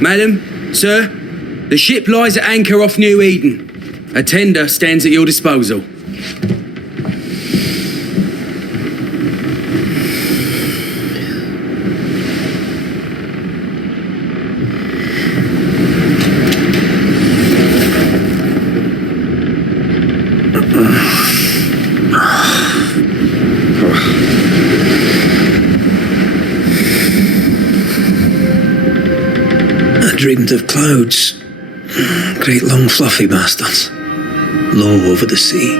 Madam, sir, the ship lies at anchor off New Eden. A tender stands at your disposal. Dreamed of clouds, great long fluffy bastards, low over the sea.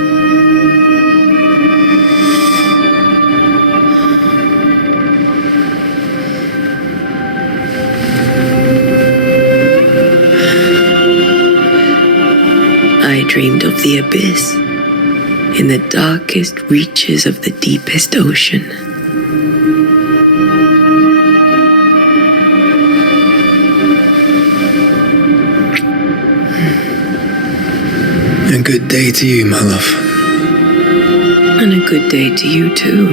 I dreamed of the abyss, in the darkest reaches of the deepest ocean. A good day to you, my love. And a good day to you, too.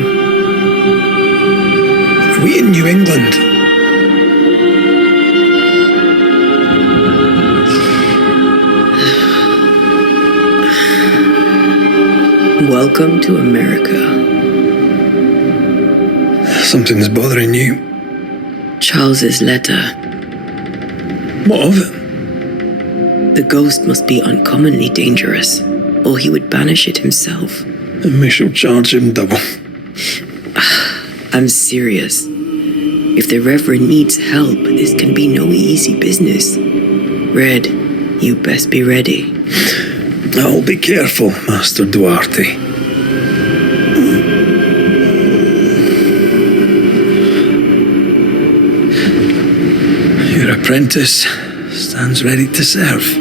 Are we in New England? Welcome to America. Something's bothering you. Charles's letter. What of it? The ghost must be uncommonly dangerous, or he would banish it himself. And we shall charge him double. I'm serious. If the Reverend needs help, this can be no easy business. Red, you best be ready. I'll be careful, Master Duarte. Your apprentice stands ready to serve.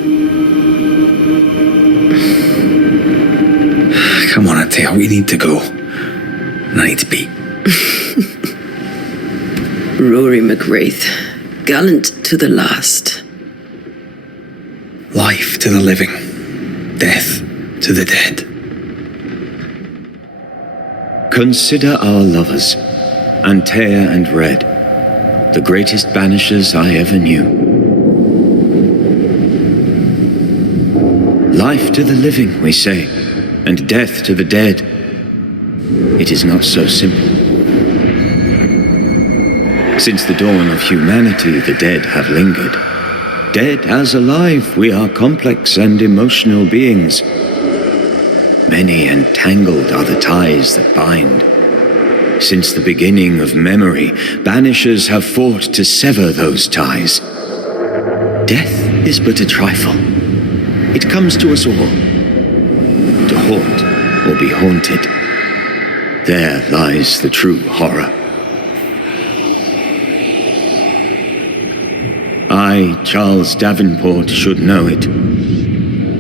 Come on, Antea, we need to go. I need to be. Rory McWraith, gallant to the last. Life to the living, death to the dead. Consider our lovers, Antea and Red, the greatest banishers I ever knew. Life to the living, we say, and death to the dead. It is not so simple. Since the dawn of humanity, the dead have lingered. Dead as alive, we are complex and emotional beings. Many and tangled are the ties that bind. Since the beginning of memory, banishers have fought to sever those ties. Death is but a trifle. It comes to us all. To haunt or be haunted. There lies the true horror. I, Charles Davenport, should know it.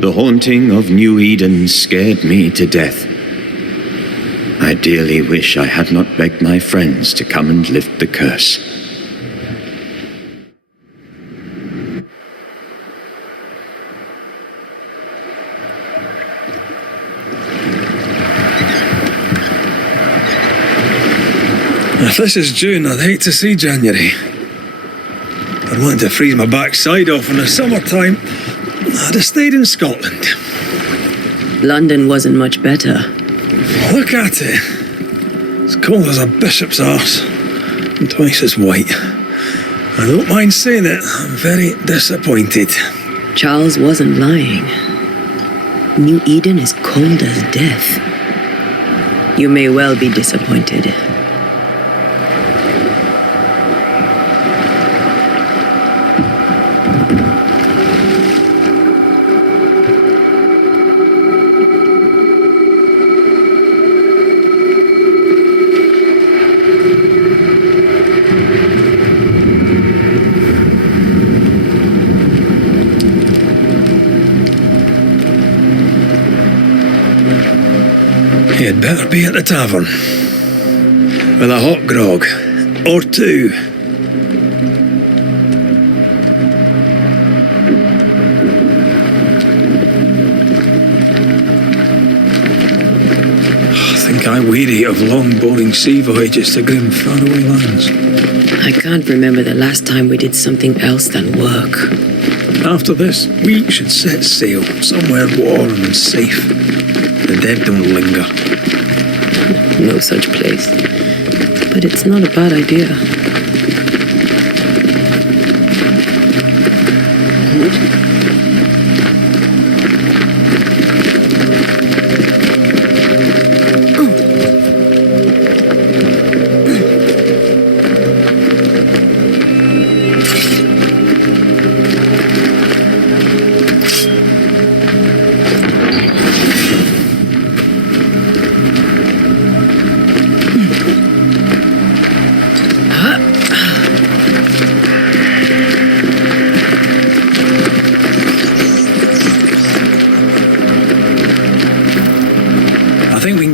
The haunting of New Eden scared me to death. I dearly wish I had not begged my friends to come and lift the curse. If this is June, I'd hate to see January. I'd want to freeze my backside off in the summertime. I'd have stayed in Scotland. London wasn't much better. Look at it. It's cold as a bishop's arse, and twice as white. I don't mind saying it, I'm very disappointed. Charles wasn't lying. New Eden is cold as death. You may well be disappointed. You'd better be at the tavern. With a hot grog. Or two. I think I'm weary of long, boring sea voyages to grim, faraway lands. I can't remember the last time we did something else than work. After this, we should set sail somewhere warm and safe. The dead don't linger. No such place. But it's not a bad idea.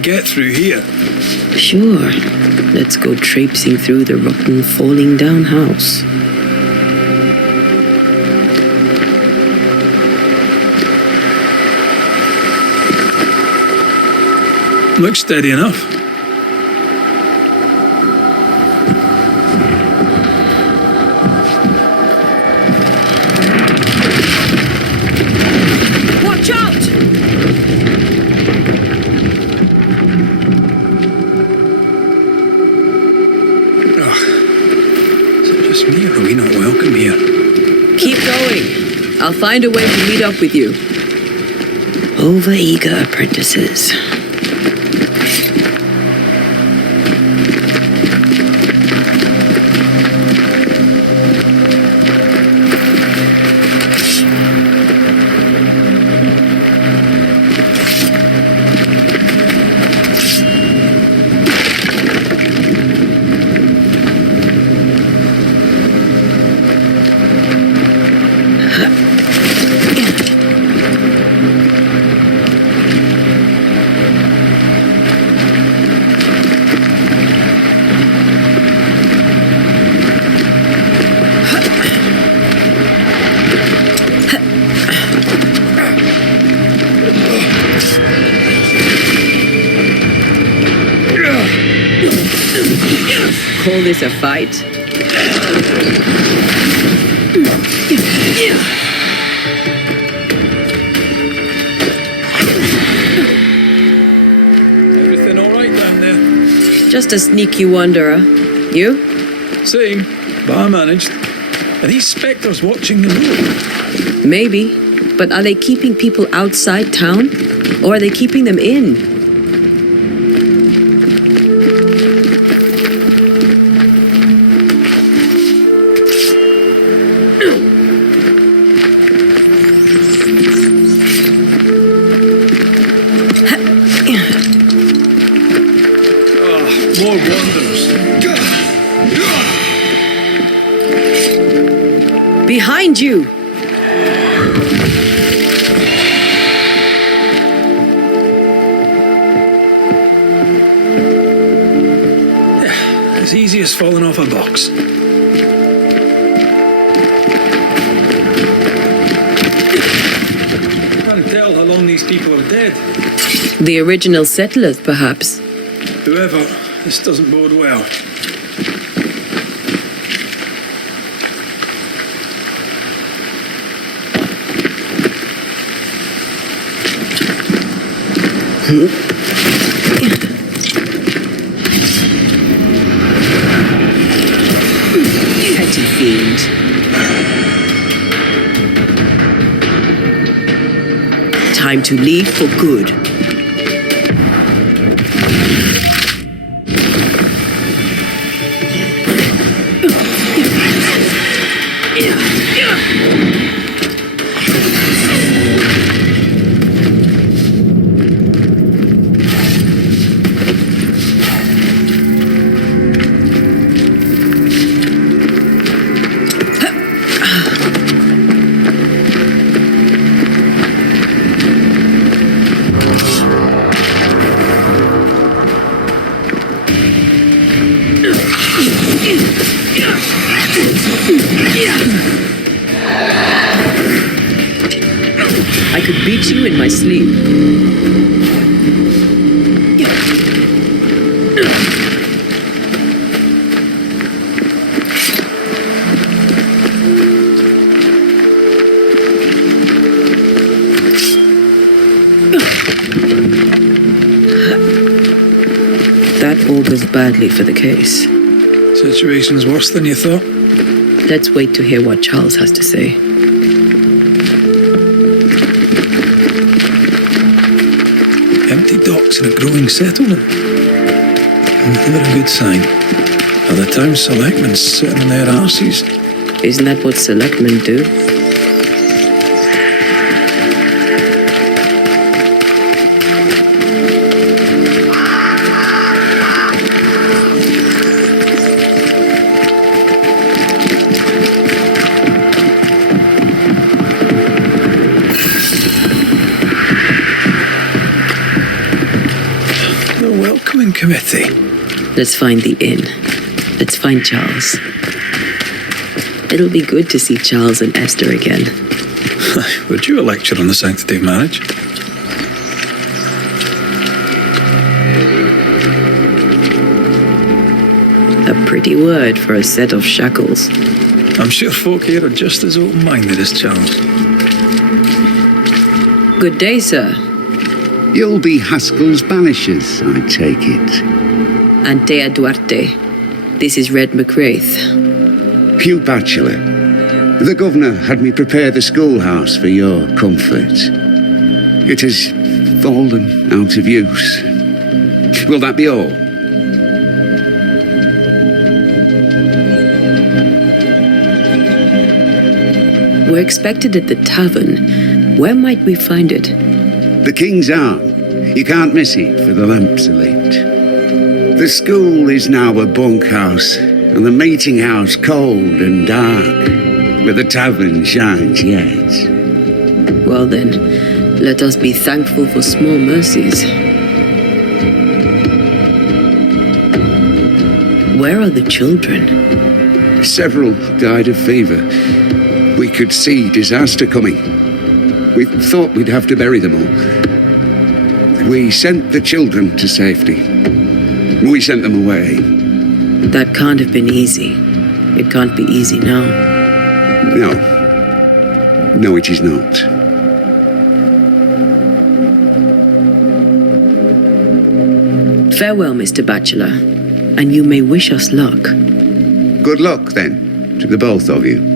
Get through here. Sure. Let's go traipsing through the rotten, falling down house. Looks steady enough. Watch out! Me, or are we not welcome here? Keep going. I'll find a way to meet up with you. Overeager apprentices. Call this a fight? Everything all right down there? Just a sneaky wanderer. You? Same, but I managed. Are these spectres watching the road? Maybe. But are they keeping people outside town? Or are they keeping them in? More wanderers. Behind you! As easy as falling off a box. Can't tell how long these people are dead. The original settlers, perhaps. Whoever, this doesn't bode well. Petty fiend. Time to leave for good. I could beat you in my sleep. That augurs badly for the case. Situation's worse than you thought. Let's wait to hear what Charles has to say. Empty docks in a growing settlement. Never a good sign. Are the town selectmen sitting on their arses? Isn't that what selectmen do? Committee. Let's find the inn. Let's find Charles. It'll be good to see Charles and Esther again. Would you a lecture on the sanctity of marriage? A pretty word for a set of shackles. I'm sure folk here are just as open-minded as Charles. Good day, sir. You'll be Haskell's Banishers, I take it. Antea Duarte. This is Raith. Hugh Bachelor. The governor had me prepare the schoolhouse for your comfort. It has fallen out of use. Will that be all? We're expected at the tavern. Where might we find it? The King's Arm. You can't miss it, for the lamps are lit. The school is now a bunkhouse, and the meeting house cold and dark, but the tavern shines yet. Well then, let us be thankful for small mercies. Where are the children? Several died of fever. We could see disaster coming. We thought we'd have to bury them all. We sent the children to safety. We sent them away. That can't have been easy. It can't be easy now. No. No, it is not. Farewell, Mr. Bachelor, and you may wish us luck. Good luck, then, to the both of you.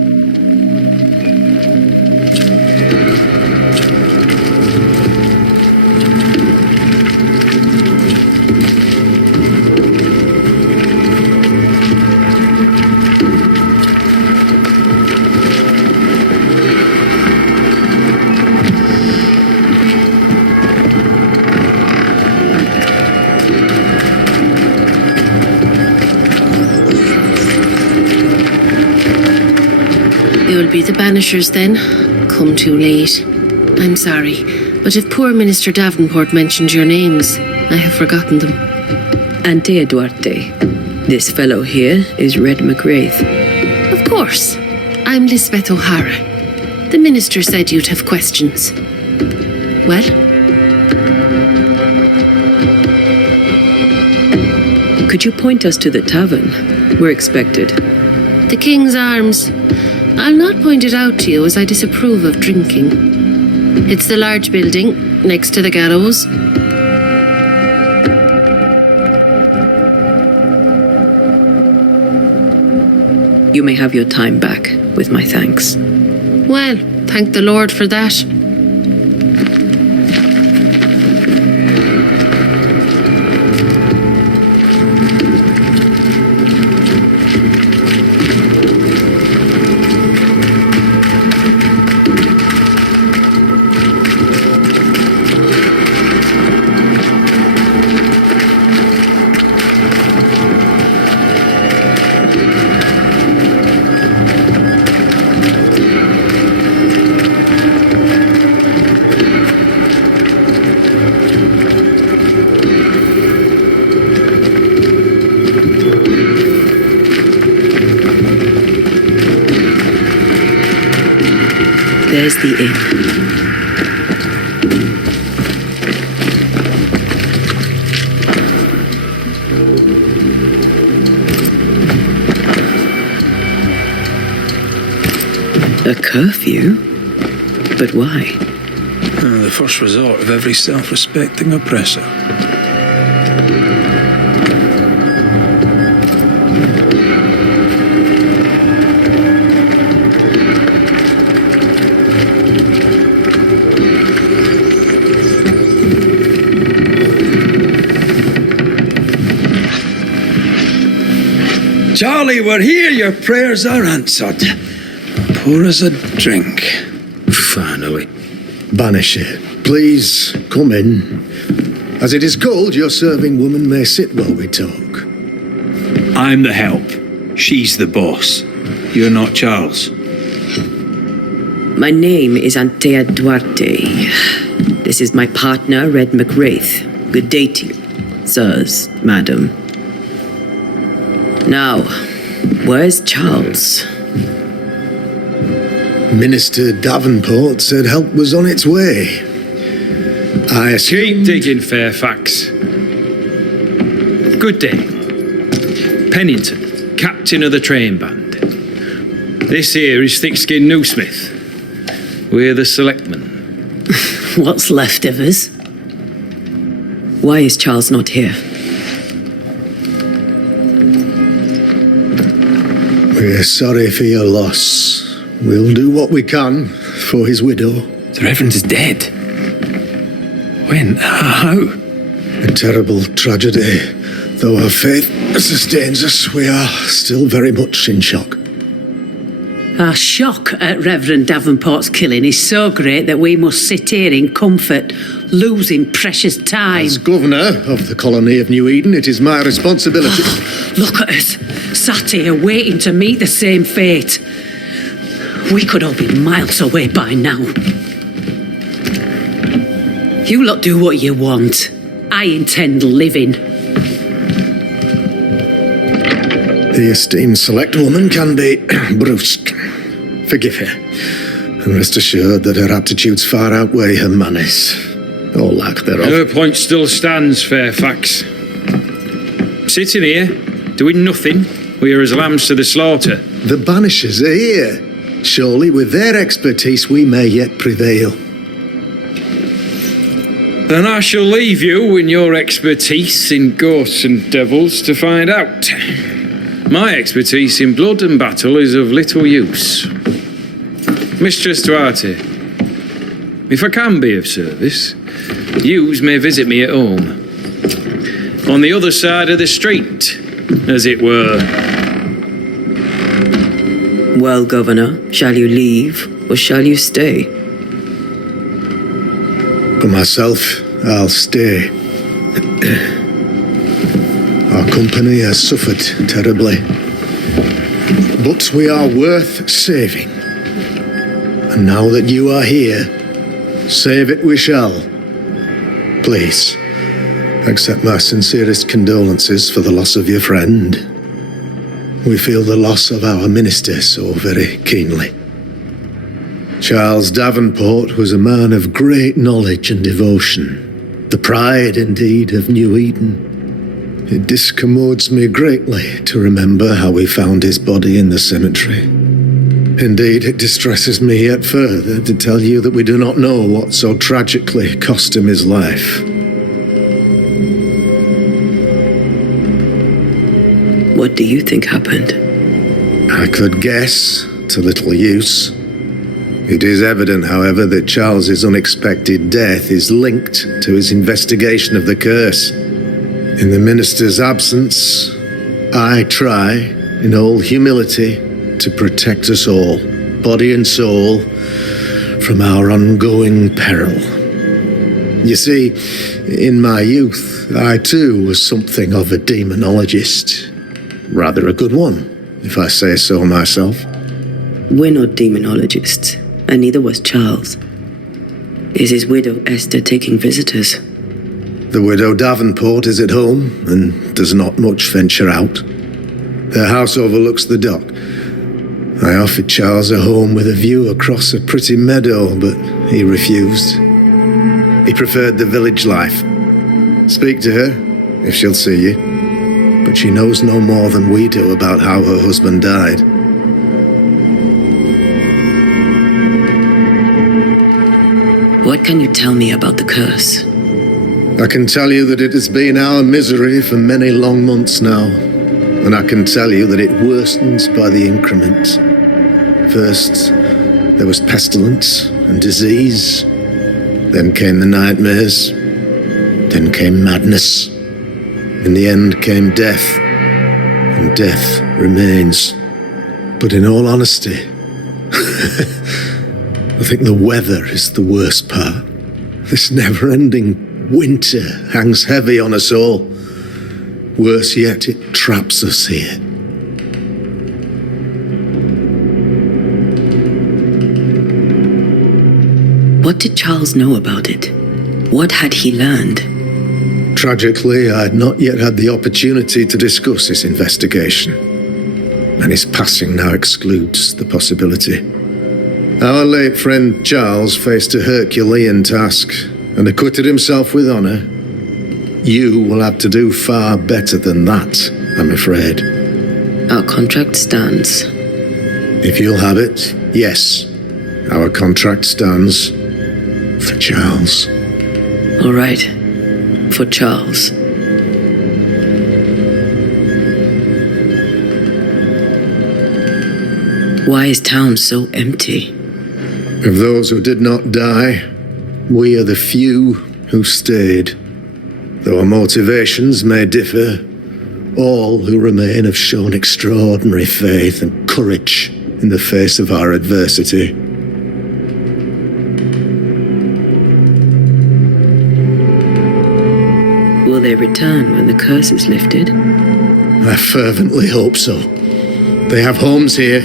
You'll be the Banishers then? Come too late. I'm sorry, but if poor Minister Davenport mentioned your names, I have forgotten them. Antea Duarte. This fellow here is Raith. Of course. I'm Lisbeth O'Hara. The minister said you'd have questions. Well? Could you point us to the tavern? We're expected. The King's Arms. I'll not point it out to you as I disapprove of drinking. It's the large building next to the gallows. You may have your time back, with my thanks. Well, thank the Lord for that. There's the inn. A curfew? But why? The first resort of every self-respecting oppressor. Charlie, we're here. Your prayers are answered. Pour us a drink. Finally. Banisher, please come in. As it is cold, your serving woman may sit while we talk. I'm the help. She's the boss. You're not Charles. My name is Antea Duarte. This is my partner, Red Raith. Good day to you, sirs, madam. Now, where's Charles? Minister Davenport said help was on its way. I Keep digging, Fairfax. Good day. Pennington, captain of the train band. This here is Thick-Skinned Newsmith. We're the selectmen. What's left of us? Why is Charles not here? We're sorry for your loss. We'll do what we can for his widow. The Reverend is dead. When? How? A terrible tragedy. Though our faith sustains us, we are still very much in shock. Our shock at Reverend Davenport's killing is so great that we must sit here in comfort, losing precious time. As governor of the colony of New Eden, it is my responsibility. Look at us, sat here waiting to meet the same fate. We could all be miles away by now. You lot do what you want. I intend living. The esteemed select woman can be brusque. Forgive her. And rest assured that her aptitudes far outweigh her manners. Or lack thereof. Her point still stands, Fairfax. Sitting here, doing nothing, we are as lambs to the slaughter. The Banishers are here. Surely with their expertise we may yet prevail. Then I shall leave you in your expertise in ghosts and devils to find out. My expertise in blood and battle is of little use. Mistress Duarte, if I can be of service, yous may visit me at home. On the other side of the street, as it were. Well, Governor, shall you leave or shall you stay? For myself, I'll stay. Our company has suffered terribly. But we are worth saving. And now that you are here, save it we shall. Please, accept my sincerest condolences for the loss of your friend. We feel the loss of our minister so very keenly. Charles Davenport was a man of great knowledge and devotion, the pride, indeed, of New Eden. It discommodes me greatly to remember how we found his body in the cemetery. Indeed, it distresses me yet further to tell you that we do not know what so tragically cost him his life. What do you think happened? I could guess, to little use. It is evident, however, that Charles's unexpected death is linked to his investigation of the curse. In the minister's absence, I try, in all humility, to protect us all, body and soul, from our ongoing peril. You see, in my youth, I too was something of a demonologist. Rather a good one, if I say so myself. We're not demonologists, and neither was Charles. Is his widow Esther taking visitors? The widow Davenport is at home and does not much venture out. Their house overlooks the dock. I offered Charles a home with a view across a pretty meadow, but he refused. He preferred the village life. Speak to her, if she'll see you. But she knows no more than we do about how her husband died. What can you tell me about the curse? I can tell you that it has been our misery for many long months now. And I can tell you that it worsens by the increment. First, there was pestilence and disease. Then came the nightmares. Then came madness. In the end came death. And death remains. But in all honesty, I think the weather is the worst part. This never-ending winter hangs heavy on us all. Worse yet, it traps us here. What did Charles know about it? What had he learned? Tragically, I had not yet had the opportunity to discuss his investigation, and his passing now excludes the possibility. Our late friend Charles faced a Herculean task and acquitted himself with honour. You will have to do far better than that, I'm afraid. Our contract stands. If you'll have it, yes. Our contract stands for Charles. All right. For Charles. Why is town so empty? Of those who did not die, we are the few who stayed. Though our motivations may differ, all who remain have shown extraordinary faith and courage in the face of our adversity. Will they return when the curse is lifted? I fervently hope so. They have homes here,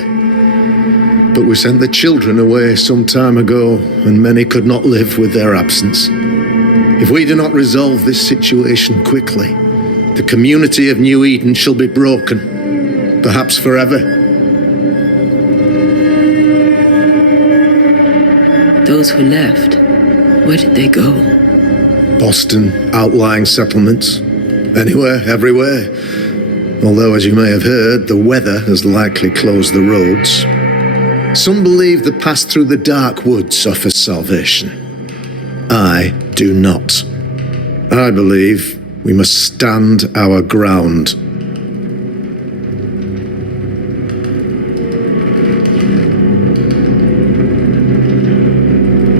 but we sent the children away some time ago, and many could not live with their absence. If we do not resolve this situation quickly, the community of New Eden shall be broken, perhaps forever. Those who left, where did they go? Boston, outlying settlements, anywhere, everywhere. Although, as you may have heard, the weather has likely closed the roads. Some believe the path through the dark woods offers salvation. I do not. I believe we must stand our ground.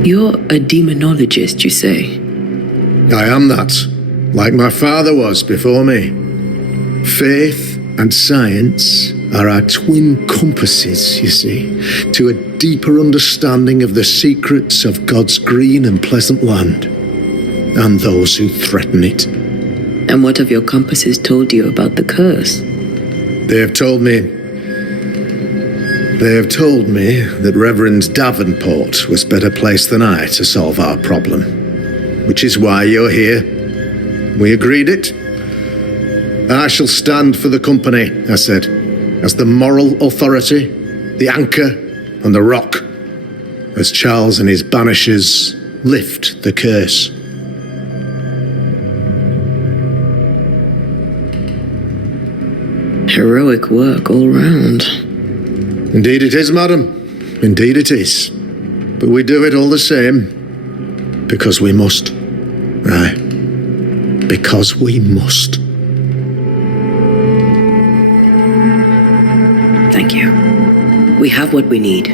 You're a demonologist, you say? I am that, like my father was before me. Faith and science are our twin compasses, you see, to a deeper understanding of the secrets of God's green and pleasant land, and those who threaten it. And what have your compasses told you about the curse? They have told me that Reverend Davenport was better placed than I to solve our problem, which is why you're here. We agreed it. I shall stand for the company, I said, as the moral authority, the anchor, and the rock, as Charles and his Banishers lift the curse. Heroic work all round. Indeed it is, madam. Indeed it is. But we do it all the same, because we must. Aye, because we must. Thank you. We have what we need.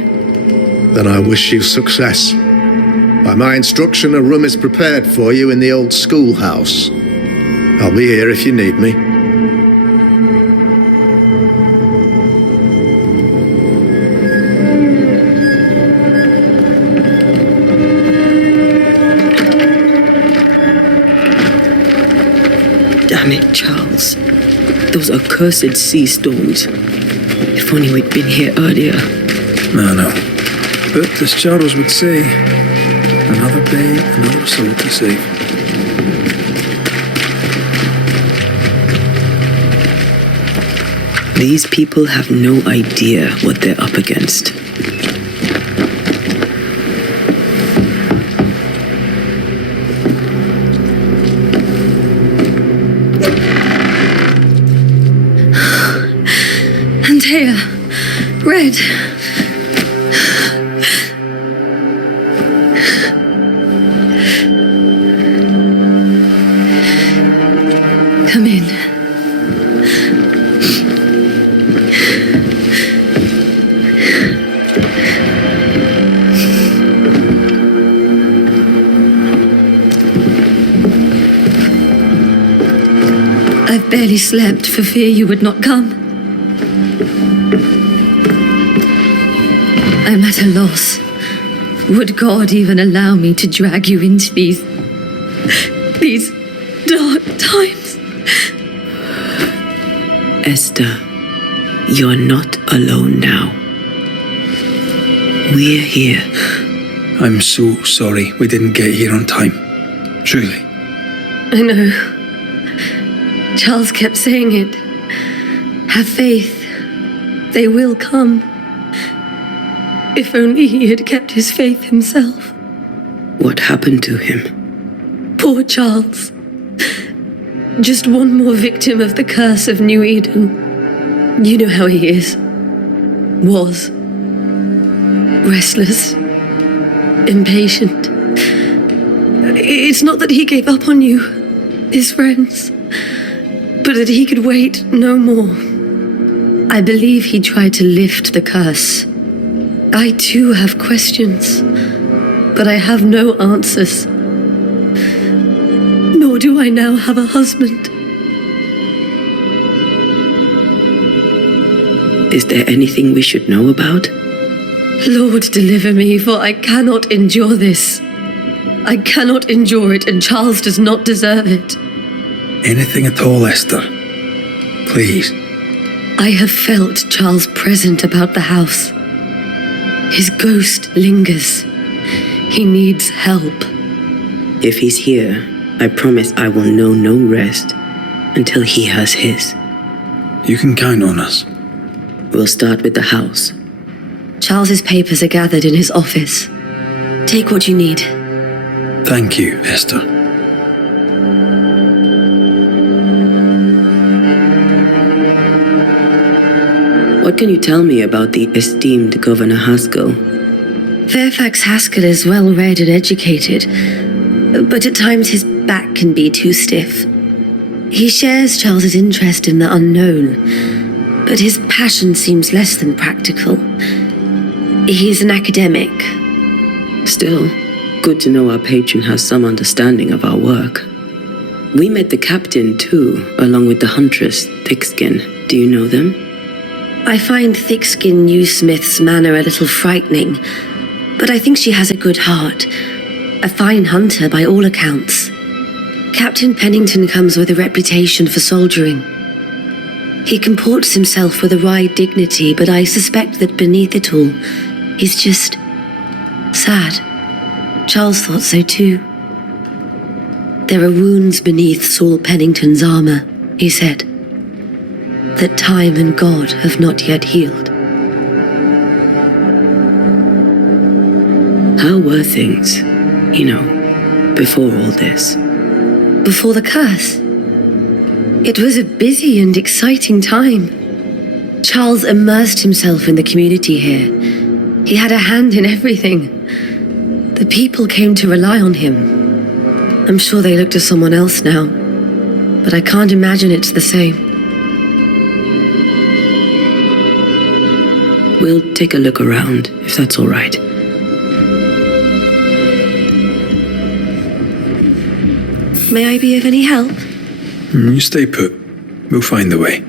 Then I wish you success. By my instruction, a room is prepared for you in the old schoolhouse. I'll be here if you need me. Damn it, Charles. Those accursed sea storms. If only we'd been here earlier. No. But as Charles would say, another day, another soul to save. These people have no idea what they're up against. Antea, Red. Come in. I've barely slept for fear you would not come. I'm at a loss. Would God even allow me to drag you into these dark times? Esther, you're not alone now. We're here. I'm so sorry we didn't get here on time. Truly. I know. Charles kept saying it. Have faith. They will come. If only he had kept his faith himself. What happened to him? Poor Charles. Just one more victim of the curse of New Eden. You know how he is. Was. Restless. Impatient. It's not that he gave up on you, his friends, but that he could wait no more. I believe he tried to lift the curse. I too have questions, but I have no answers. Nor do I now have a husband. Is there anything we should know about? Lord, deliver me, for I cannot endure this. I cannot endure it, and Charles does not deserve it. Anything at all, Esther. Please. I have felt Charles present about the house. His ghost lingers. He needs help. If he's here, I promise I will know no rest until he has his. You can count on us. We'll start with the house. Charles's papers are gathered in his office. Take what you need. Thank you, Esther. What can you tell me about the esteemed Governor Haskell? Fairfax Haskell is well read and educated, but at times his back can be too stiff. He shares Charles's interest in the unknown, but his passion seems less than practical. He's an academic. Still, good to know our patron has some understanding of our work. We met the captain too, along with the huntress, Thickskin. Do you know them? I find Thickskin Newsmith's manner a little frightening, but I think she has a good heart. A fine hunter by all accounts. Captain Pennington comes with a reputation for soldiering. He comports himself with a wry dignity, but I suspect that beneath it all, he's just sad. Charles thought so too. There are wounds beneath Saul Pennington's armor, he said, that time and God have not yet healed. How were things, before all this? Before the curse? It was a busy and exciting time. Charles immersed himself in the community here. He had a hand in everything. The people came to rely on him. I'm sure they look to someone else now, but I can't imagine it's the same. We'll take a look around, if that's all right. May I be of any help? You stay put. We'll find the way.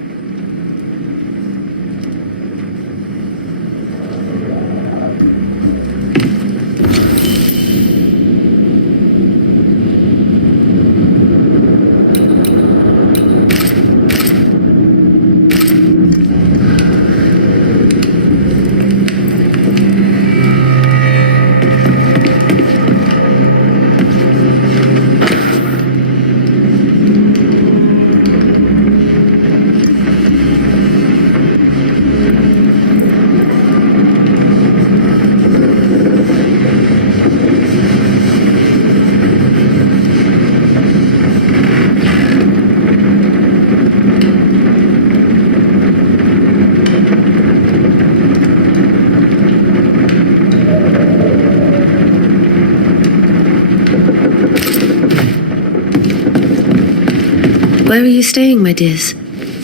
Where are you staying, my dears?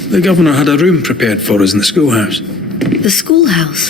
The governor had a room prepared for us in the schoolhouse. The schoolhouse?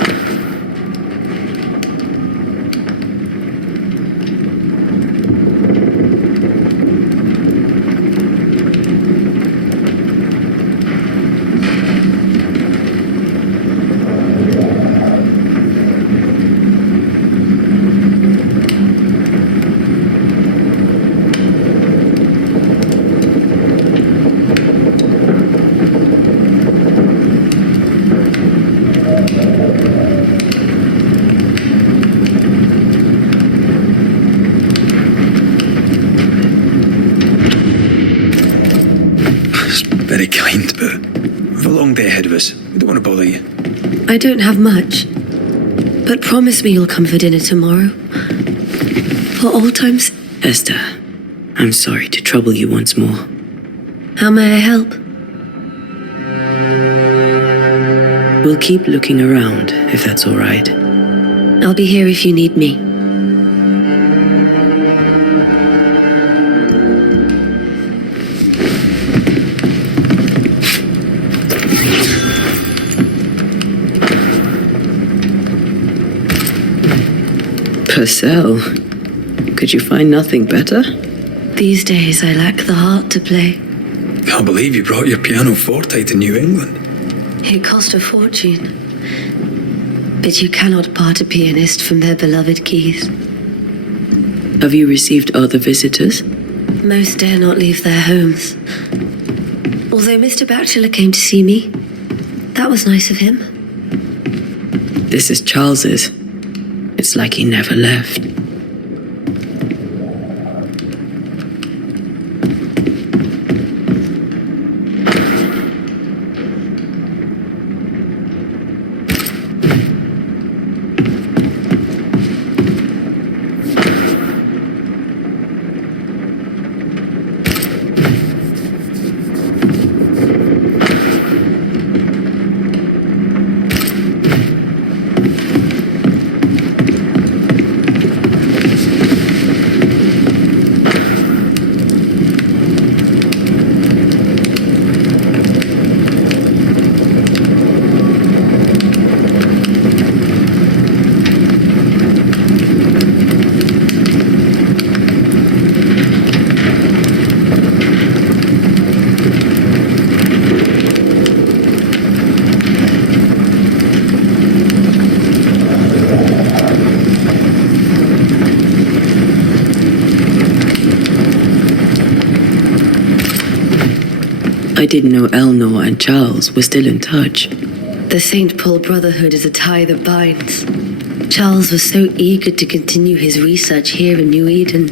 Very kind, but we've a long day ahead of us. We don't want to bother you. I don't have much. But promise me you'll come for dinner tomorrow. For old times. Esther, I'm sorry to trouble you once more. How may I help? We'll keep looking around, if that's all right. I'll be here if you need me. Purcell, could you find nothing better? These days I lack the heart to play. Can't believe you brought your pianoforte to New England. It cost a fortune. But you cannot part a pianist from their beloved keys. Have you received other visitors? Most dare not leave their homes. Although Mr. Bachelor came to see me. That was nice of him. This is Charles's. It's like he never left. I didn't know Eleanor and Charles were still in touch. The St. Paul Brotherhood is a tie that binds. Charles was so eager to continue his research here in New Eden.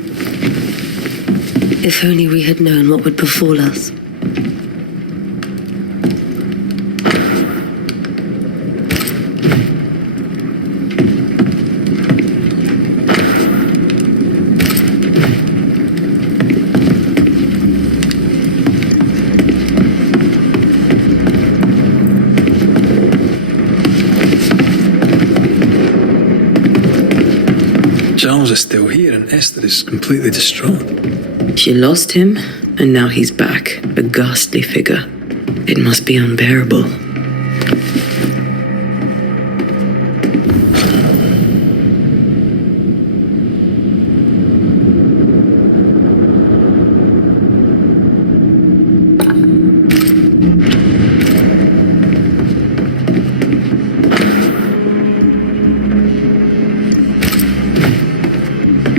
If only we had known what would befall us. Charles is still here and Esther is completely distraught. She lost him, and now he's back, a ghastly figure. It must be unbearable.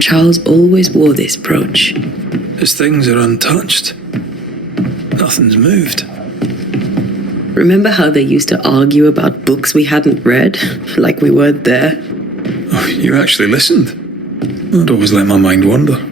Charles always wore this brooch. His things are untouched. Nothing's moved. Remember how they used to argue about books we hadn't read? Like we weren't there? Oh, you actually listened? I'd always let my mind wander.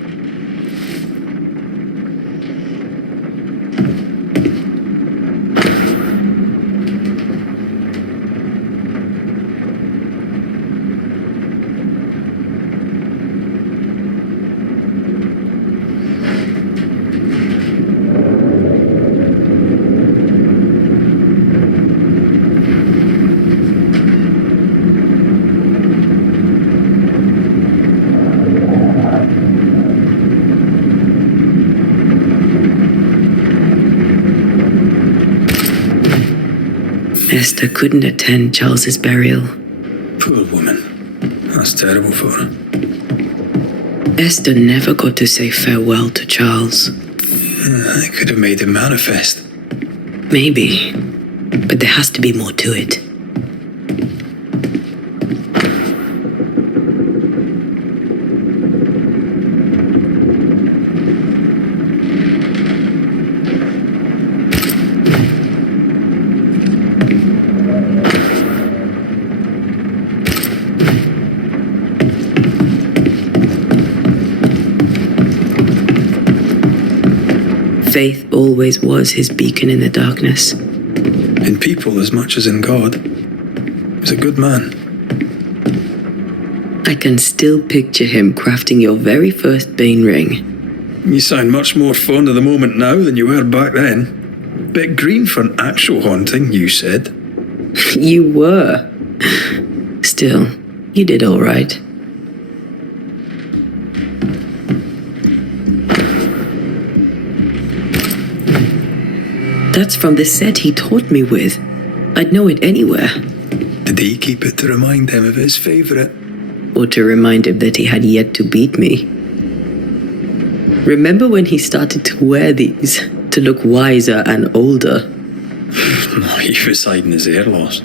Esther couldn't attend Charles's burial. Poor woman. That's terrible for her. Esther never got to say farewell to Charles. I could have made him manifest. Maybe, but there has to be more to it. Faith always was his beacon in the darkness. In people as much as in God. He was a good man. I can still picture him crafting your very first Bane ring. You sound much more fond of the moment now than you were back then. Bit green for an actual haunting, you said. You were. Still, you did all right. That's from the set he taught me with. I'd know it anywhere. Did he keep it to remind him of his favourite? Or to remind him that he had yet to beat me. Remember when he started to wear these to look wiser and older? He was hiding his hair loss.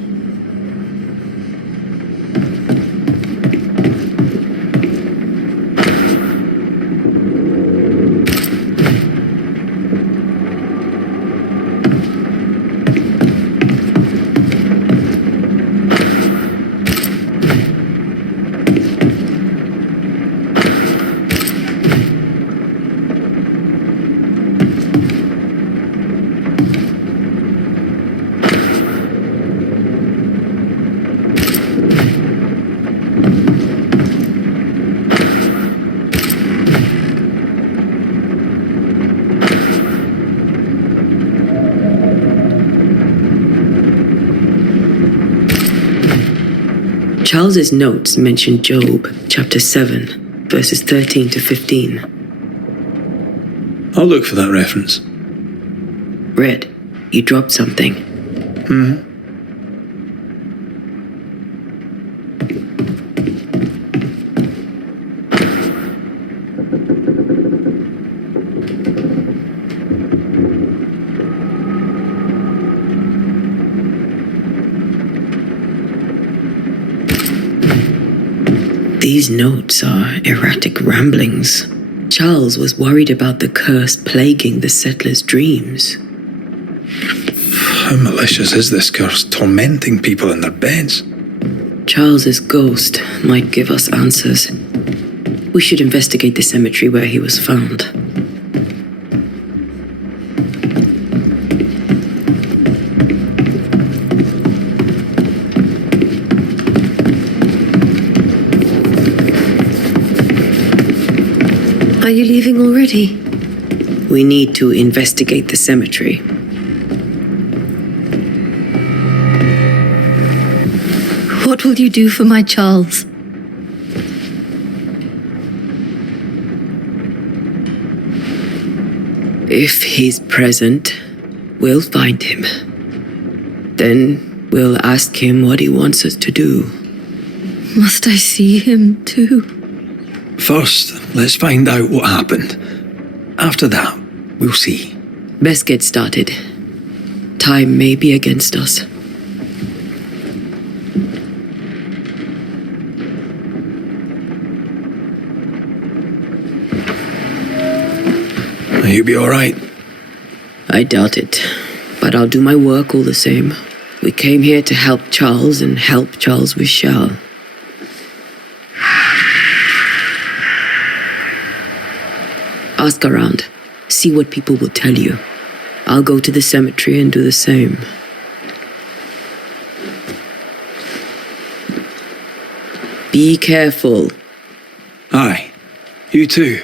Charles's notes mention Job, chapter 7, verses 13 to 15. I'll look for that reference. Red, you dropped something. These notes are erratic ramblings. Charles was worried about the curse plaguing the settlers' dreams. How malicious is this curse, tormenting people in their beds? Charles's ghost might give us answers. We should investigate the cemetery where he was found. Are you leaving already? We need to investigate the cemetery. What will you do for my Charles? If he's present, we'll find him. Then we'll ask him what he wants us to do. Must I see him too? First, let's find out what happened. After that, we'll see. Best get started. Time may be against us. You'll be all right. I doubt it, but I'll do my work all the same. We came here to help Charles, and help Charles we shall. Ask around. See what people will tell you. I'll go to the cemetery and do the same. Be careful. Aye. You too.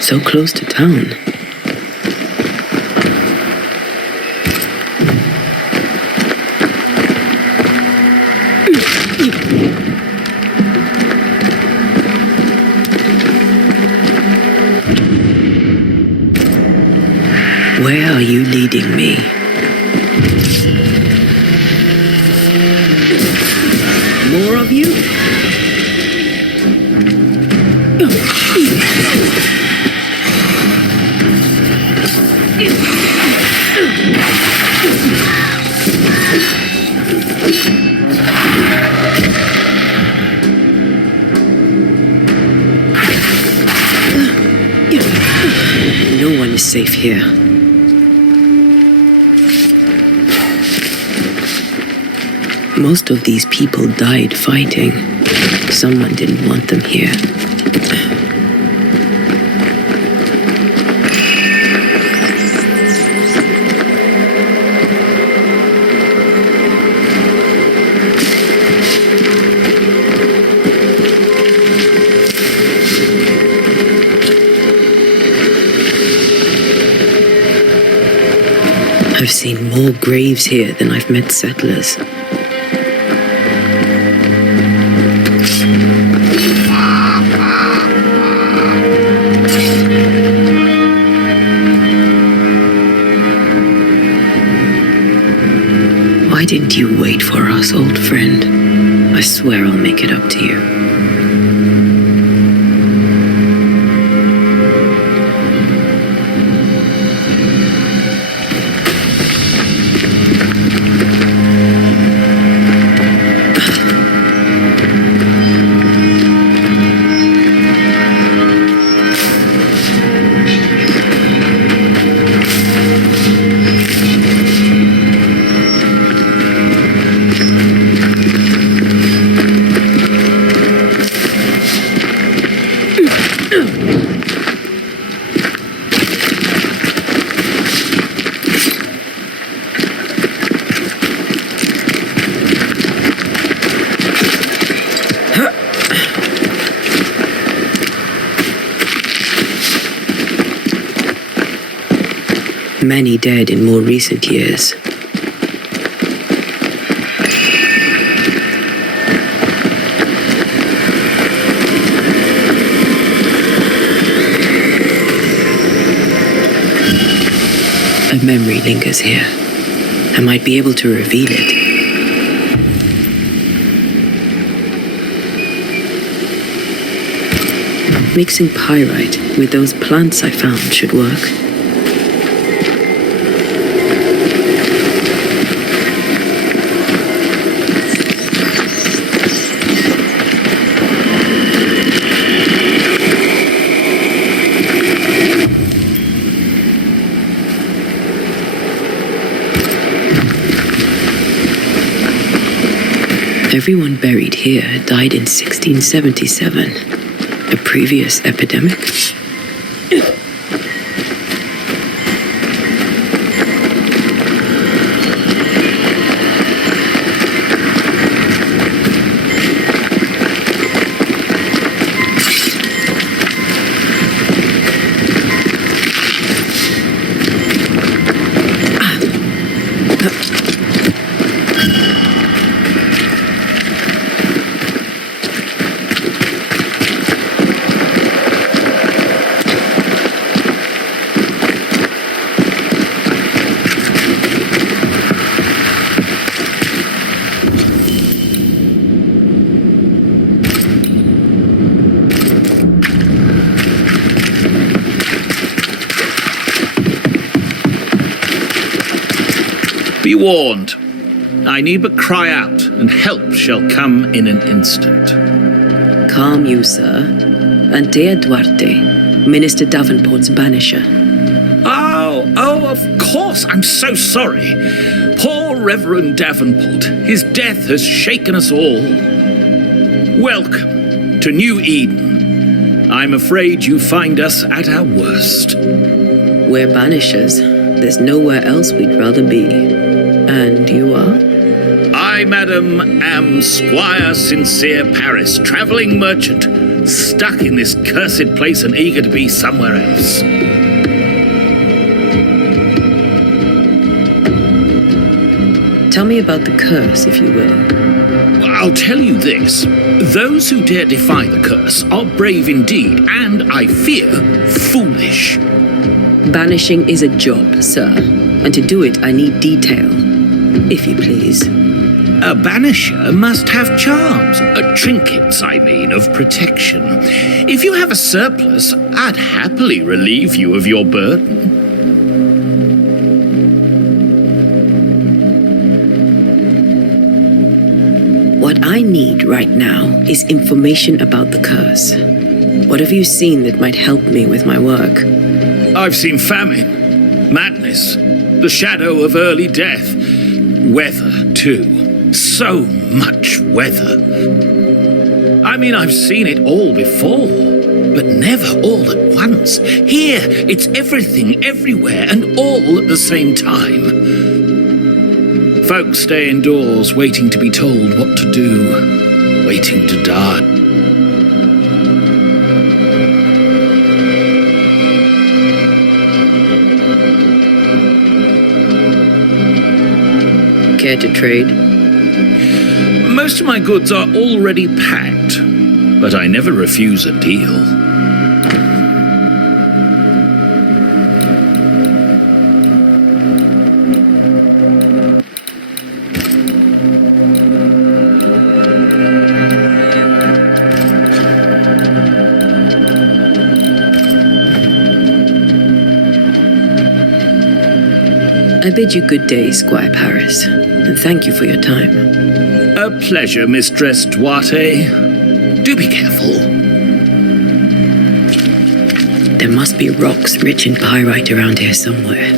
So close to town. Where are you leading me? More of you? No one is safe here. Most of these people died fighting. Someone didn't want them here. I've seen more graves here than I've met settlers. Why didn't you wait for us, old friend? I swear I'll make it up to you. Many dead in more recent years. A memory lingers here. I might be able to reveal it. Mixing pyrite with those plants I found should work. Everyone buried here died in 1677. A previous epidemic? Be warned. I need but cry out, and help shall come in an instant. Calm you, sir. Antea Duarte, Minister Davenport's banisher. Oh, of course. I'm so sorry. Poor Reverend Davenport. His death has shaken us all. Welcome to New Eden. I'm afraid you find us at our worst. We're banishers. There's nowhere else we'd rather be. And you are? I, madam, am Squire Sincere Paris, travelling merchant, stuck in this cursed place and eager to be somewhere else. Tell me about the curse, if you will. I'll tell you this. Those who dare defy the curse are brave indeed, and, I fear, foolish. Banishing is a job, sir. And to do it, I need detail. If you please. A banisher must have charms, trinkets, I mean, of protection. If you have a surplus, I'd happily relieve you of your burden. What I need right now is information about the curse. What have you seen that might help me with my work? I've seen famine, madness, the shadow of early death, weather, too. So much weather. I mean, I've seen it all before, but never all at once. Here, it's everything, everywhere, and all at the same time. Folks stay indoors, waiting to be told what to do, waiting to die. Care to trade? Most of my goods are already packed, but I never refuse a deal. I bid you good day, Squire Paris, and thank you for your time. A pleasure, Mistress Duarte. Do be careful. There must be rocks rich in pyrite around here somewhere.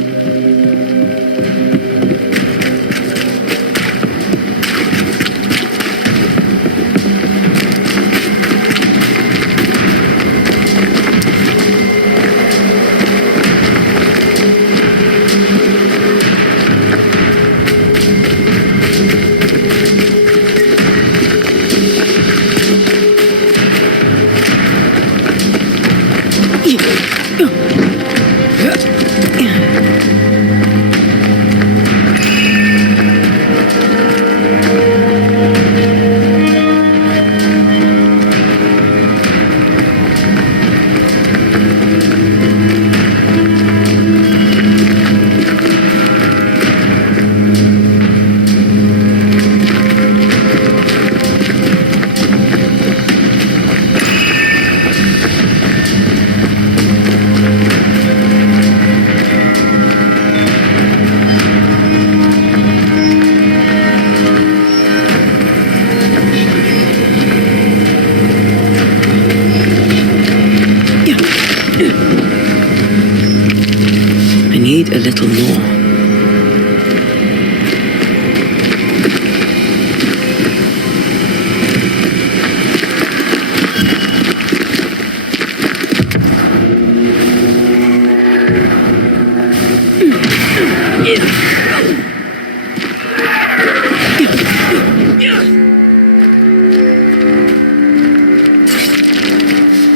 A little more.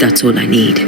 That's all I need.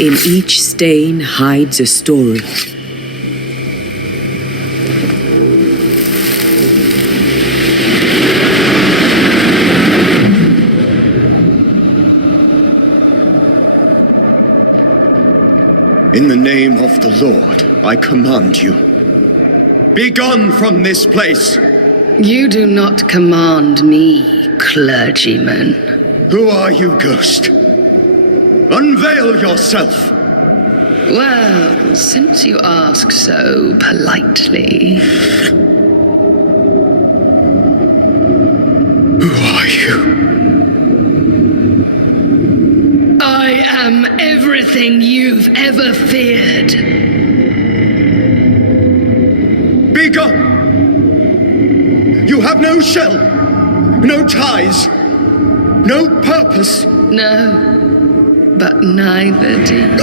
In each stain hides a story. In the name of the Lord, I command you. Be gone from this place! You do not command me, clergyman. Who are you, ghost? Unveil yourself! Well, since you ask so politely. Who are you? I am everything you've ever feared. Be gone! You have no shell, no ties, no purpose. No, but neither do you.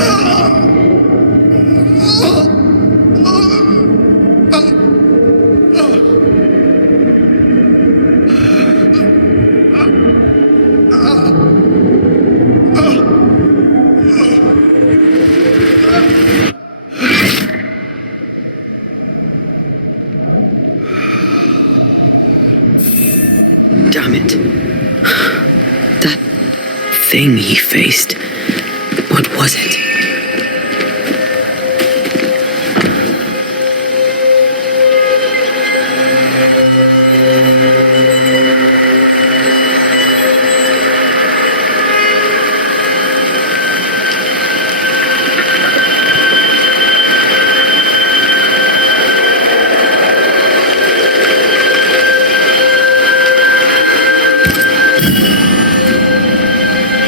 Damn it. That thing he faced. What was it?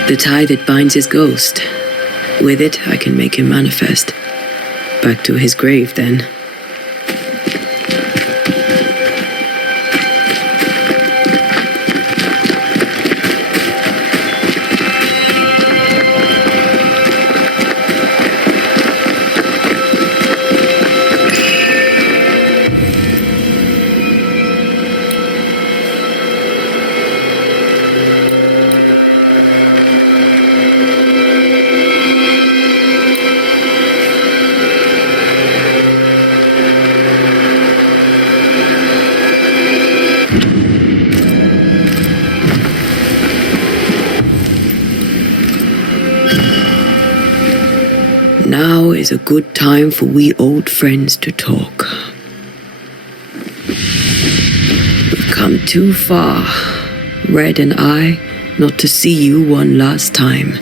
The tie that binds his ghost. With it, I can make him manifest. Back to his grave, then. Now is a good time for we old friends to talk. We've come too far, Red and I, not to see you one last time.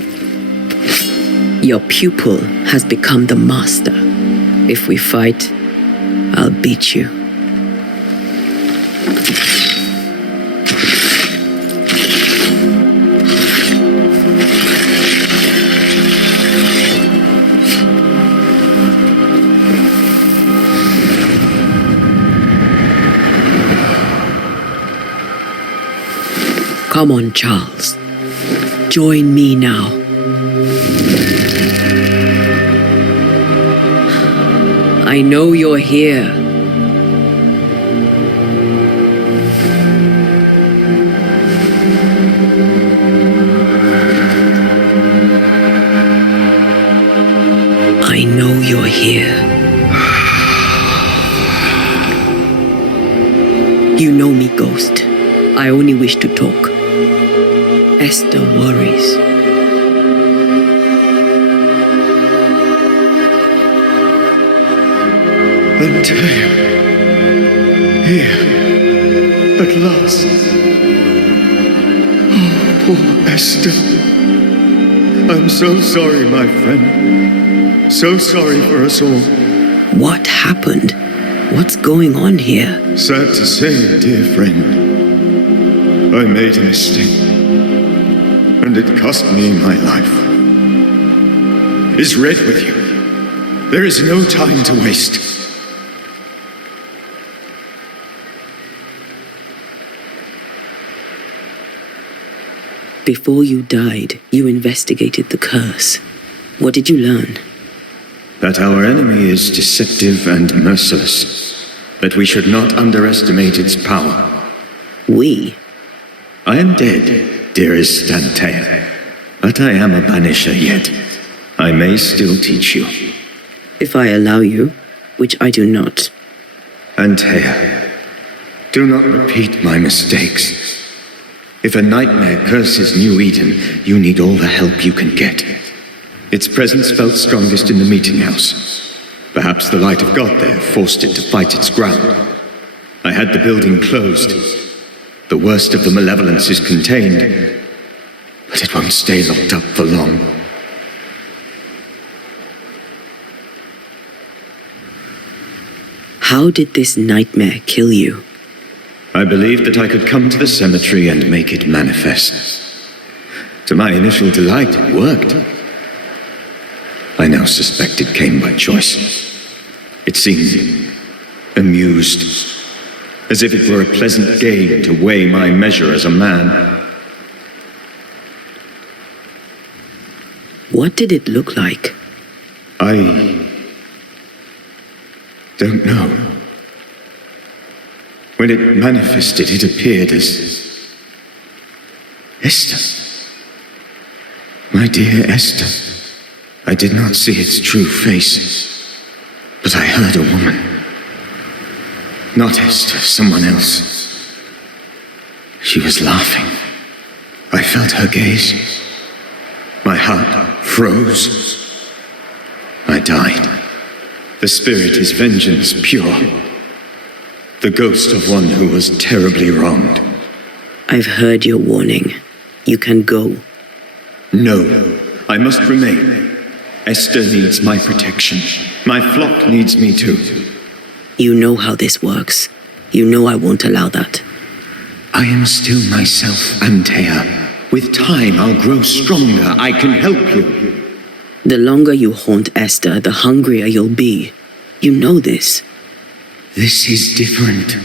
Your pupil has become the master. If we fight, I'll beat you. Come on, Charles. Join me now. I know you're here. I know you're here. You know me, Ghost. I only wish to talk. Esther worries. Antea, here, at last. Oh, poor Esther. I'm so sorry, my friend. So sorry for us all. What happened? What's going on here? Sad to say, dear friend, I made a mistake. And it cost me my life. Is Red with you? There is no time to waste. Before you died, you investigated the curse. What did you learn? That our enemy is deceptive and merciless. That we should not underestimate its power. We? I am dead, dearest Antea, but I am a banisher yet. I may still teach you. If I allow you, which I do not. Antea, do not repeat my mistakes. If a nightmare curses New Eden, you need all the help you can get. Its presence felt strongest in the meeting house. Perhaps the light of God there forced it to fight its ground. I had the building closed. The worst of the malevolence is contained, but it won't stay locked up for long. How did this nightmare kill you? I believed that I could come to the cemetery and make it manifest. To my initial delight, it worked. I now suspect it came by choice. It seemed amused, as if it were a pleasant game to weigh my measure as a man. What did it look like? I don't know. When it manifested, it appeared as Esther. My dear Esther. I did not see its true face, but I heard a woman. Not Esther, someone else. She was laughing. I felt her gaze. My heart froze. I died. The spirit is vengeance pure. The ghost of one who was terribly wronged. I've heard your warning. You can go. No, I must remain. Esther needs my protection. My flock needs me too. You know how this works. You know I won't allow that. I am still myself, Antea. With time, I'll grow stronger. I can help you. The longer you haunt Esther, the hungrier you'll be. You know this. This is different.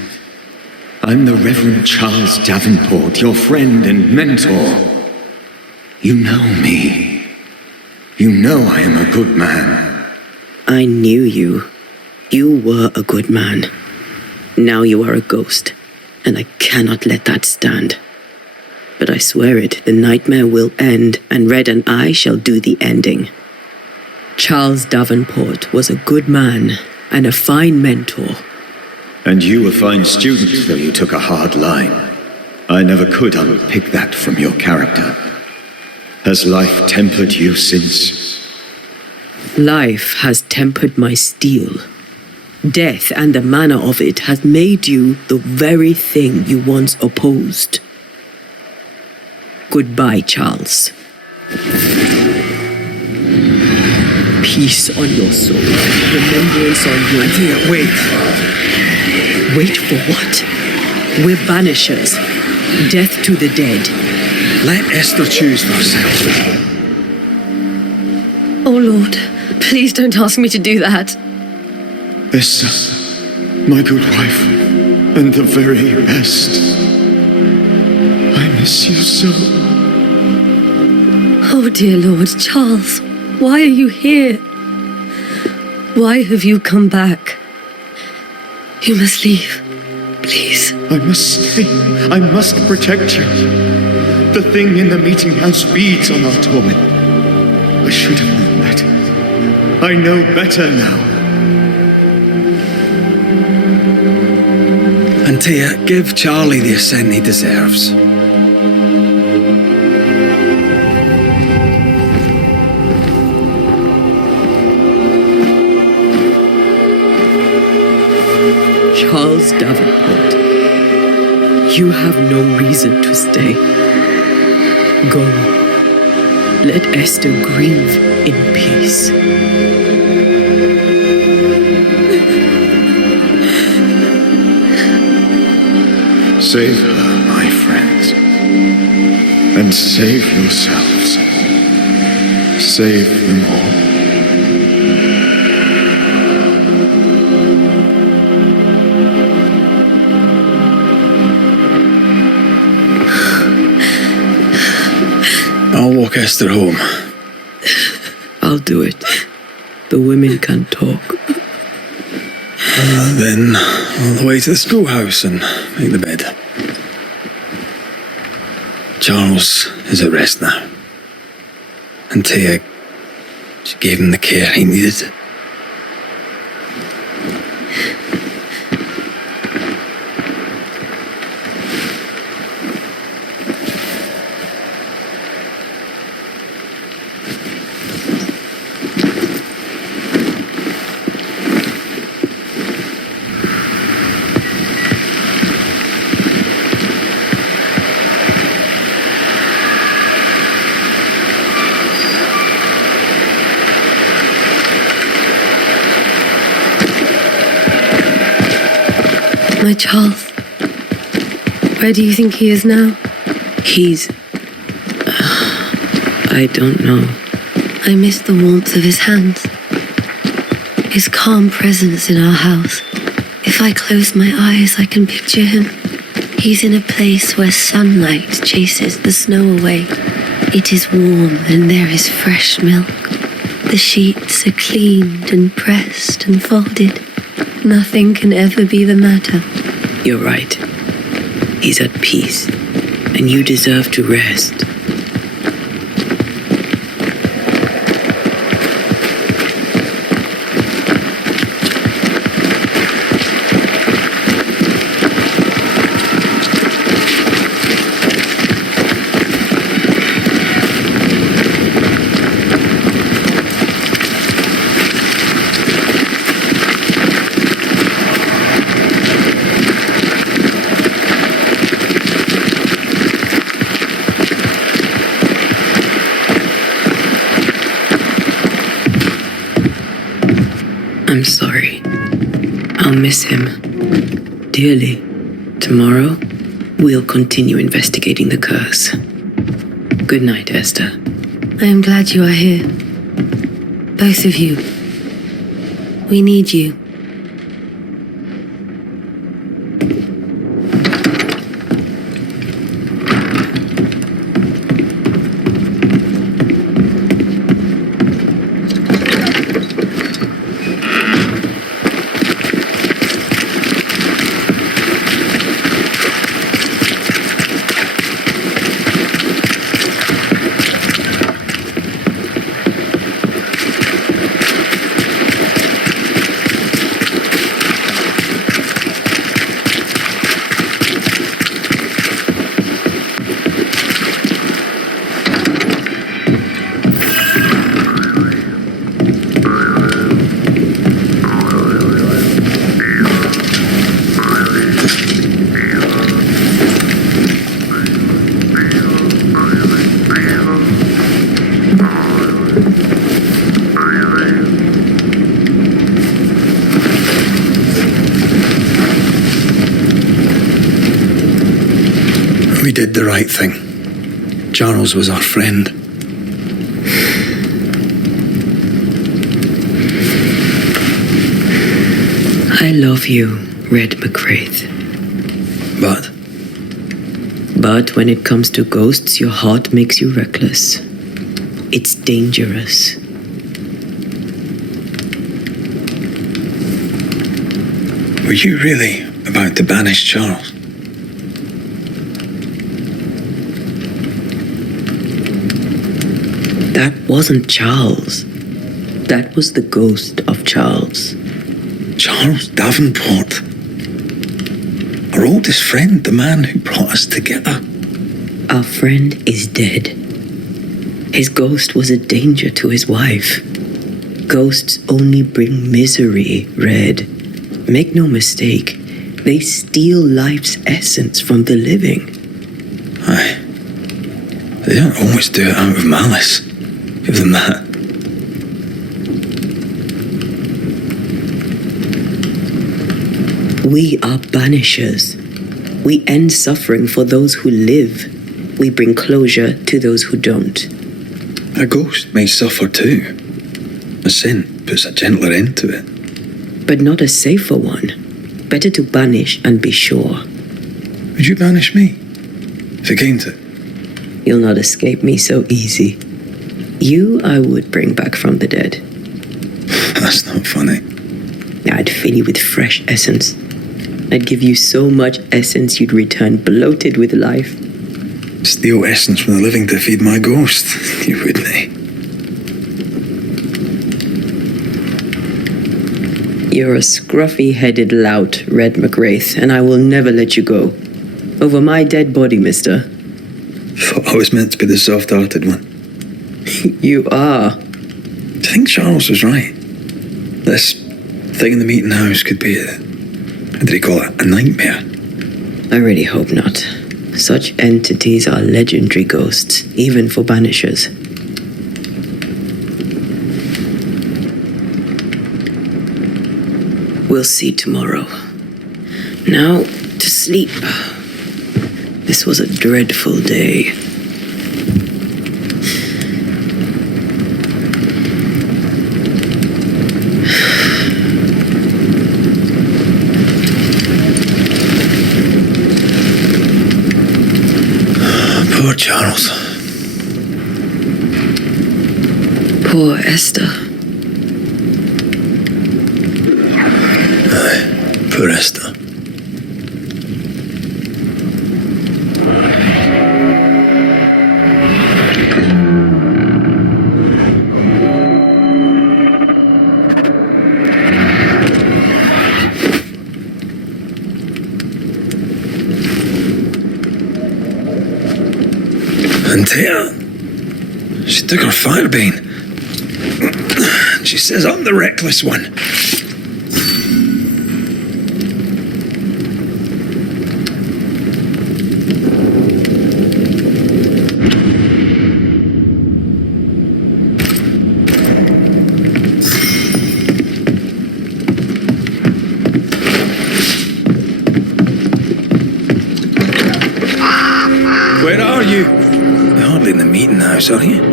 I'm the Reverend Charles Davenport, your friend and mentor. You know me. You know I am a good man. I knew you. You were a good man. Now you are a ghost, and I cannot let that stand. But I swear it, the nightmare will end, and Red and I shall do the ending. Charles Davenport was a good man and a fine mentor. And you a fine student, though you took a hard line. I never could unpick that from your character. Has life tempered you since? Life has tempered my steel. Death and the manner of it has made you the very thing you once opposed. Goodbye, Charles. Peace on your soul. Remembrance on your... Antea, wait. Wait for what? We're banishers. Death to the dead. Let Esther choose for herself. Oh, Lord, please don't ask me to do that. Esther, my good wife, and the very best. I miss you so. Oh, dear Lord, Charles, why are you here? Why have you come back? You must leave, please. I must stay. I must protect you. The thing in the meeting house feeds on our torment. I should have known better. I know better now. Antea, give Charlie the ascent he deserves. Charles Davenport, you have no reason to stay. Go. Let Esther grieve in peace. Save her, my friends. And save yourselves. Save them all. I'll walk Esther home. I'll do it. The women can talk. Then all the way to the schoolhouse and make the bed. Charles is at rest now. Antea, she gave him the care he needed. My Charles. Where do you think he is now? He's... I don't know. I miss the warmth of his hands. His calm presence in our house. If I close my eyes, I can picture him. He's in a place where sunlight chases the snow away. It is warm and there is fresh milk. The sheets are cleaned and pressed and folded. Nothing can ever be the matter. You're right. He's at peace, and you deserve to rest. I'm sorry. I'll miss him dearly. Tomorrow, we'll continue investigating the curse. Good night, Esther. I am glad you are here. Both of you. We need you. We did the right thing. Charles was our friend. I love you, Red McWraith. But when it comes to ghosts, your heart makes you reckless. It's dangerous. Were you really about to banish Charles? That wasn't Charles. That was the ghost of Charles. Charles Davenport. Our oldest friend, the man who brought us together. Our friend is dead. His ghost was a danger to his wife. Ghosts only bring misery, Red. Make no mistake, they steal life's essence from the living. Aye. They don't always do it out of malice. Give them that. We are banishers. We end suffering for those who live. We bring closure to those who don't. A ghost may suffer too. A sin puts a gentler end to it. But not a safer one. Better to banish and be sure. Would you banish me? If it came to it? You'll not escape me so easy. You I would bring back from the dead. That's not funny. I'd fill you with fresh essence. I'd give you so much essence you'd return bloated with life. Steal essence from the living to feed my ghost. You wouldn't, eh? You're a scruffy-headed lout, Red McWraith, and I will never let you go. Over my dead body, mister. Thought I was meant to be the soft-hearted one. You are. Do you think Charles was right? This thing in the meeting house could be how did he call it? A nightmare? I really hope not. Such entities are legendary ghosts, even for banishers. We'll see tomorrow. Now to sleep. This was a dreadful day. Poor Charles. Poor Esther. Aye, poor Esther. Antea, she took her firebane. She says I'm the reckless one. Where are you? You're hardly in the meeting house, are you?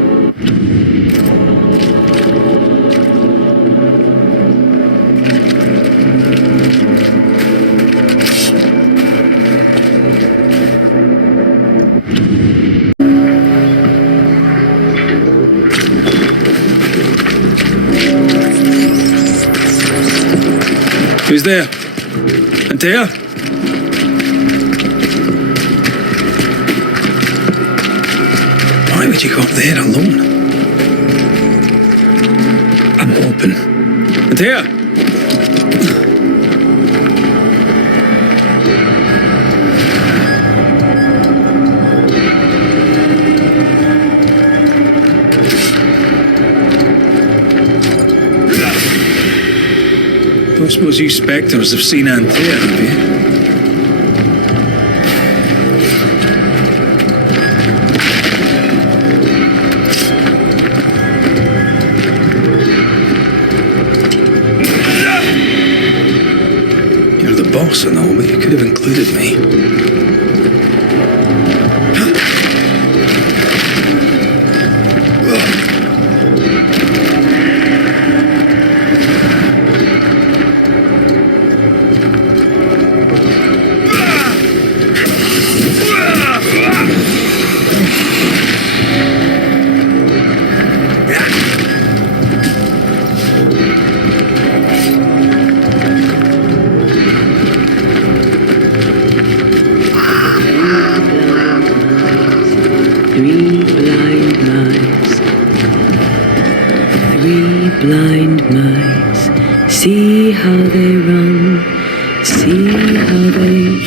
Who's there? Antea? Why would you go up there alone? I'm open. Antea? Don't suppose you spectres have seen Antea, have you? You're the boss and all, but you could have included me. Blind mice, see how they run, see how they...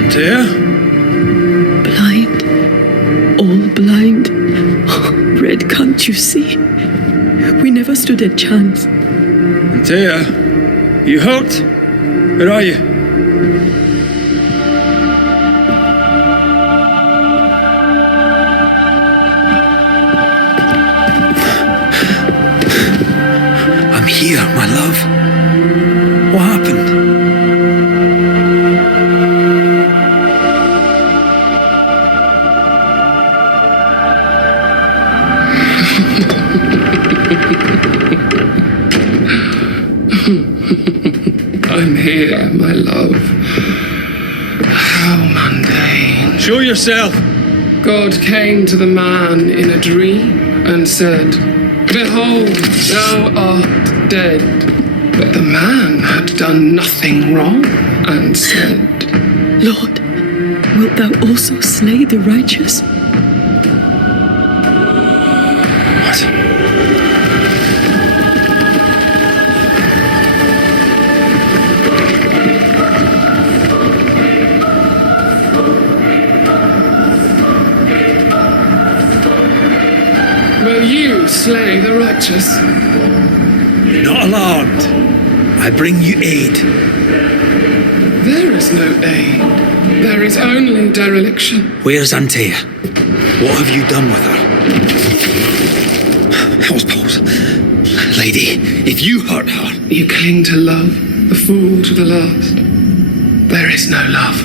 Antea? Blind, all blind. Oh, Red, can't you see? We never stood a chance. Antea, you hurt? Where are you? I'm here, my love. What happened? I'm here, my love. How mundane. Show yourself! God came to the man in a dream and said, "Behold, thou art dead." But the man had done nothing wrong and said, Lord, wilt thou also slay the righteous? What? Will you slay the righteous? Be not alarmed. I bring you aid. There is no aid. There is only dereliction. Where's Antea? What have you done with her? Hellspose. Lady, if you hurt her... You cling to love, the fool to the last. There is no love.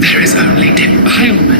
There is only defilement.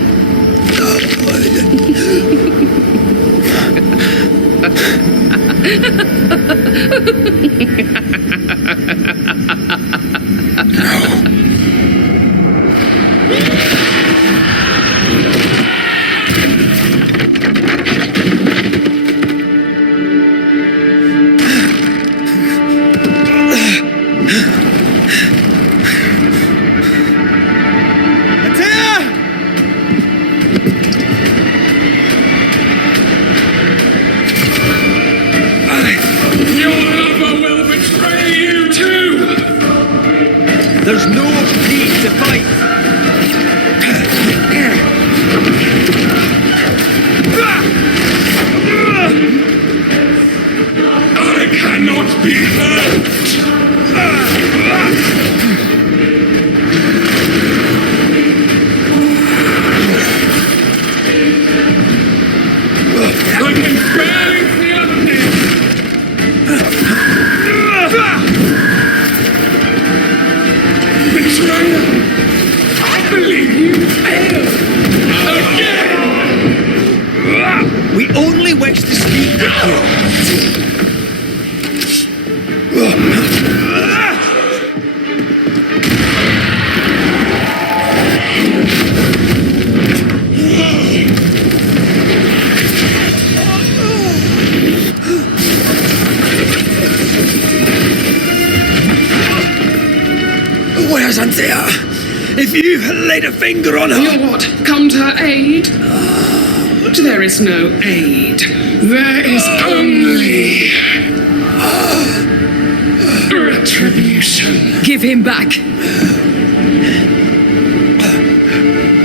There's no need to fight. I cannot be hurt. I can barely feel this. Betrayer! I believe you failed! Again! We only wish to speak with you. Where's Antea? If you laid a finger on her... You'll what? Come to her aid? There is no aid. There is only... retribution. Give him back.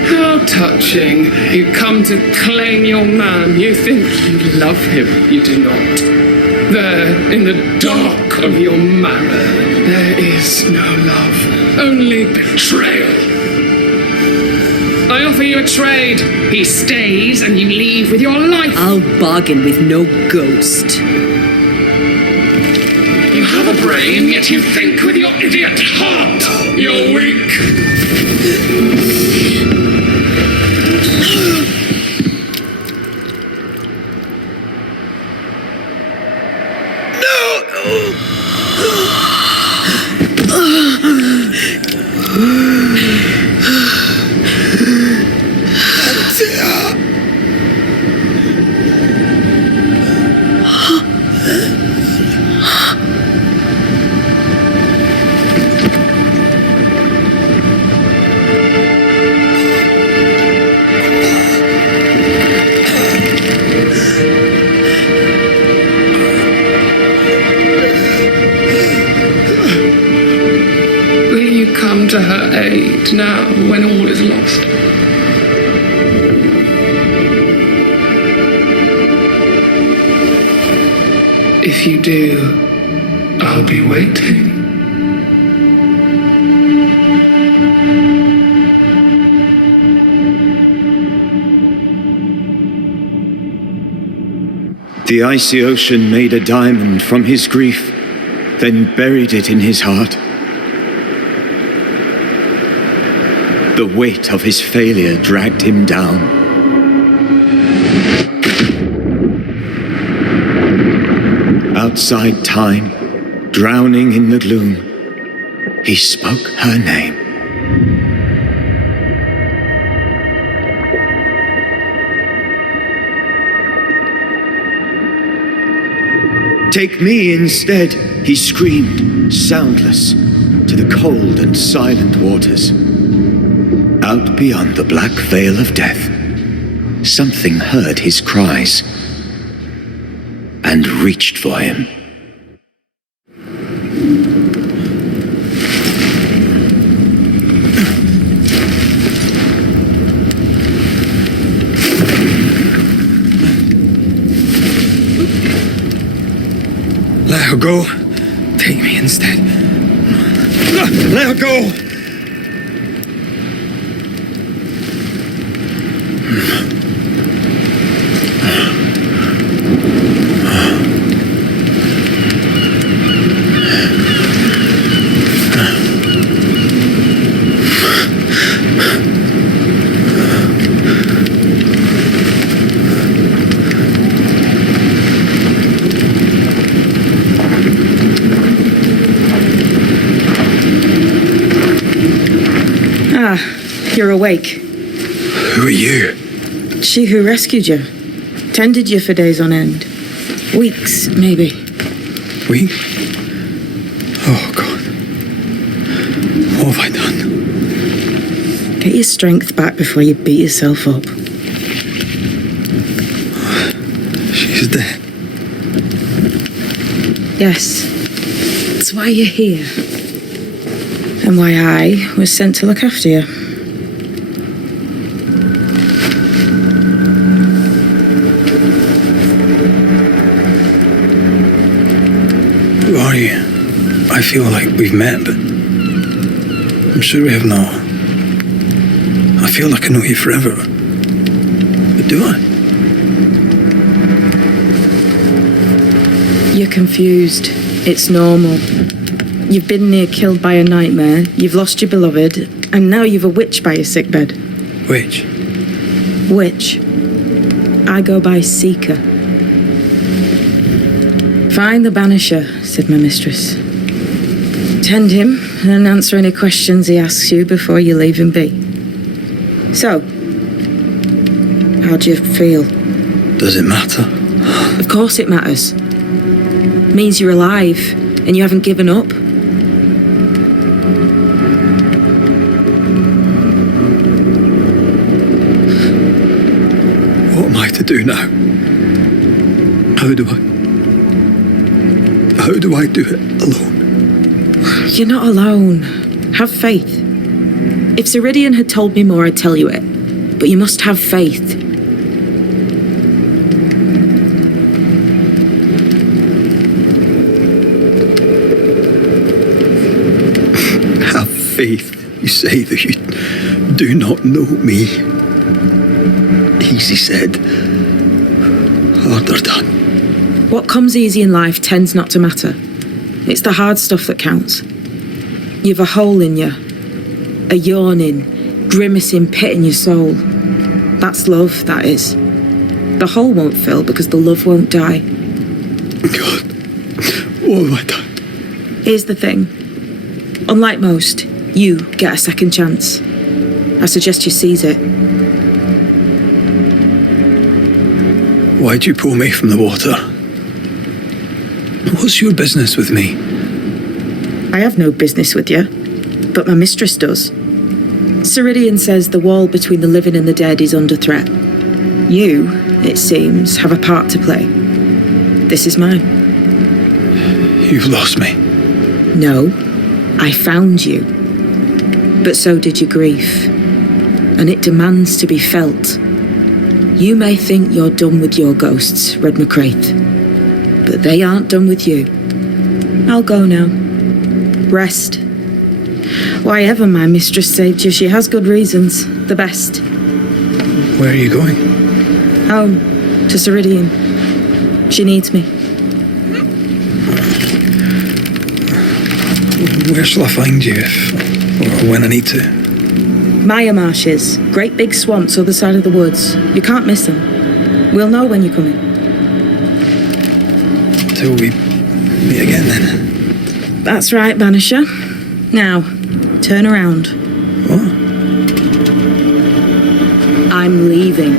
How touching. You come to claim your man. You think you love him. You do not. There, in the dark of your marrow, there is no love. Only betrayal. I offer you a trade. He stays and you leave with your life. I'll bargain with no ghost. You have a brain, yet you think with your idiot heart. You're weak. Come to her aid now when all is lost. If you do, I'll be waiting. The icy ocean made a diamond from his grief, then buried it in his heart. The weight of his failure dragged him down. Outside time, drowning in the gloom, he spoke her name. Take me instead, he screamed, soundless, to the cold and silent waters. Out beyond the black veil of death, something heard his cries and reached for him. Let her go. Take me instead. Let her go. She who rescued you. Tended you for days on end. Weeks, maybe. We? Oh, God. What have I done? Get your strength back before you beat yourself up. She's dead. Yes. That's why you're here. And why I was sent to look after you. Who are you? I feel like we've met, but I'm sure we have not. I feel like I know you forever. But do I? You're confused. It's normal. You've been near killed by a nightmare, you've lost your beloved, and now you've a witch by your sickbed. Which? Witch. I go by Seeker. Find the Banisher, said my mistress. Tend him, and answer any questions he asks you before you leave him be. So, how do you feel? Does it matter? Of course it matters. Means you're alive, and you haven't given up. What am I to do now? How do I do it alone? You're not alone. Have faith. If Ceridian had told me more, I'd tell you it. But you must have faith. Have faith. You say that you do not know me. Easy said. Harder done. What comes easy in life tends not to matter. It's the hard stuff that counts. You've a hole in you. A yawning, grimacing pit in your soul. That's love, that is. The hole won't fill because the love won't die. God, what have I done? Here's the thing. Unlike most, you get a second chance. I suggest you seize it. Why'd you pull me from the water? What's your business with me? I have no business with you, but my mistress does. Ceridian says the wall between the living and the dead is under threat. You, it seems, have a part to play. This is mine. You've lost me. No, I found you. But so did your grief. And it demands to be felt. You may think you're done with your ghosts, Red McCraith. But they aren't done with you. I'll go now. Rest. Why ever my mistress saved you, she has good reasons. The best. Where are you going? Home. To Ceridian. She needs me. Where shall I find you if or when I need to? Maya Marshes. Great big swamps other side of the woods. You can't miss them. We'll know when you're coming. Till we meet again then. That's right, Banisher. Now, turn around. What? I'm leaving.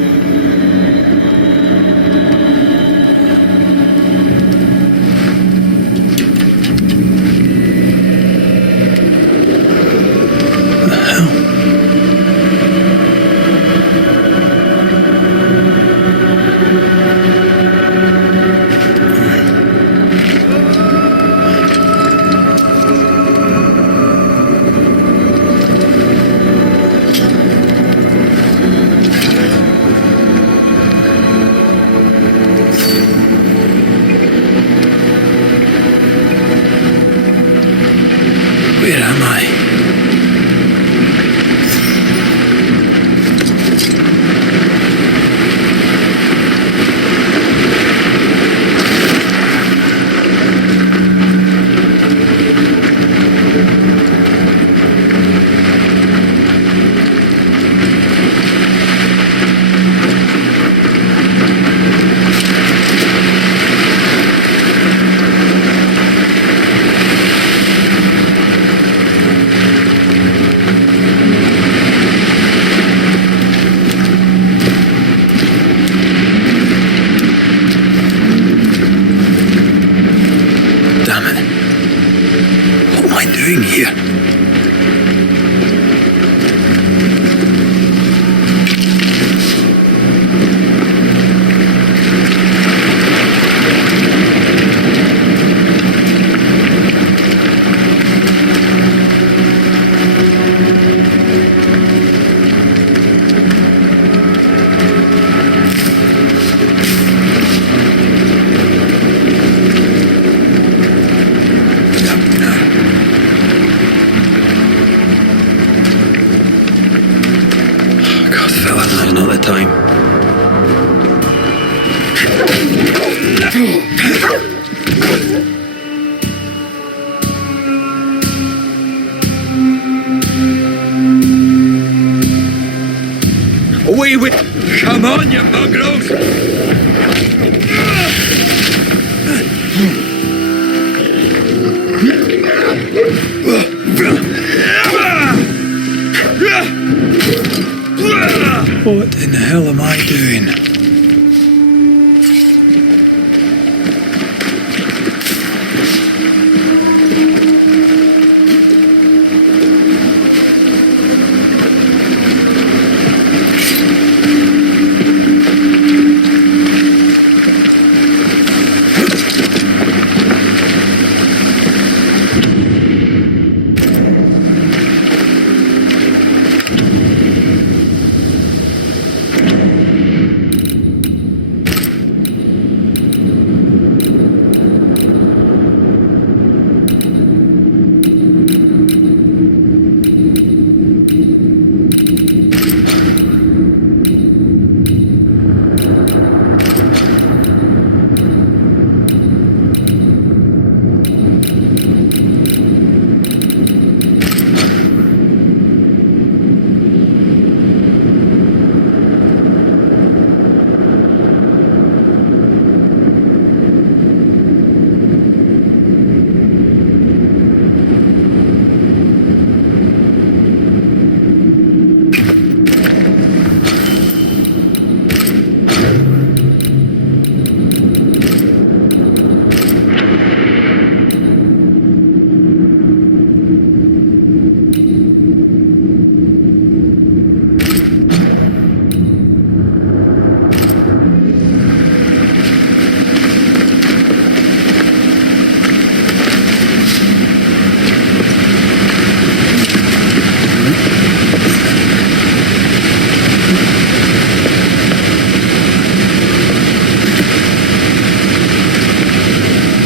hell am I doing?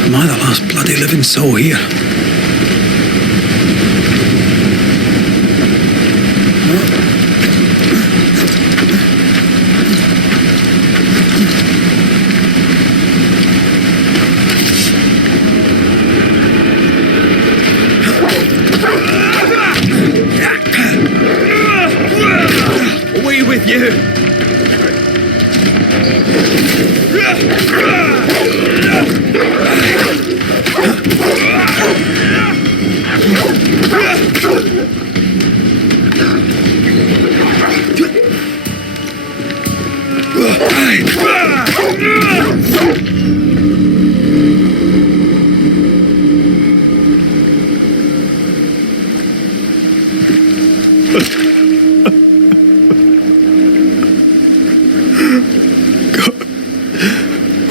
Am I the last bloody living soul here? Away with you!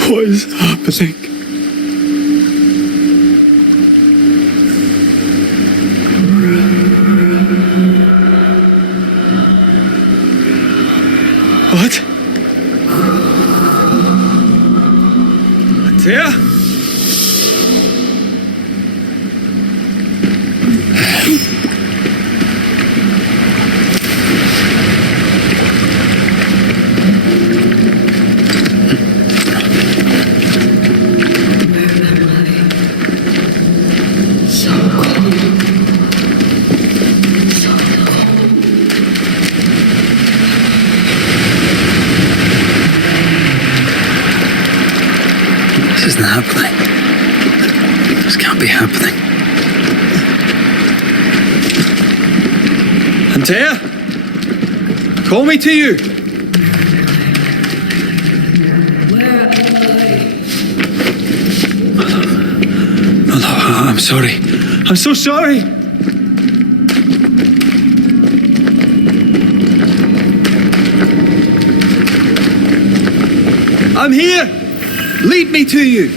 What is happening? What? Antea? This isn't happening. This can't be happening. Antea? Call me to you. No, I'm sorry. I'm so sorry. I'm here. Lead me to you.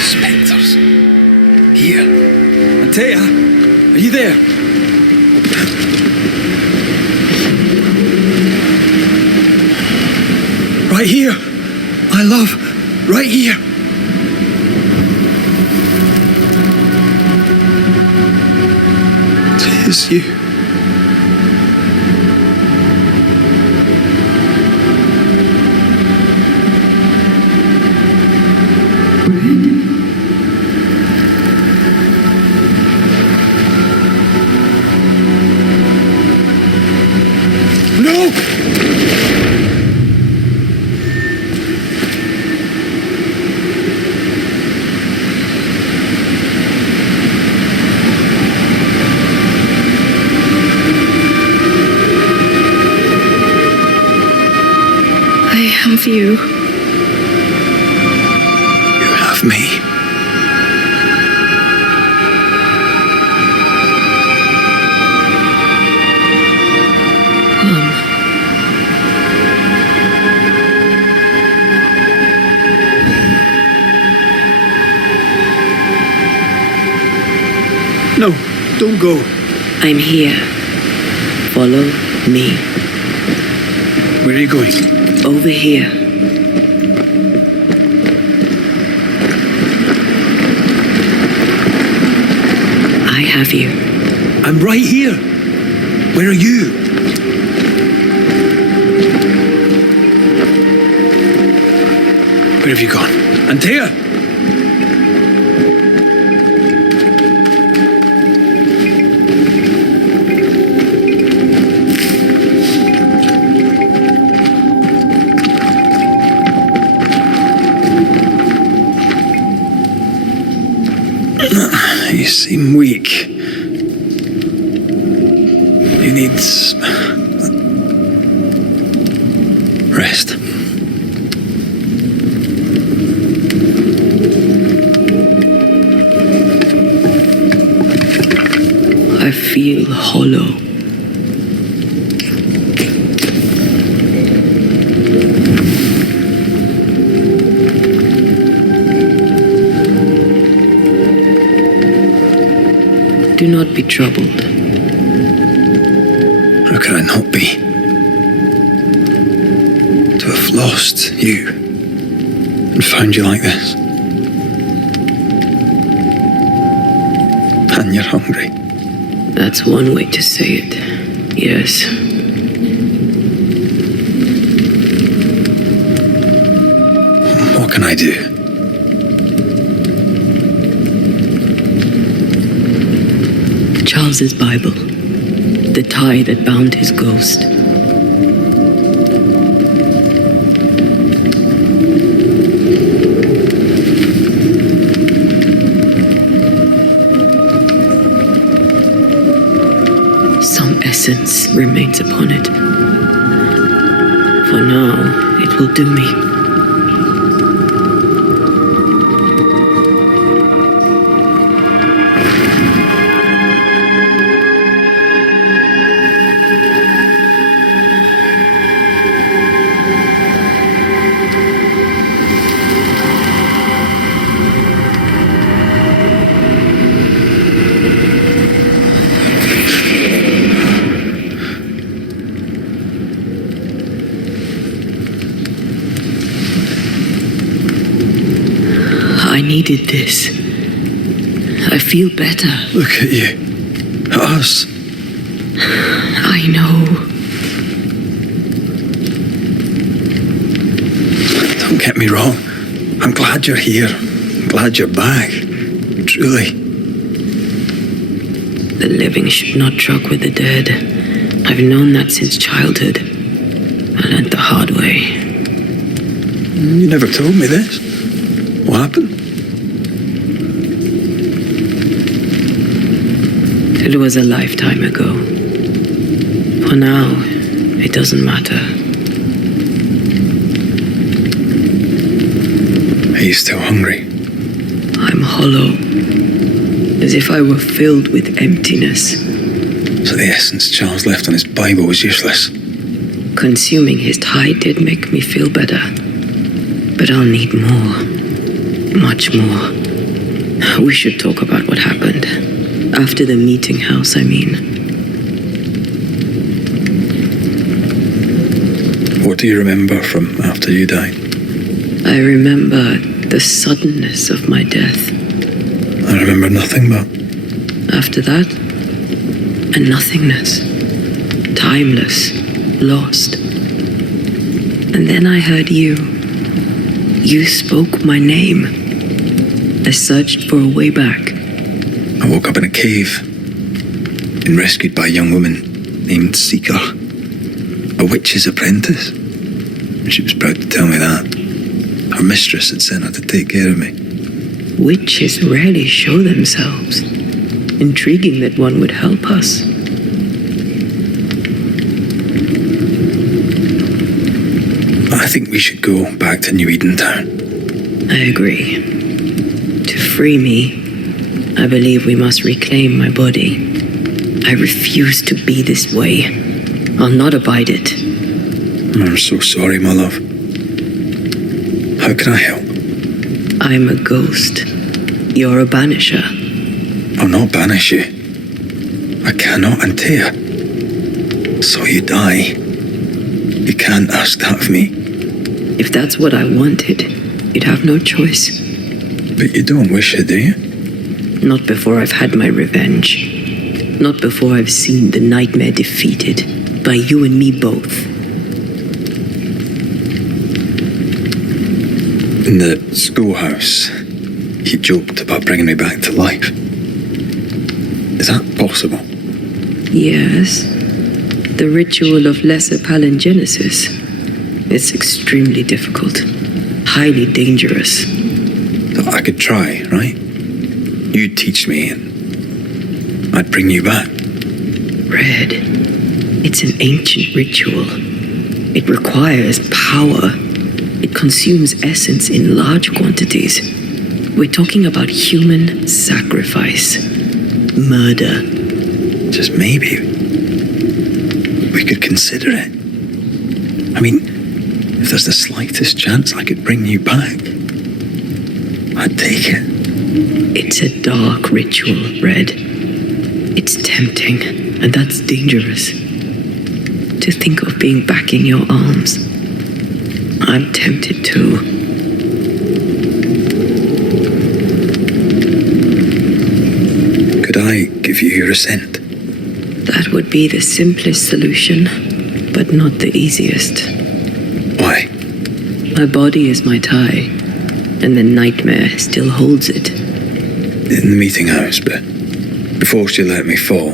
Spectres. Here. Antea, are you there? Right here. My love. Right here. It is you. No! you. You have me. No, don't go. I'm here. Follow me. Where are you going? Over here. I have you. I'm right here. Where are you? Where have you gone? Antea! You seem weak. You need rest. I feel hollow. Do not be troubled. How could I not be? To have lost you and found you like this. And you're hungry. That's one way to say it. Yes. What can I do? Charles's Bible. The tie that bound his ghost. Some essence remains upon it. For now, it will do me. I needed this. I feel better. Look at you. At us. I know. Don't get me wrong. I'm glad you're here. I'm glad you're back. Truly. The living should not truck with the dead. I've known that since childhood. I learned the hard way. You never told me this. What happened? It was a lifetime ago. For now, it doesn't matter. Are you still hungry? I'm hollow, as if I were filled with emptiness. So the essence Charles left on his Bible was useless. Consuming his tie did make me feel better. But I'll need more. Much more. We should talk about what happened. After the meeting house, I mean. What do you remember from after you died? I remember the suddenness of my death. I remember nothing but... After that, a nothingness. Timeless. Lost. And then I heard you. You spoke my name. I searched for a way back. I woke up in a cave. Been rescued by a young woman named Seeker. A witch's apprentice. And she was proud to tell me that. Her mistress had sent her to take care of me. Witches rarely show themselves. Intriguing that one would help us. I think we should go back to New Eden Town. I agree. To free me, I believe we must reclaim my body. I refuse to be this way. I'll not abide it. I'm so sorry, my love. How can I help? I'm a ghost. You're a banisher. I'll not banish you. I cannot, Antea. So you die. You can't ask that of me. If that's what I wanted, you'd have no choice. But you don't wish it, do you? Not before I've had my revenge. Not before I've seen the nightmare defeated by you and me both. In the schoolhouse, he joked about bringing me back to life. Is that possible? Yes. The ritual of lesser palingenesis. It's extremely difficult. Highly dangerous. So I could try, right? You'd teach me and I'd bring you back. Red. It's an ancient ritual. It requires power. It consumes essence in large quantities. We're talking about human sacrifice. Murder. Just maybe we could consider it. I mean, if there's the slightest chance I could bring you back, I'd take it. It's a dark ritual, Red. It's tempting, and that's dangerous. To think of being back in your arms. I'm tempted too. Could I give you your assent? That would be the simplest solution, but not the easiest. Why? My body is my tie, and the nightmare still holds it. In the meeting house, but before she let me fall,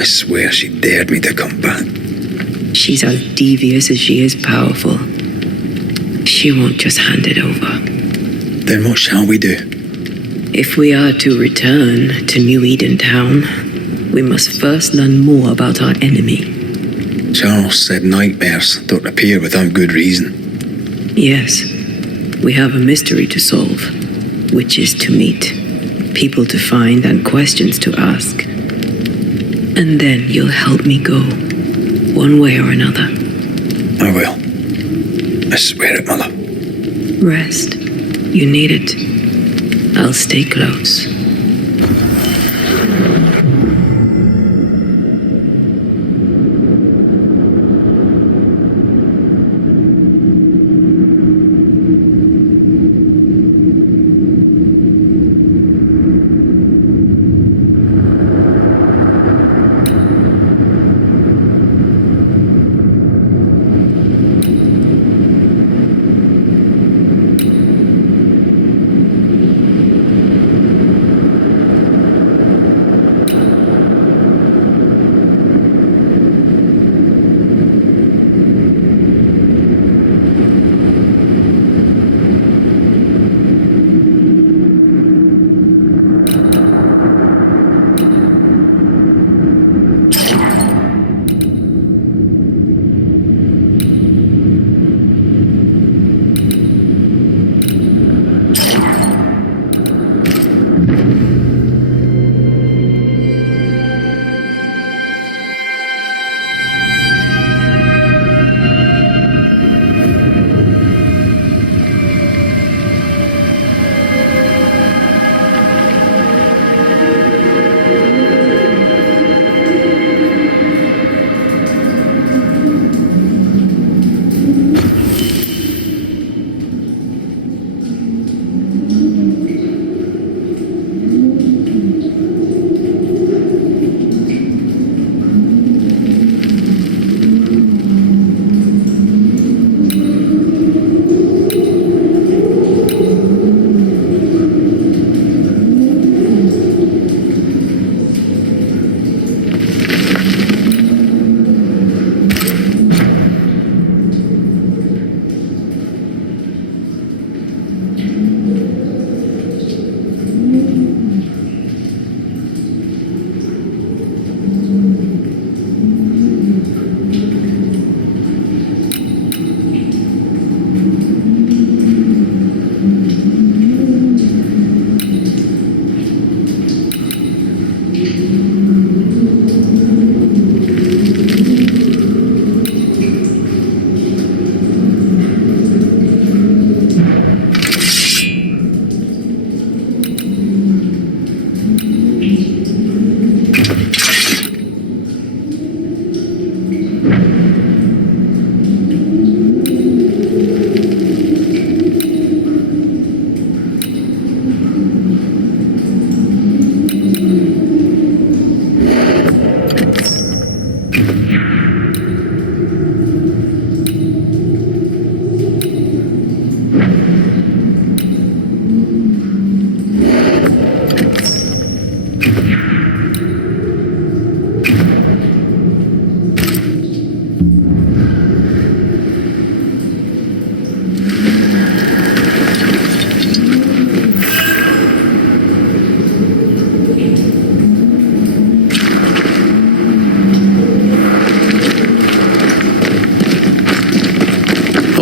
I swear she dared me to come back. She's as devious as she is powerful. She won't just hand it over. Then what shall we do? If we are to return to New Eden Town, we must first learn more about our enemy. Charles said nightmares don't appear without good reason. Yes, we have a mystery to solve, witches to meet, people to find, and questions to ask. And then you'll help me go, one way or another. I will. I swear it, my love. Rest. You need it. I'll stay close.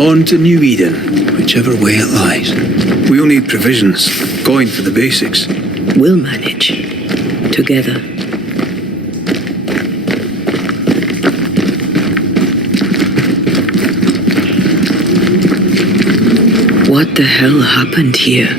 On to New Eden, whichever way it lies. We'll need provisions, going for the basics. We'll manage. Together. What the hell happened here?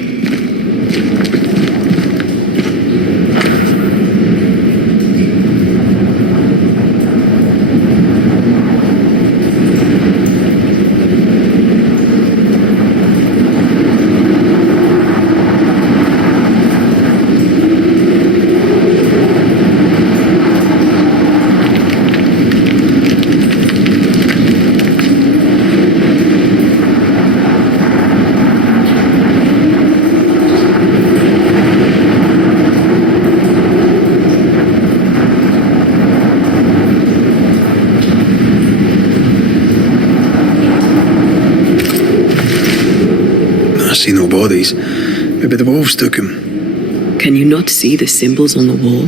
I see no bodies. Maybe the wolves took him. Can you not see the symbols on the wall?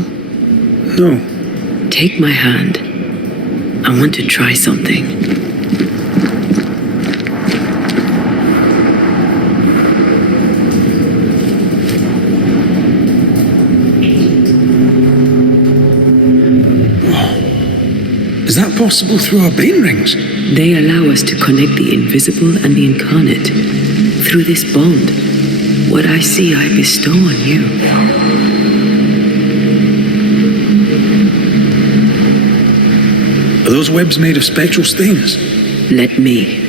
No. Take my hand. I want to try something. Is that possible through our bane rings? They allow us to connect the invisible and the incarnate. Through this bond, what I see I bestow on you. Are those webs made of spectral stains? Let me.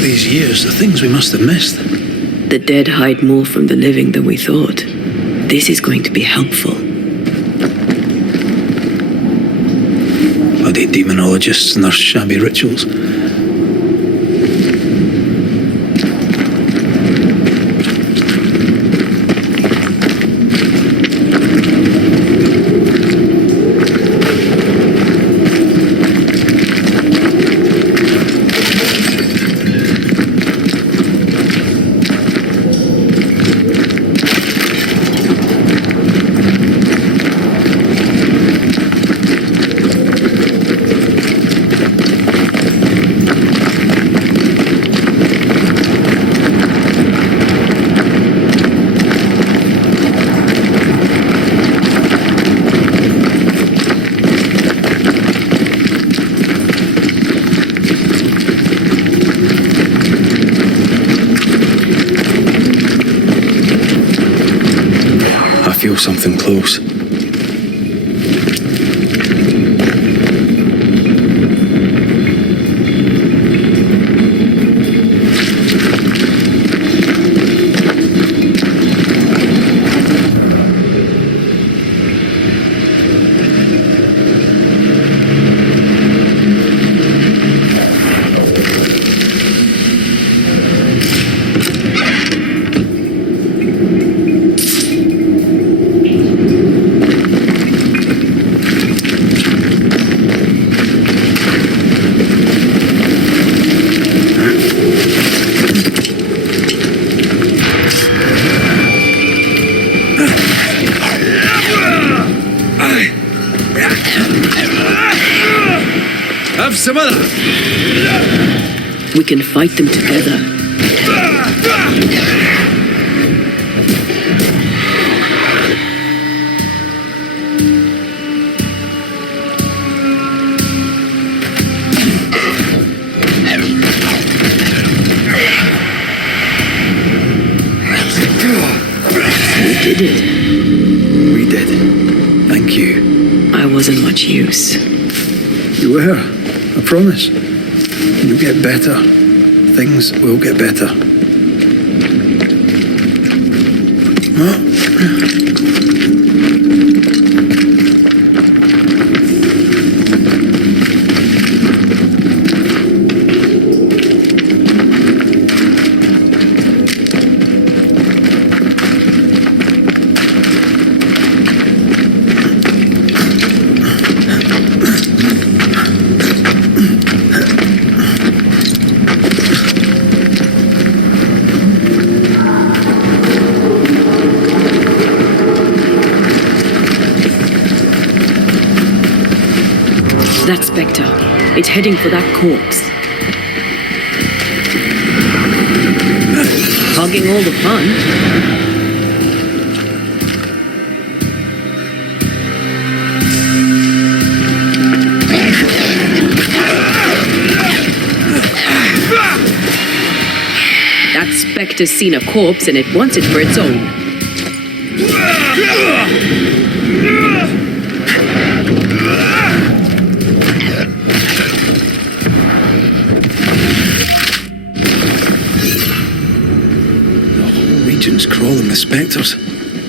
These years, the things we must have missed. The dead hide more from the living than we thought. This is going to be helpful. Bloody demonologists and their shabby rituals. Something close. Have some other. We can fight them together. We did it. We did. Thank you. I wasn't much use. You were. I promise. You'll get better. Things will get better. That spectre. It's heading for that corpse. Hogging all the fun. That spectre's seen a corpse and it wants it for its own. Region's crawling with spectres.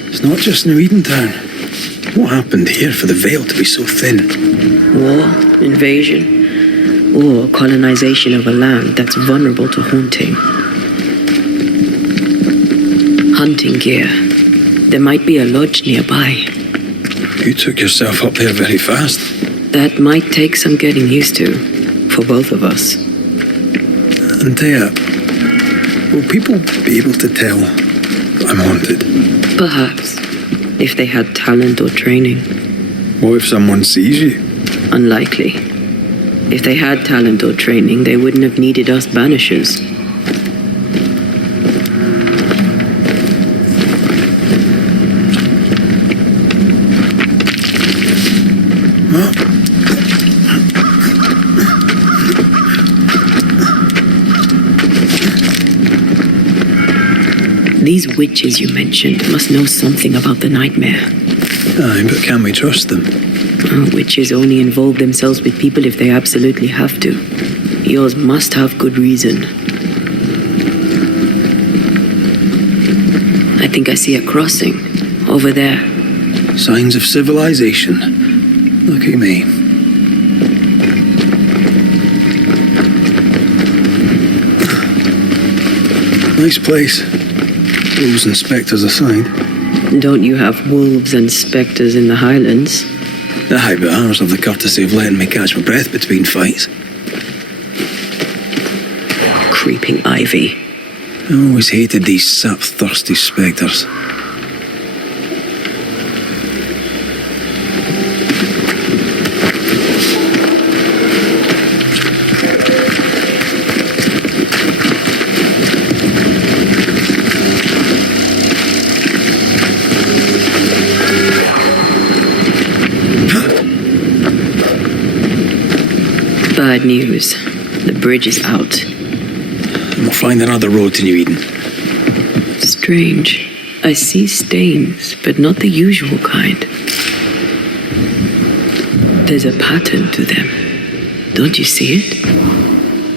It's not just New Eden Town. What happened here for the veil to be so thin? War, invasion, or colonization of a land that's vulnerable to haunting. Hunting gear. There might be a lodge nearby. You took yourself up there very fast. That might take some getting used to, for both of us. Antea, will people be able to tell I'm haunted? Perhaps, if they had talent or training. What if someone sees you? Unlikely. If they had talent or training, they wouldn't have needed us Banishers. These witches you mentioned must know something about the nightmare. Aye, but can we trust them? Witches only involve themselves with people if they absolutely have to. Yours must have good reason. I think I see a crossing. Over there. Signs of civilization. Look at me. Nice place. Wolves and spectres aside. Don't you have wolves and spectres in the Highlands? Aye, but ours have the courtesy of letting me catch my breath between fights. Creeping ivy. I always hated these sap-thirsty spectres. Bad news. The bridge is out. We'll find another road to New Eden. Strange. I see stains, but not the usual kind. There's a pattern to them. Don't you see it?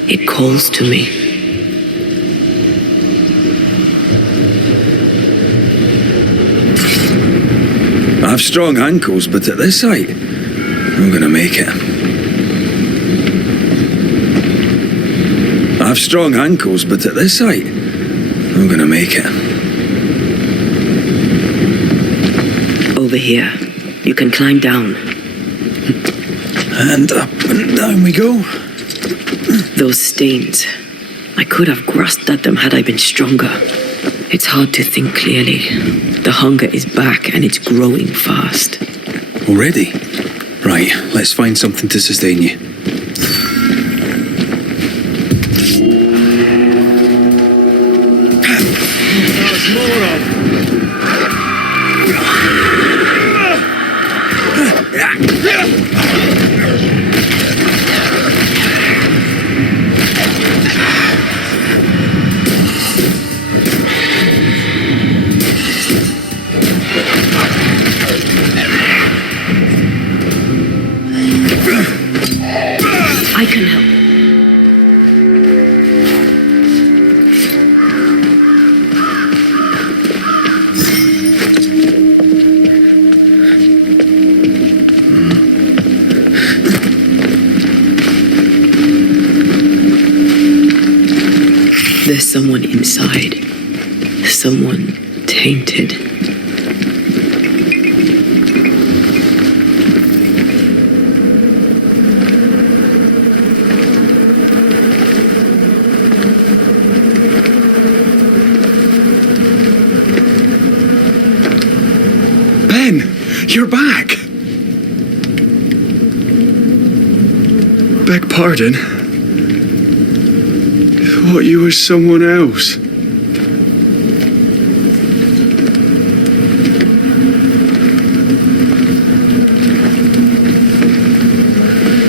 It calls to me. I have strong ankles, but at this height, I'm gonna make it. I have strong ankles, but at this height, I'm gonna make it. Over here. You can climb down. And up and down we go. Those stains. I could have grasped at them had I been stronger. It's hard to think clearly. The hunger is back and it's growing fast. Already? Right, let's find something to sustain you. I can help. There's someone inside. Someone tainted. Ben, you're back. beg pardon. Thought you was someone else.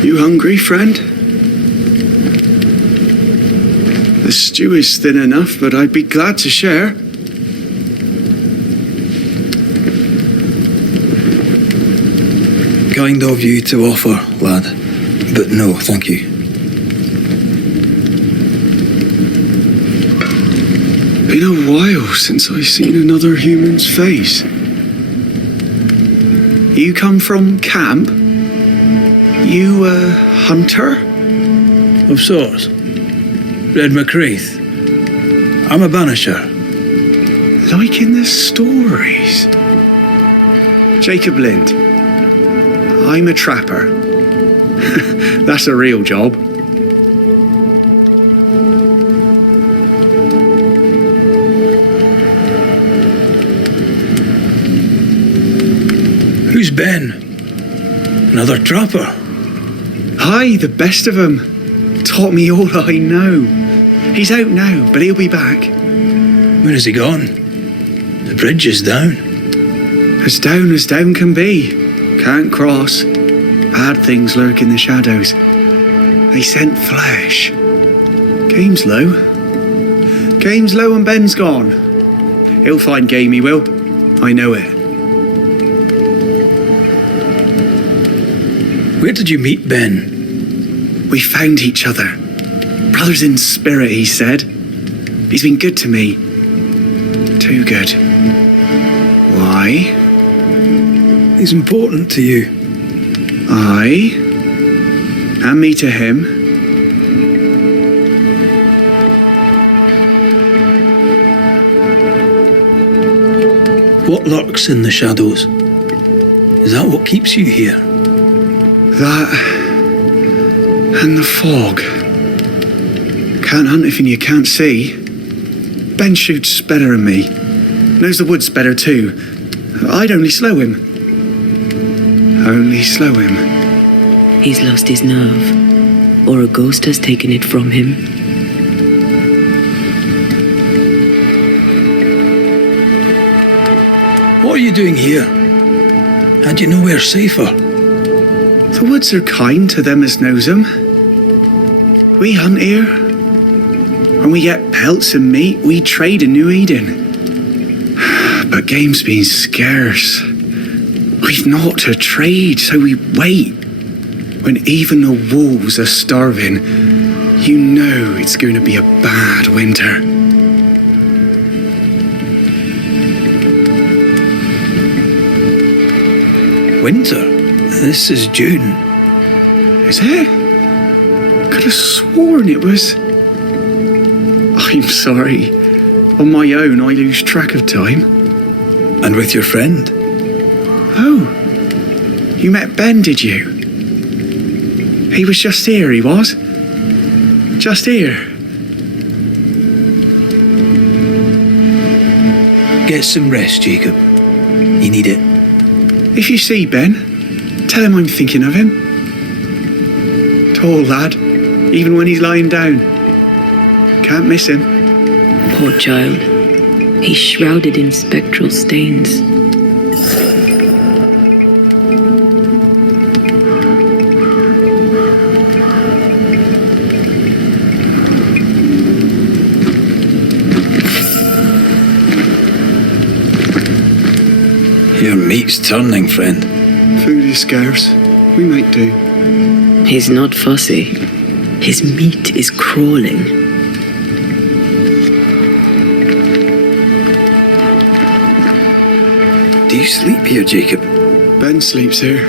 You hungry, friend? The stew is thin enough, but I'd be glad to share. Kind of you to offer, lad. But no, thank you. Been a while since I've seen another human's face. You come from camp? You a hunter? Of sorts. Red McCreath. I'm a banisher. Like in the stories. Jacob Lind. I'm a trapper. That's a real job. Who's Ben? Another trapper? Aye, the best of 'em. Taught me all I know. He's out now, but he'll be back. Where has he gone? The bridge is down. As down can be. Can't cross. Bad things lurk in the shadows. They scent flesh. Game's low. Game's low and Ben's gone. He'll find game, he will. I know it. Where did you meet Ben? We found each other. Brothers in spirit, he said. He's been good to me. Too good. Why? He's important to you. Aye. And me to him. What lurks in the shadows? Is that what keeps you here? That and the fog. Can't hunt anything you can't see. Ben shoots better than me. Knows the woods better too. I'd only slow him. Only slow him. He's lost his nerve, or a ghost has taken it from him. What are you doing here? Had you nowhere safer? The woods are kind to them as knows 'em. We hunt here. When we get pelts and meat, we trade in New Eden. But game's been scarce. We've naught to trade, so we wait. When even the wolves are starving, you know it's going to be a bad winter. Winter? This is June. Is it? Could have sworn it was. I'm sorry. On my own, I lose track of time. And with your friend? Oh. You met Ben, did you? He was just here, he was. Just here. Get some rest, Jacob. You need it. If you see Ben, tell him I'm thinking of him. Tall lad, even when he's lying down. Can't miss him. Poor child. He's shrouded in spectral stains. Your meat's turning, friend. Food is scarce. We might do. He's not fussy. His meat is crawling. Do you sleep here, Jacob? Ben sleeps here.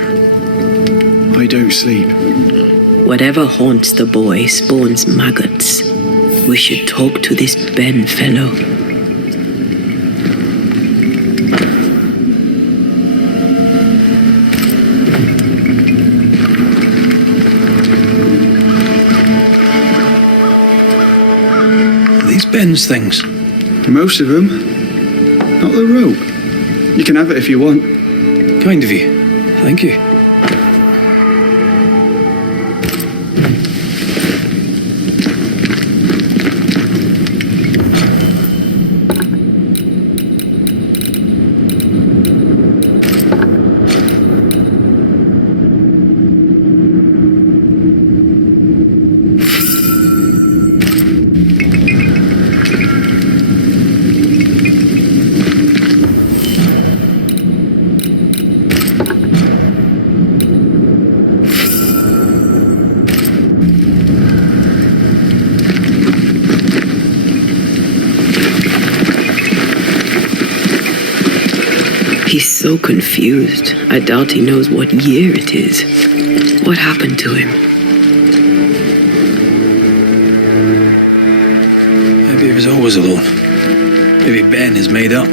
I don't sleep. Whatever haunts the boy spawns maggots. We should talk to this Ben fellow. These Ben's things? Most of them. Not the rope. You can have it if you want. Kind of you. Thank you. He's so confused. I doubt he knows what year it is. What happened to him? Maybe he was always alone. Maybe Ben is made up.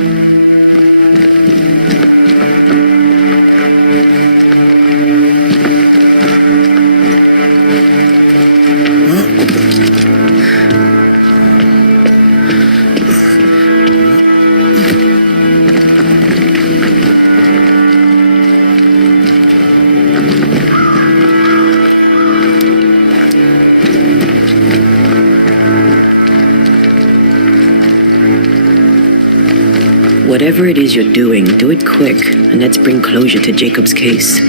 Whatever it is you're doing, do it quick, and let's bring closure to Jacob's case.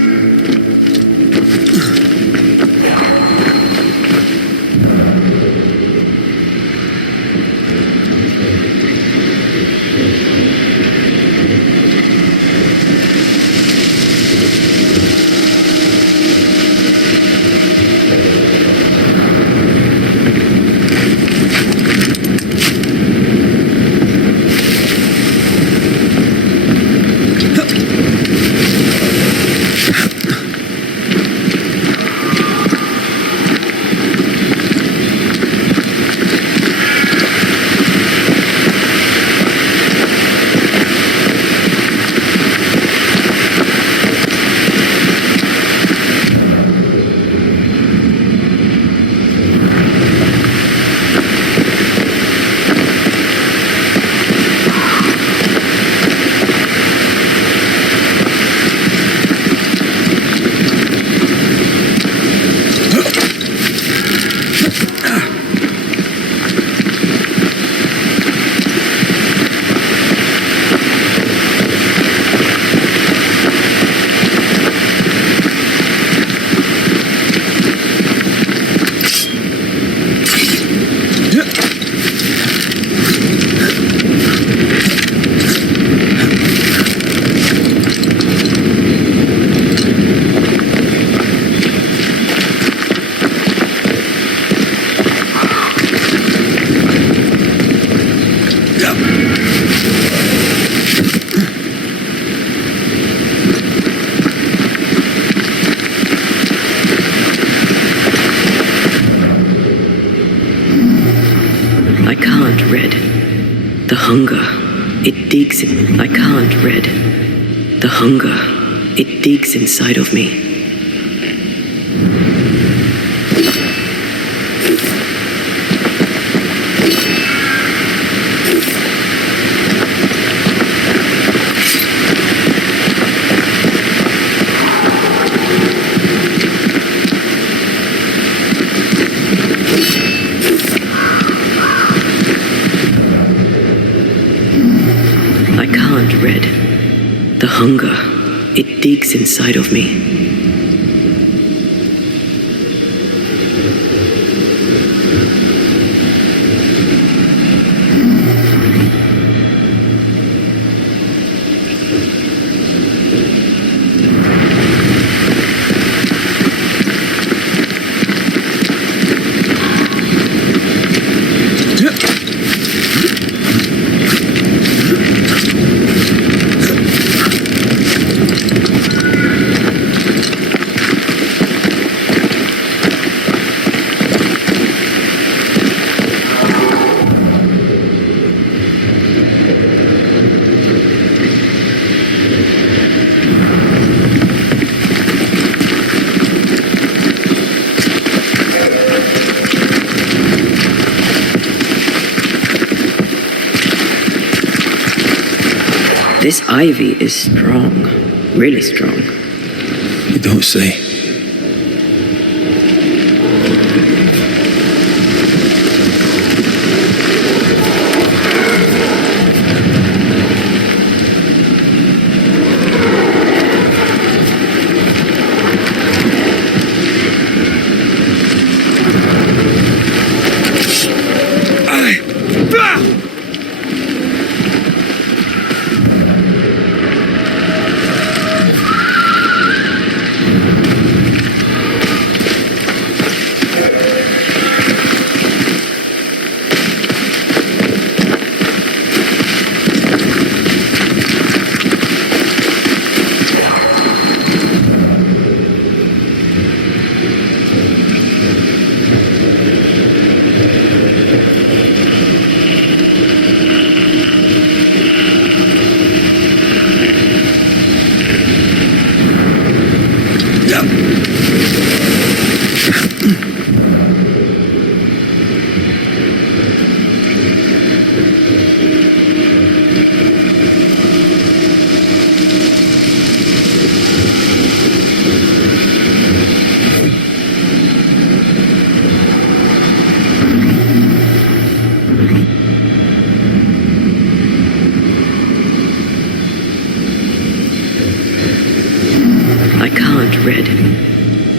The hunger, it digs in. I can't read. The hunger, it digs inside of me. The hunger, it digs inside of me. This ivy is strong, really strong. You don't say.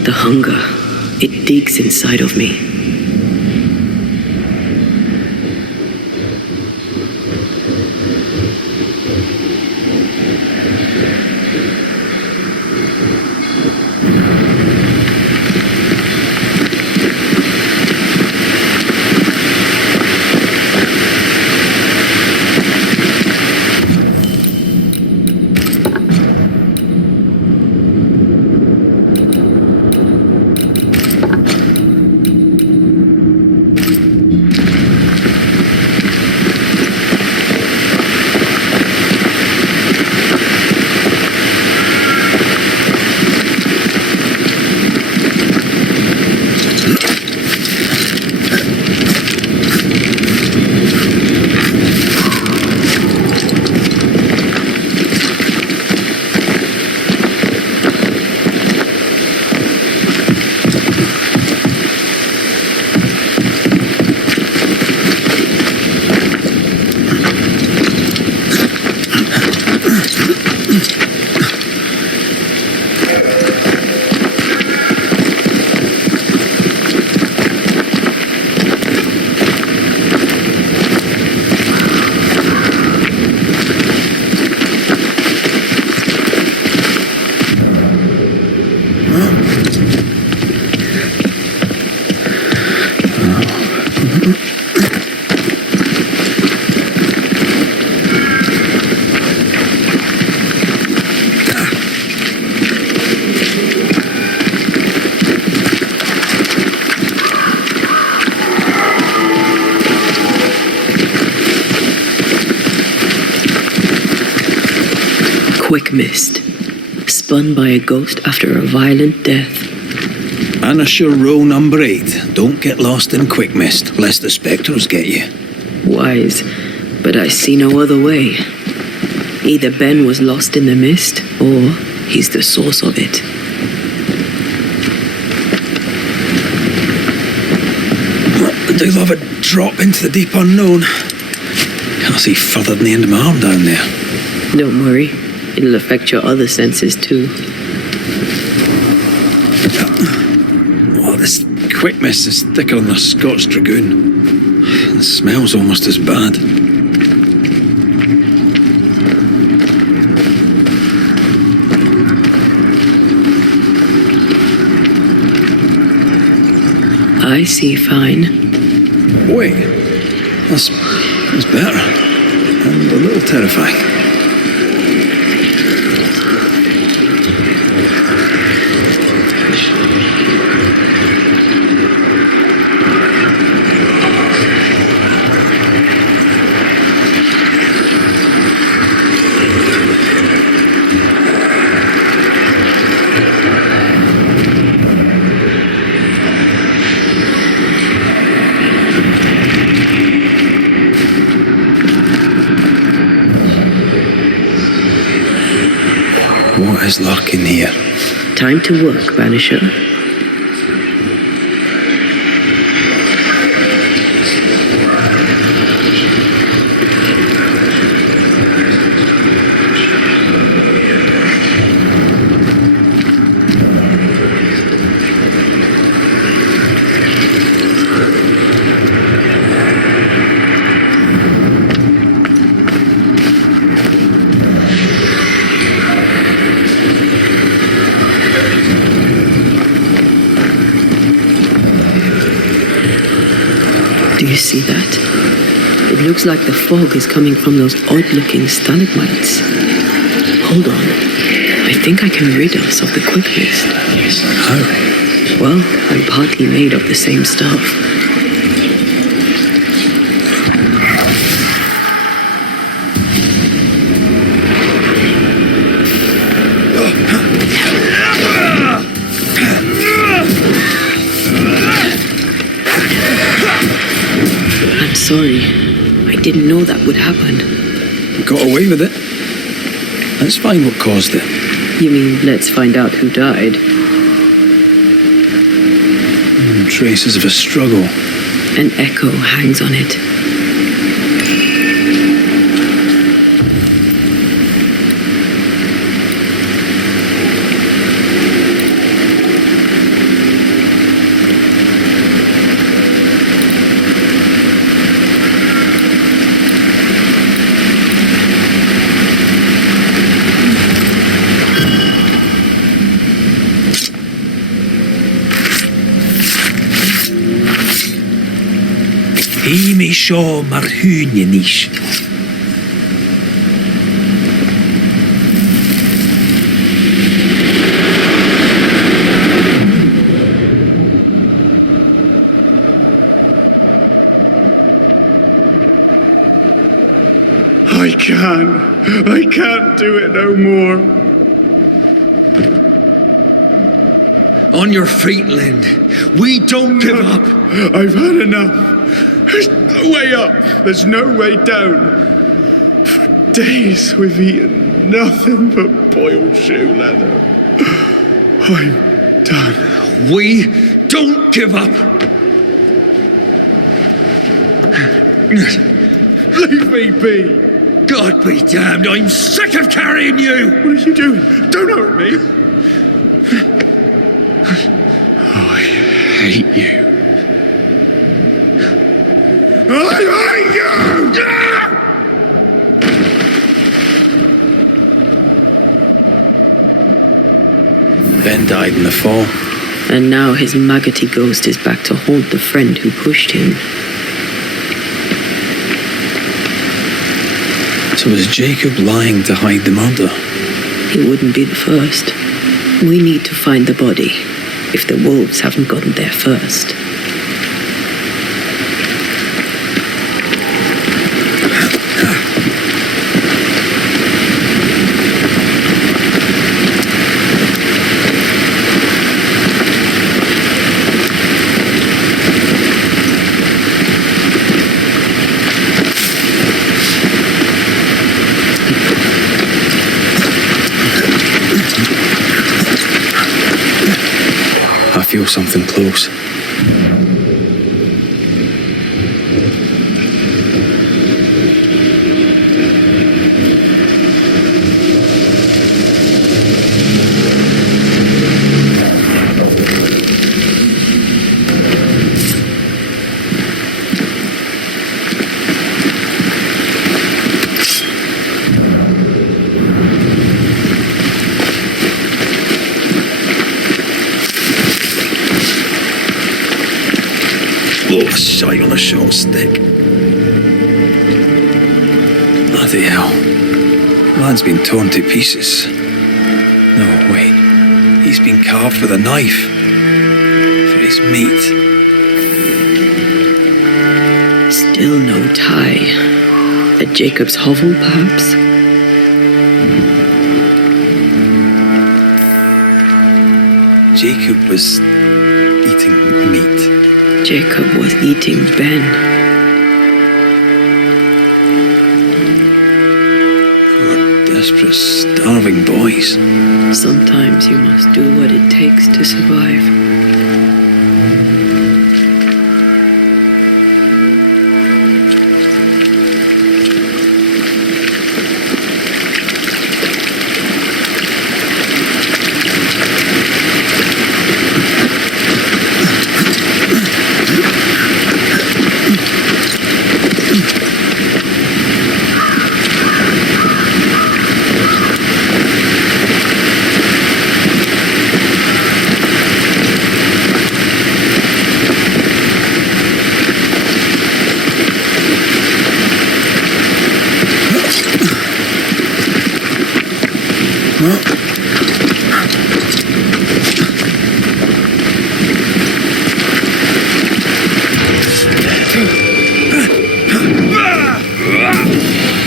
The hunger, it digs inside of me. Quick mist, spun by a ghost after a violent death. Banisher rule number 8. Don't get lost in quick mist, lest the spectres get you. Wise, but I see no other way. Either Ben was lost in the mist, or he's the source of it. I do love a drop into the deep unknown. Can't see further than the end of my arm down there. Don't worry, it'll affect your other senses too. Oh, this quick mist is thicker than a Scots dragoon. The smell's almost as bad. I see fine. Wait, that's better. And a little terrifying. What is lurking here? Time to work, Banisher. Do you see that? It looks like the fog is coming from those odd-looking stalagmites. Hold on. I think I can rid us of the quick mist. How? Well, I'm partly made of the same stuff. I'm sorry. I didn't know that would happen. Got away with it. Let's find what caused it. You mean, let's find out who died? Traces of a struggle. An echo hangs on it. seo mar húne níos. I can't do it no more. On your feet, Lind. We don't give up. I've had enough. There's no way up. There's no way down. For days we've eaten nothing but boiled shoe leather. I'm done. We don't give up. Leave me be. God be damned, I'm sick of carrying you! What are you doing? Don't hurt me! I hate you. I hate you! Ben died in the fall. And now his maggoty ghost is back to haunt the friend who pushed him. So was Jacob lying to hide the murder? He wouldn't be the first. We need to find the body, if the wolves haven't gotten there first. I feel something close. Oh, shite on a short stick. Bloody hell. Man's been torn to pieces. No, wait. He's been carved with a knife. For his meat. Still no tie. At Jacob's hovel, perhaps? Jacob was eating meat. Jacob was eating Ben. Poor, desperate, starving boys. Sometimes you must do what it takes to survive.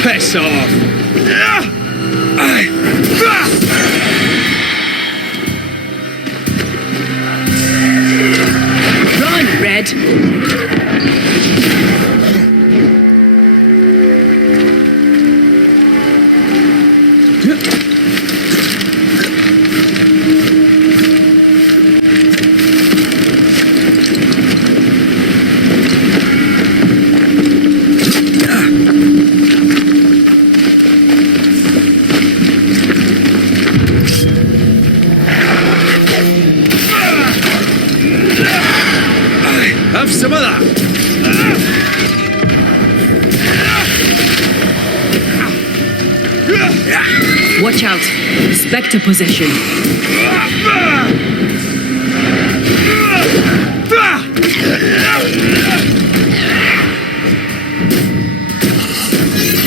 Piss off! Run, Red! Have some of that! Watch out! Spectre possession.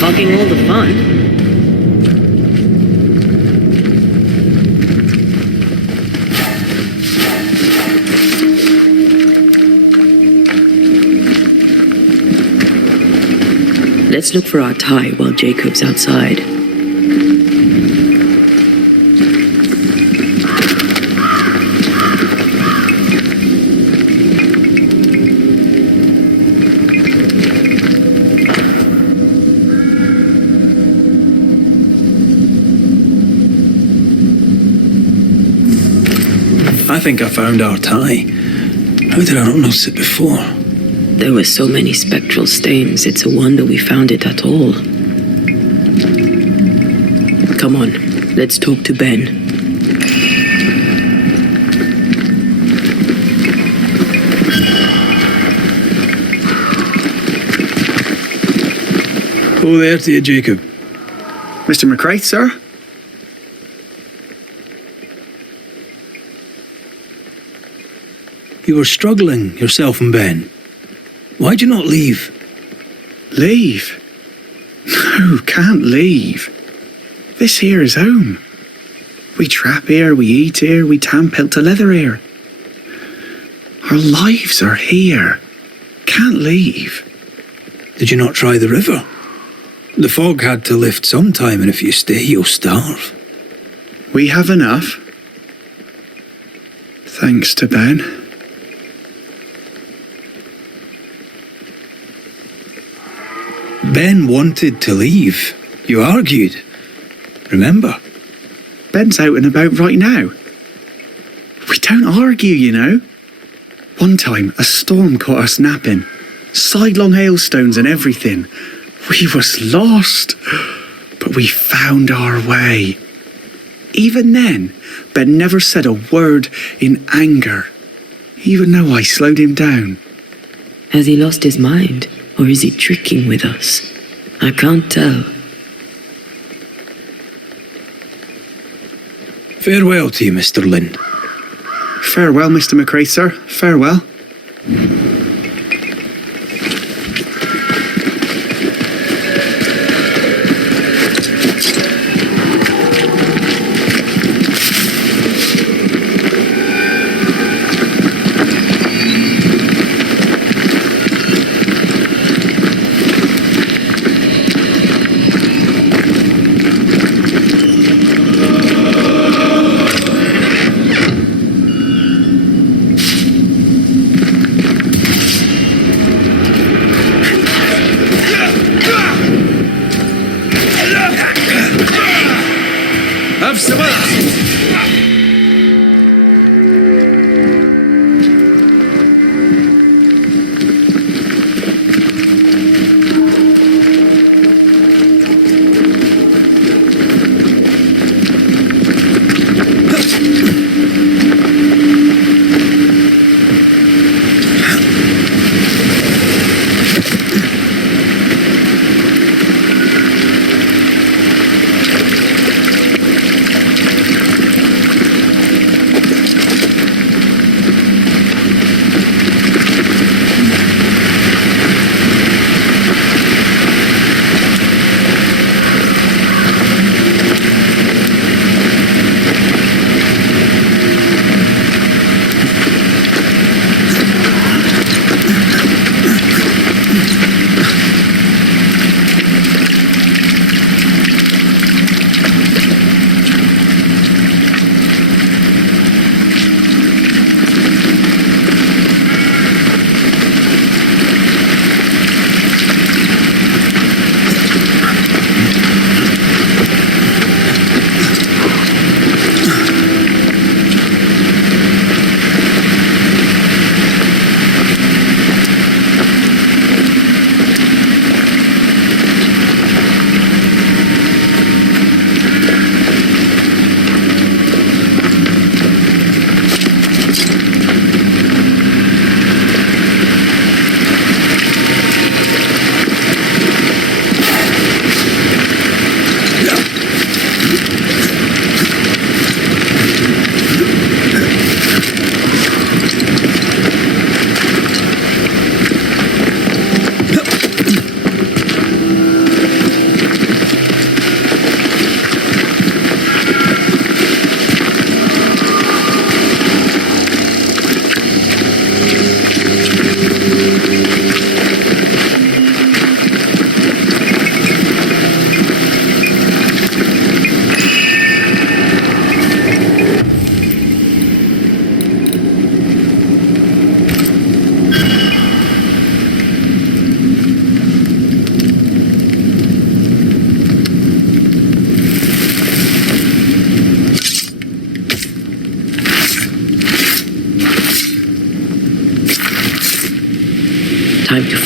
hogging all the fun. Let's look for our tie while Jacob's outside. I think I found our tie. How did I not notice it before? There were so many spectral stains, it's a wonder we found it at all. Come on, let's talk to Ben. Oh, there to you, Jacob. Mr. McCraith, sir? You were struggling, yourself and Ben. Why'd you not leave? Leave? No, can't leave. This here is home. We trap here, we eat here, we tan pelt to leather here. Our lives are here. Can't leave. Did you not try the river? The fog had to lift sometime, and if you stay, you'll starve. We have enough. Thanks to Ben. Ben wanted to leave. You argued. Remember? Ben's out and about right now. We don't argue, you know. One time, a storm caught us napping. Sidelong hailstones and everything. We was lost. But we found our way. Even then, Ben never said a word in anger. Even though I slowed him down. Has he lost his mind? Or is he tricking with us? I can't tell. Farewell to you, Mr. Lind. Farewell, Mr. McCraith, sir. Farewell.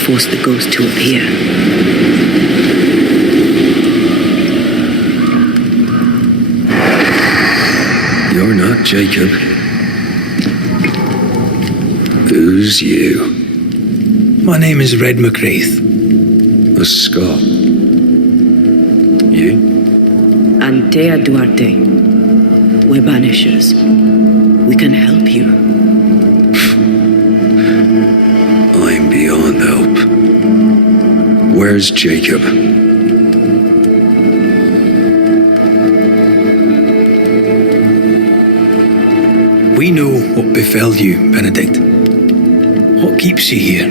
forced the ghost to appear. You're not Jacob. Who's you? My name is Red McRaith. A Scot. You? Antea Duarte. We're Banishers. We can help you. I'm beyond help. Where's Jacob? We know what befell you, Benedict. What keeps you here?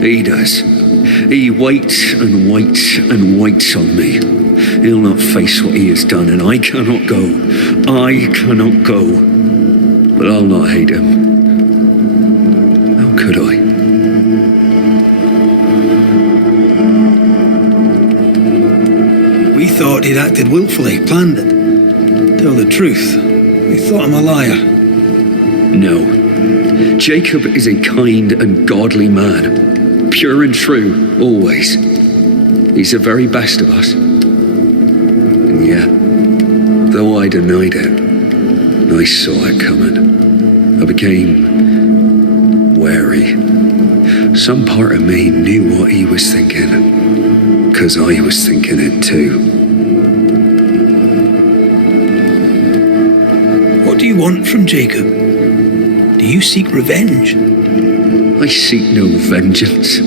He does. He waits and waits and waits on me. He'll not face what he has done, and I cannot go. I cannot go. But I'll not hate him. How could I? We thought he'd acted willfully, planned it. Tell the truth, we thought him a liar. No. Jacob is a kind and godly man. Pure and true, always. He's the very best of us. And yet, though I denied it, I saw it coming. I became wary. Some part of me knew what he was thinking, 'cause I was thinking it too. What do you want from Jacob? Do you seek revenge? I seek no vengeance.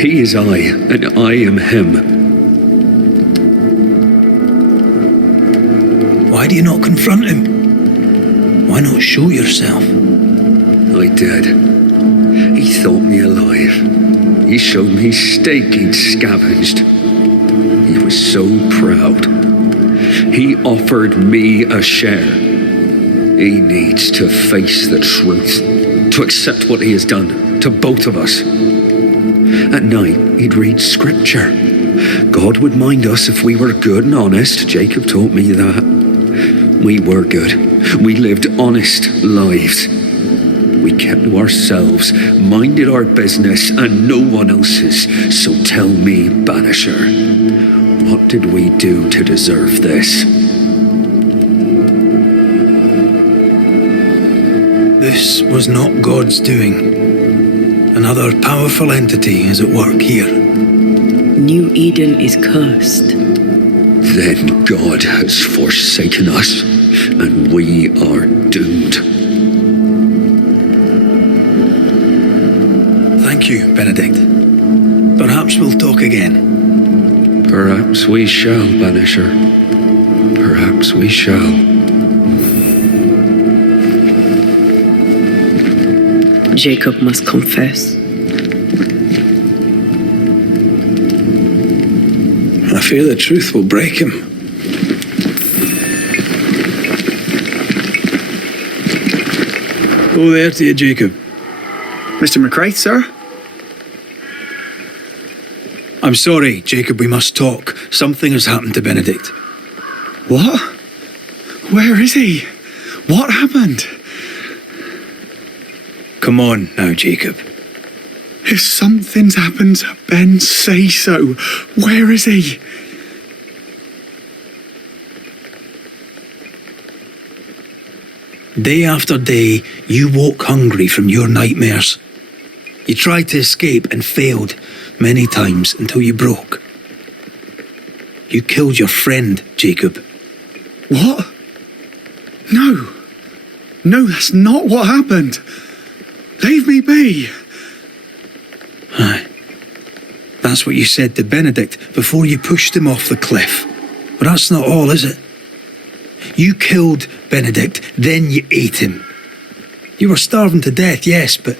He is I, and I am him. Why do you not confront him? Why not show yourself? I did. He thought me alive. He showed me steak he'd scavenged. He was so proud. He offered me a share. He needs to face the truth, to accept what he has done to both of us. At night, he'd read scripture. God would mind us if we were good and honest. Jacob taught me that. We were good. We lived honest lives. We kept to ourselves, minded our business and no one else's. So tell me, Banisher, what did we do to deserve this? This was not God's doing. Another powerful entity is at work here. New Eden is cursed. Then God has forsaken us, and we are doomed. Thank you, Benedict. Perhaps we'll talk again. Perhaps we shall, Banisher. Perhaps we shall. Jacob must confess. I fear the truth will break him. Oh, there to you, Jacob. Mr. McRaith, sir? I'm sorry, Jacob, we must talk. Something has happened to Benedict. What? Where is he? What happened? Come on now, Jacob. If something's happened to Ben, say so. Where is he? Day after day, you woke hungry from your nightmares. You tried to escape and failed many times until you broke. You killed your friend, Jacob. What? No. No, that's not what happened. Leave me be. Aye. That's what you said to Benedict before you pushed him off the cliff. But that's not all, is it? You killed Benedict, then you ate him. You were starving to death, yes, but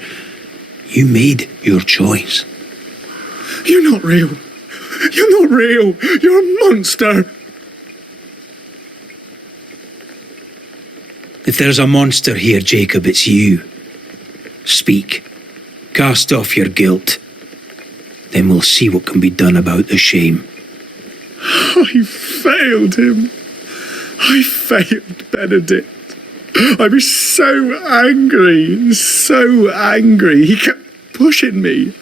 you made your choice. You're not real. You're not real. You're a monster. If there's a monster here, Jacob, it's you. Speak. Cast off your guilt. Then we'll see what can be done about the shame. I failed him. I failed Benedict. I was so angry. He kept pushing me.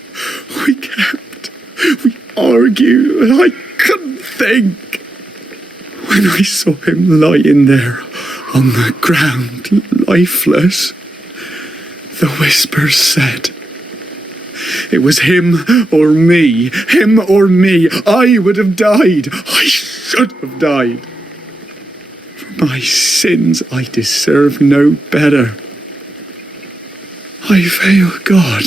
We argued, and I couldn't think. When I saw him lying there on the ground, lifeless, the whispers said, it was him or me. I would have died. I should have died. For my sins, I deserve no better. I failed God.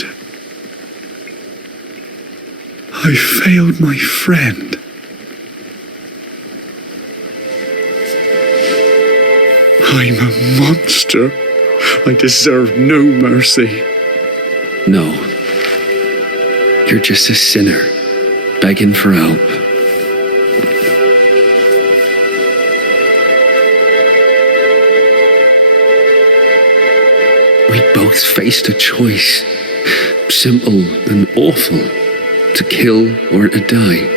I failed my friend. I'm a monster. I deserve no mercy. No. You're just a sinner, begging for help. We both faced a choice, simple and awful, to kill or to die.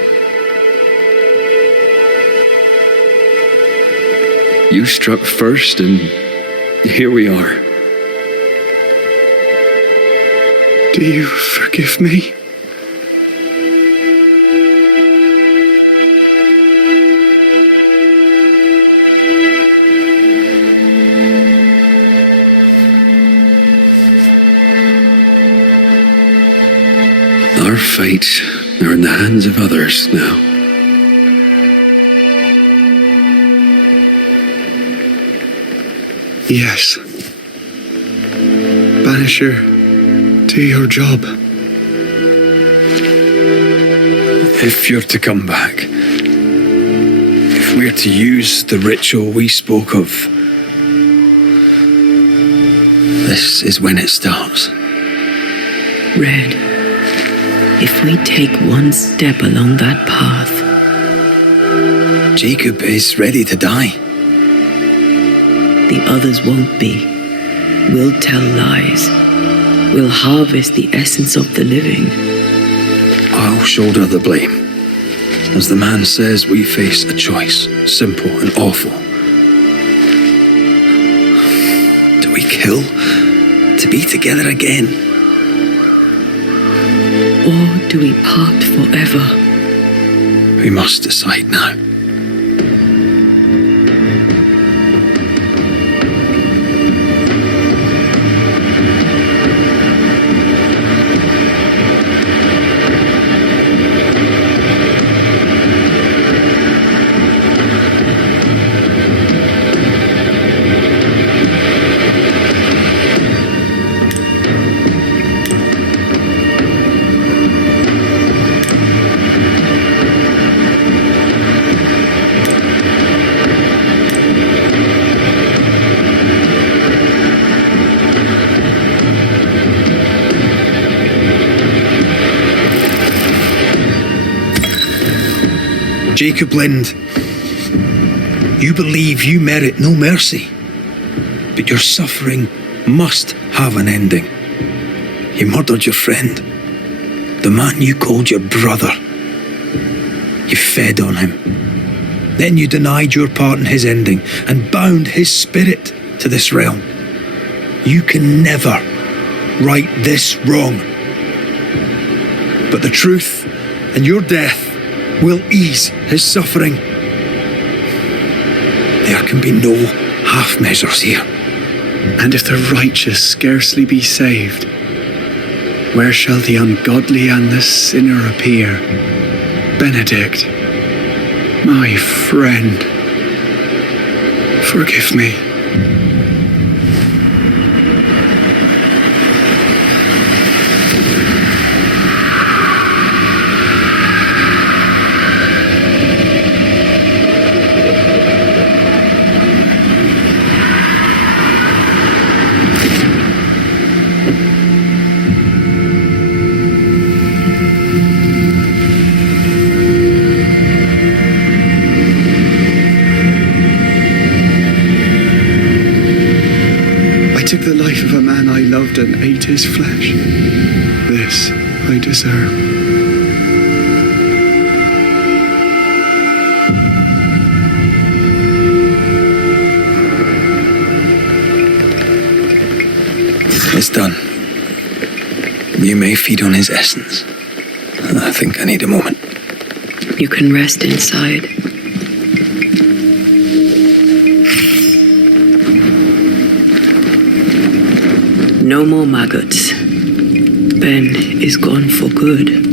You struck first, and here we are. Do you forgive me? Our fates are in the hands of others now. Yes. Banisher, do your job. If you're to come back, if we're to use the ritual we spoke of, this is when it starts. Red, if we take one step along that path, Jacob is ready to die. The others won't be. We'll tell lies. We'll harvest the essence of the living. I'll shoulder the blame. As the man says, we face a choice, simple and awful. Do we kill to be together again? Or do we part forever? We must decide now. Jacob Lind, you believe you merit no mercy, but your suffering must have an ending. You murdered your friend, the man you called your brother. You fed on him. Then you denied your part in his ending and bound his spirit to this realm. You can never right this wrong. But the truth and your death will ease his suffering. There can be no half measures here. And if the righteous scarcely be saved, where shall the ungodly and the sinner appear? Benedict, my friend, forgive me. Took the life of a man I loved and ate his flesh. This I deserve. It's done. You may feed on his essence. I think I need a moment. You can rest inside. No more maggots. Ben is gone for good.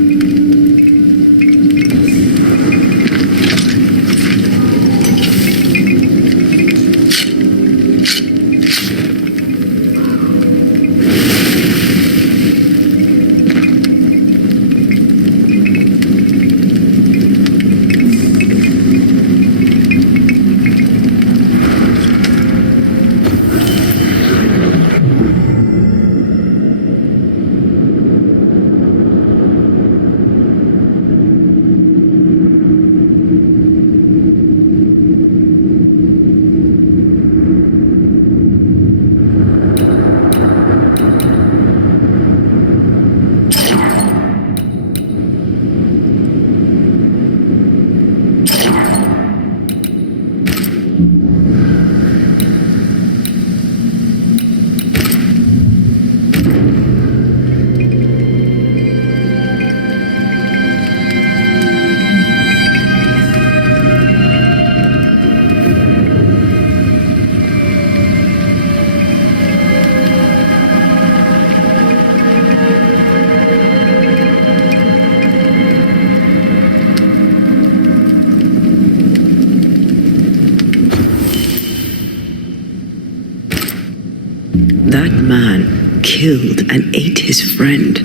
That man killed and ate his friend.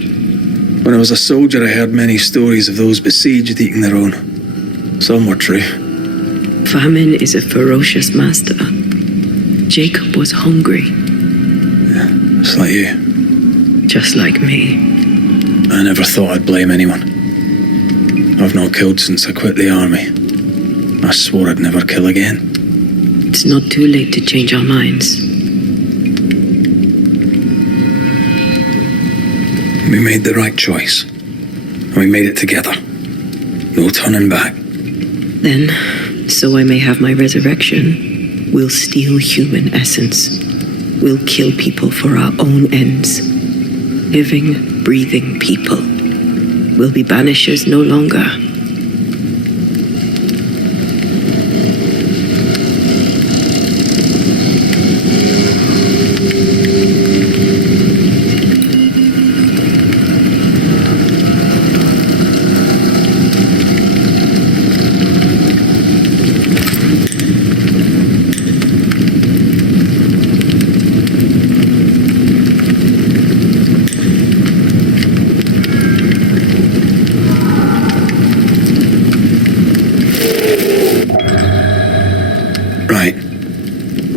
When I was a soldier, I heard many stories of those besieged eating their own. Some were true. Famine is a ferocious master. Jacob was hungry. Yeah, just like you. Just like me. I never thought I'd blame anyone. I've not killed since I quit the army. I swore I'd never kill again. It's not too late to change our minds. We made the right choice. And we made it together. No turning back. Then, so I may have my resurrection, we'll steal human essence. We'll kill people for our own ends. Living, breathing people. We'll be banishers no longer.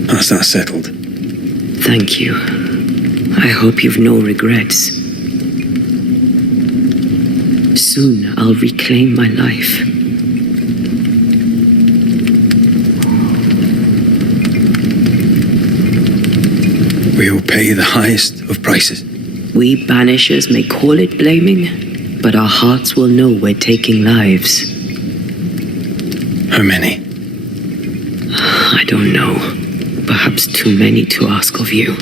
That's that settled. Thank you. I hope you've no regrets. Soon I'll reclaim my life. We'll pay the highest of prices. We banishers may call it blaming, but our hearts will know we're taking lives. How many? I don't know. Perhaps too many to ask of you.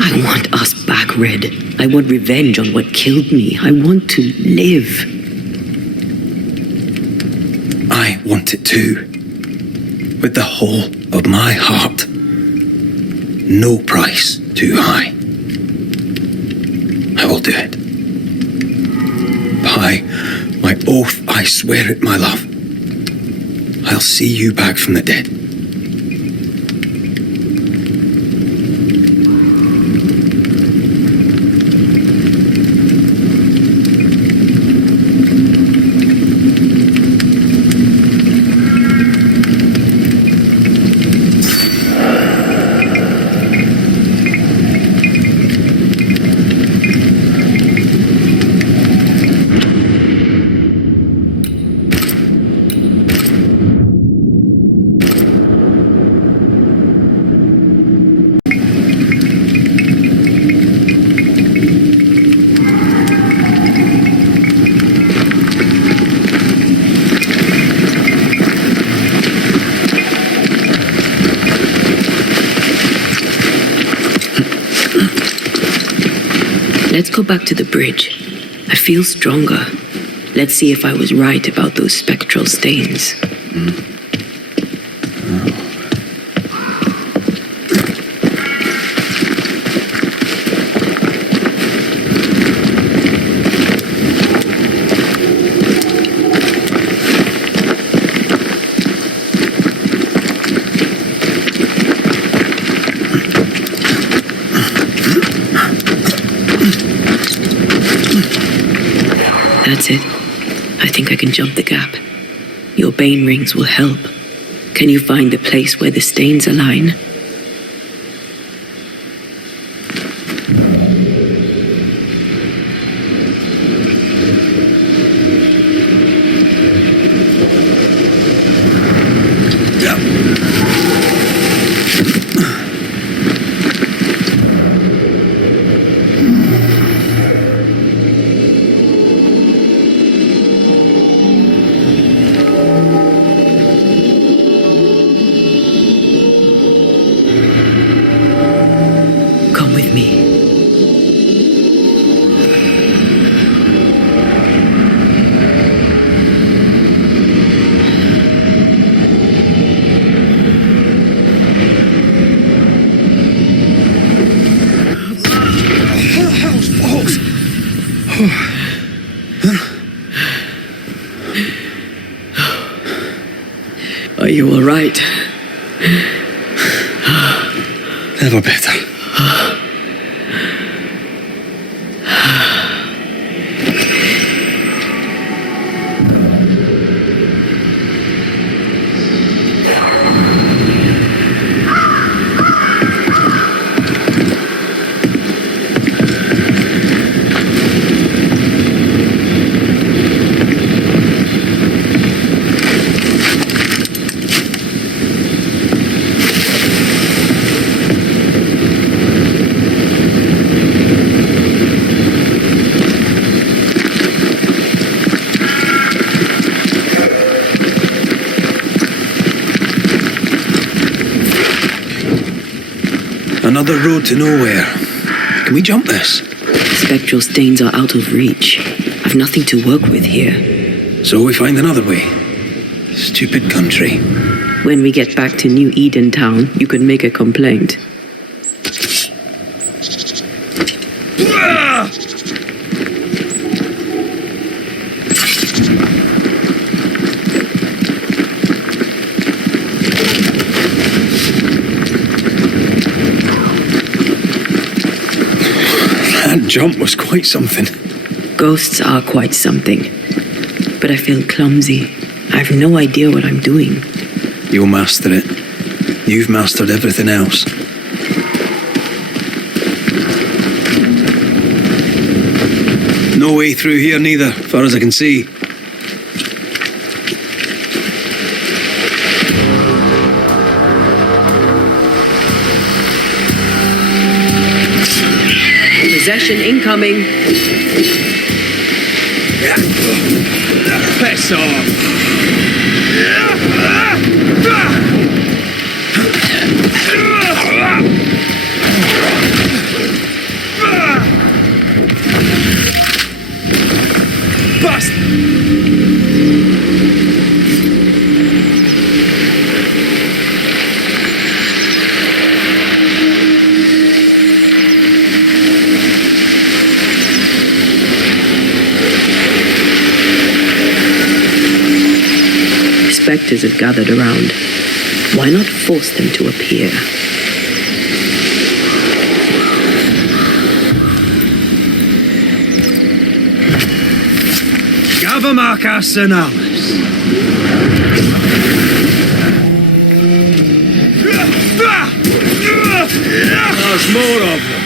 I want us back, Red. I want revenge on what killed me. I want to live. I want it too. With the whole of my heart. No price too high. I will do it. By my oath, I swear it, my love. I'll see you back from the dead. Let's go back to the bridge. I feel stronger. Let's see if I was right about those spectral stains. That's it. I think I can jump the gap. Your bane rings will help. Can you find the place where the stains align? Are you all right? Never better. Another road to nowhere. Can we jump this? Spectral stains are out of reach. I've nothing to work with here. So we find another way. Stupid country. When we get back to New Eden Town, you can make a complaint. That jump was quite something. Ghosts are quite something. But I feel clumsy. I have no idea what I'm doing. You'll master it. You've mastered everything else. No way through here neither, as far as I can see. Possession incoming. Piss off! Bust! Spectres have gathered around. Why not force them to appear? Gavamarca Senalis. There's more of them.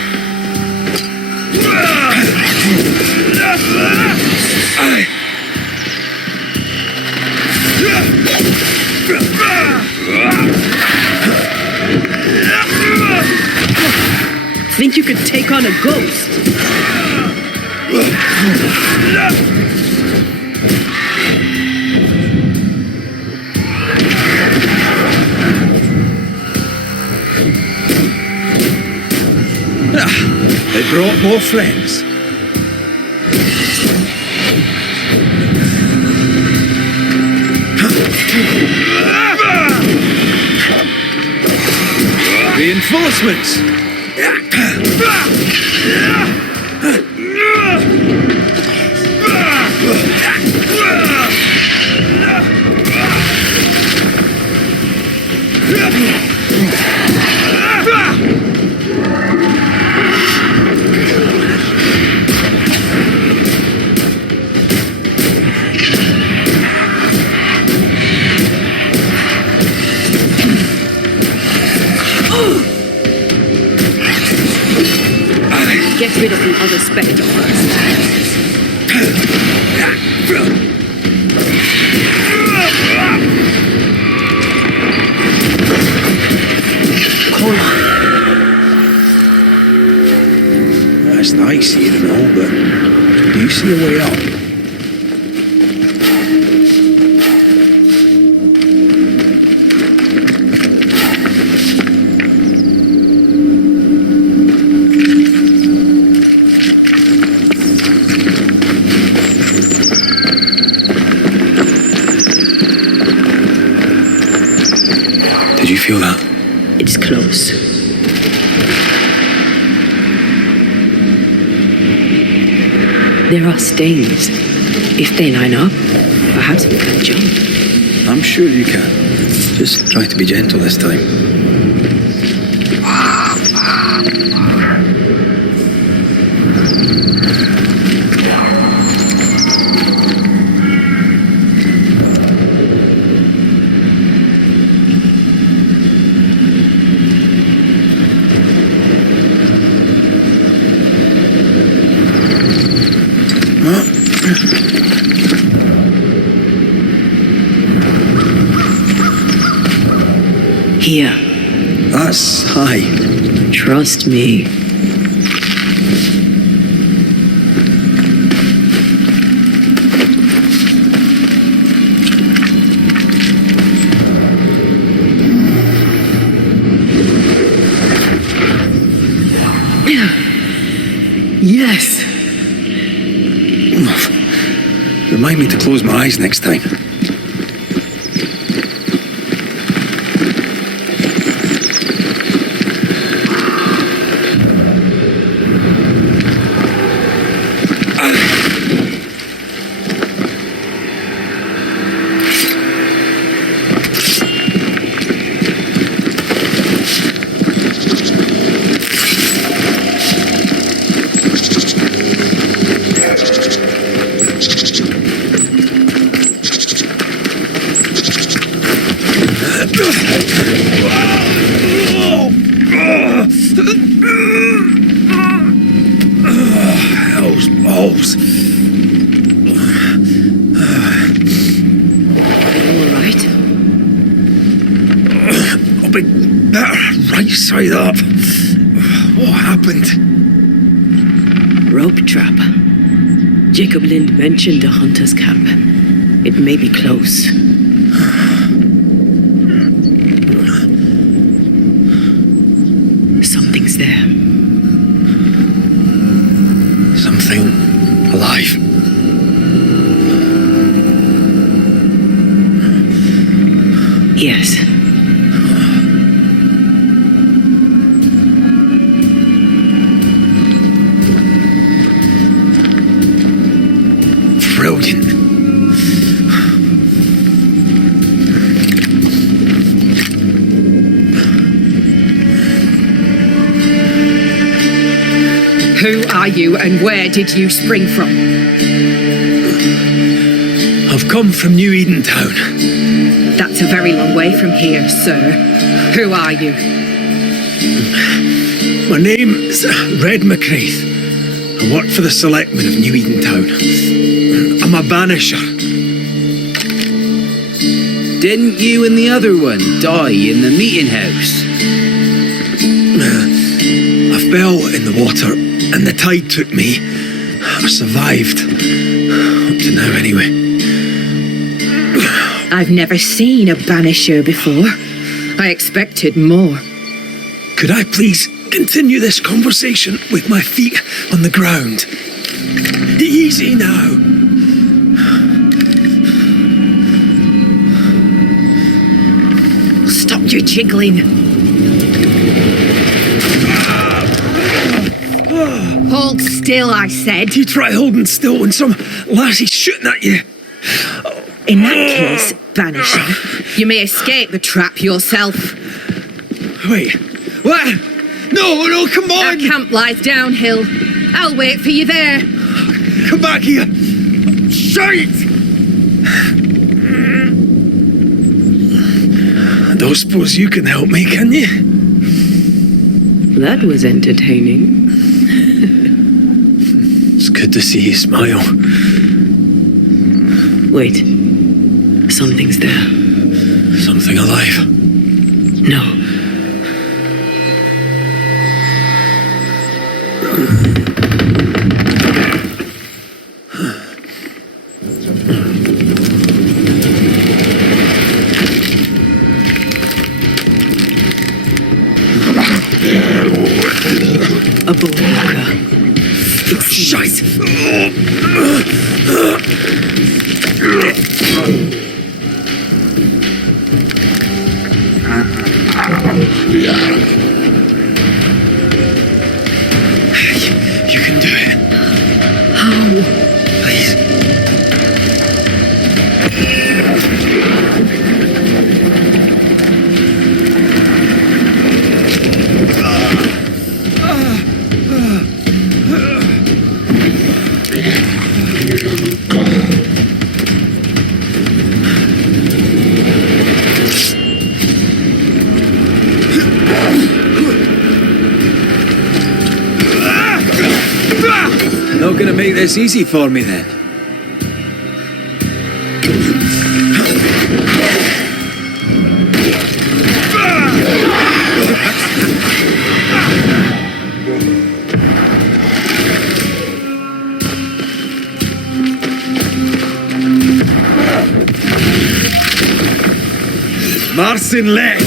Think you could take on a ghost? They brought more friends. Reinforcements! Get rid of the other spectre first. That's nice here and all, but do you see a way up? Did you feel that? It's close. There are stains. If they line up, perhaps we can jump. I'm sure you can. Just try to be gentle this time. Here. That's high. Trust me. Yes! Remind me to close my eyes next time. Hell's balls. All right. I'll be better right side up. What happened? Rope trap. Jacob Lind mentioned a hunter's camp. It may be close. Something's there. Something alive. Yes. Brilliant. Who are you and where did you spring from? I've come from New Eden Town. That's a very long way from here, sir. Who are you? My name is Red McRaith. I work for the selectmen of New Eden Town. I'm a banisher. Didn't you and the other one die in the meeting house? I fell in the water and the tide took me. I survived. Up to now, anyway. I've never seen a banisher before. I expected more. Could I please continue this conversation with my feet on the ground? Easy now. Stop your jiggling. Hold still, I said. You try holding still when some lassie's shooting at you. In that case, Banisher, you may escape the trap yourself. Wait, what? No, come on! Our camp lies downhill. I'll wait for you there. Come back here! Shite! I don't suppose you can help me, can you? That was entertaining. It's good to see you smile. Wait. Something's there. Something alive? No. A bowlwalker. It's shite. You can do it. How? Please. Not gonna make this easy for me then. Marcin left.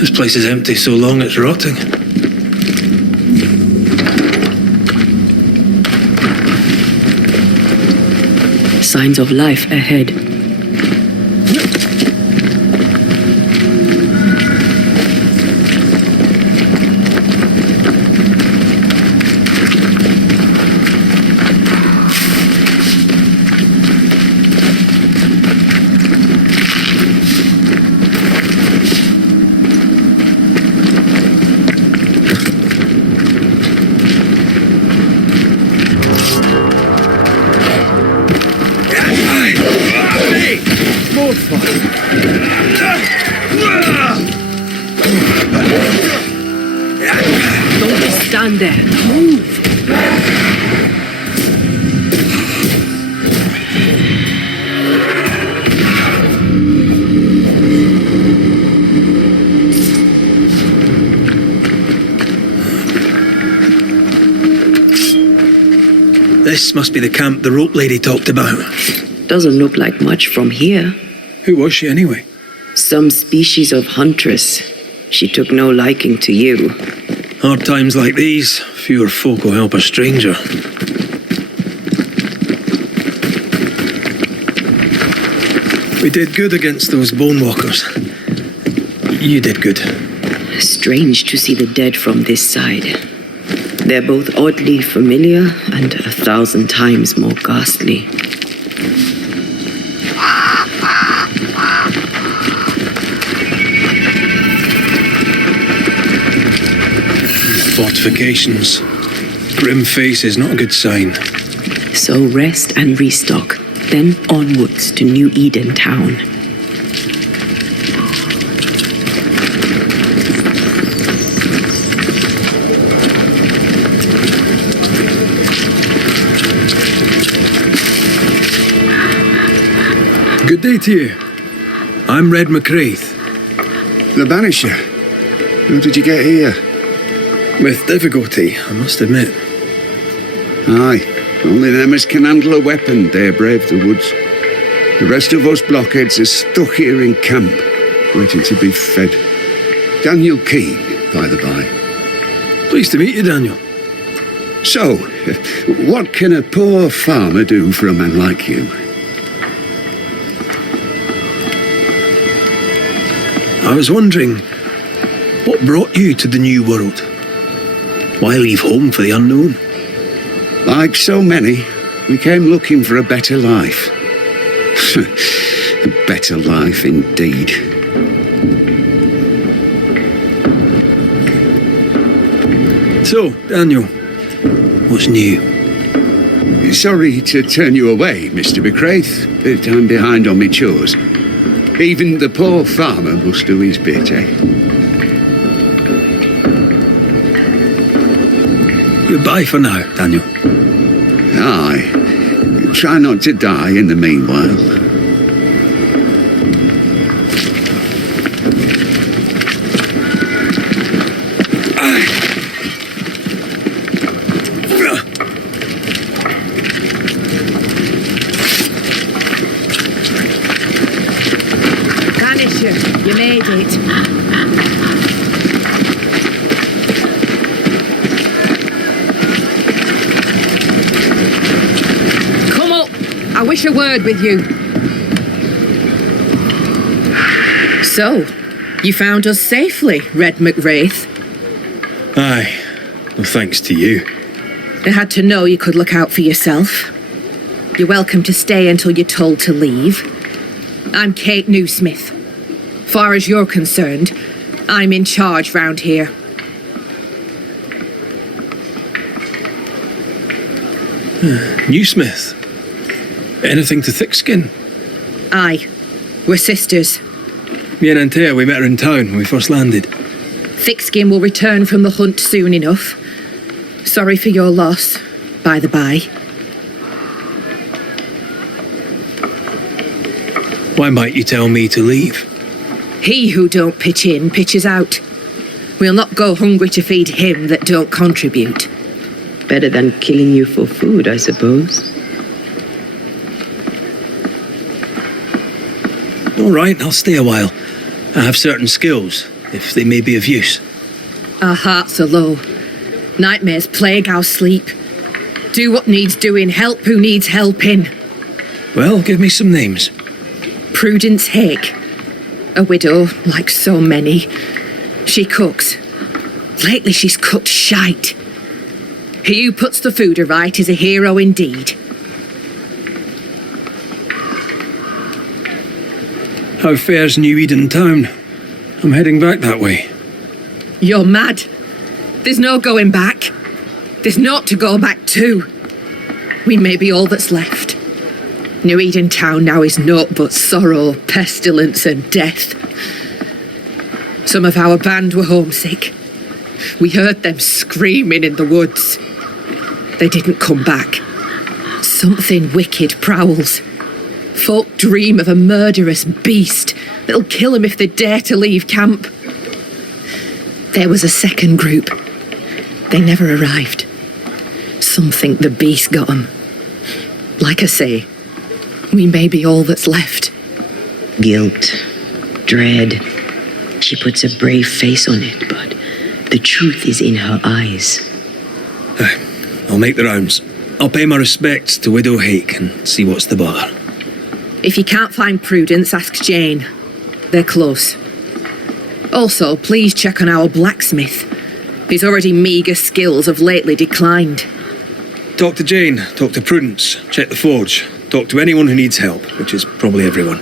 This place is empty so long it's rotting. Signs of life ahead. Don't just stand there. Move. This must be the camp the rope lady talked about. Doesn't look like much from here. Who was she anyway? Some species of huntress. She took no liking to you. Hard times like these, fewer folk will help a stranger. We did good against those bone walkers. You did good. Strange to see the dead from this side. They're both oddly familiar and 1,000 times more ghastly. Fortifications. Grim face is not a good sign. So rest and restock, then onwards to New Eden town. Good day to you. I'm Red McRaith. The Banisher. How did you get here? With difficulty, I must admit. Aye, only them as can handle a weapon dare brave the woods. The rest of us blockheads are stuck here in camp, waiting to be fed. Daniel Keane, by the by. Pleased to meet you, Daniel. So, what can a poor farmer do for a man like you? I was wondering, what brought you to the New World? Why leave home for the unknown? Like so many, we came looking for a better life. A better life indeed. So, Daniel, what's new? Sorry to turn you away, Mr. McRaith, but I'm behind on my chores. Even the poor farmer must do his bit, eh? Goodbye for now, Daniel. Aye. Try not to die in the meanwhile. Banisher, you made it. I wish a word with you. So, you found us safely, Red McRaith. Aye, well, thanks to you. I had to know you could look out for yourself. You're welcome to stay until you're told to leave. I'm Kate Newsmith. Far as you're concerned, I'm in charge round here. Newsmith? Anything to Thickskin? Aye. We're sisters. Me and Antea, we met her in town when we first landed. Thickskin will return from the hunt soon enough. Sorry for your loss, by the by. Why might you tell me to leave? He who don't pitch in, pitches out. We'll not go hungry to feed him that don't contribute. Better than killing you for food, I suppose. All right, I'll stay a while. I have certain skills, if they may be of use. Our hearts are low. Nightmares plague our sleep. Do what needs doing, help who needs helping. Well, give me some names. Prudence Hake. A widow, like so many. She cooks. Lately she's cooked shite. He who puts the food aright is a hero indeed. How fares New Eden town? I'm heading back that way. You're mad. There's no going back. There's naught to go back to. We may be all that's left. New Eden town now is naught but sorrow, pestilence and death. Some of our band were homesick. We heard them screaming in the woods. They didn't come back. Something wicked prowls. Folk dream of a murderous beast that'll kill them if they dare to leave camp. There was a second group. They never arrived. Some think the beast got them. Like I say, we may be all that's left. Guilt, dread. She puts a brave face on it, but the truth is in her eyes. I'll make the rounds. I'll pay my respects to Widow Hake and see what's the bother. If you can't find Prudence, ask Jane. They're close. Also, please check on our blacksmith. His already meagre skills have lately declined. Talk to Jane, talk to Prudence, check the forge, talk to anyone who needs help, which is probably everyone.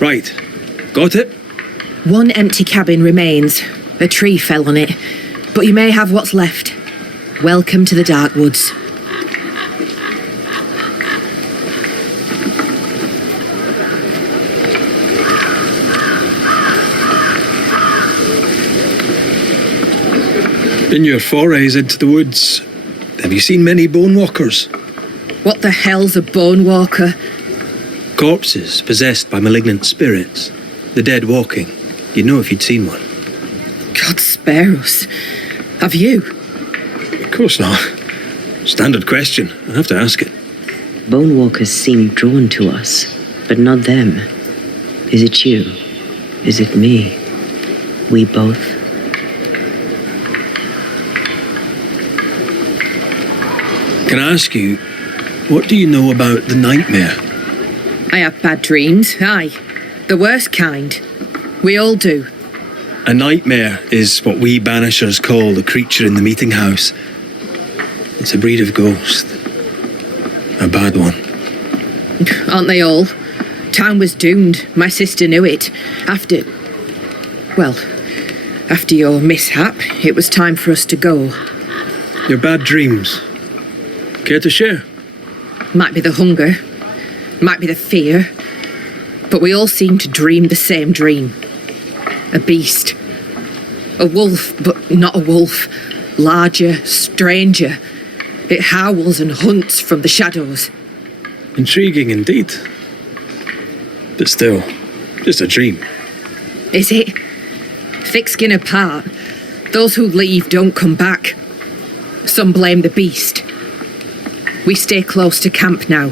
Right, got it? One empty cabin remains. A tree fell on it, but you may have what's left. Welcome to the Dark Woods. In your forays into the woods, have you seen many bone walkers? What the hell's a bone walker? Corpses possessed by malignant spirits. The dead walking. You'd know if you'd seen one. God spare us. Have you? Of course not. Standard question. I have to ask it. Bone walkers seem drawn to us, but not them. Is it you? Is it me? We both? Can I ask you, what do you know about the nightmare? I have bad dreams, aye. The worst kind. We all do. A nightmare is what we Banishers call the creature in the meeting house. It's a breed of ghost. A bad one. Aren't they all? Town was doomed. My sister knew it. After your mishap, it was time for us to go. Your bad dreams. Care to share? Might be the hunger. Might be the fear. But we all seem to dream the same dream. A beast. A wolf, but not a wolf. Larger, stranger. It howls and hunts from the shadows. Intriguing indeed. But still, just a dream. Is it? Thick skin apart, those who leave don't come back. Some blame the beast. We stay close to camp now.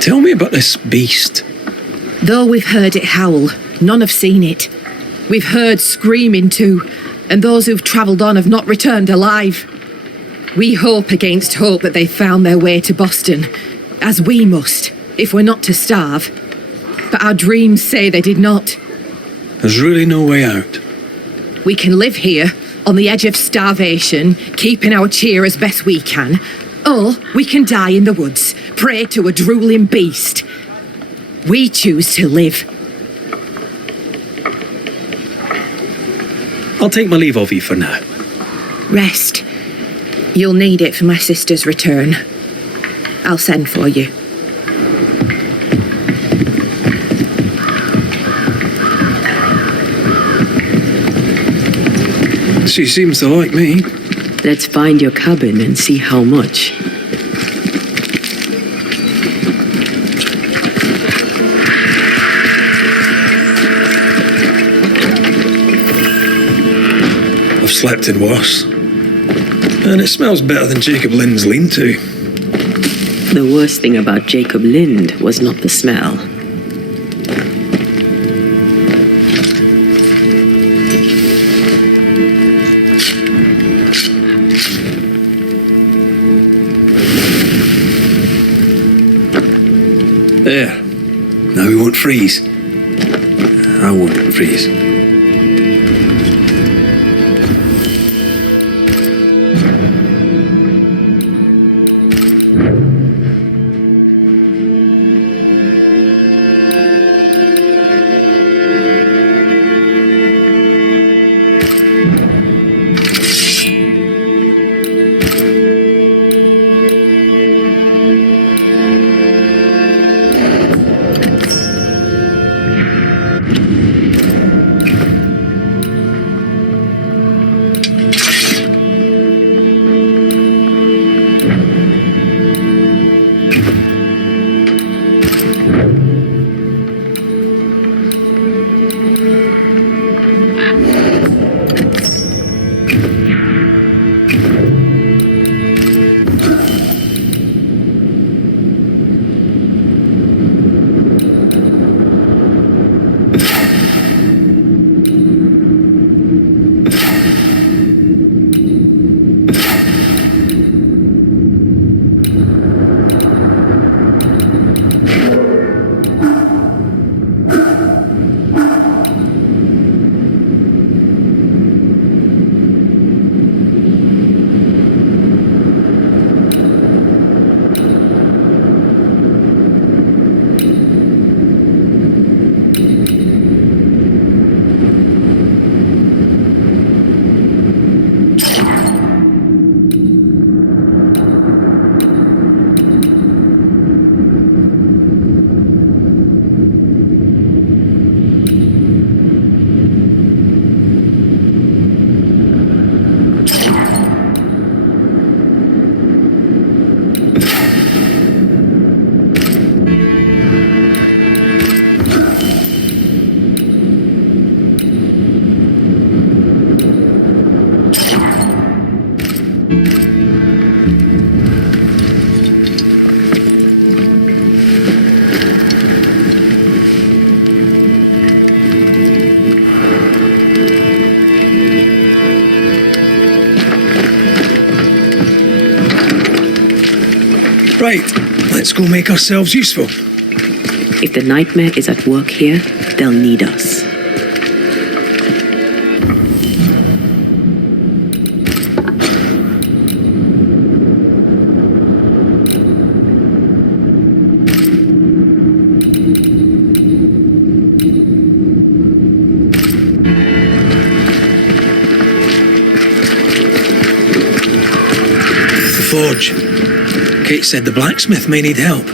Tell me about this beast. Though we've heard it howl, none have seen it. We've heard screaming too, and those who've travelled on have not returned alive. We hope against hope that they found their way to Boston, as we must, if we're not to starve. But our dreams say they did not. There's really no way out. We can live here, on the edge of starvation, keeping our cheer as best we can, or we can die in the woods, prey to a drooling beast. We choose to live. I'll take my leave of you for now. Rest. You'll need it for my sister's return. I'll send for you. She seems to like me. Let's find your cabin and see how much. I've slept in worse. And it smells better than Jacob Lind's lean-to. The worst thing about Jacob Lind was not the smell. There. Now we won't freeze. I won't freeze. Right, let's go make ourselves useful. If the nightmare is at work here, they'll need us. The forge. Kate said the blacksmith may need help.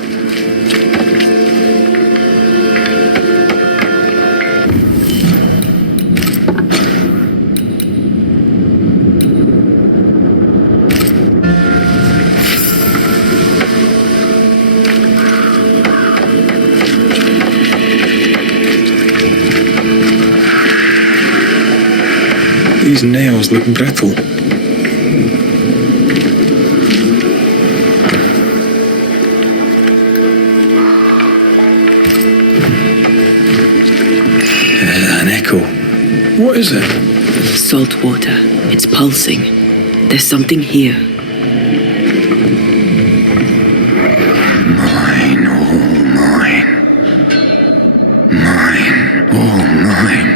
These nails look brittle. An echo. What is it? Salt water. It's pulsing. There's something here. Mine, all mine. Mine, all mine.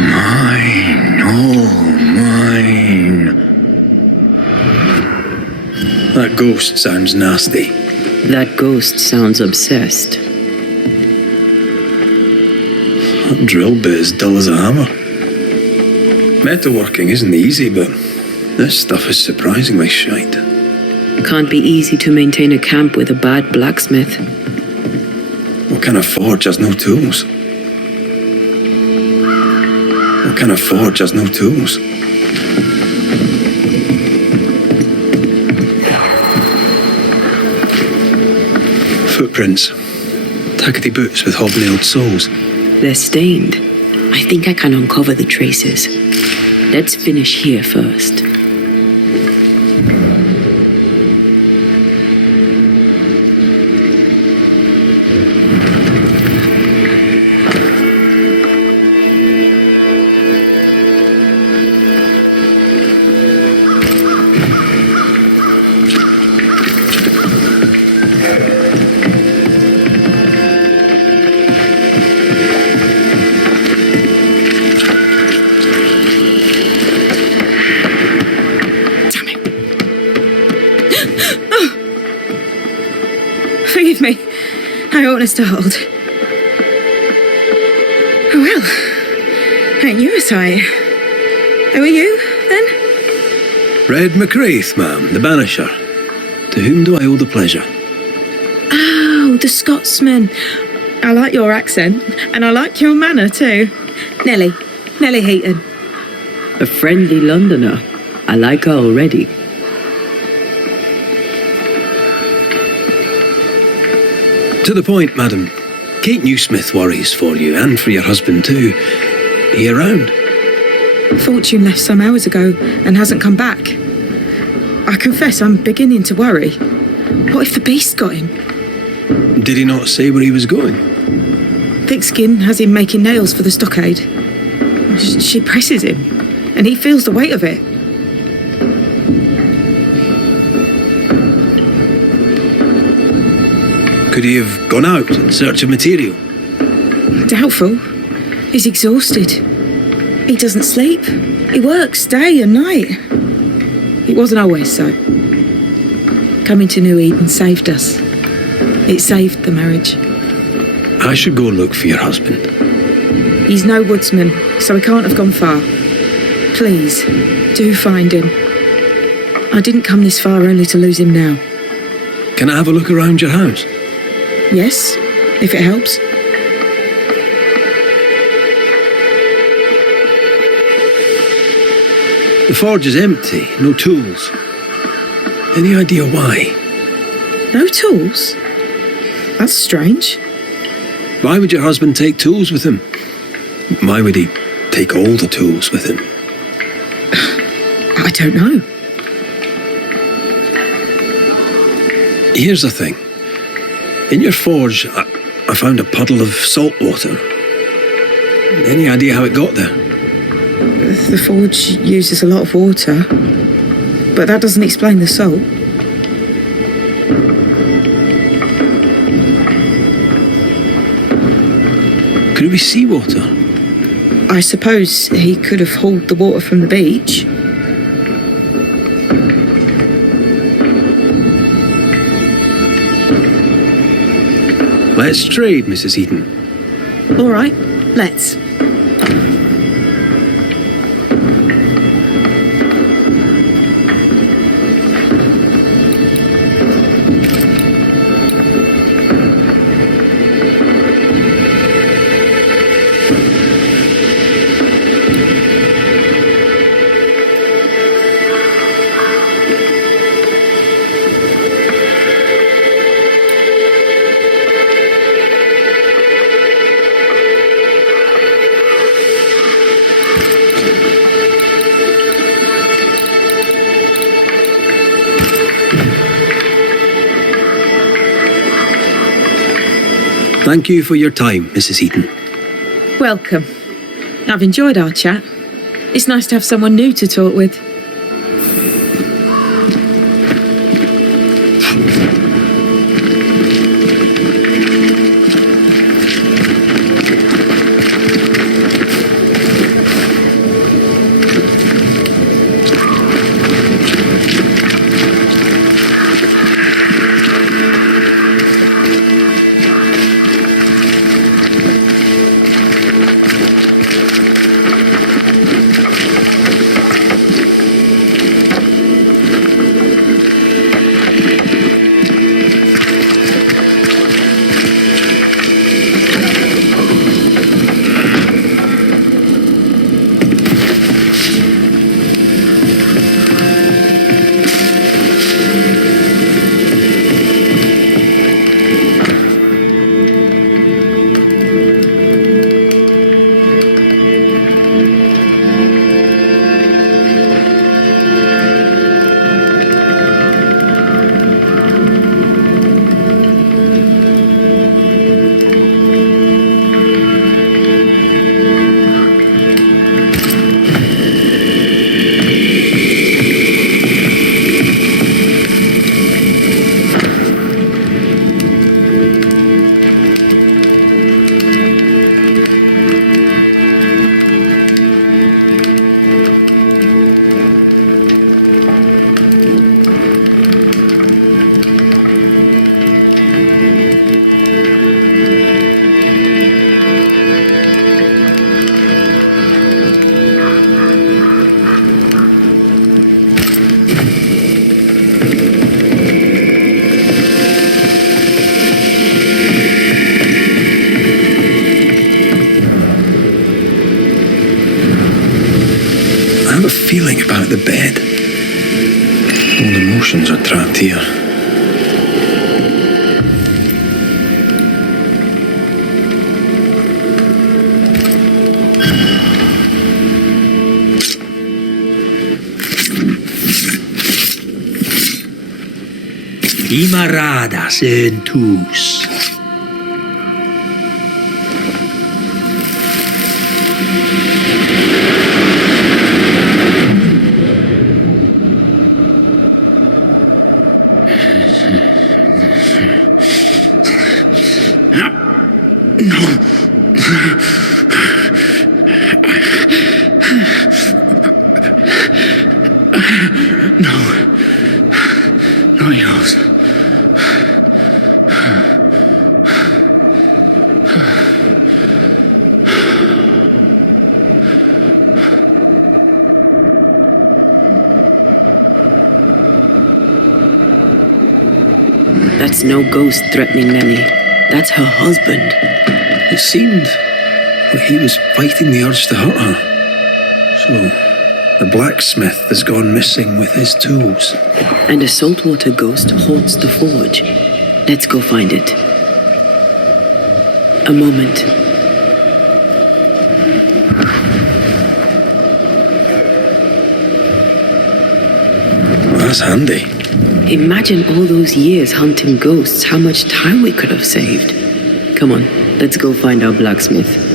Mine, all mine. That ghost sounds nasty. That ghost sounds obsessed. That drill bit is dull as a hammer. Metalworking isn't easy, but this stuff is surprisingly shite. Can't be easy to maintain a camp with a bad blacksmith. What kind of forge has no tools? What kind of forge has no tools? Footprints. Tackety boots with hobnailed soles. They're stained. I think I can uncover the traces. Let's finish here first. Forgive me. I oughtn't to hold. Oh well. Ain't you a sight? Who are you, then? Red McRaith, ma'am, the Banisher. To whom do I owe the pleasure? Oh, the Scotsman. I like your accent, and I like your manner too. Nellie Heaton. A friendly Londoner. I like her already. To the point, madam. Kate Newsmith worries for you, and for your husband too. Are you around? Fortune left some hours ago and hasn't come back. I confess I'm beginning to worry. What if the beast got him? Did he not say where he was going? Thickskin has him making nails for the stockade. She presses him, and he feels the weight of it. Could he have gone out in search of material? Doubtful. He's exhausted. He doesn't sleep. He works day and night. It wasn't always so. Coming to New Eden saved us. It saved the marriage. I should go look for your husband. He's no woodsman, so he can't have gone far. Please, do find him. I didn't come this far only to lose him now. Can I have a look around your house? Yes, if it helps. The forge is empty, no tools. Any idea why? No tools? That's strange. Why would your husband take tools with him? Why would he take all the tools with him? I don't know. Here's the thing. In your forge, I found a puddle of salt water. Any idea how it got there? The forge uses a lot of water, but that doesn't explain the salt. Could it be seawater? I suppose he could have hauled the water from the beach. Let's trade, Mrs. Eaton. All right, let's. Thank you for your time, Mrs. Eaton. Welcome. I've enjoyed our chat. It's nice to have someone new to talk with. Feeling about the bed. All emotions are trapped here. Imaradas en tus. That's no ghost threatening Nellie. That's her husband. It seemed like he was fighting the urge to hurt her. So, the blacksmith has gone missing with his tools. And a saltwater ghost haunts the forge. Let's go find it. A moment. That's handy. Imagine all those years hunting ghosts, how much time we could have saved. Come on, let's go find our blacksmith.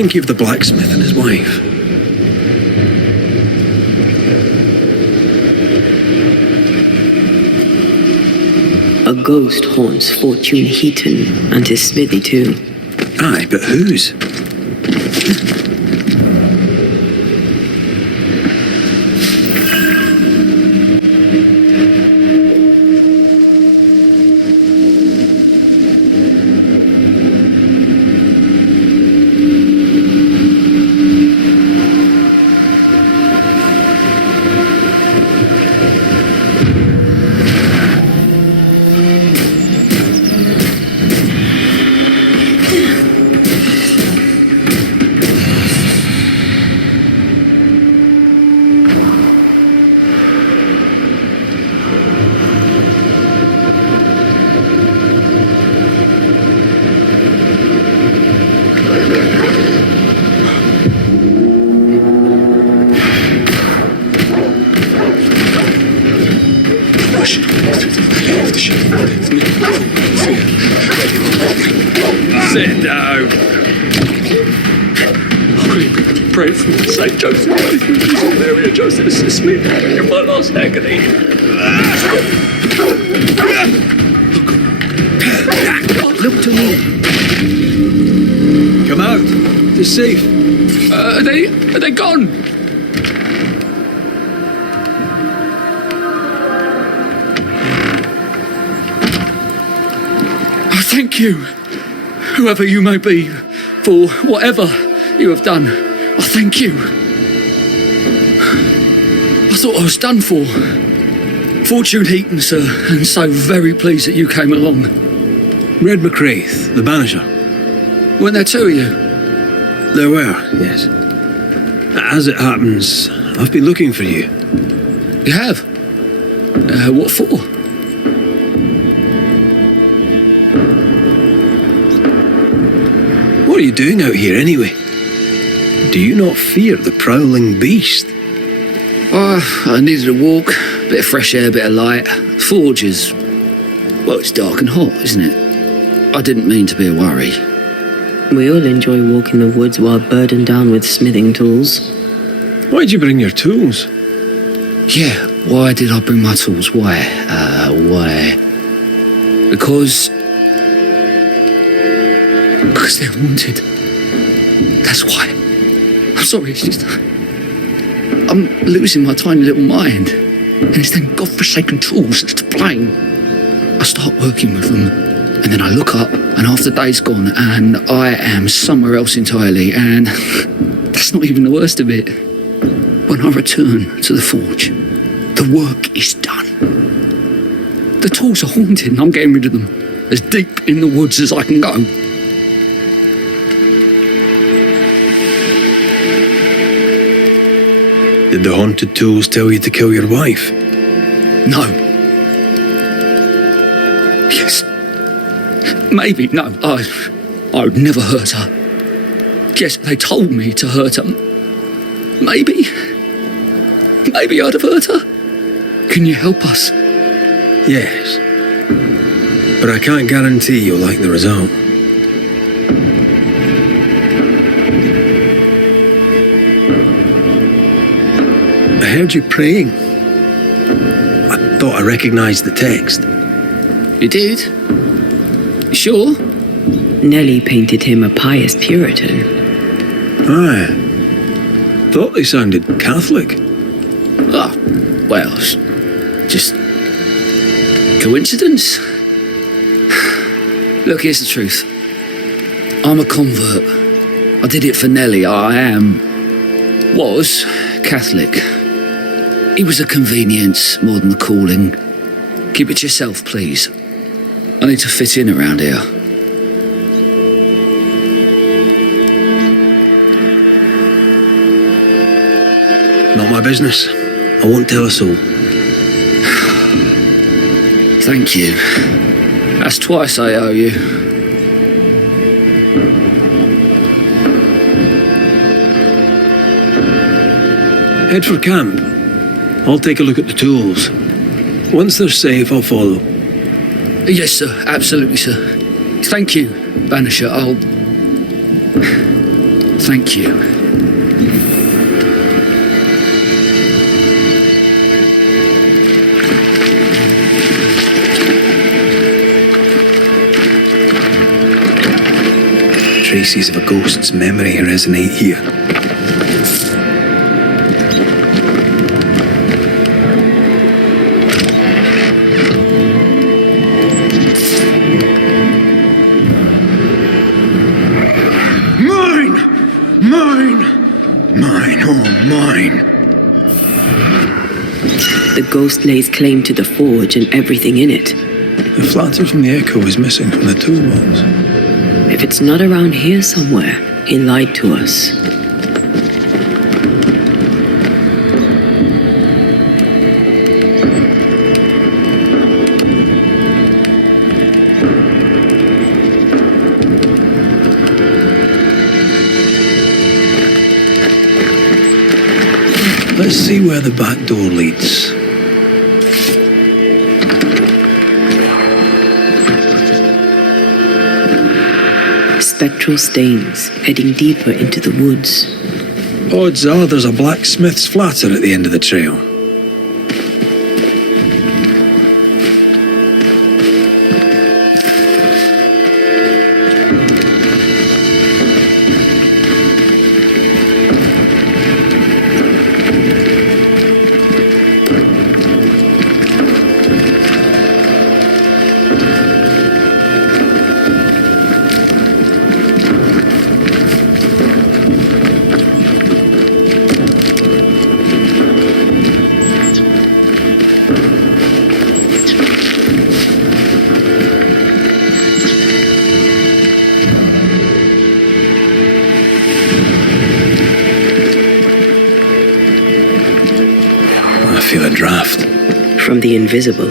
think of the blacksmith and his wife? A ghost haunts Fortune Heaton and his smithy too. Aye, but whose? Sit down. Pray for me, Saint Joseph, Mary and Joseph, assist me in my last agony. Look to me. Come out. It's safe. Are they gone? Oh, thank you, whoever you may be, for whatever you have done. Oh, thank you. I thought I was done for. Fortune Heaton, sir, and so very pleased that you came along. Red McRaith, the Banisher. Weren't there two of you? There were, yes. As it happens, I've been looking for you. You have? What for? What are you doing out here anyway? Do you not fear the prowling beast? Oh, I needed a walk, bit of fresh air, bit of light. Forge is, well, it's dark and hot, isn't it? I didn't mean to be a worry. We all enjoy walking the woods while burdened down with smithing tools. Why'd you bring your tools? Yeah, why did I bring my tools? Why? Why? Because they're haunted. That's why. I'm sorry, it's just I'm losing my tiny little mind. And it's them godforsaken tools that's to blame. I start working with them, and then I look up, and half the day's gone, and I am somewhere else entirely, and that's not even the worst of it. When I return to the forge, the work is done. The tools are haunted, and I'm getting rid of them as deep in the woods as I can go. Did the haunted tools tell you to kill your wife? No. Yes. Maybe. No. I would never hurt her. Yes, they told me to hurt her. Maybe I'd have hurt her. Can you help us? Yes. But I can't guarantee you'll like the result. I heard you praying. I thought I recognized the text. You did? You sure? Nellie painted him a pious Puritan. Aye. Thought they sounded Catholic. Oh, well, just coincidence? Look, here's the truth. I'm a convert. I did it for Nellie. I was Catholic. It was a convenience more than a calling. Keep it to yourself, please. I need to fit in around here. Not my business. I won't tell a soul. Thank you. That's twice I owe you. Head for camp. I'll take a look at the tools. Once they're safe, I'll follow. Yes, sir. Absolutely, sir. Thank you, Banisher. Thank you. Traces of a ghost's memory resonate here. Mine, oh mine. The ghost lays claim to the forge and everything in it. The flatter from the echo is missing from the toolbox. If it's not around here somewhere, he lied to us. Let's see where the back door leads. Spectral stains heading deeper into the woods. Odds are there's a blacksmith's flatter at the end of the trail. I feel a draft. From the invisible.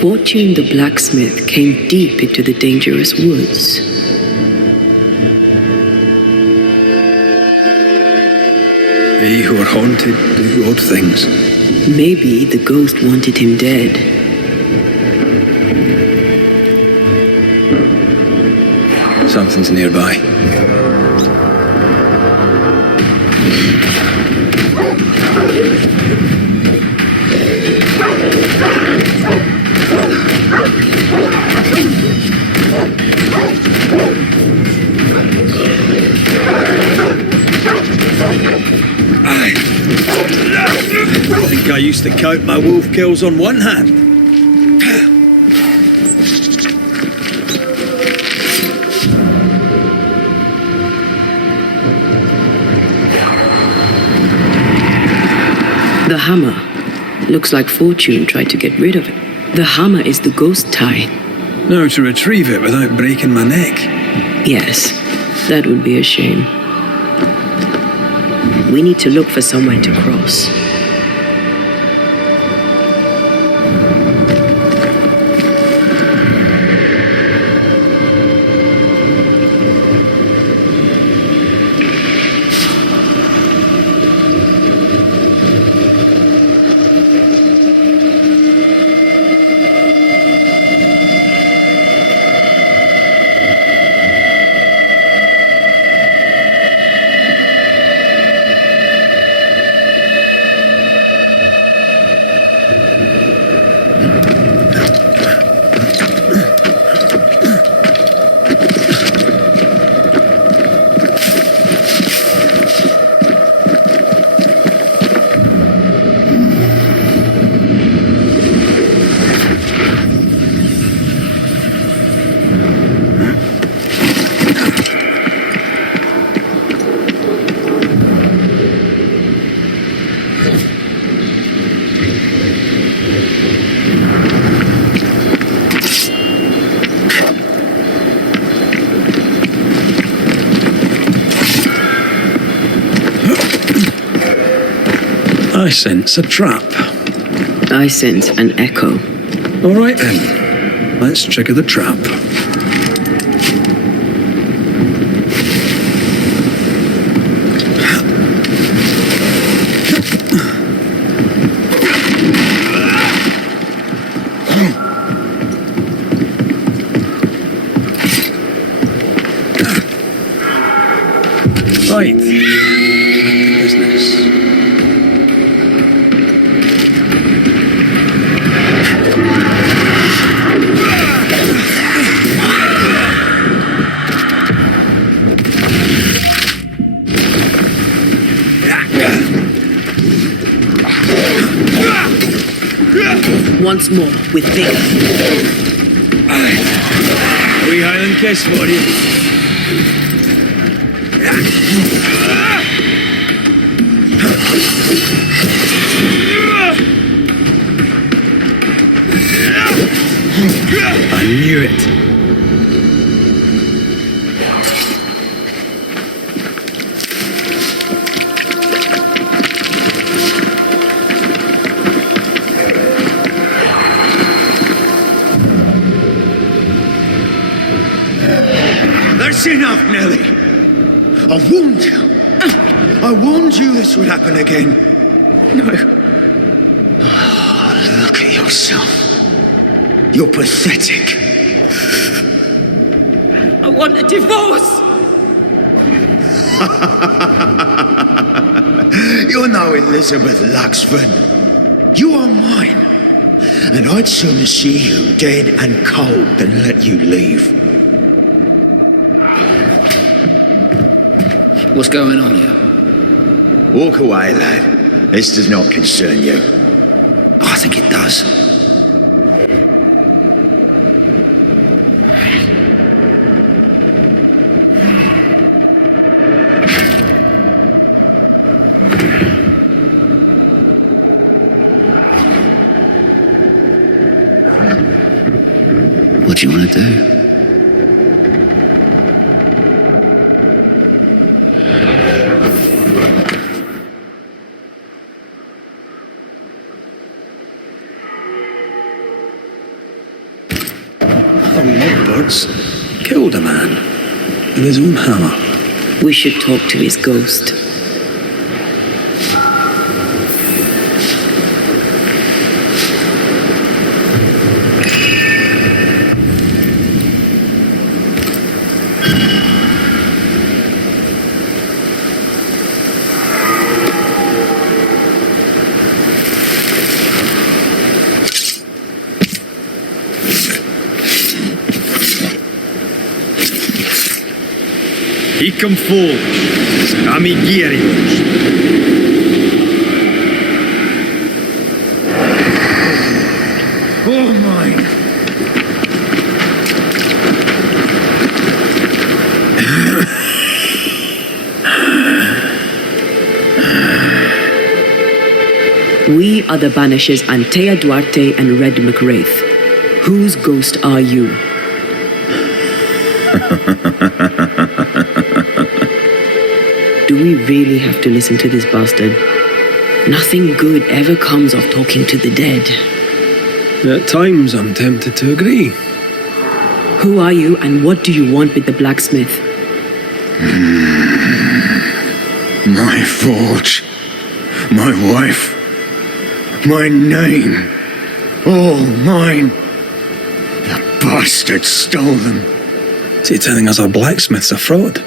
Fortune the blacksmith came deep into the dangerous woods. They who are haunted do odd things. Maybe the ghost wanted him dead. Something's nearby. I think I used to count my wolf kills on one hand. The hammer. Looks like Fortune tried to get rid of it. The hammer is the ghost tie. Now to retrieve it without breaking my neck. Yes, that would be a shame. We need to look for somewhere to cross. I sense a trap. I sense an echo. All right then, let's trigger the trap. Right. Business. Once more, with vigor. Wee Highland kiss for you. I knew it. That's enough, Nellie. I warned you. I warned you this would happen again. No. Oh, look at yourself. You're pathetic. I want a divorce. You're no Elizabeth Luxford. You are mine. And I'd sooner see you dead and cold than let you leave. What's going on here? Walk away, lad. This does not concern you. I think it does. What do you want to do? Killed a man with his own hammer. We should talk to his ghost. Icam fogos, amigueiros. Oh, mine. We are the Banishers Antea Duarte and Raith. Whose ghost are you? Do we really have to listen to this bastard? Nothing good ever comes of talking to the dead. At times, I'm tempted to agree. Who are you and what do you want with the blacksmith? My forge, my wife, my name, all mine. The bastard stole them. Is he telling us our blacksmith's a fraud?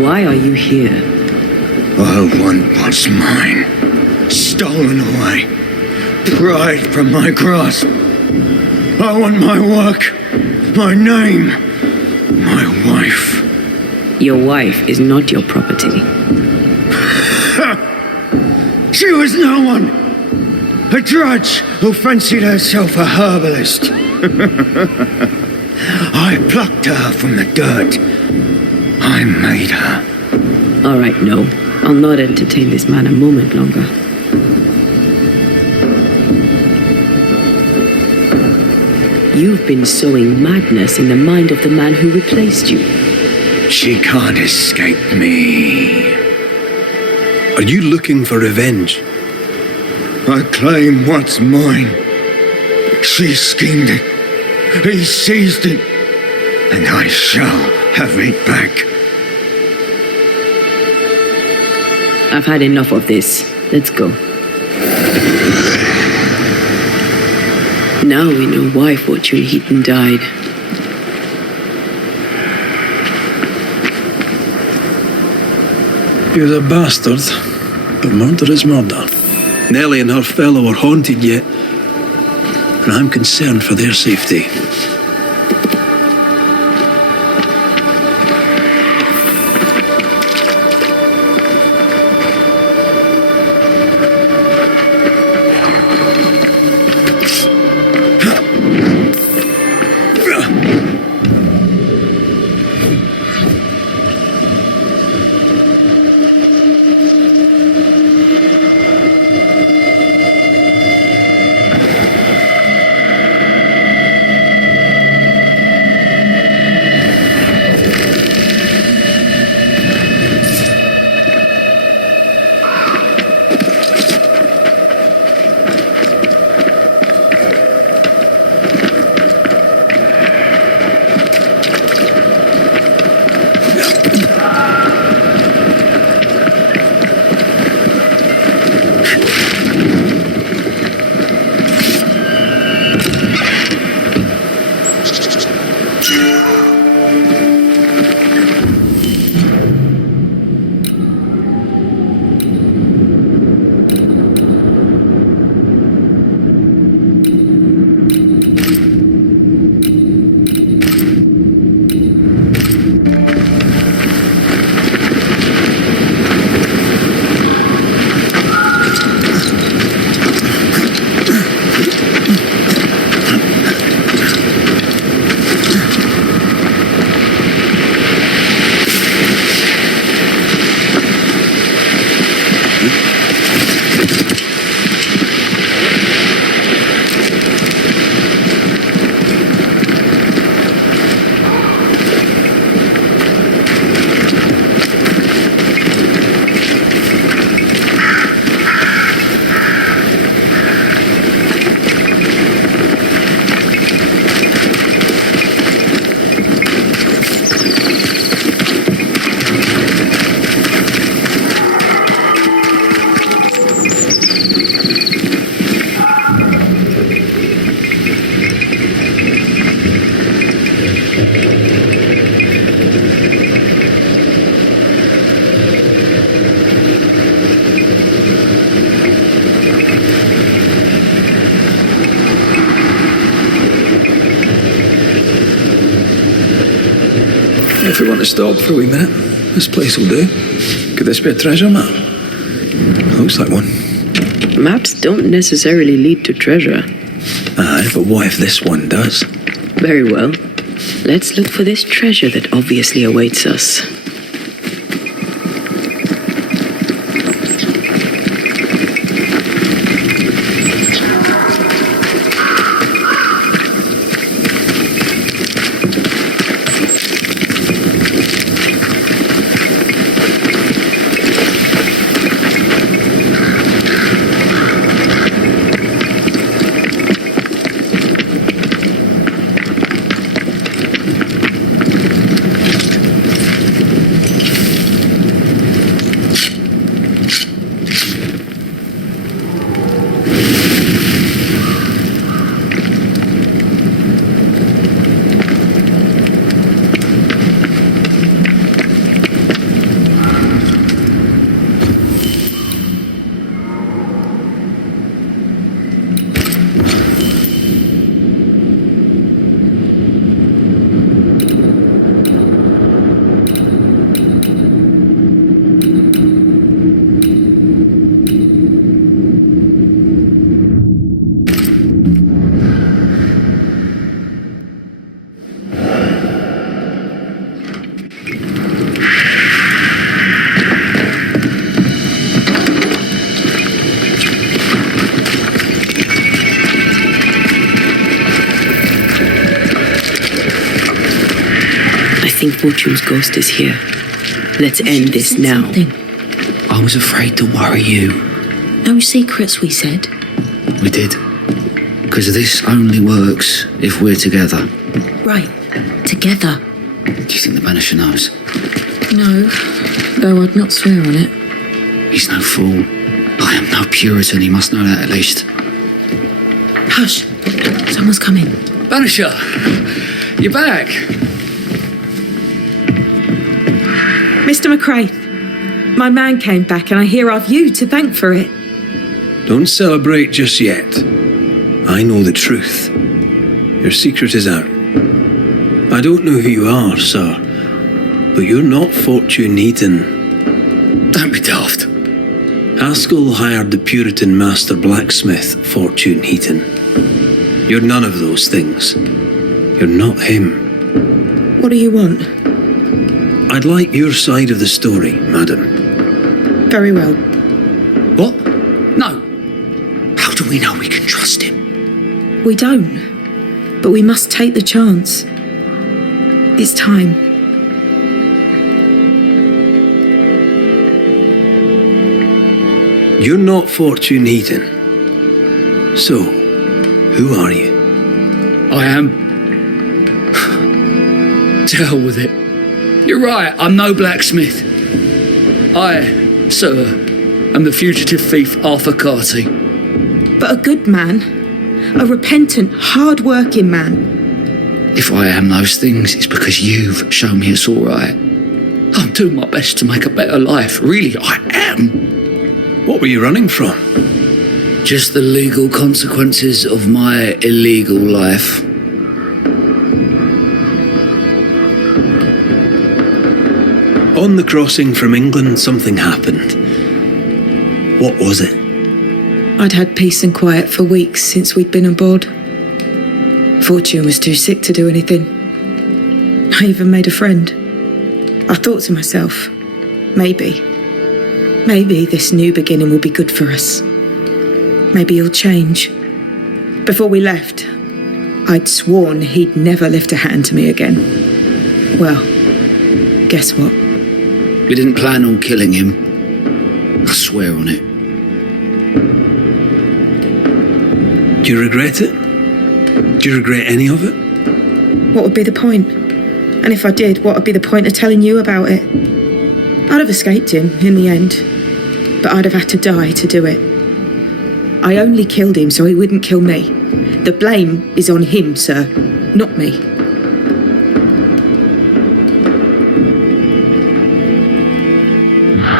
Why are you here? I want what's mine. Stolen away. Pried from my grasp. I want my work, my name, my wife. Your wife is not your property. She was no one. A drudge who fancied herself a herbalist. I plucked her from the dirt. I made her. All right, no. I'll not entertain this man a moment longer. You've been sowing madness in the mind of the man who replaced you. She can't escape me. Are you looking for revenge? I claim what's mine. She schemed it. He seized it. And I shall have it back. I've had enough of this. Let's go. Now we know why Fortune Heaton died. He was a bastard, but murder is murder. Nellie and her fellow are haunted yet, and I'm concerned for their safety. If we want to stop for a wee minute, this place will do. Could this be a treasure map? Looks like one. Maps don't necessarily lead to treasure. Aye, but what if this one does? Very well. Let's look for this treasure that obviously awaits us. Fortune's ghost is here. Let's end this now. I was afraid to worry you. No secrets, we said. We did. Because this only works if we're together. Right. Together. Do you think the Banisher knows? No. Though I'd not swear on it. He's no fool. I am no Puritan, he must know that at least. Hush. Someone's coming. Banisher! You're back! Mr. McRaith, my man came back and I hear I've you to thank for it. Don't celebrate just yet. I know the truth. Your secret is out. I don't know who you are, sir, but you're not Fortune Heaton. Don't be daft. Haskell hired the Puritan master blacksmith, Fortune Heaton. You're none of those things. You're not him. What do you want? I'd like your side of the story, madam. Very well. What? No. How do we know we can trust him? We don't. But we must take the chance. It's time. You're not Fortune Heaton. So, who are you? I am. To hell with it. You're right, I'm no blacksmith. I, sir, am the fugitive thief Arthur Carty. But a good man. A repentant, hard-working man. If I am those things, it's because you've shown me it's all right. I'm doing my best to make a better life. Really, I am. What were you running from? Just the legal consequences of my illegal life. On the crossing from England, something happened. What was it? I'd had peace and quiet for weeks since we'd been aboard. Fortune was too sick to do anything. I even made a friend. I thought to myself, maybe this new beginning will be good for us. Maybe he'll change. Before we left, I'd sworn he'd never lift a hand to me again. Well, guess what? We didn't plan on killing him. I swear on it. Do you regret it? Do you regret any of it? What would be the point? And if I did, what would be the point of telling you about it? I'd have escaped him in the end, but I'd have had to die to do it. I only killed him so he wouldn't kill me. The blame is on him, sir, not me.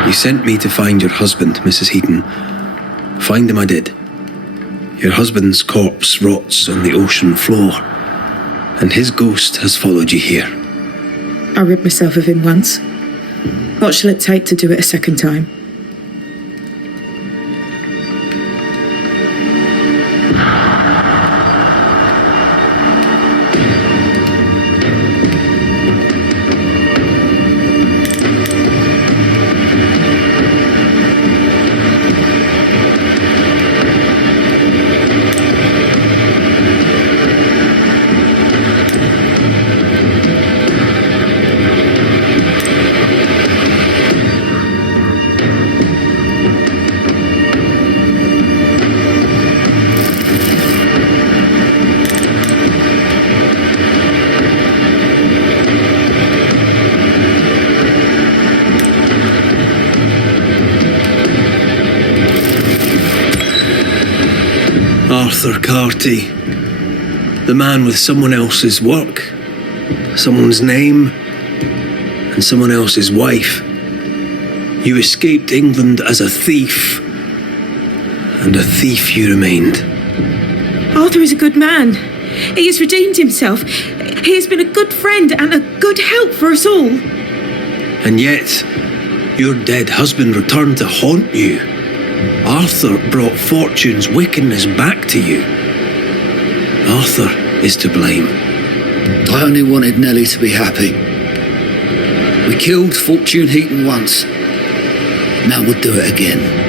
You sent me to find your husband, Mrs. Heaton. Find him I did. Your husband's corpse rots on the ocean floor, and his ghost has followed you here. I rid myself of him once. What shall it take to do it a second time? Arthur Carty, the man with someone else's work, someone's name, and someone else's wife. You escaped England as a thief, and a thief you remained. Arthur is a good man. He has redeemed himself. He has been a good friend and a good help for us all. And yet, your dead husband returned to haunt you. Arthur brought Fortune's wickedness back to you. Arthur is to blame. I only wanted Nellie to be happy. We killed Fortune Heaton once. Now we'll do it again.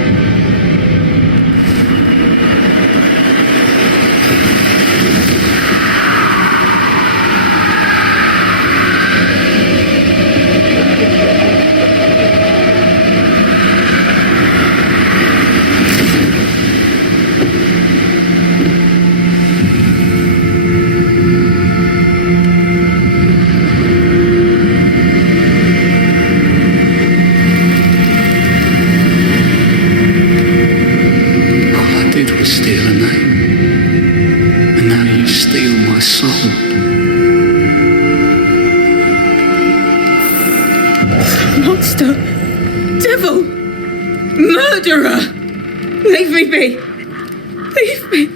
Monster! Devil! Murderer! Leave me be! Leave me!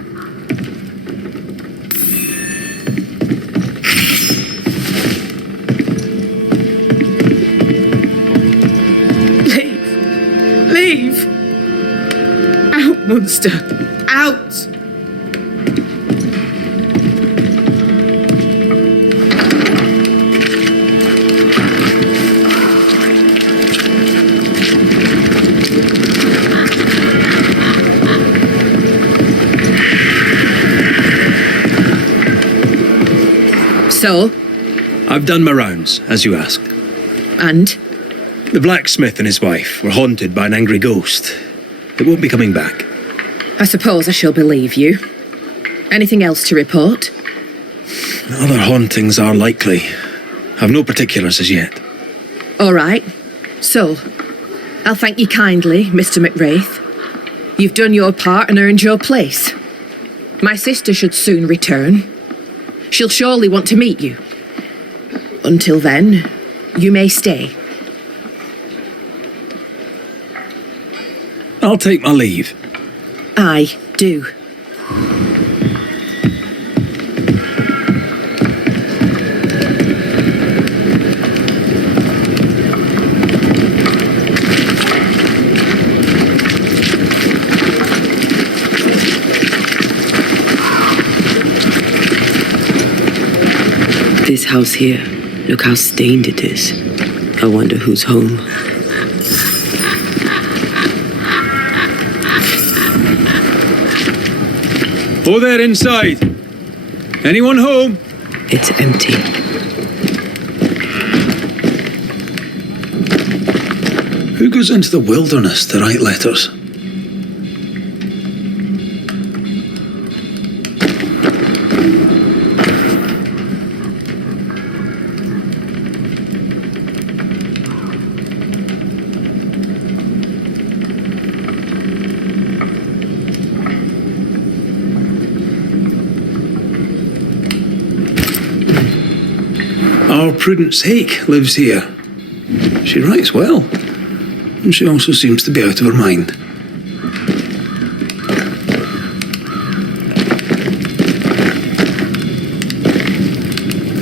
Leave! Out, monster! Out! So? I've done my rounds, as you asked. And? The blacksmith and his wife were haunted by an angry ghost. It won't be coming back. I suppose I shall believe you. Anything else to report? Other hauntings are likely. I've no particulars as yet. All right. So, I'll thank you kindly, Mr. McWraith. You've done your part and earned your place. My sister should soon return. She'll surely want to meet you. Until then, you may stay. I'll take my leave. I do. This house here, look how stained it is. I wonder who's home. Oh, there inside. Anyone home? It's empty. Who goes into the wilderness to write letters? Our Prudence Hake lives here. She writes well, and she also seems to be out of her mind.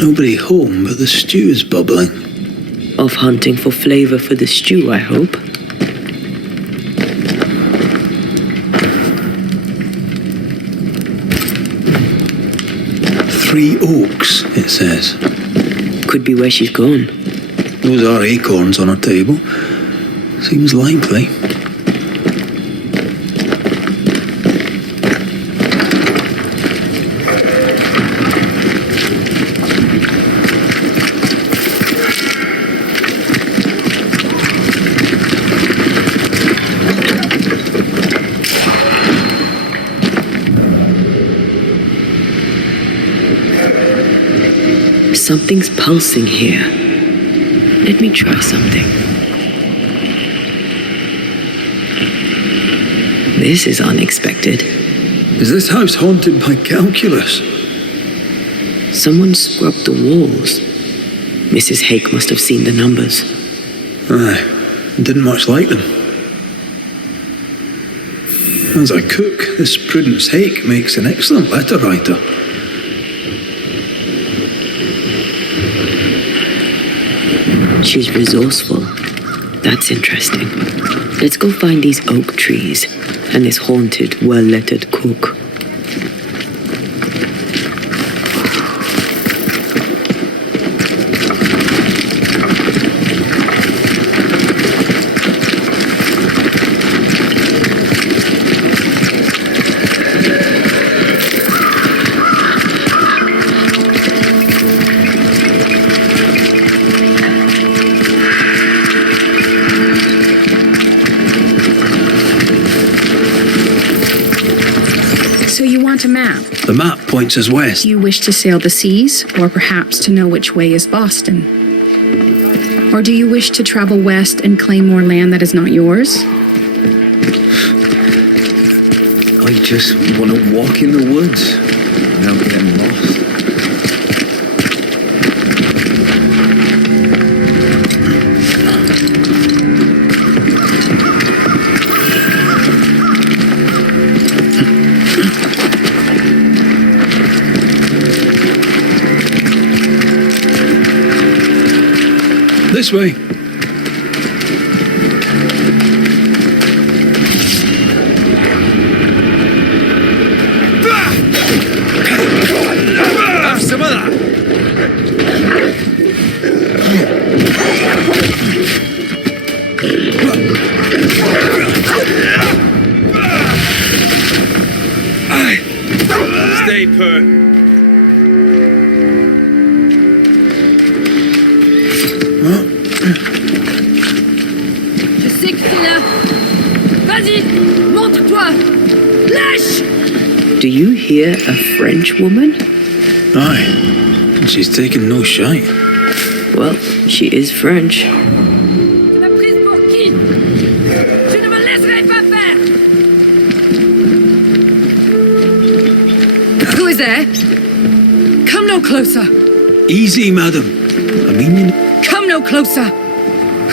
Nobody home, but the stew is bubbling. Off hunting for flavour for the stew, I hope. Three Oaks, it says. Could be where she's gone. Those are acorns on her table. Seems likely. Something's pulsing here. Let me try something. This is unexpected. Is this house haunted by calculus? Someone scrubbed the walls. Mrs. Hake must have seen the numbers. Aye, didn't much like them. As a cook, this Prudence Hake makes an excellent letter writer. She's resourceful. That's interesting. Let's go find these oak trees and this haunted, well-lettered cook. A map. The map points us west. Do you wish to sail the seas, or perhaps to know which way is Boston? Or do you wish to travel west and claim more land that is not yours? I just want to walk in the woods without getting lost. This way. Have some of that. Stay put. Je sais que t'es là. Vas-y, montre-toi. Lâche! Do you hear a French woman? Aye. And she's taking no shite. Well, she is French. Tu m'as prise pour qui? Je ne me laisserai pas faire! Who is there? Come no closer. Easy, madam. I mean, Come no closer.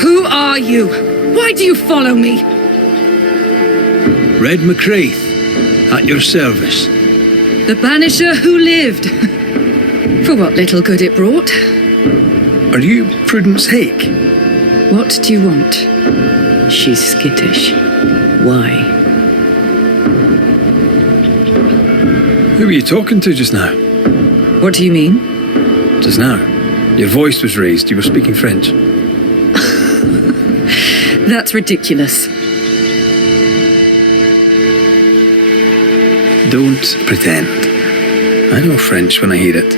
Who are you? Why do you follow me? Red McCraith, at your service. The banisher who lived. For what little good it brought. Are you Prudence Hake? What do you want? She's skittish. Why? Who were you talking to just now? What do you mean? Just now. Your voice was raised. You were speaking French. That's ridiculous. Don't pretend. I know French when I hear it.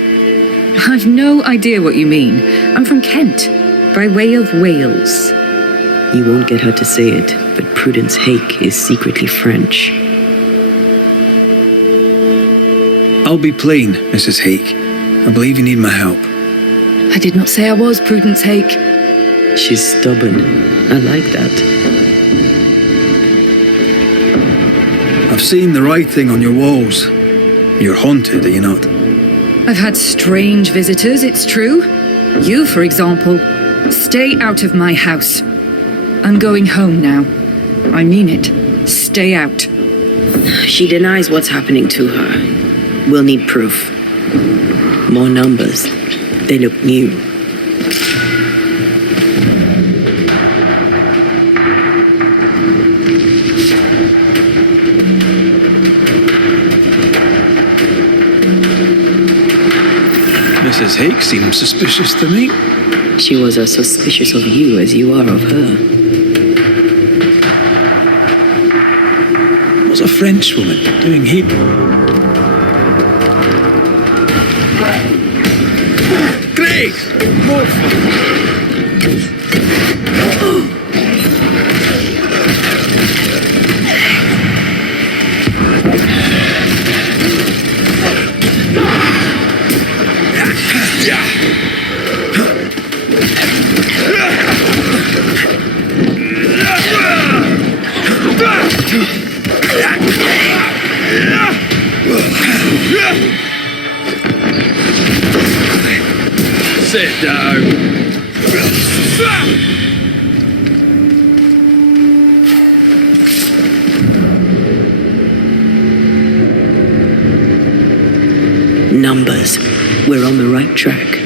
I've no idea what you mean. I'm from Kent, by way of Wales. You won't get her to say it, but Prudence Hake is secretly French. I'll be plain, Mrs. Hake. I believe you need my help. I did not say I was Prudence Hake. She's stubborn. I like that. I've seen the writing on your walls. You're haunted, are you not? I've had strange visitors, it's true. You, for example. Stay out of my house. I'm going home now. I mean it. Stay out. She denies what's happening to her. We'll need proof. More numbers. They look new. Mrs. Hake seems suspicious to me. She was as suspicious of you as you are of her. What's a French woman doing here? Great! More Sit down. Numbers. We're on the right track.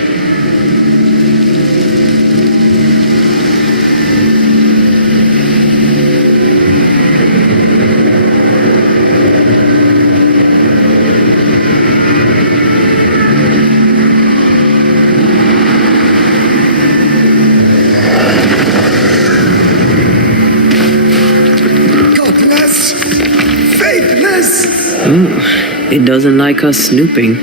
It doesn't like us snooping.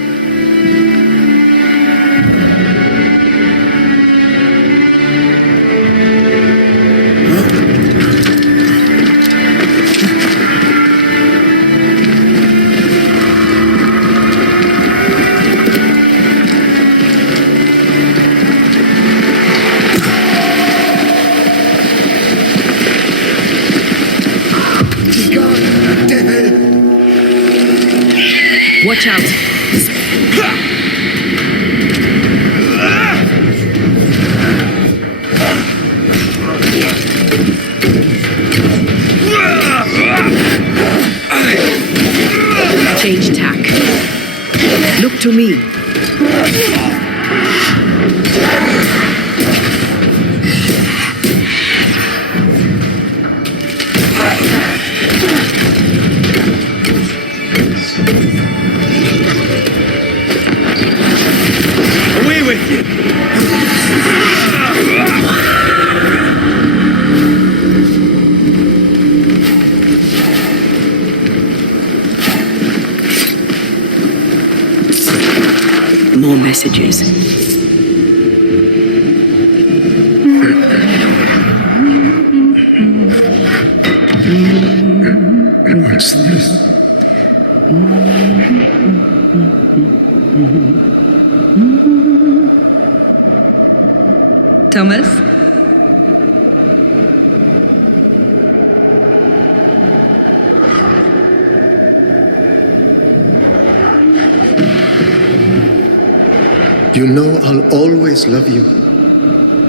Watch out. Change tack. Look to me. messages. What's this? Thomas? You know I'll always love you,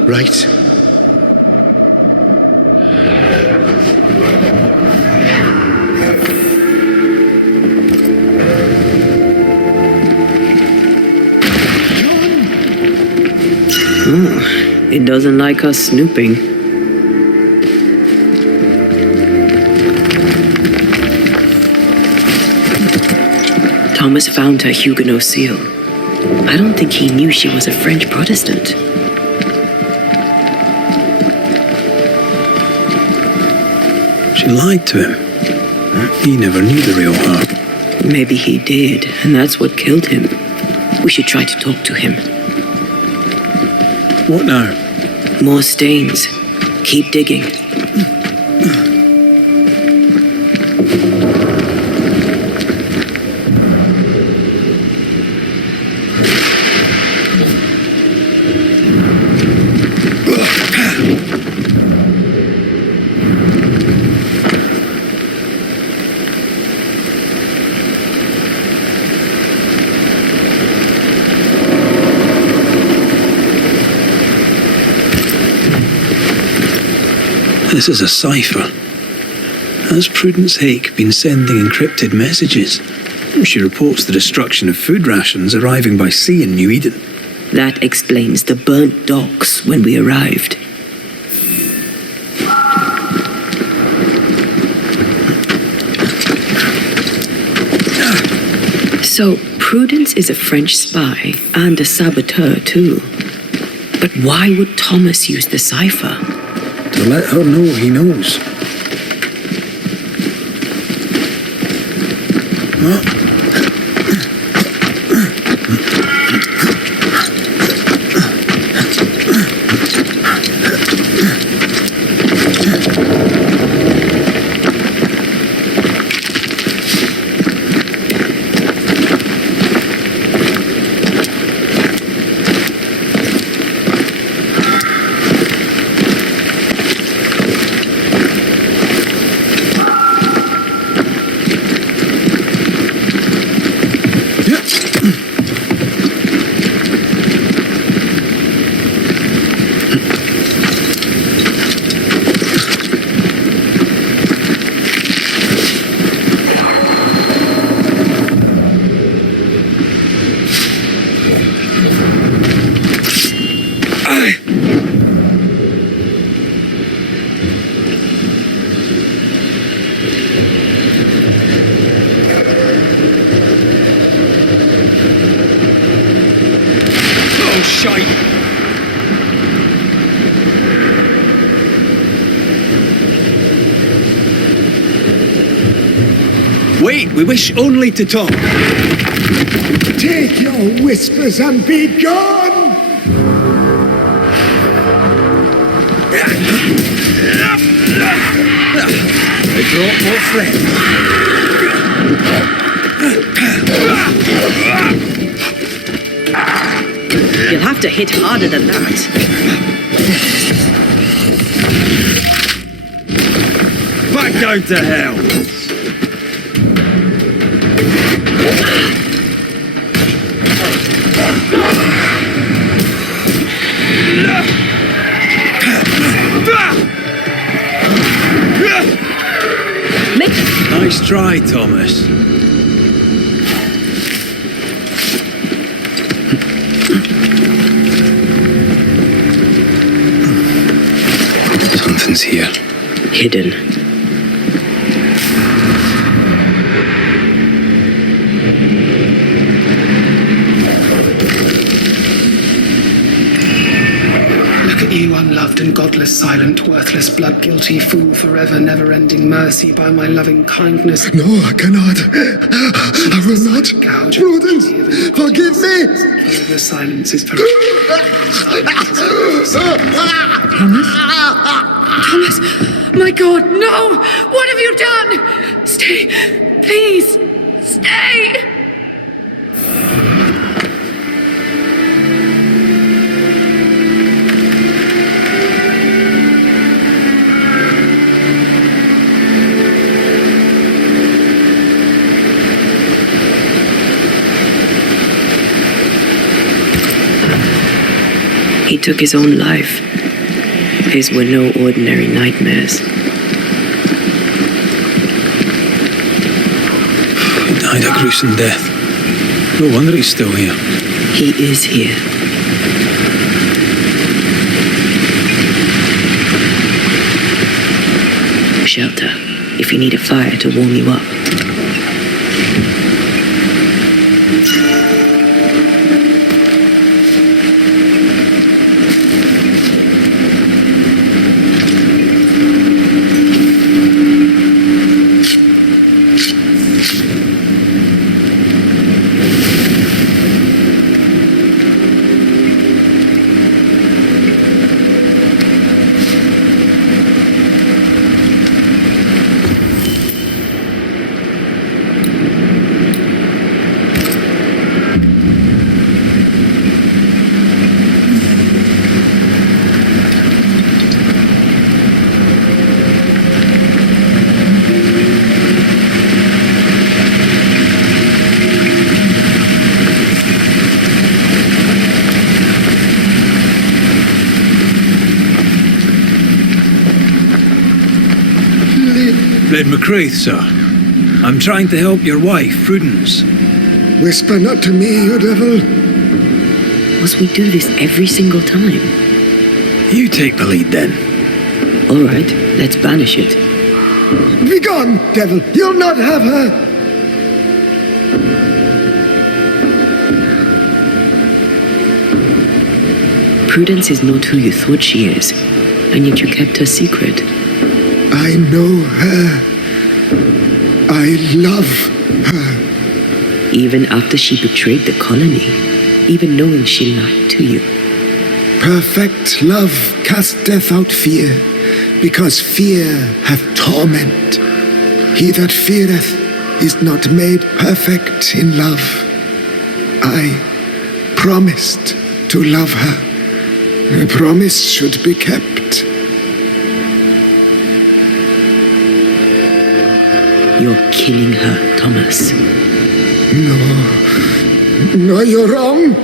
right? It doesn't like us snooping. Thomas found her Huguenot seal. I don't think he knew she was a French Protestant. She lied to him. He never knew the real her. Maybe he did, and that's what killed him. We should try to talk to him. What now? More stains. Keep digging. This is a cipher. Has Prudence Hake been sending encrypted messages? She reports the destruction of food rations arriving by sea in New Eden. That explains the burnt docks when we arrived. So, Prudence is a French spy and a saboteur too. But why would Thomas use the cipher? To let her know he knows. Wait, we wish only to talk. Take your whispers and be gone! They brought more friends. You'll have to hit harder than that. Back down to hell. Nice try, Thomas. Something's here. Hidden. Look at you, unloved and godless, silent, worthless, blood-guilty fool, forever, never-ending mercy by my loving kindness. No, I cannot. I will not. Prudence, forgive me. The silence is Thomas? Thomas! My God, no! What have you done? Stay! Please! Stay! He took his own life. His were no ordinary nightmares. He died a gruesome death. No wonder he's still here. He is here. Shelter, if you need a fire to warm you up. Lord McCraith, sir. I'm trying to help your wife, Prudence. Whisper not to me, you devil. Must we do this every single time? You take the lead, then. All right, let's banish it. Begone, devil! You'll not have her! Prudence is not who you thought she is, and yet you kept her secret. I know her. I love her. Even after she betrayed the colony, even knowing she lied to you. Perfect love casteth out fear, because fear hath torment. He that feareth is not made perfect in love. I promised to love her. The promise should be kept. You're killing her, Thomas. No, you're wrong.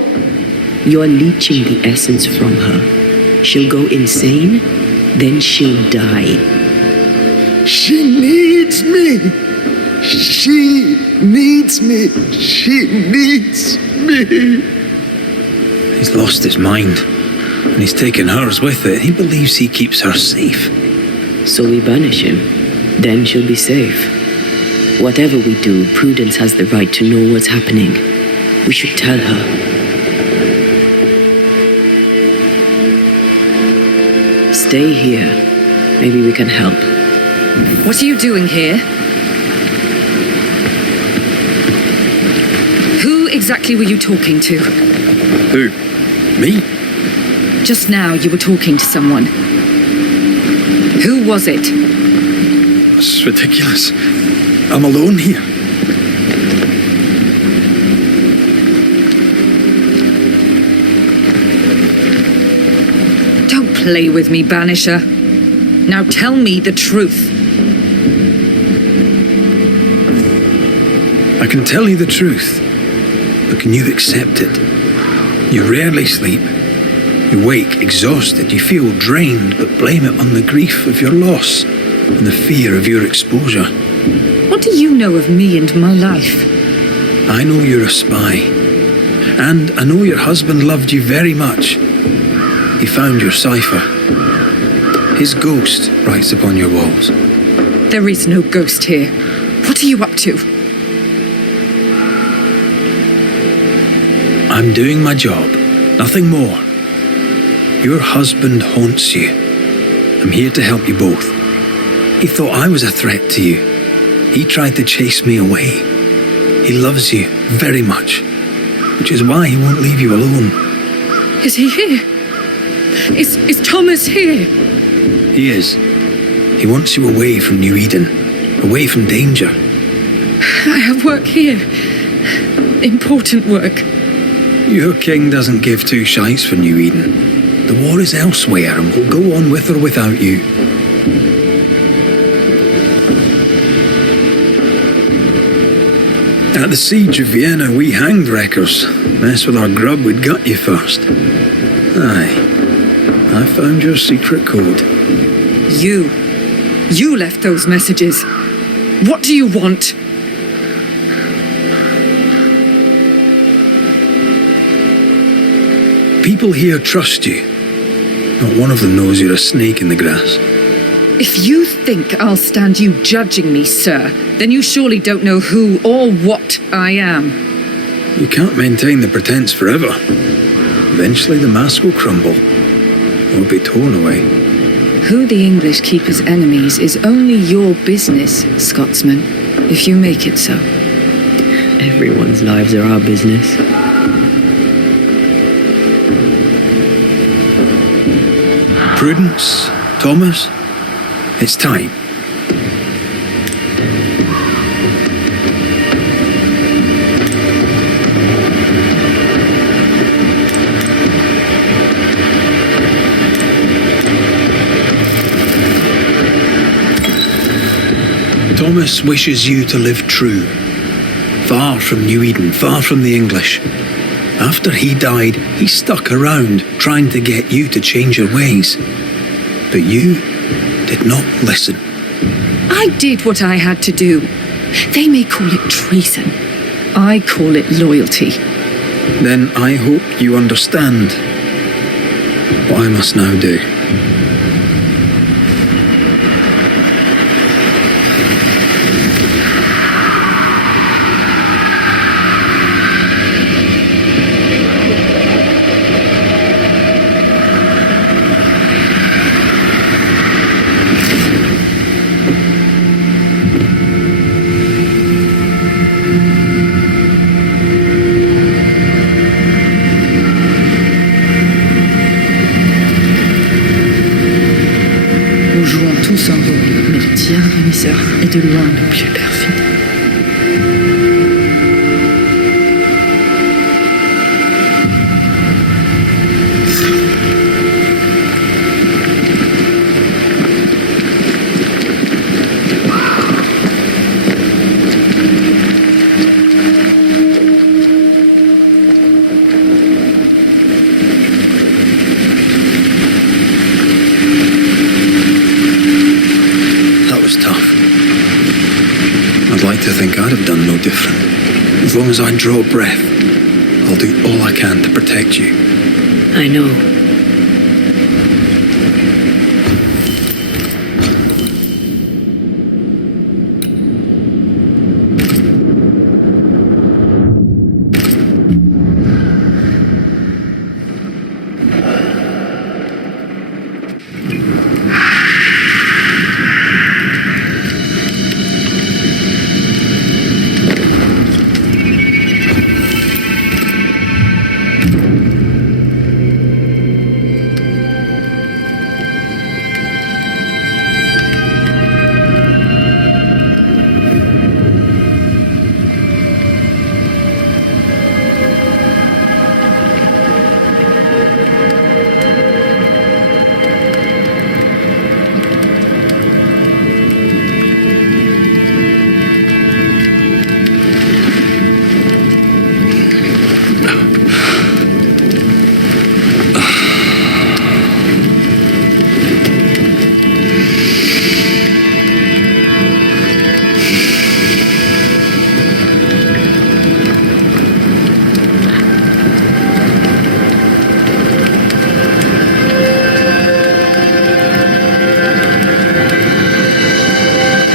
You're leeching the essence from her. She'll go insane, then she'll die. She needs me. She needs me. She needs me. He's lost his mind, and he's taken hers with it. He believes he keeps her safe. So we banish him. Then she'll be safe. Whatever we do, Prudence has the right to know what's happening. We should tell her. Stay here. Maybe we can help. What are you doing here? Who exactly were you talking to? Who? Me? Just now you were talking to someone. Who was it? It's ridiculous. I'm alone here. Don't play with me, Banisher. Now tell me the truth. I can tell you the truth, but can you accept it? You rarely sleep. You wake exhausted. You feel drained, but blame it on the grief of your loss and the fear of your exposure. What do you know of me and my life? I know you're a spy, and I know your husband loved you very much. He found your cipher. His ghost writes upon your walls. There is no ghost here. What are you up to? I'm doing my job, nothing more. Your husband haunts you. I'm here to help you both. He thought I was a threat to you. He tried to chase me away. He loves you very much, which is why he won't leave you alone. Is he here? Is Thomas here? He is. He wants you away from New Eden, away from danger. I have work here. Important work. Your king doesn't give two shites for New Eden. The war is elsewhere and will go on with or without you. At the siege of Vienna, we hanged wreckers. Mess with our grub, we'd gut you first. Aye, I found your secret code. You left those messages. What do you want? People here trust you. Not one of them knows you're a snake in the grass. If you think I'll stand you judging me, sir, then you surely don't know who or what I am. You can't maintain the pretense forever. Eventually the mask will crumble, or be torn away. Who the English keep as enemies is only your business, Scotsman, if you make it so. Everyone's lives are our business. Prudence, Thomas, it's time. Thomas wishes you to live true, far from New Eden, far from the English. After he died, he stuck around, trying to get you to change your ways. But you did not listen. I did what I had to do. They may call it treason. I call it loyalty. Then I hope you understand what I must now do. Et de loin le plus perfide. To think I'd have done no different. As long as I draw breath, I'll do all I can to protect you. I know.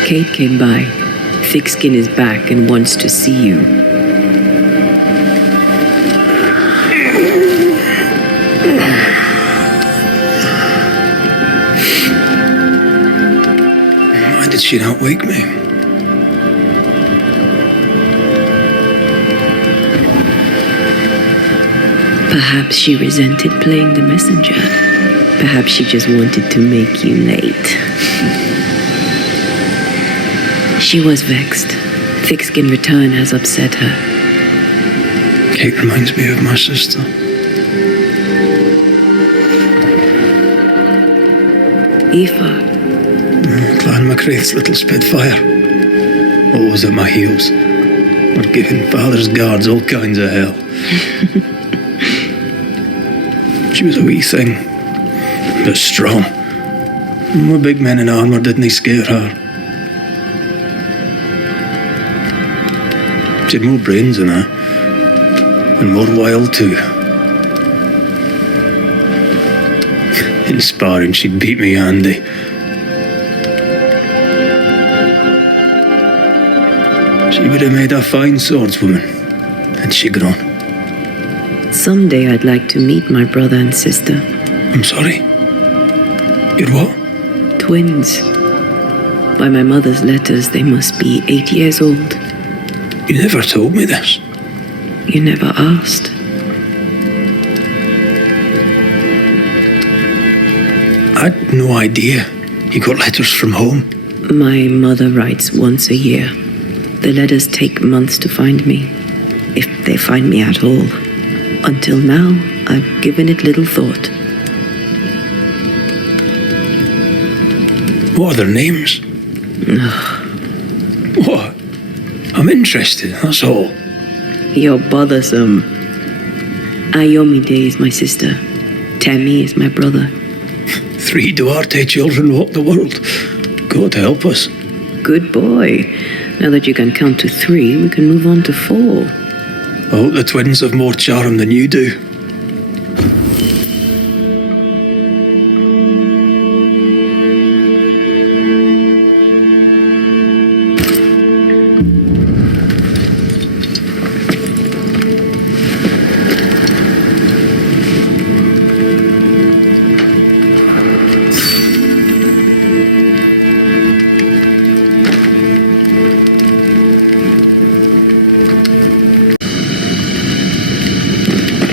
Kate came by. Thickskin is back and wants to see you. Why did she not wake me? Perhaps she resented playing the messenger. Perhaps she just wanted to make you late. She was vexed. Thick-skin return has upset her. Kate reminds me of my sister. Aoife. Clan MacRaith's little Spitfire. Always at my heels. We're giving father's guards all kinds of hell. She was a wee thing, but strong. The big men in armour didn't scare her. She had more brains than her, and more wild too. In sparring, she'd beat me handy. She would have made a fine swordswoman, had she grown. Someday I'd like to meet my brother and sister. I'm sorry? You're what? Twins. By my mother's letters, they must be 8 years old. You never told me this. You never asked. I had no idea. You got letters from home? My mother writes once a year. The letters take months to find me, if they find me at all. Until now, I've given it little thought. What are their names? What? I'm interested, that's all. You're bothersome. Ayomide is my sister. Tammy is my brother. 3 Duarte children walk the world. God help us. Good boy. Now that you can count to 3, we can move on to 4. I hope the twins have more charm than you do.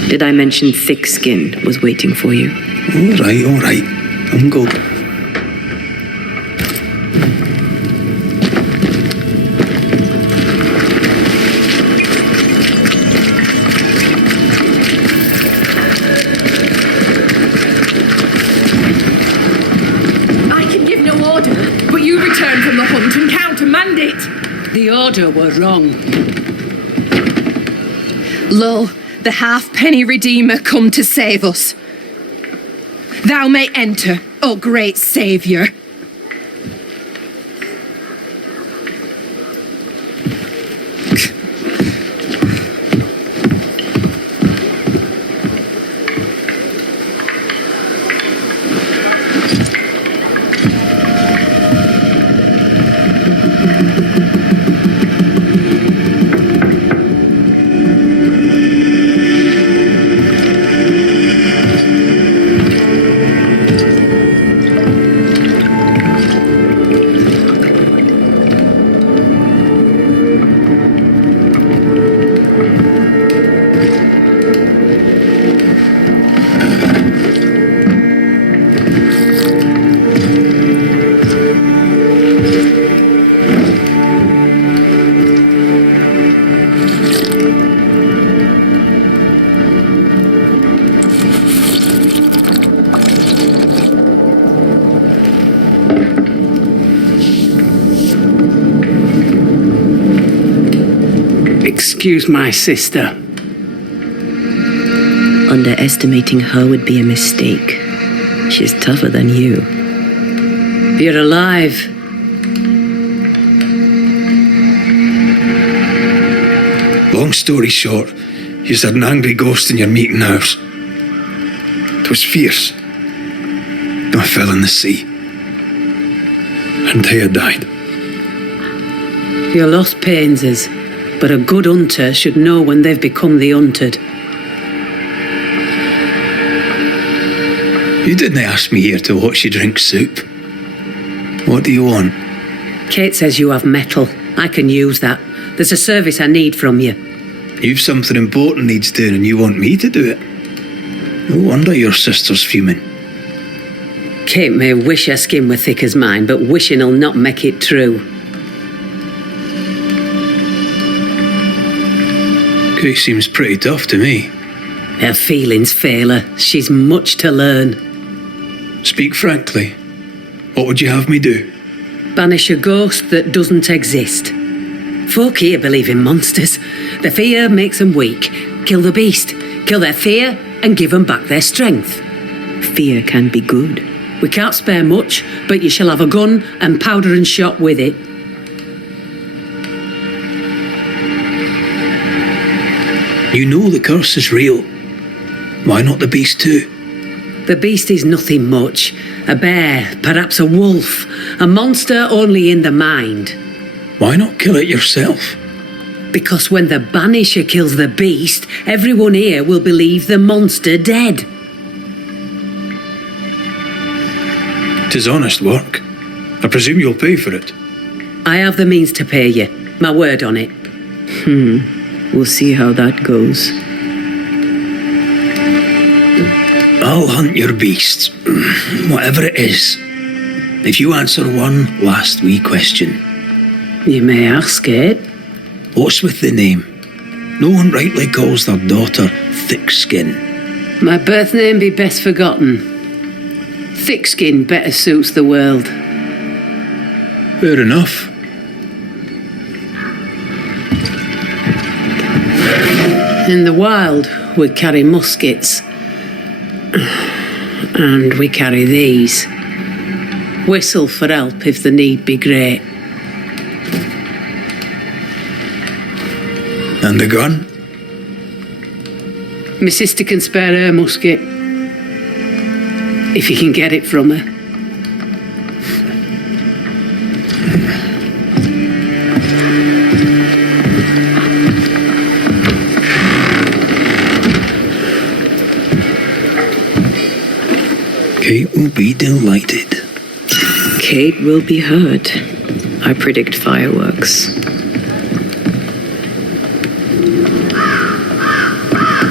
Did I mention Thick Skin was waiting for you? All right. I'm good. I can give no order, but you return from the hunt and countermand it. The order were wrong. Lo, the halfpenny Redeemer come to save us. Thou may enter, O great Saviour. Excuse my sister. Underestimating her would be a mistake. She's tougher than you. You're alive. Long story short, you had an angry ghost in your meeting house. It was fierce. I fell in the sea. Antea died. Your loss pains us, but a good hunter should know when they've become the hunted. You didn't ask me here to watch you drink soup. What do you want? Kate says you have metal. I can use that. There's a service I need from you. You've something important needs doing and you want me to do it. No wonder your sister's fuming. Kate may wish her skin were thick as mine, but wishing'll not make it true. Kate seems pretty tough to me. Her feelings fail her. She's much to learn. Speak frankly. What would you have me do? Banish a ghost that doesn't exist. Folk here believe in monsters. The fear makes them weak. Kill the beast. Kill their fear and give them back their strength. Fear can be good. We can't spare much, but you shall have a gun and powder and shot with it. You know the curse is real. Why not the beast too? The beast is nothing much. A bear, perhaps a wolf. A monster only in the mind. Why not kill it yourself? Because when the Banisher kills the beast, everyone here will believe the monster dead. 'Tis honest work. I presume you'll pay for it. I have the means to pay you. My word on it. We'll see how that goes. I'll hunt your beast, whatever it is, if you answer one last wee question. You may ask it. What's with the name? No one rightly calls their daughter Thickskin. My birth name be best forgotten. Thickskin better suits the world. Fair enough. In the wild, we carry muskets. And we carry these. Whistle for help if the need be great. And the gun? My sister can spare her musket. If you can get it from her. Kate will be delighted. Kate will be hurt. I predict fireworks.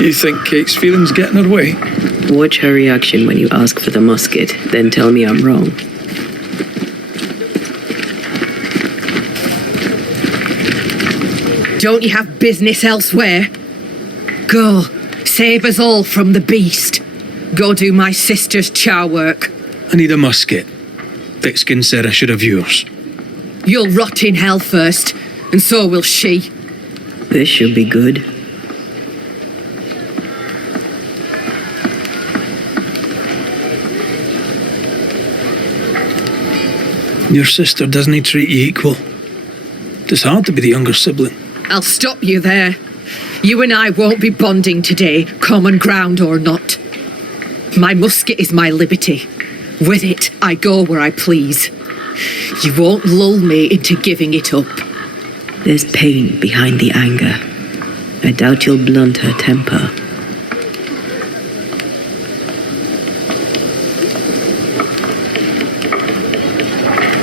You think Kate's feelings get in her way? Watch her reaction when you ask for the musket, then tell me I'm wrong. Don't you have business elsewhere? Go, save us all from the beast. Go do my sister's char work. I need a musket. Thickskin said I should have yours. You'll rot in hell first, and so will she. This should be good. Your sister doesn't treat you equal. It's hard to be the younger sibling. I'll stop you there. You and I won't be bonding today, common ground or not. My musket is my liberty. With it, I go where I please. You won't lull me into giving it up. There's pain behind the anger. I doubt you'll blunt her temper.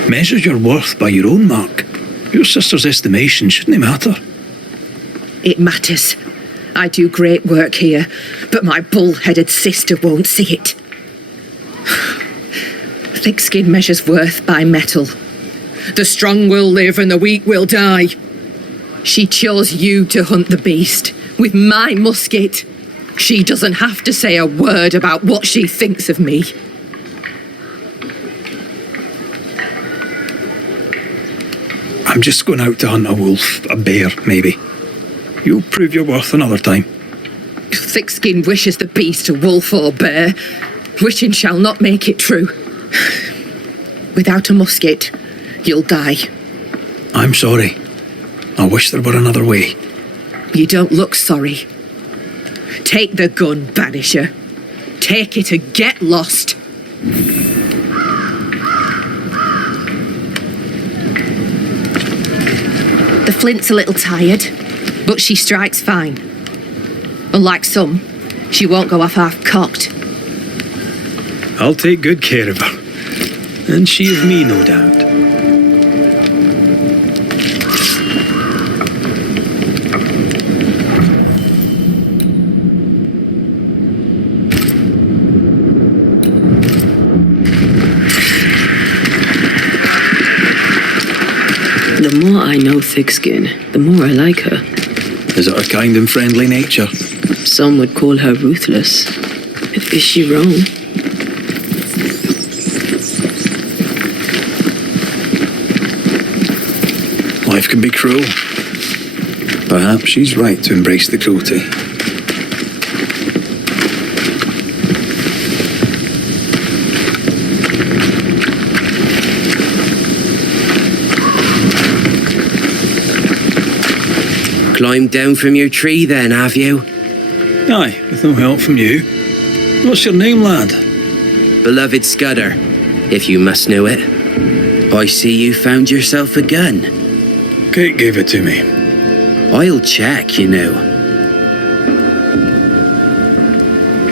Measure your worth by your own mark. Your sister's estimation shouldn't matter. It matters. I do great work here, but my bull-headed sister won't see it. Thickskin measures worth by metal. The strong will live and the weak will die. She chose you to hunt the beast with my musket. She doesn't have to say a word about what she thinks of me. I'm just going out to hunt a wolf, a bear, maybe. You'll prove your worth another time. Thickskin wishes the beast a wolf or bear. Wishing shall not make it true. Without a musket, you'll die. I'm sorry. I wish there were another way. You don't look sorry. Take the gun, Banisher. Take it and get lost. The flint's a little tired, but she strikes fine. Unlike some, she won't go off half-cocked. I'll take good care of her. And she of me, no doubt. The more I know Thickskin, the more I like her. Is it her kind and friendly nature? Some would call her ruthless. Is she wrong? Life can be cruel. Perhaps she's right to embrace the cruelty. Climbed down from your tree then, have you? Aye, with no help from you. What's your name, lad? Beloved Scudder, if you must know it. I see you found yourself a gun. Kate gave it to me. I'll check, you know.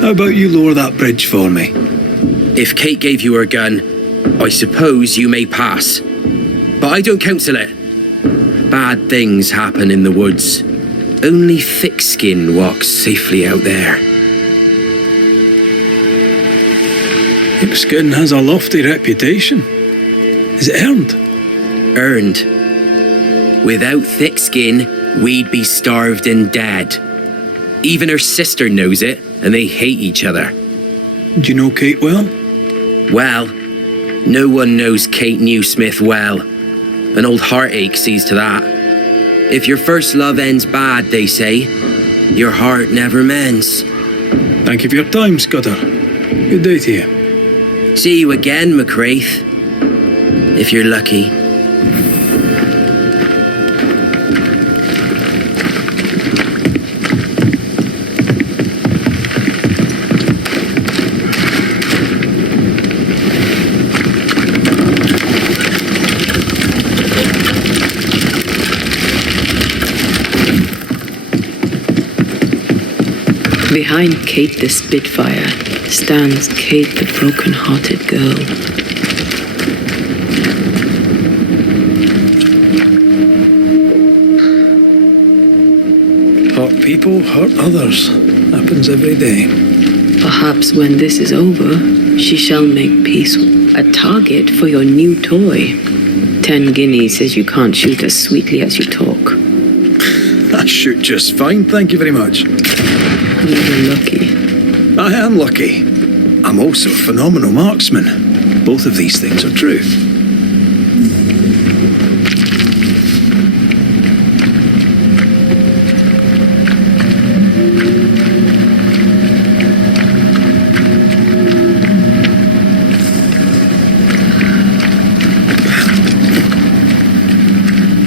How about you lower that bridge for me? If Kate gave you her gun, I suppose you may pass. But I don't counsel it. Bad things happen in the woods. Only Thickskin walks safely out there. Thickskin has a lofty reputation. Is it earned? Earned. Without Thickskin, we'd be starved and dead. Even her sister knows it, and they hate each other. Do you know Kate well? Well, no one knows Kate Newsmith well. An old heartache sees to that. If your first love ends bad, they say, your heart never mends. Thank you for your time, Scudder. Good day to you. See you again, McRaith. If you're lucky. Behind Kate the Spitfire stands Kate the broken-hearted girl. Hurt people hurt others. Happens every day. Perhaps when this is over, she shall make peace. A target for your new toy. 10 guineas says you can't shoot as sweetly as you talk. I shoot just fine, thank you very much. You're lucky. I am lucky. I'm also a phenomenal marksman. Both of these things are true.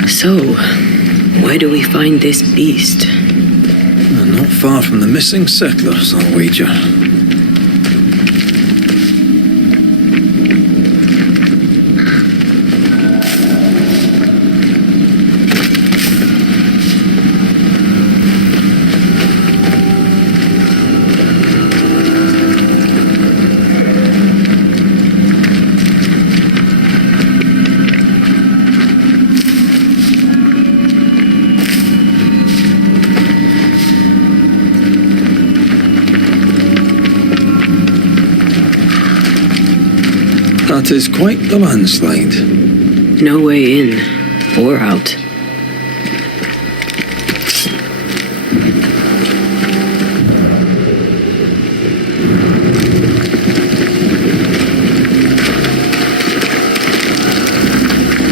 So, where do we find this beast? Not far from the missing settlers, I'll wager. That is quite the landslide. No way in or out.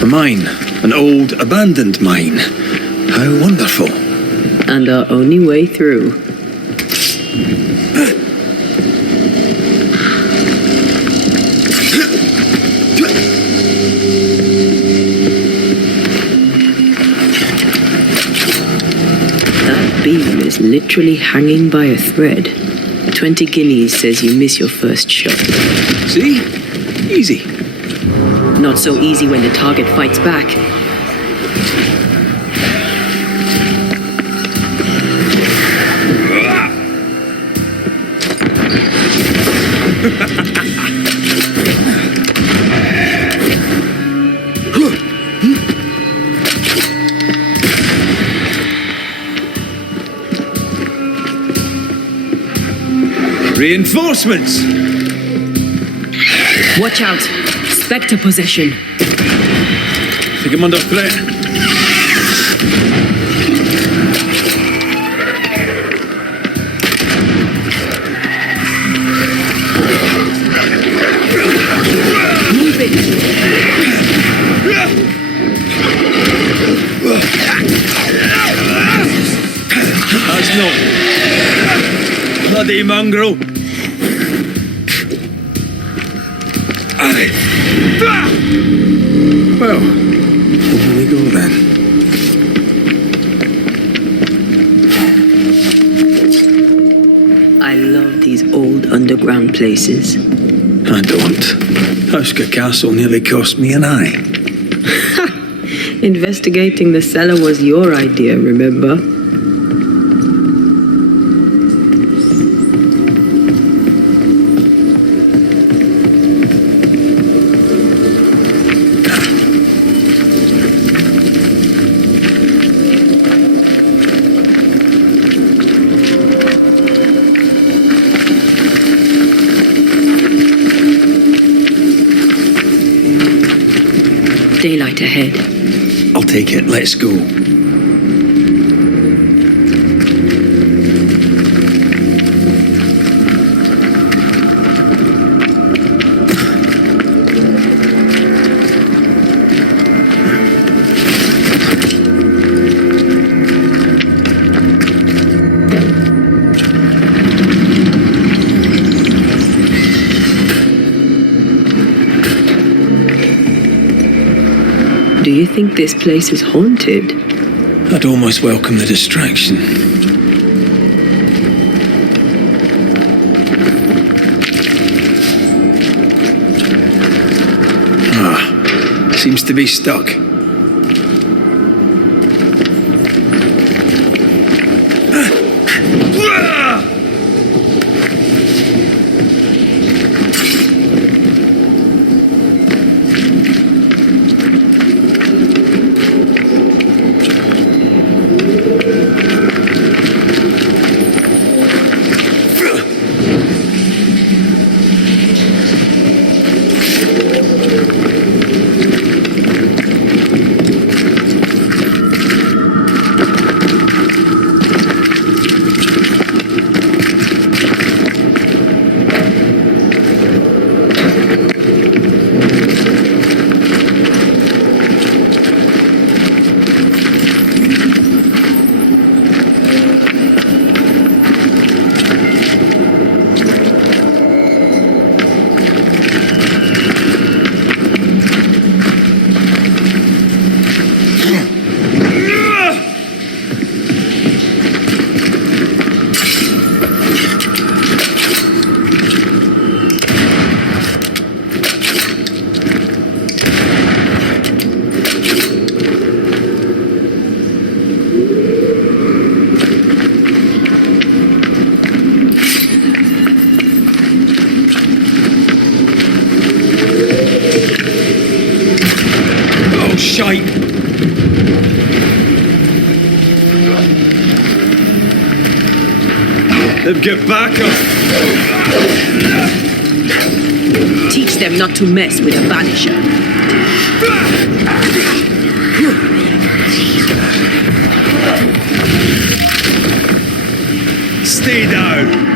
A mine. An old, abandoned mine. How wonderful. And our only way through. Beam is literally hanging by a thread. 20 guineas says you miss your first shot. See? Easy. Not so easy when the target fights back. Reinforcements! Watch out! Spectre possession. The Commander 3. Move it. That's not. Bloody mongrel. Well, over we go then. I love these old underground places. I don't. Houska Castle nearly cost me an eye. Investigating the cellar was your idea, remember? Daylight ahead. I'll take it. Let's go. Do you think this place is haunted? I'd almost welcome the distraction. Seems to be stuck. Shite! They've got back up! Teach them not to mess with a Banisher. Stay down!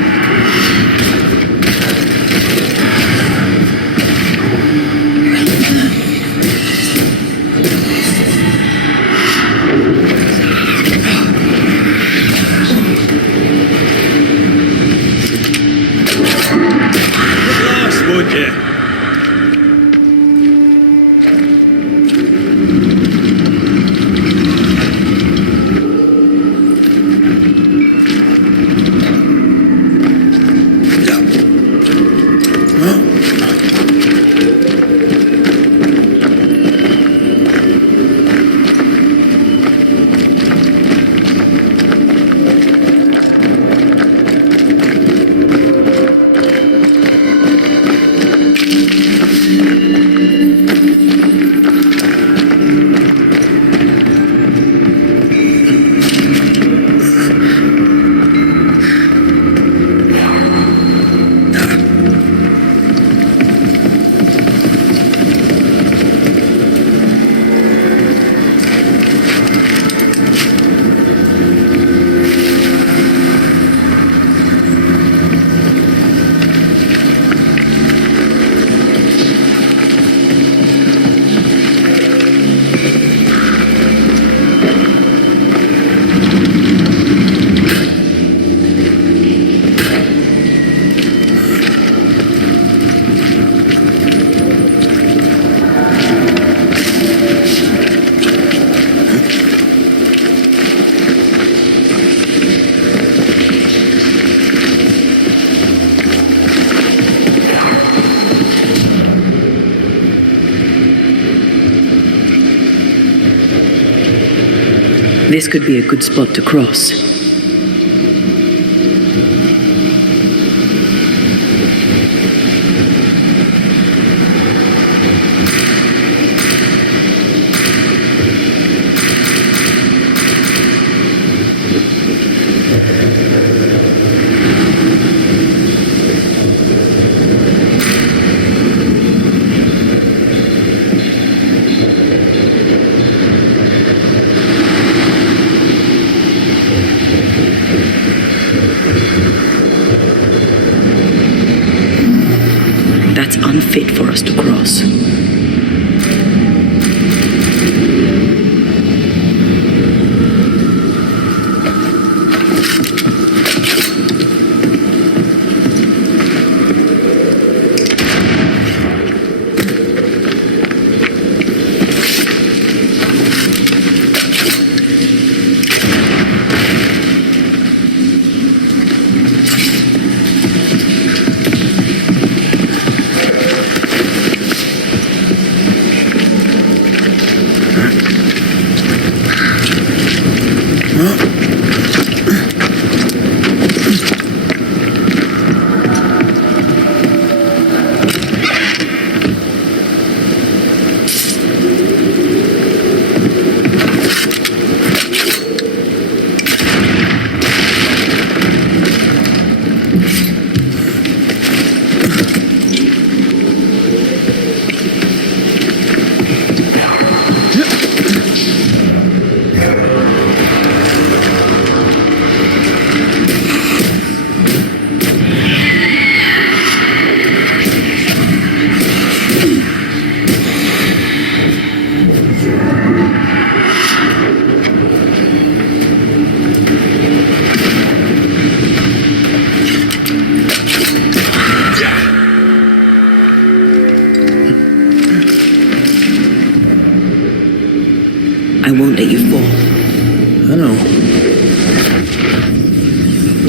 This could be a good spot to cross. That's unfit for us to cross. I won't let you fall. I know.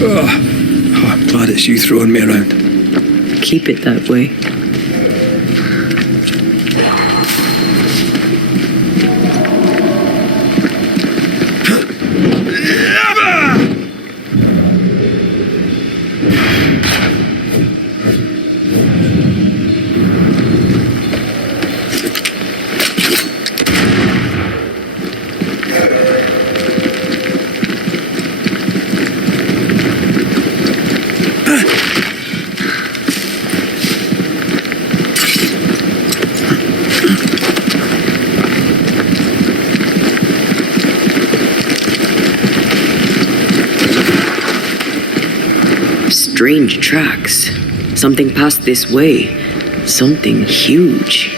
Oh, I'm glad it's you throwing me around. Keep it that way. Strange tracks. Something passed this way. Something huge.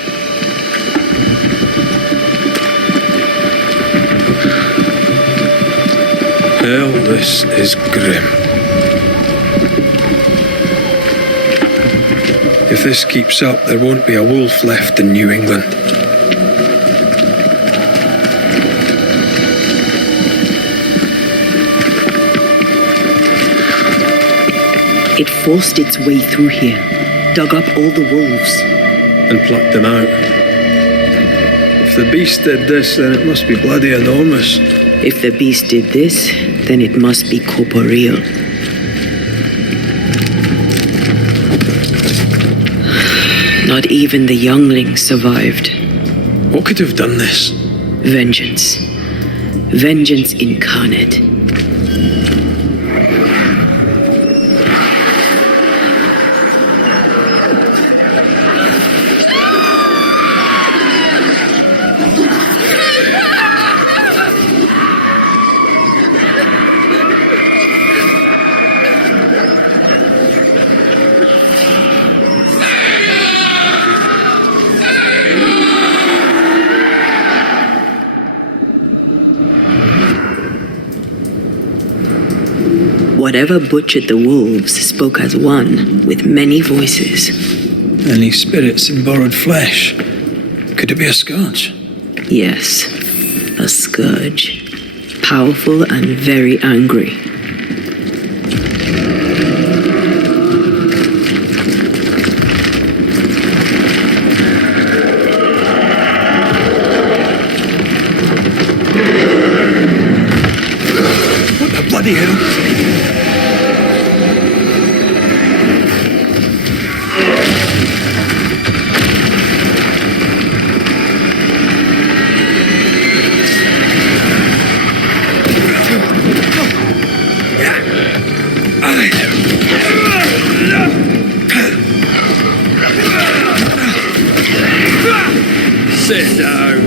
Hell, this is grim. If this keeps up, there won't be a wolf left in New England. It forced its way through here, dug up all the wolves. And plucked them out. If the beast did this, then it must be bloody enormous. If the beast did this, then it must be corporeal. Not even the younglings survived. What could have done this? Vengeance. Vengeance incarnate. Whatever butchered the wolves spoke as one, with many voices. Any spirits in borrowed flesh? Could it be a scourge? Yes, a scourge. Powerful and very angry. Bloody hell. Sit down.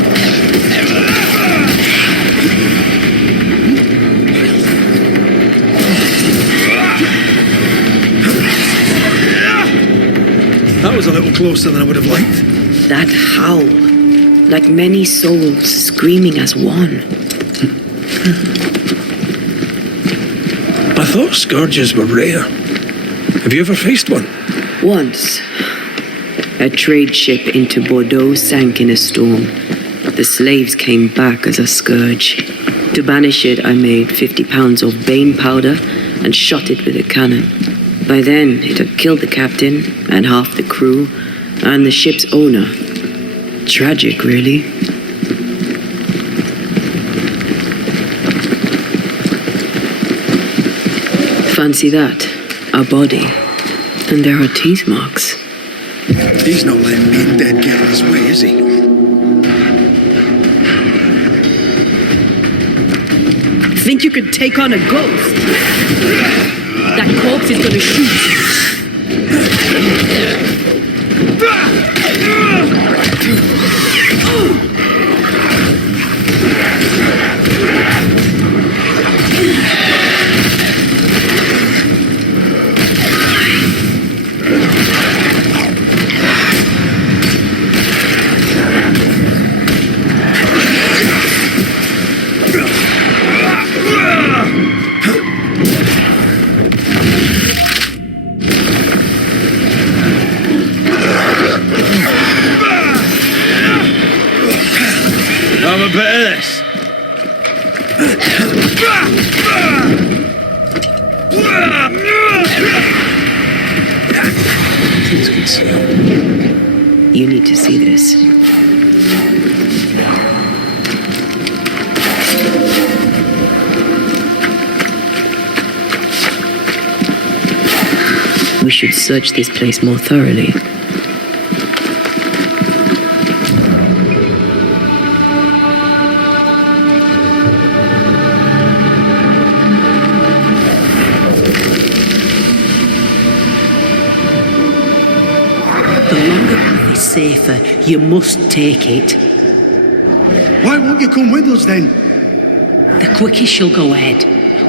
That was a little closer than I would have liked. That howl, like many souls screaming as one. I thought scourges were rare. Have you ever faced one? Once, a trade ship into Bordeaux sank in a storm. The slaves came back as a scourge. To banish it, I made 50 pounds of bane powder and shot it with a cannon. By then, it had killed the captain and half the crew and the ship's owner. Tragic, really. Fancy that. A body. And there are teeth marks. He's not letting me dead get in his way, is he? Think you could take on a ghost? That corpse is gonna shoot. Have a bit of this. Things can see. You need to see this. We should search this place more thoroughly. The longer path is safer. You must take it. Why won't you come with us then? The quickest she'll go ahead.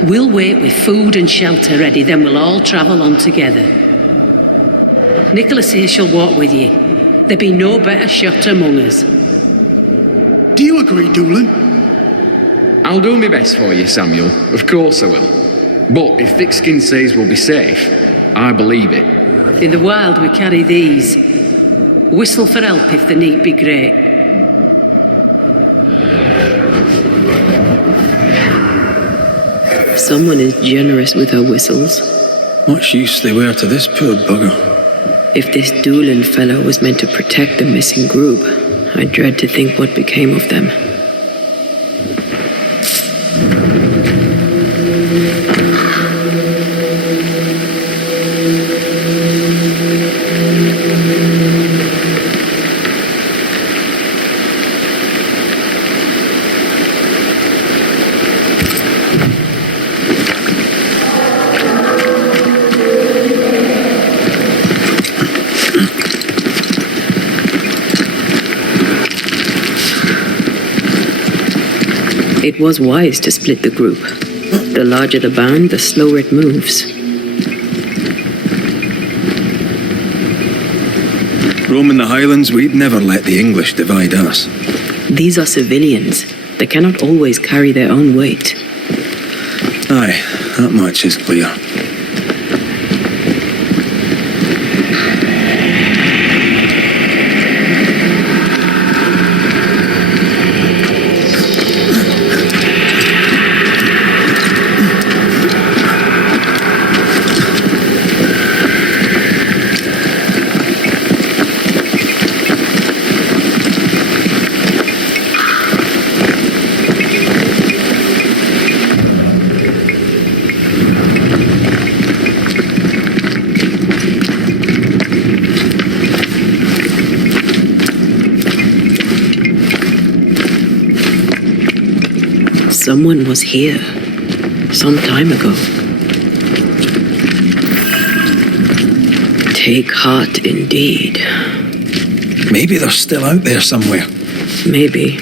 We'll wait with food and shelter ready, then we'll all travel on together. Nicholas here shall walk with you. There be no better shot among us. Do you agree, Doolin? I'll do my best for you, Samuel. Of course I will. But if Thickskin says we'll be safe, I believe it. In the wild we carry these. Whistle for help if the need be great. Someone is generous with her whistles. Much use they were to this poor bugger. If this Doolin fellow was meant to protect the missing group, I dread to think what became of them. It was wise to split the group. The larger the band, the slower it moves. Roaming the Highlands, we'd never let the English divide us. These are civilians. They cannot always carry their own weight. Aye, that much is clear. Someone was here some time ago. Take heart indeed. Maybe they're still out there somewhere. Maybe.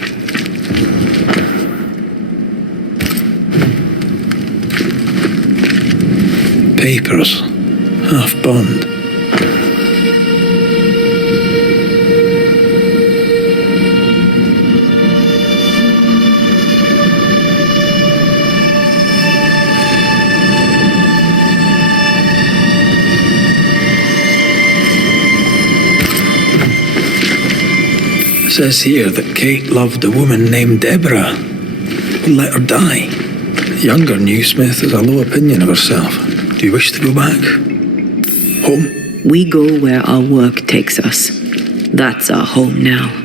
Papers, half burned. It says here that Kate loved a woman named Deborah and let her die. The younger Newsmith has a low opinion of herself. Do you wish to go back? Home? We go where our work takes us. That's our home now.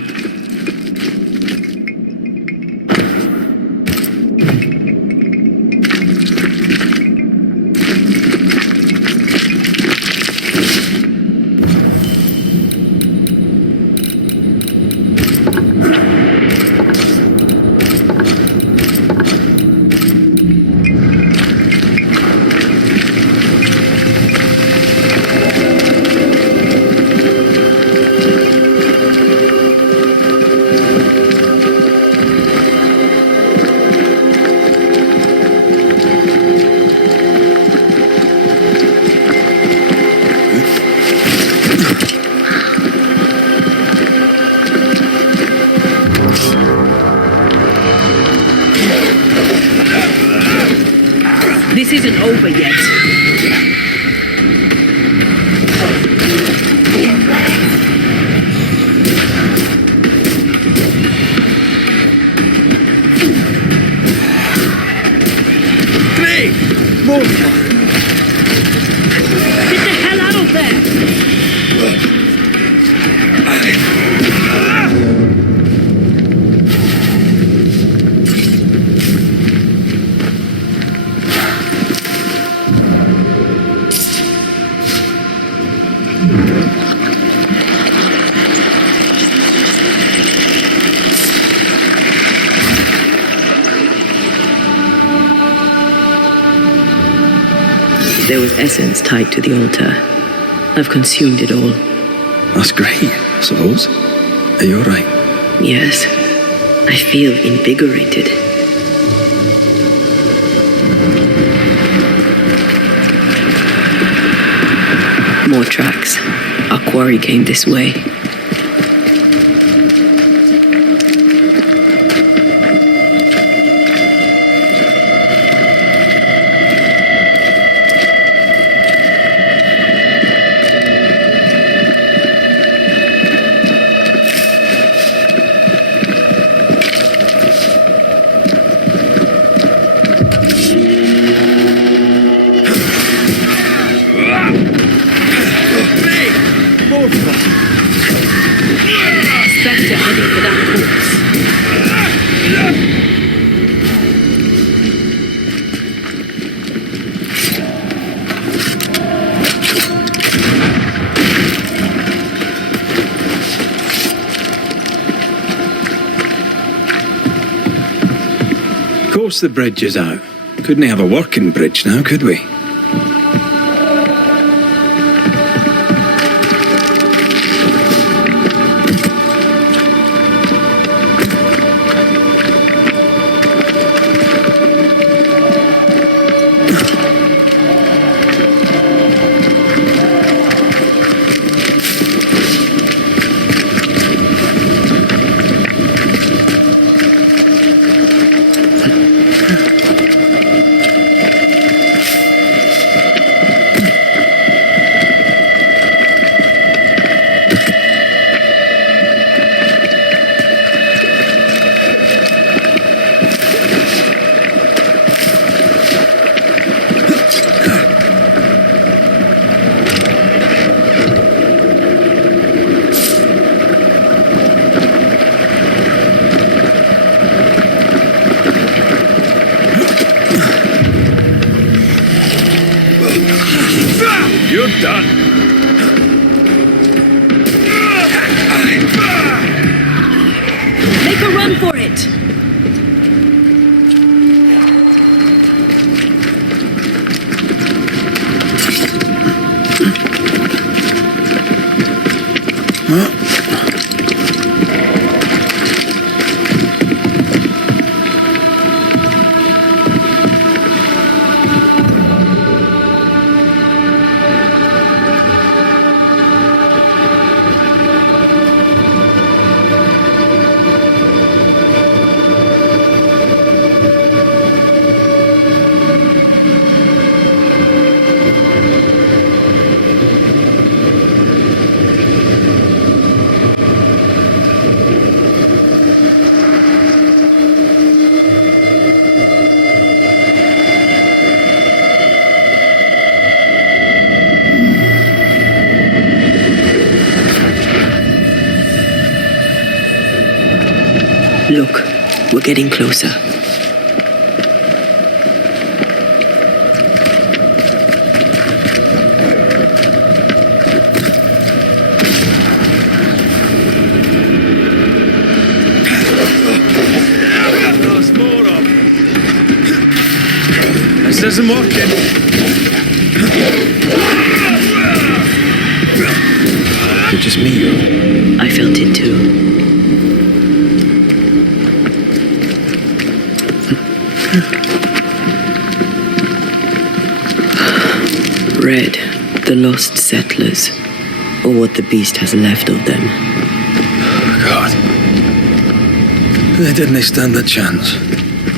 This isn't over yet. Great! More fun! Get the hell out of there! There was essence tied to the altar. I've consumed it all. That's great, I suppose. Are you all right? Yes. I feel invigorated. More tracks. Our quarry came this way. Spectre heading for that corpse. Of course the bridge is out. Couldn't have a working bridge now, could we? You're done. Make a run for it! getting closer. There's more of. This isn't working. Is it just me or? I felt it too. Red, the lost settlers, or what the beast has left of them. God. They didn't stand a chance.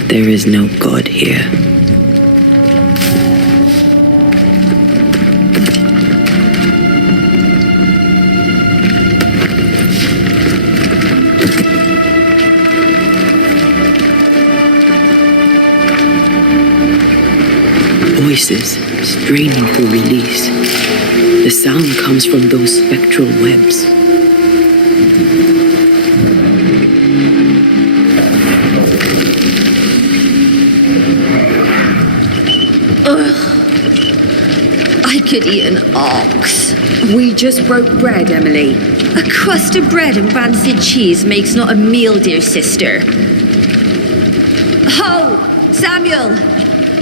There is no God here. Voices straining for release. The sound comes from those spectral webs. I could eat an ox. We just broke bread, Emily. A crust of bread and rancid cheese makes not a meal, dear sister. Ho! Samuel!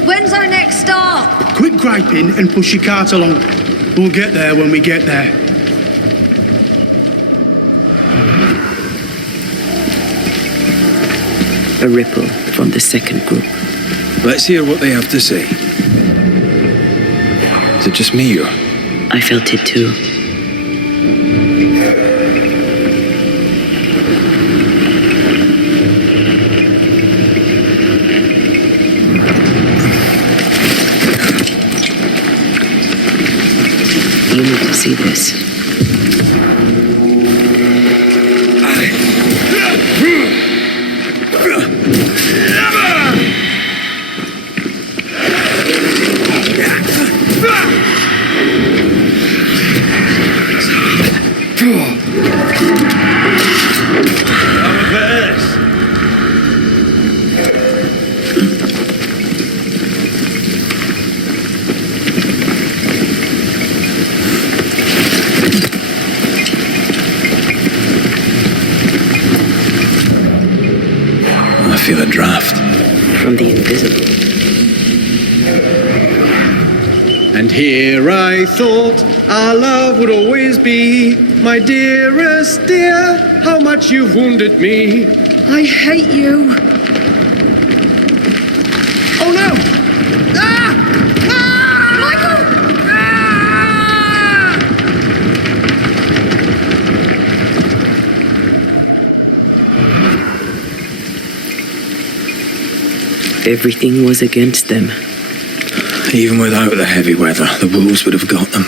When's our next stop? Quit griping and push your cart along. We'll get there when we get there. A ripple from the second group. Let's hear what they have to say. Is it just me or? I felt it too. You need to see this. I feel a draft. From the invisible. And here I thought our love would always be. My dearest dear, how much you've wounded me. I hate you. Oh no! Ah! Ah! Michael! Everything was against them. Even without the heavy weather, the wolves would have got them.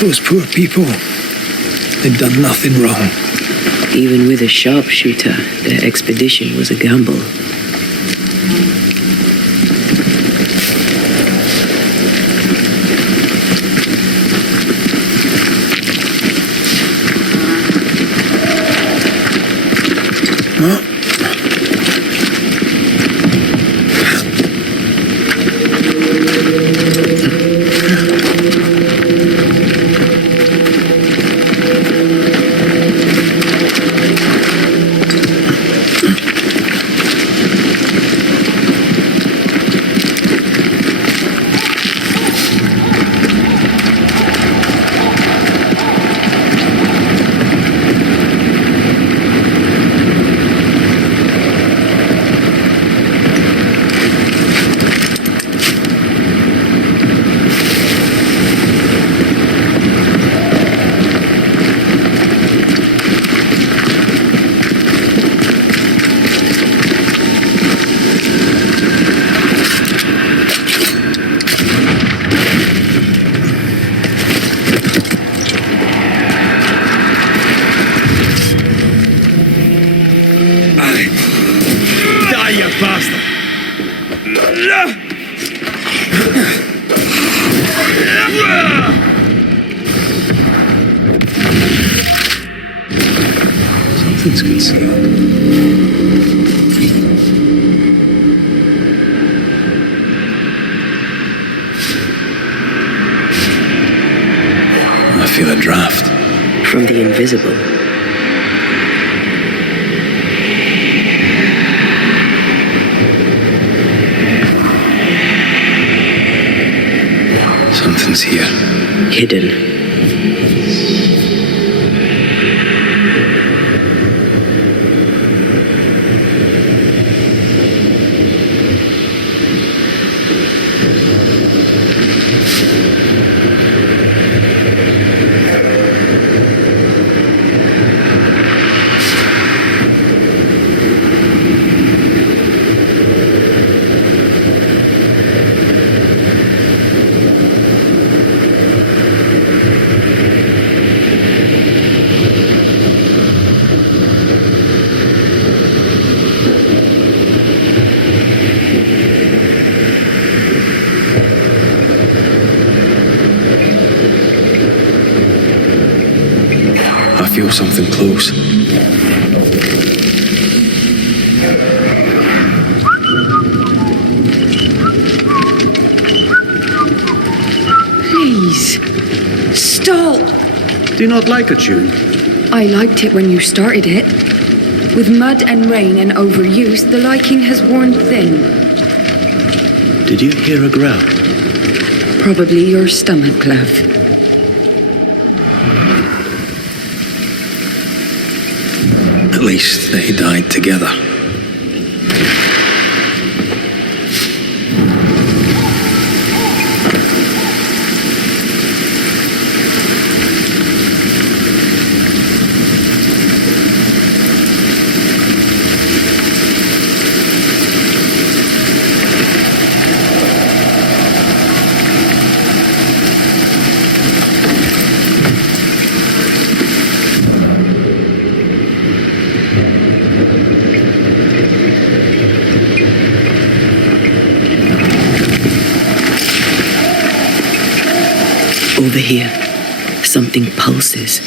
Those poor people. They'd done nothing wrong. Even with a sharpshooter, their expedition was a gamble. concealed. I feel a draft. From the invisible. Something's here. Hidden. I feel something close. Please, stop. Do you not like a tune? I liked it when you started it. With mud and rain and overuse, the liking has worn thin. Did you hear a growl? Probably your stomach, love. At least they died together. Over here, something pulses.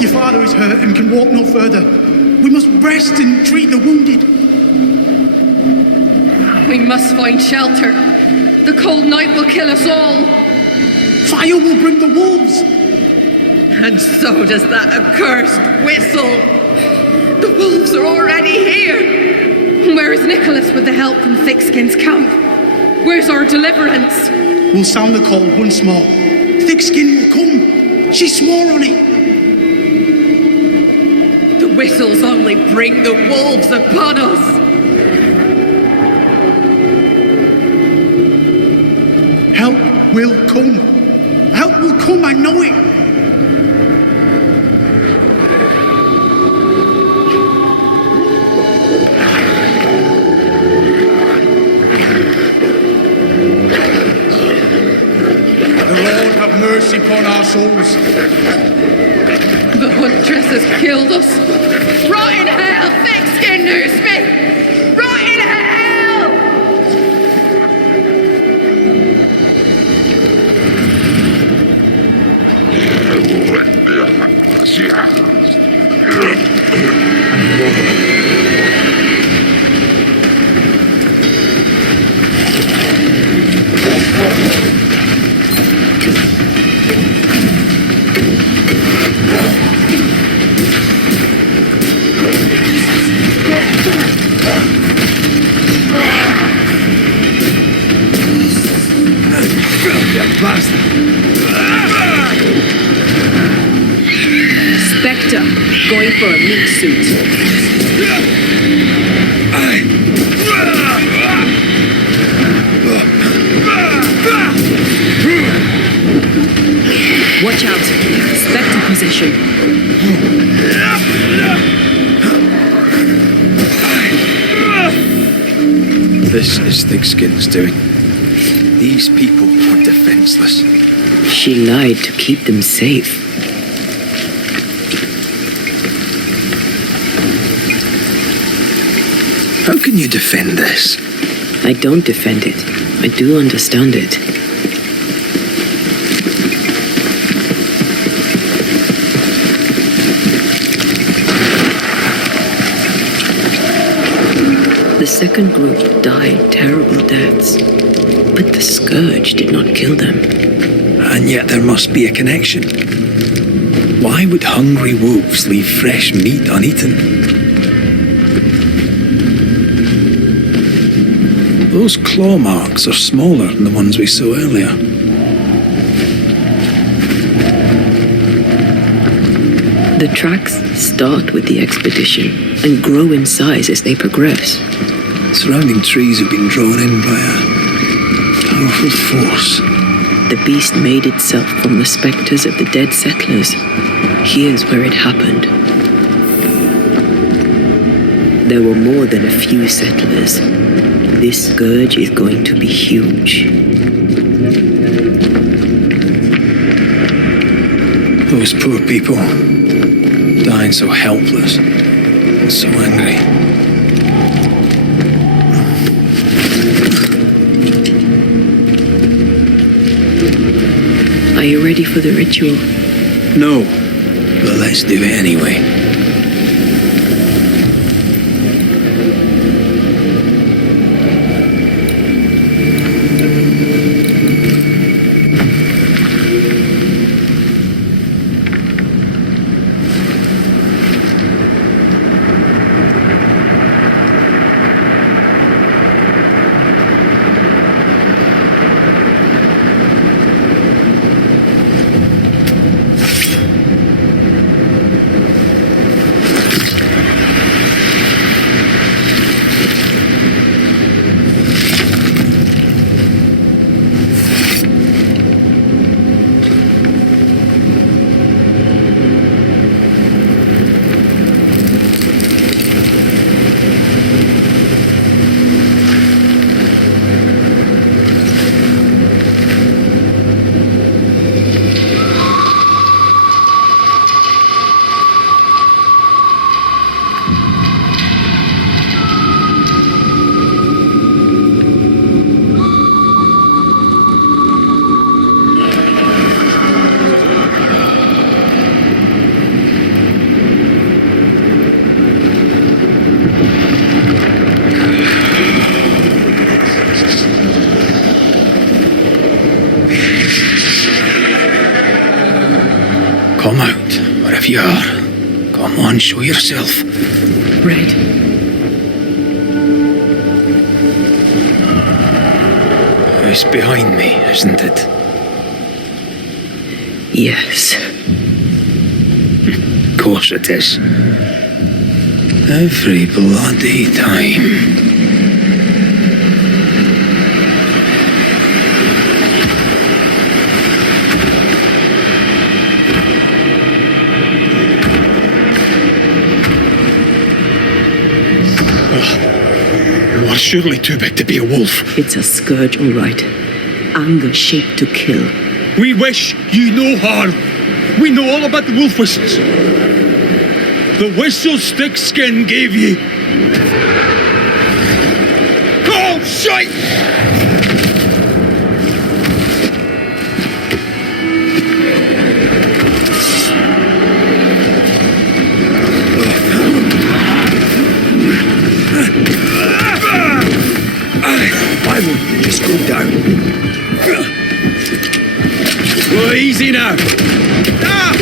Your father is hurt and can walk no further. We must rest and treat the wounded. We must find shelter. The cold night will kill us all. Fire will bring the wolves. And so does that accursed whistle. The wolves are already here. Where is Nicholas with the help from Thickskin's camp? Where's our deliverance? We'll sound the call once more. Thickskin will come. She swore on it. The whistles only bring the wolves upon us. Help will come. Help will come, I know it. The Lord have mercy upon our souls. The huntress has killed us. Rot in hell, thick-skinned newsmith! Rot in hell! Spectre, going for a meat suit. Watch out. Spectre possession. This is Thickskin's doing. These people are defenseless. She lied to keep them safe. How can you defend this? I don't defend it. I do understand it. The second group died terrible deaths, but the scourge did not kill them. And yet there must be a connection. Why would hungry wolves leave fresh meat uneaten? Those claw marks are smaller than the ones we saw earlier. The tracks start with the expedition and grow in size as they progress. Surrounding trees have been drawn in by a powerful force. The beast made itself from the spectres of the dead settlers. Here's where it happened. There were more than a few settlers. This scourge is going to be huge. Those poor people, dying so helpless and so angry. Are you ready for the ritual? No, but let's do it anyway. Come out, wherever you are. Come on, show yourself. Red. It's behind me, isn't it? Yes. Of course it is. Every bloody time. You are surely too big to be a wolf. It's a scourge, all right. Anger shaped to kill. We wish you no harm. We know all about the wolf whistles. The whistles Thickskin gave you. Oh, shite! Why won't you just go down? Oh, easy now. Ah!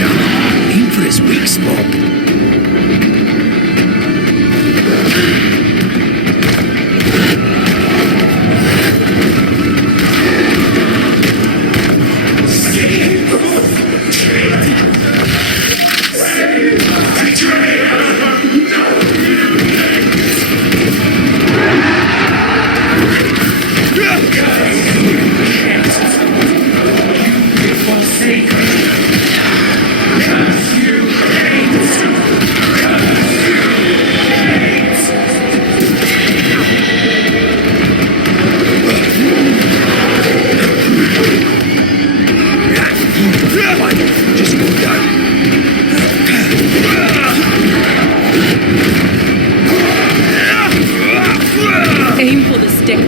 Aim for his weak spot. Aim for the stick.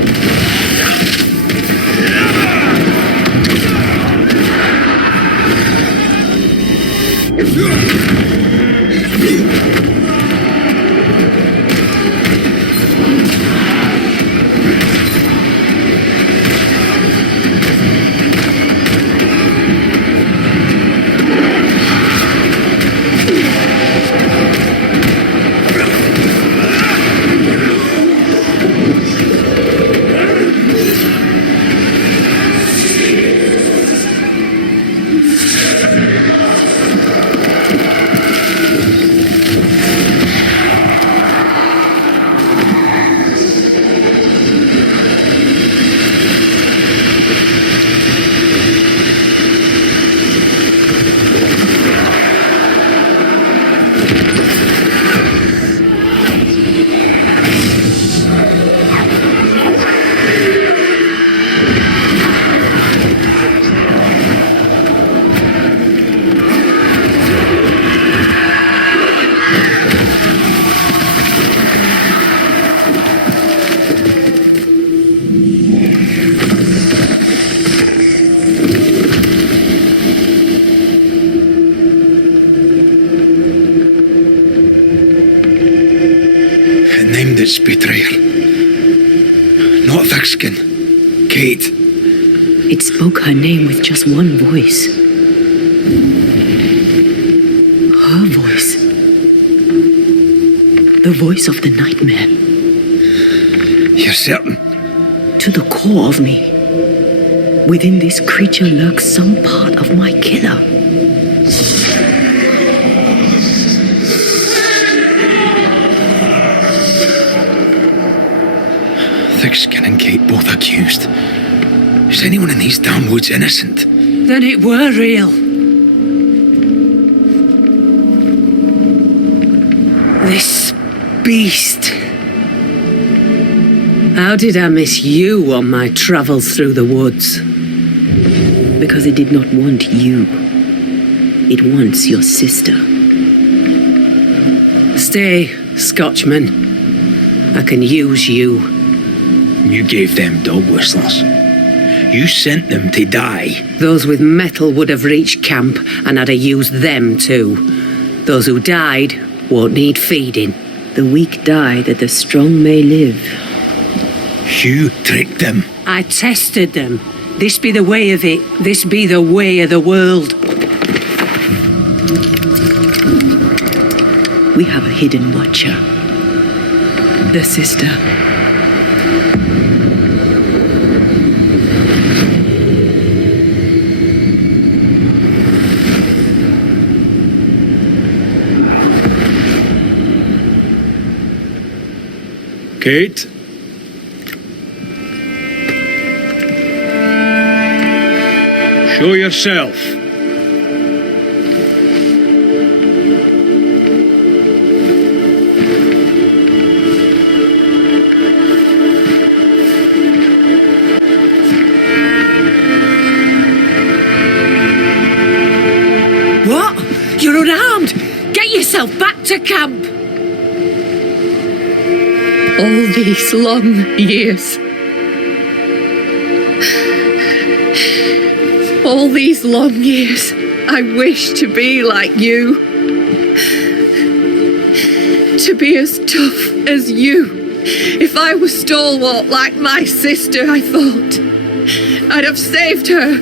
Named its betrayer. Not Thickskin. Kate. It spoke her name with just one voice. Her voice. The voice of the nightmare. You're certain? To the core of me. Within this creature lurks some part of my killer. Thickskin and Kate both accused. Is anyone in these damn woods innocent? Then it were real. This beast. How did I miss you on my travels through the woods? Because it did not want you. It wants your sister. Stay, Scotchman. I can use you. You gave them dog whistlers. You sent them to die. Those with metal would have reached camp, and I'd have used them too. Those who died won't need feeding. The weak die that the strong may live. You tricked them. I tested them. This be the way of it. This be the way of the world. We have a hidden watcher. The sister. Kate? Show yourself. What? You're unarmed! Get yourself back to camp! All these long years. All these long years, I wish to be like you. To be as tough as you. If I was stalwart like my sister, I thought, I'd have saved her.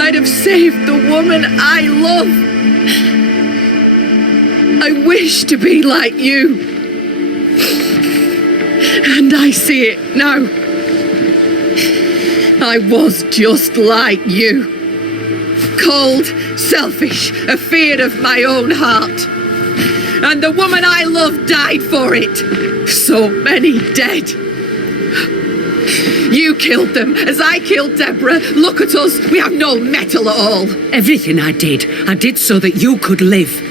I I'd have saved the woman I love. I wish to be like you. And I see it now. I was just like you. Cold, selfish, afeard of my own heart. And the woman I loved died for it. So many dead. You killed them, as I killed Deborah. Look at us, we have no mettle at all. Everything I did so that you could live.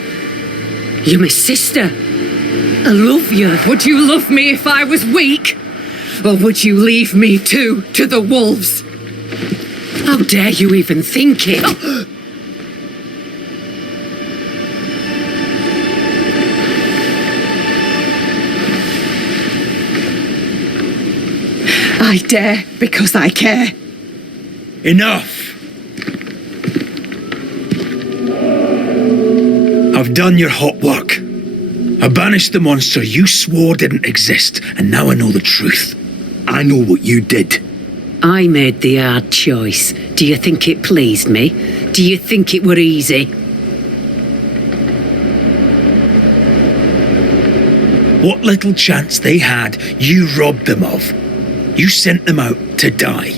You're my sister. I love you. Would you love me if I was weak? Or would you leave me too to the wolves? How dare you even think it? I dare because I care. Enough! I've done your hot work. I banished the monster you swore didn't exist, and now I know the truth. I know what you did. I made the hard choice. Do you think it pleased me? Do you think it were easy? What little chance they had, you robbed them of. You sent them out to die.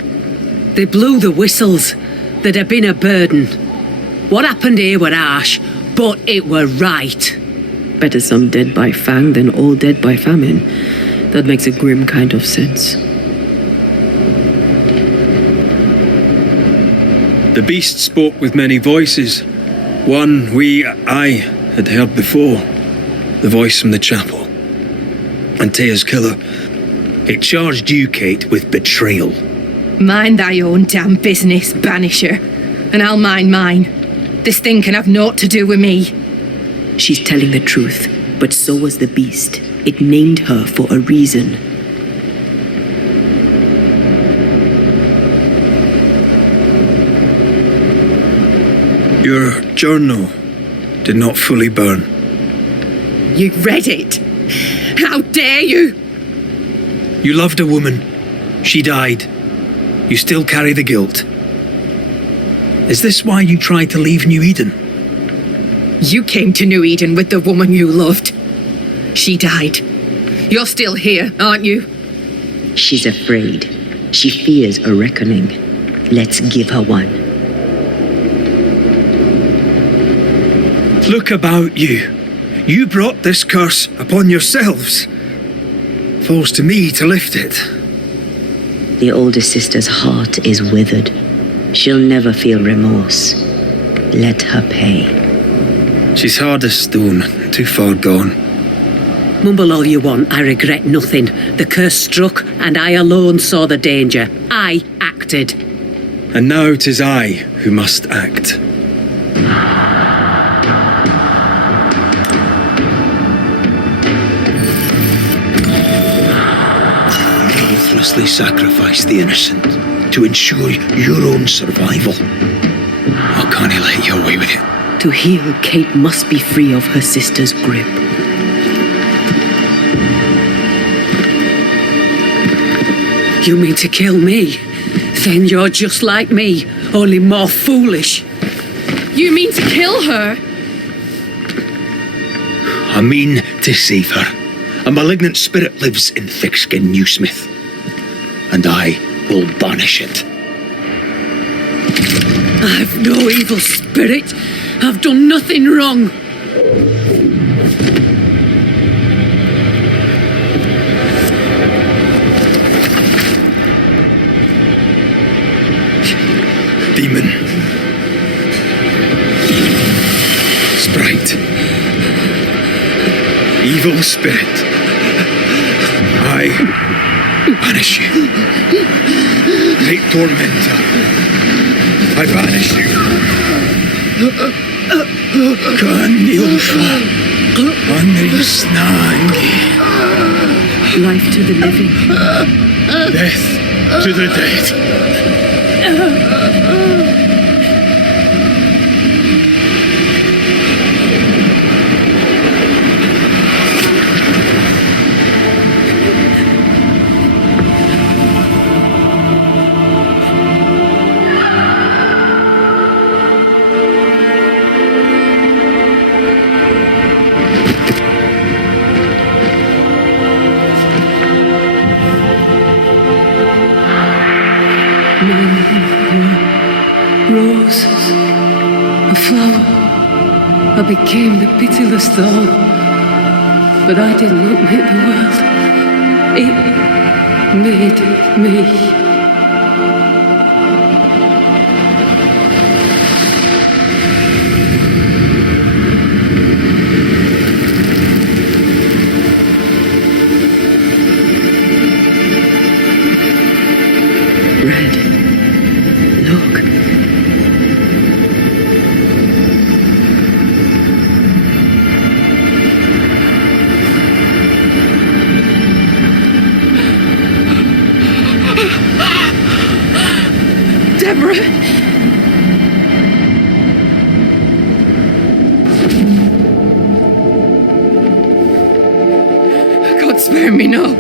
They blew the whistles. There'd have been a burden. What happened here were harsh, but it were right. Better some dead by fang than all dead by famine. That makes a grim kind of sense. The beast spoke with many voices. One I had heard before. The voice from the chapel. Antea's killer. It charged you, Kate, with betrayal. Mind thy own damn business, Banisher. And I'll mind mine. This thing can have naught to do with me. She's telling the truth, but so was the beast. It named her for a reason. Your journal did not fully burn. You read it? How dare you? You loved a woman. She died. You still carry the guilt. Is this why you tried to leave New Eden? You came to New Eden with the woman you loved. She died. You're still here, aren't you? She's afraid. She fears a reckoning. Let's give her one. Look about you. You brought this curse upon yourselves. Falls to me to lift it. The older sister's heart is withered. She'll never feel remorse. Let her pay. She's hard as stone, too far gone. Mumble all you want, I regret nothing. The curse struck, and I alone saw the danger. I acted. And now 'tis I who must act. Ruthlessly sacrifice the innocent to ensure your own survival. How can I let you away with it? To heal, Kate must be free of her sister's grip. You mean to kill me? Then you're just like me, only more foolish. You mean to kill her? I mean to save her. A malignant spirit lives in thick-skinned Newsmith, and I will banish it. I've no evil spirit. I've done nothing wrong. Demon. Sprite. Evil spirit. I banish you. Great tormentor. I banish you. Kanilfa. Anrisnangi. Life to the living. Death to the dead. roses, a flower. I became the pitiless thorn, but I did not make the world. It made me. Red, look. Deborah! God spare me, no.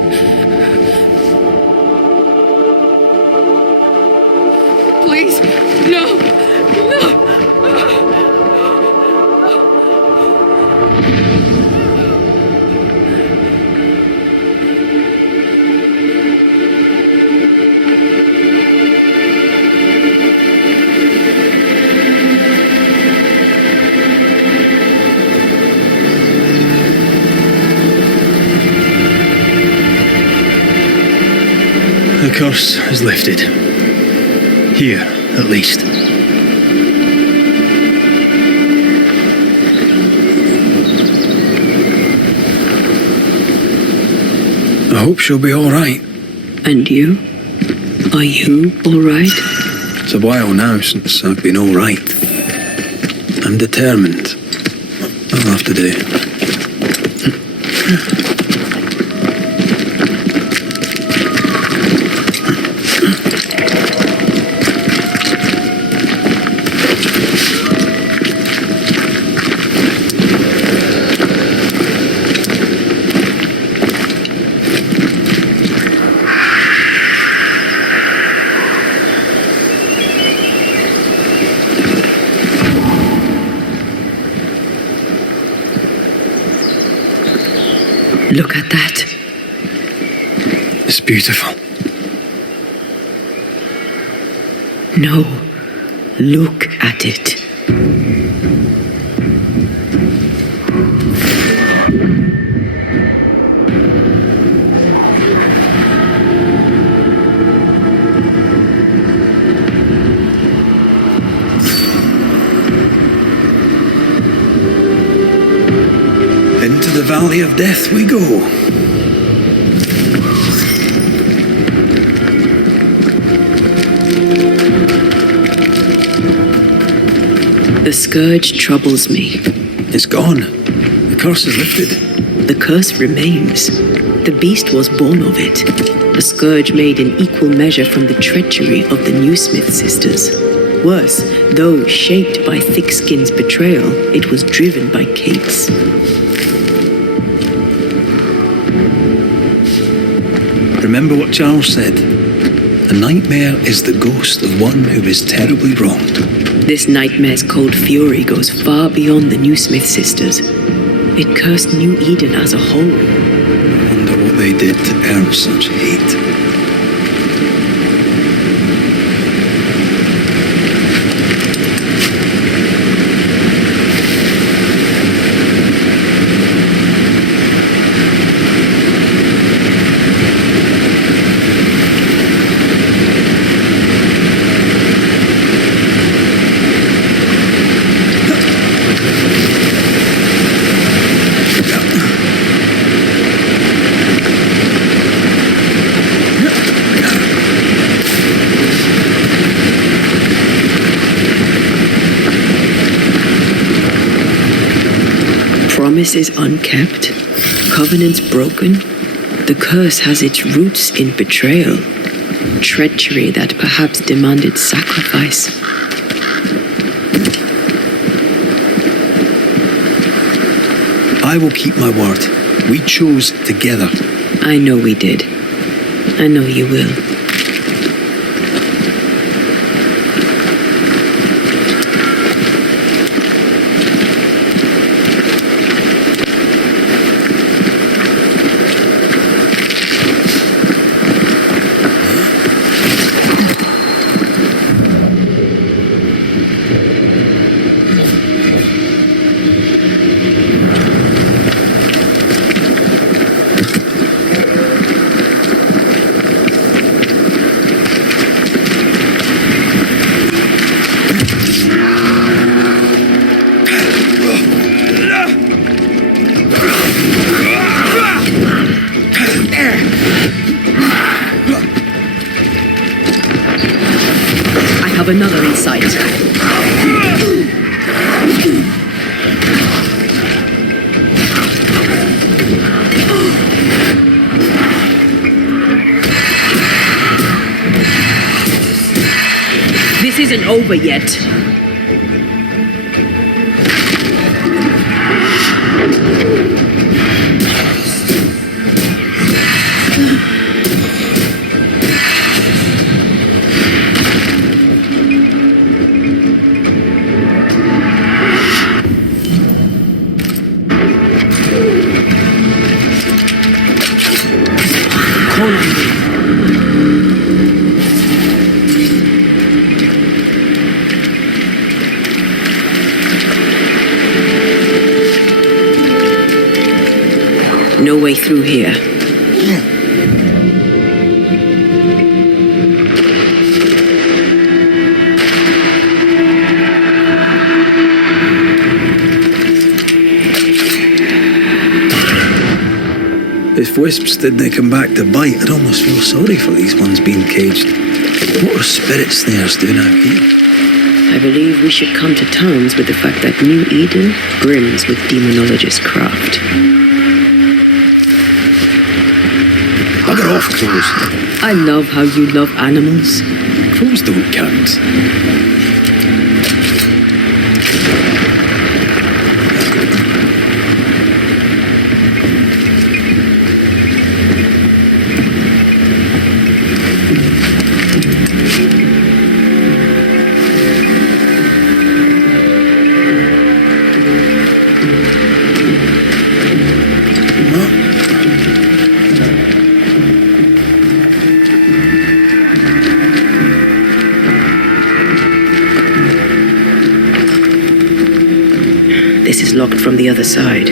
Please, no, no. The curse is lifted. Here, at least. I hope she'll be all right. And you? Are you all right? It's a while now since I've been all right. I'm determined. I'll have to do. Look at that. It's beautiful. No, look at it. Into the valley of death we go. The scourge troubles me. It's gone. The curse is lifted. The curse remains. The beast was born of it. A scourge made in equal measure from the treachery of the new Smith sisters. Worse, though shaped by Thickskin's betrayal, it was driven by Kate's. Remember what Charles said. A nightmare is the ghost of one who is terribly wronged. This nightmare's cold fury goes far beyond the new Smith sisters. It cursed New Eden as a whole. I wonder what they did to earn such hate. Promises unkept, covenants broken. The curse has its roots in betrayal, treachery that perhaps demanded sacrifice. I will keep my word. We chose together. I know we did. I know you will. sight. This isn't over yet. No way through here. If wisps didn't come back to bite, I'd almost feel sorry for these ones being caged. What are spirit snares doing out here? I believe we should come to terms with the fact that New Eden brims with demonologist craft. Bugger off, crows. I love how you love animals. Crows don't count. This is locked from the other side.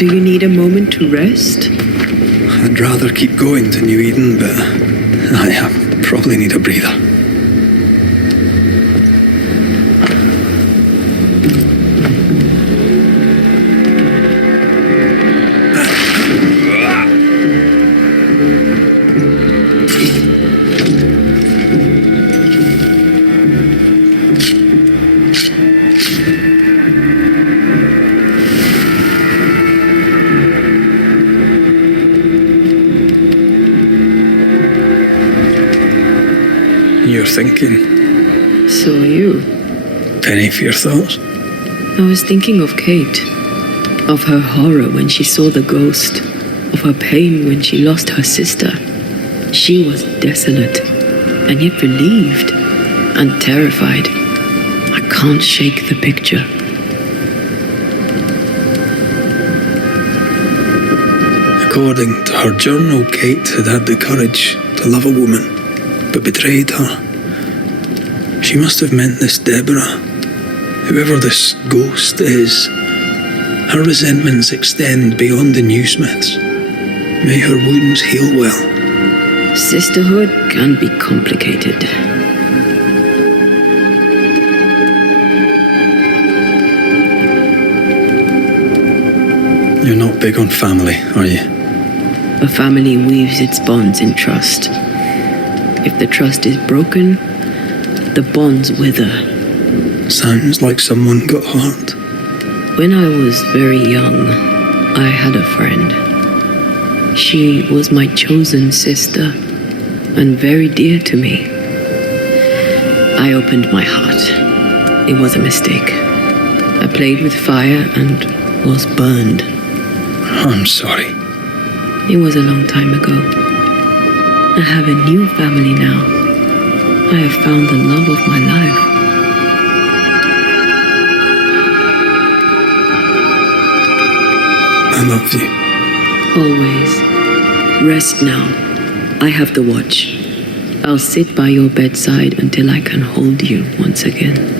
Do you need a moment to rest? I'd rather keep going to New Eden, but I probably need a breather. thinking. So are you. Penny for your thoughts. I was thinking of Kate. Of her horror when she saw the ghost. Of her pain when she lost her sister. She was desolate, and yet relieved, and terrified. I can't shake the picture. According to her journal, Kate had had the courage to love a woman, but betrayed her. She must have meant this Deborah. Whoever this ghost is, her resentments extend beyond the new Smiths. May her wounds heal well. Sisterhood can be complicated. You're not big on family, are you? A family weaves its bonds in trust. If the trust is broken, the bonds wither. Sounds like someone got hurt. When I was very young, I had a friend. She was my chosen sister, and very dear to me. I opened my heart. It was a mistake. I played with fire and was burned. I'm sorry. It was a long time ago. I have a new family now. I have found the love of my life. I love you. Always. Rest now. I have the watch. I'll sit by your bedside until I can hold you once again.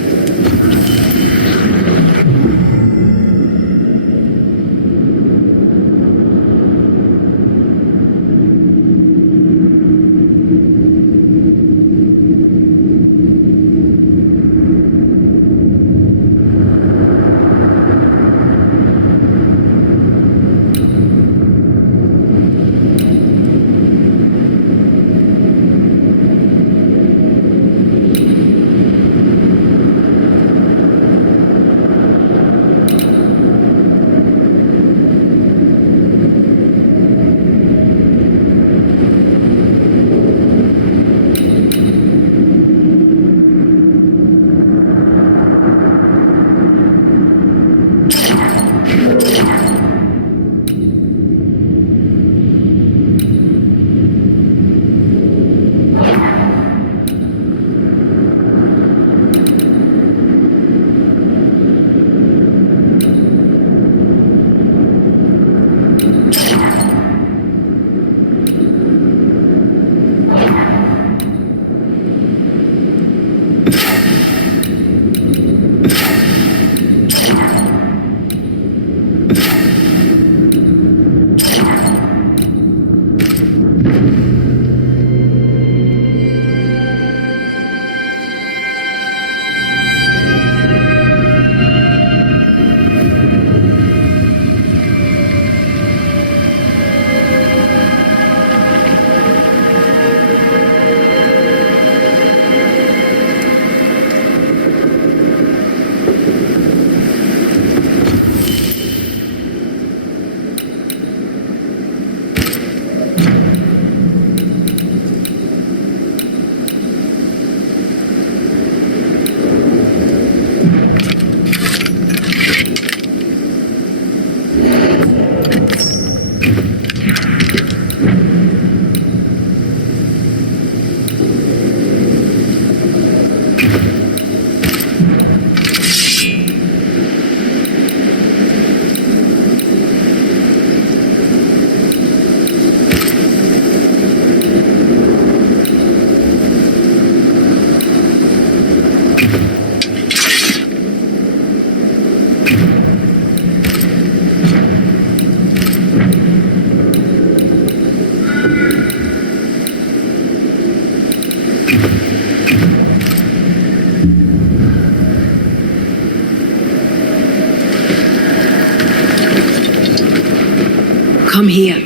Come here.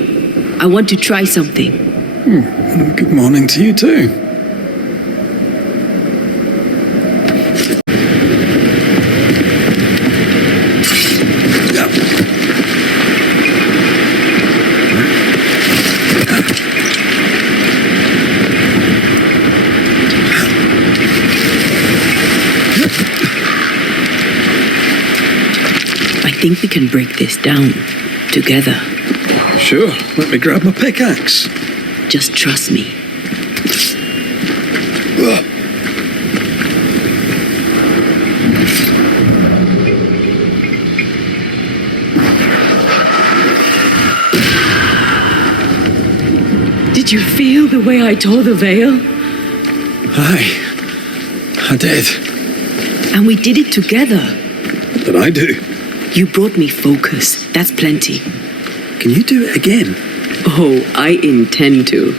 I want to try something. Good morning to you too. We can break this down together. Sure, let me grab my pickaxe. Just trust me. Did you feel the way I tore the veil? Aye, I did. And we did it together. What did I do? You brought me focus. That's plenty. Can you do it again? Oh, I intend to.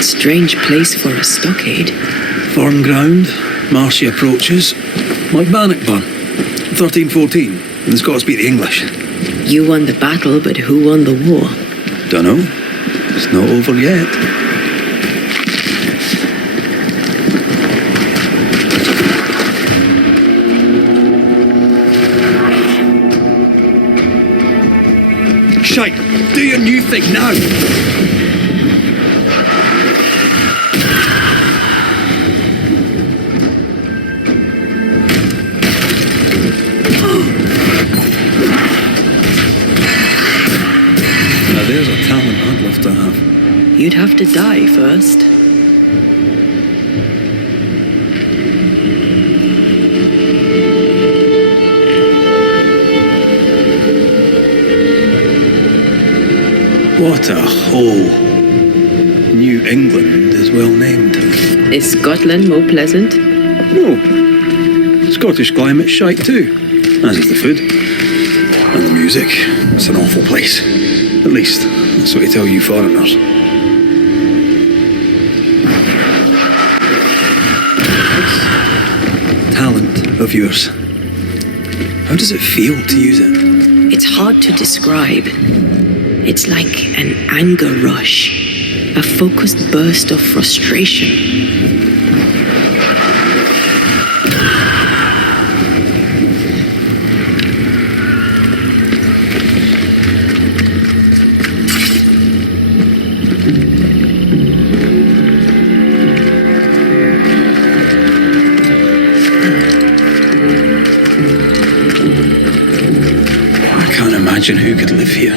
Strange place for a stockade. Farm ground, marshy approaches, like Bannockburn, 1314, and it's got to speak the English. You won the battle, but who won the war? Dunno. It's not over yet. Shite! Do your new thing now! There's a talent I'd love to have. You'd have to die first. What a hole. New England is well named. Is Scotland more pleasant? No. Scottish climate's shite too. As is the food. And the music. It's an awful place. At least, that's what they tell you foreigners. This talent of yours. How does it feel to use it? It's hard to describe. It's like an anger rush, a focused burst of frustration. Imagine who could live here.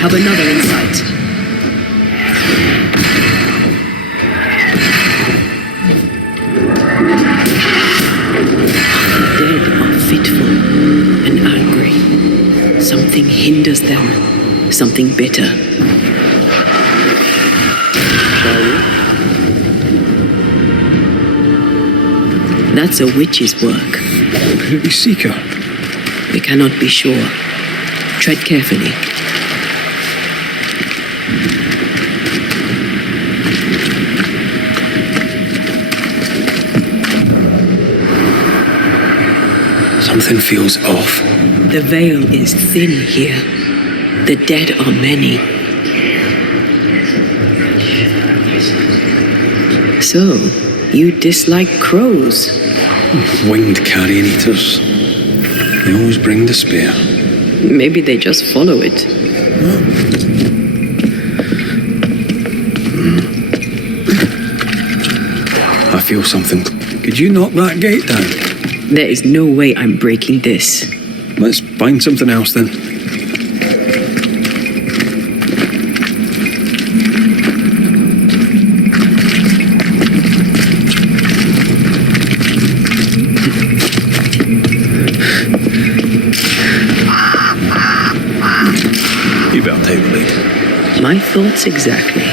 Have another insight. The dead are fitful and angry. Something hinders them, something bitter. Shall we? That's a witch's work. Could it be Seeker? We cannot be sure. Tread carefully. Something feels off. The veil is thin here. The dead are many. So, you dislike crows? Winged carrion eaters. They always bring despair. Maybe they just follow it. I feel something. Could you knock that gate down? There is no way I'm breaking this. Let's find something else then. You better take the lead. My thoughts exactly.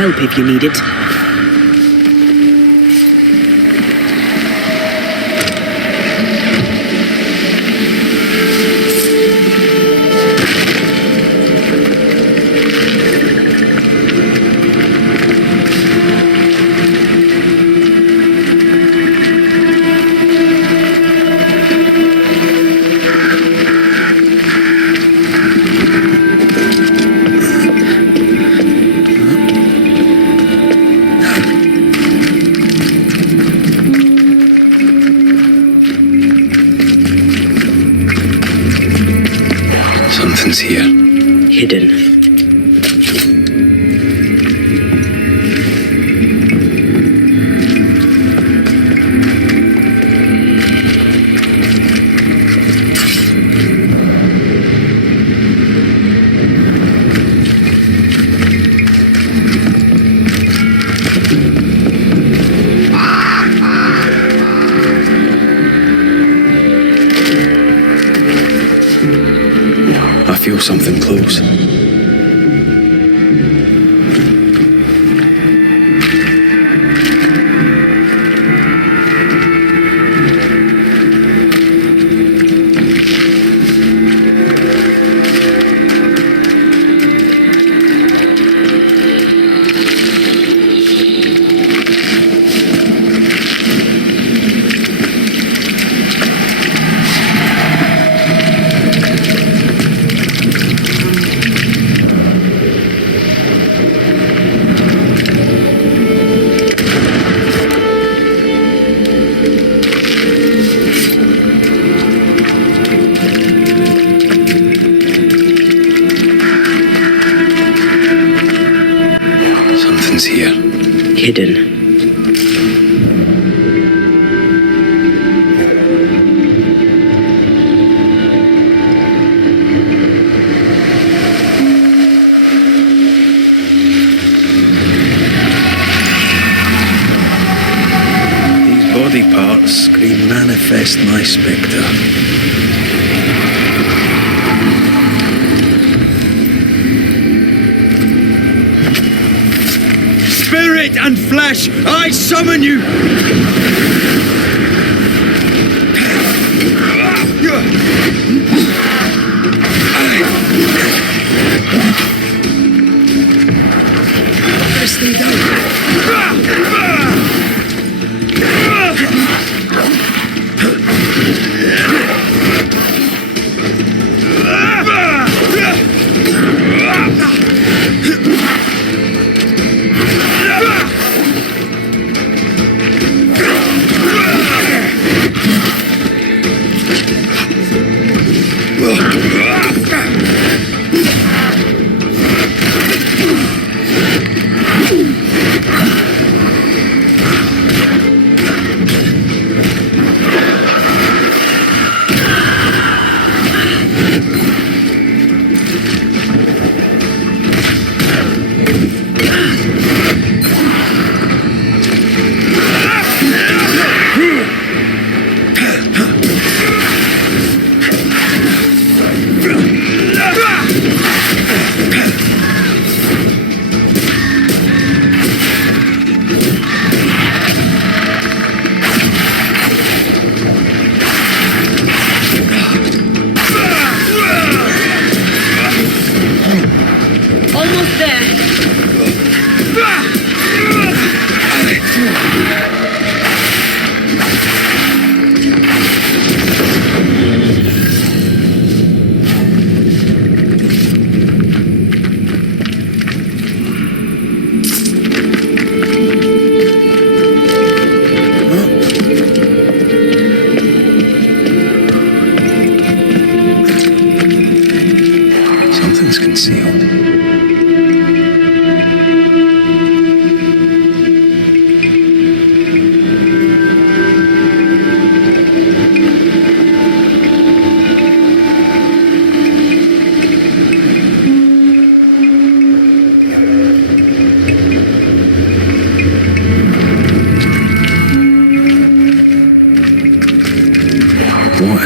Help if you need it. Here. Hidden. Something close. Hidden. These body parts scream manifest my spectre. Spirit and flesh, I summon you! Press them down.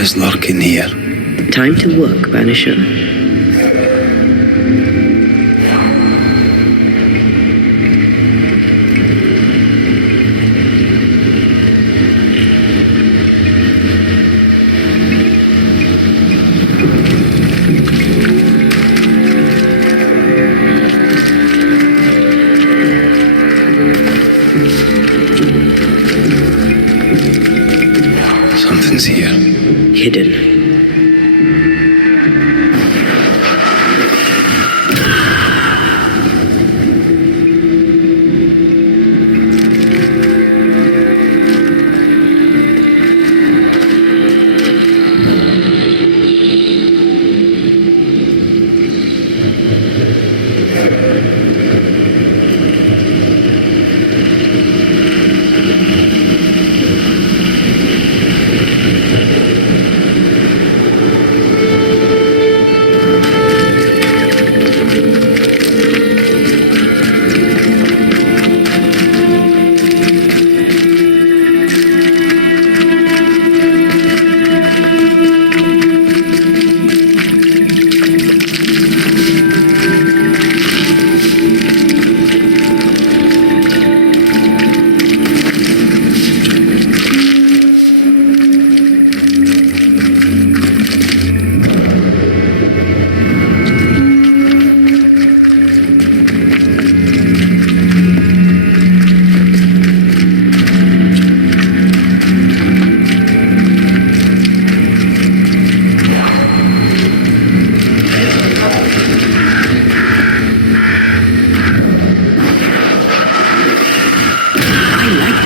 is lurking here? Time to work, Banisher. Something's here. Hidden.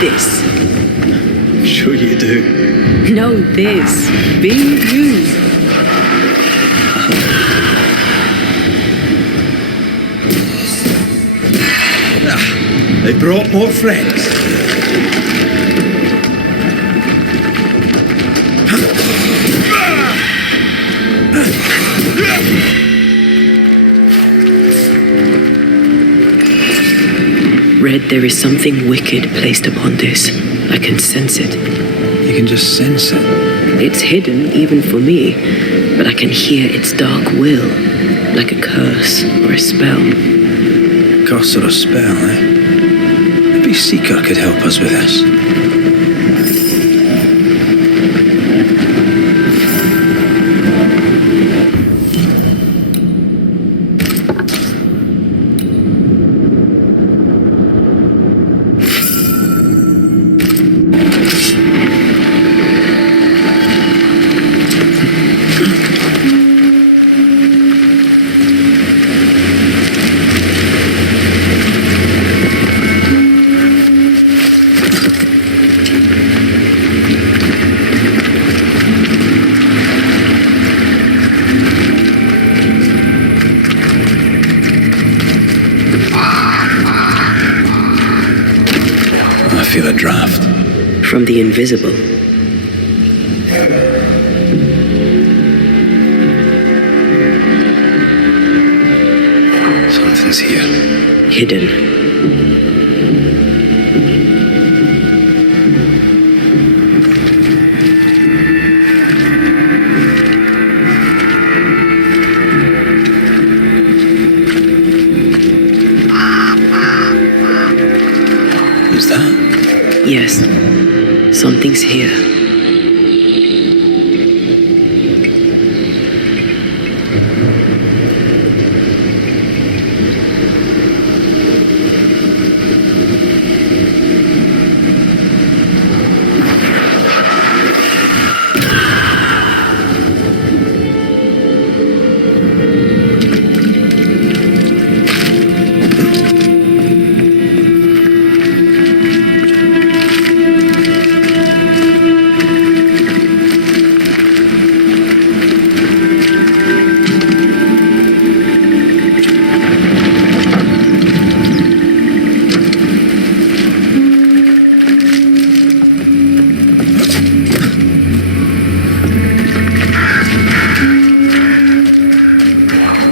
This. Sure you do. No, this. Being with you. They brought more friends. Red, there is something wicked placed upon this. I can sense it. You can just sense it? It's hidden, even for me, but I can hear its dark will, like a curse or a spell. Curse or a spell, eh? Maybe Seeker could help us with this. I feel a draft. From the invisible. Something's here. Hidden. Is that? Yes. Something's here.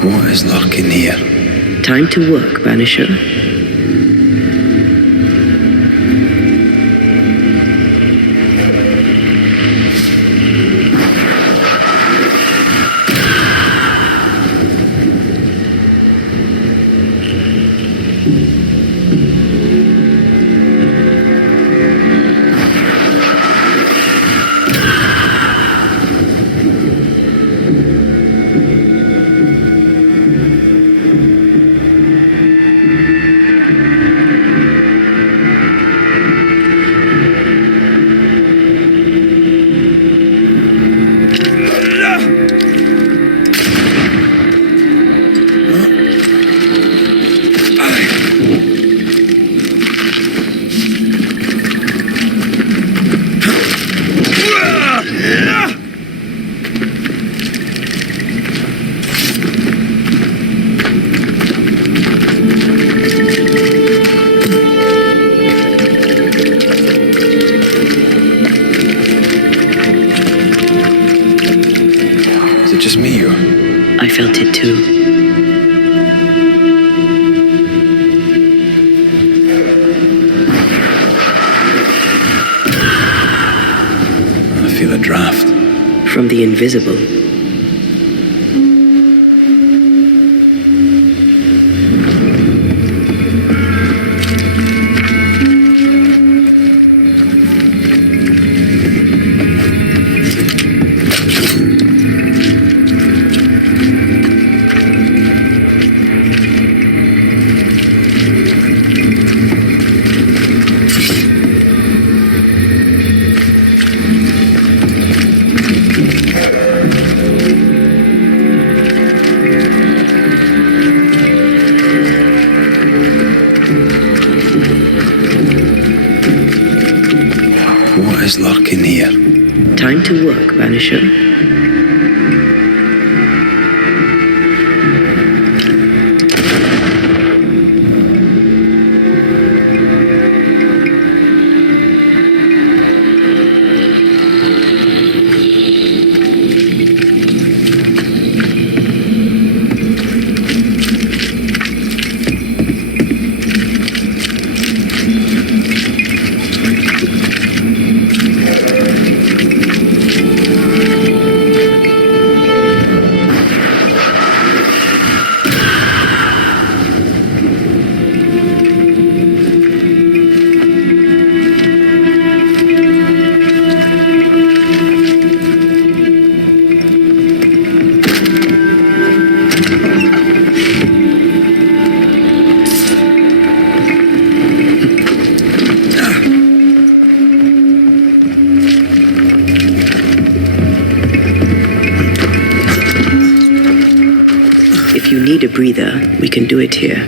What is lurking here? Time to work, Banisher. I felt it too. I feel a draft. From the invisible. What is lurking here? Time to work, Banisher. If you need a breather, we can do it here.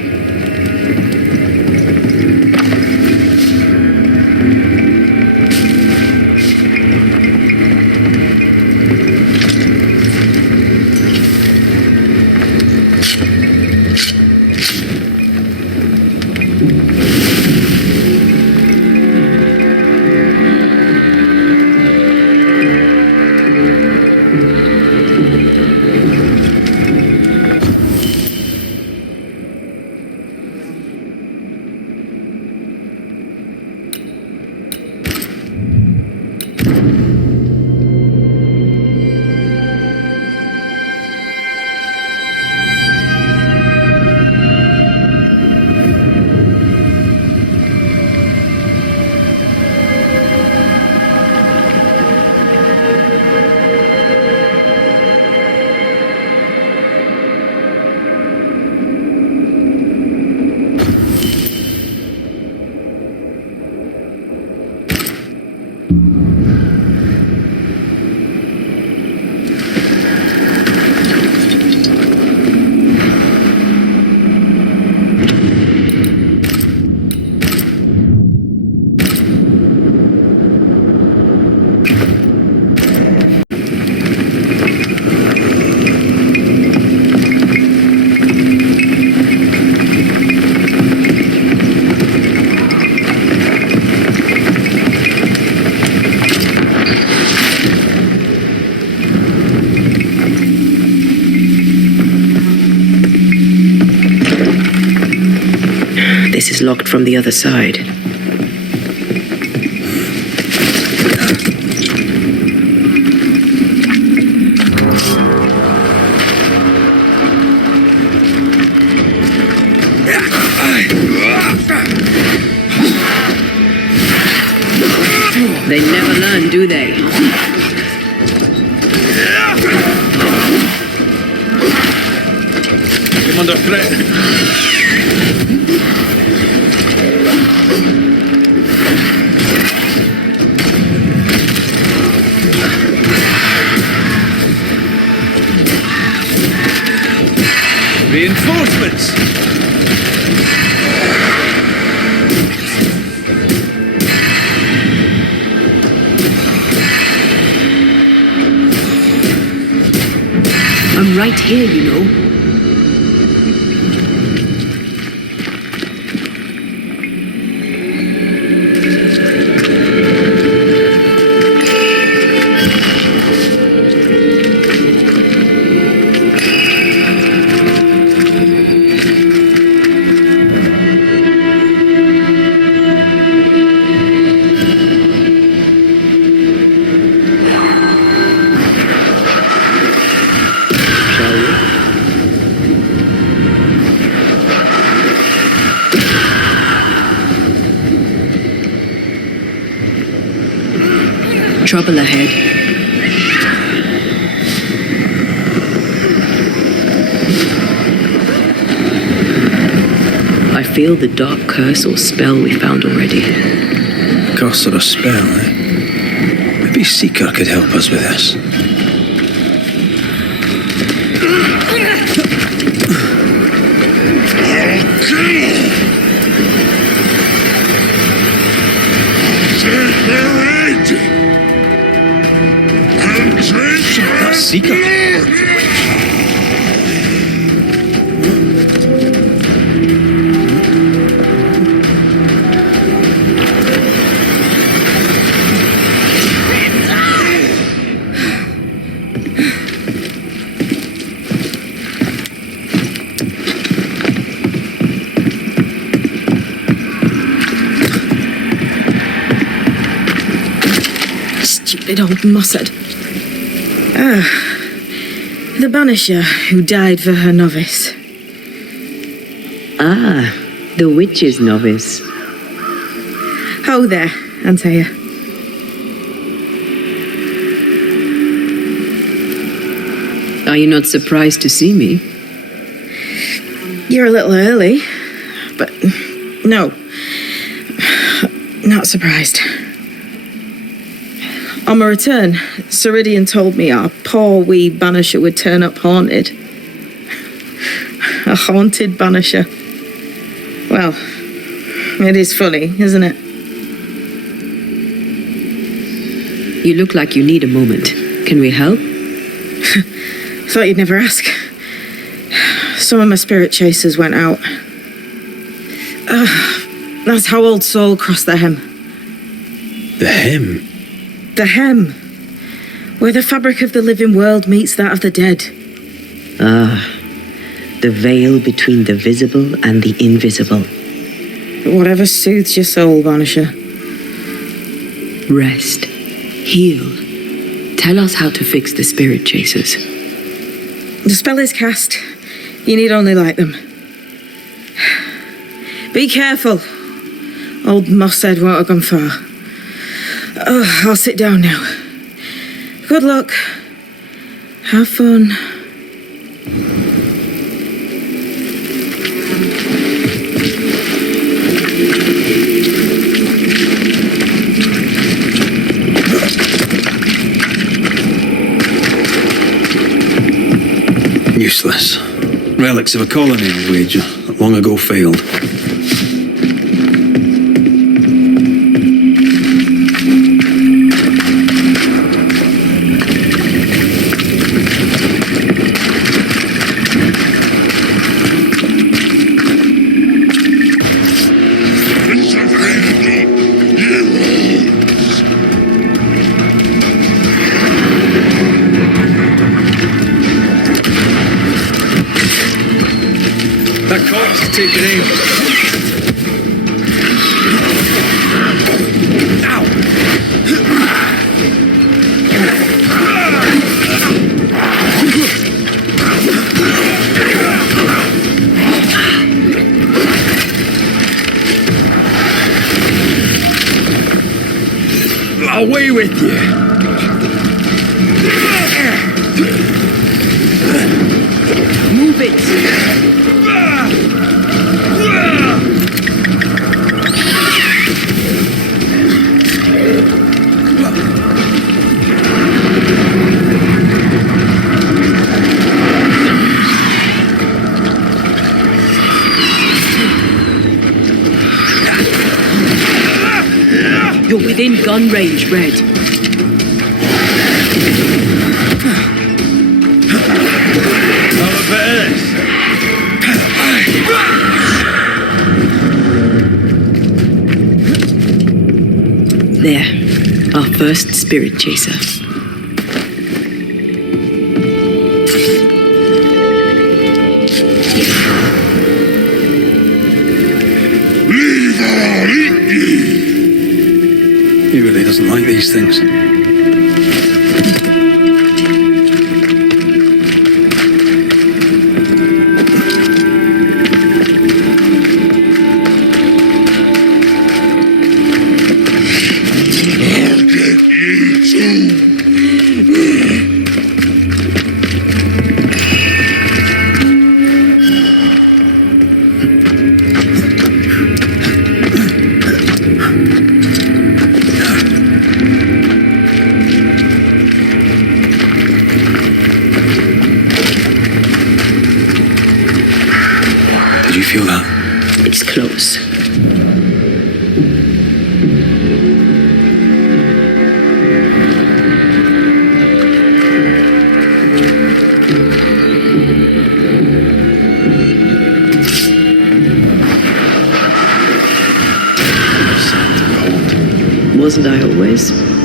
This is locked from the other side. They never learn, do they? I'm under threat. Reinforcements! I'm right here, you know. trouble ahead. I feel the dark curse or spell we found already. Curse or a spell, eh? Maybe Seeker could help us with this. That's Seeker. Stupid old Mossad. The Banisher who died for her novice. Ah, the witch's novice. Ho there, Antea. Are you not surprised to see me? You're a little early, but no, not surprised. On my return, Ceridian told me our poor wee Banisher would turn up haunted. A haunted Banisher. Well, it is funny, isn't it? You look like you need a moment. Can we help? Thought you'd never ask. Some of my spirit chasers went out. That's how old Saul crossed the hem. The hem? The hem. Where the fabric of the living world meets that of the dead. Ah, the veil between the visible and the invisible. Whatever soothes your soul, Banisher. Rest. Heal. Tell us how to fix the spirit chasers. The spell is cast. You need only light them. Be careful. Old Mossad won't have gone far. Oh, I'll sit down now. Good luck. Have fun. Useless. Relics of a colony, I'll wager, that long ago failed. Taking aim. Ow! Away with you! Move it! You're within gun range, Red. There, our first spirit chaser. He really doesn't like these things. I'll get you too. Banishers.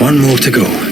One more to go.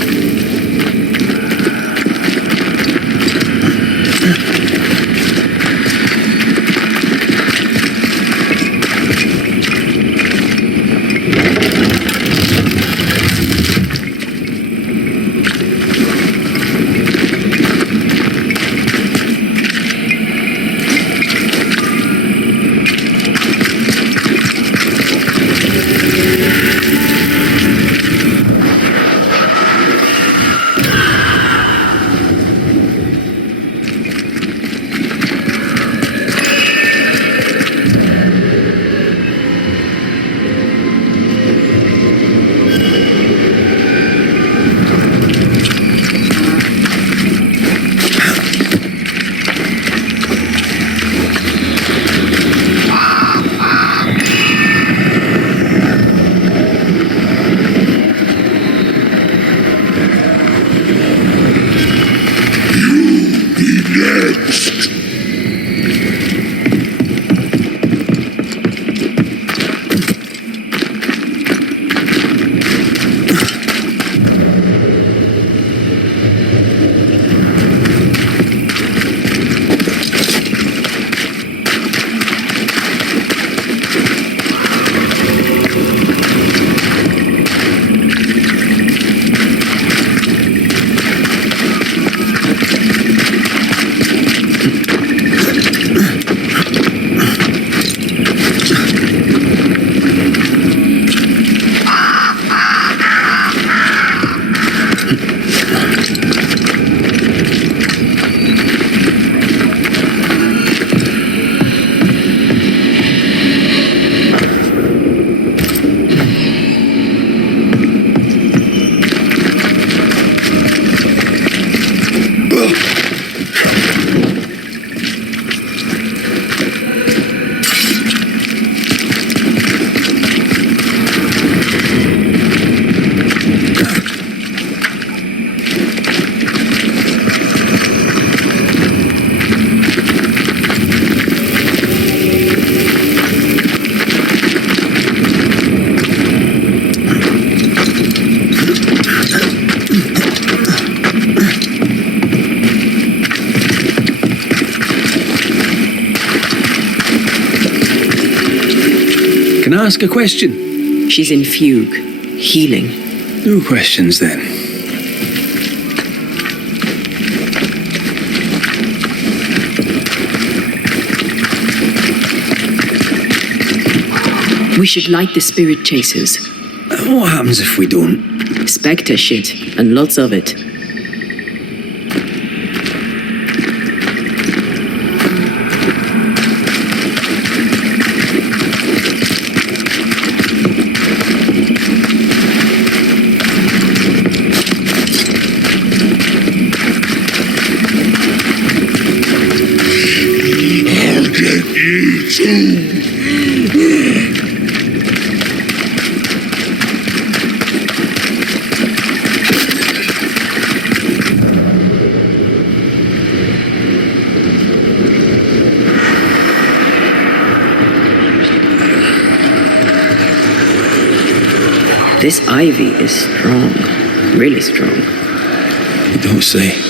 ask a question? She's in fugue, healing. No questions then. We should light the spirit chasers. What happens if we don't? Spectre shit, and lots of it. I'll get you too. This ivy is strong, really strong. You don't say.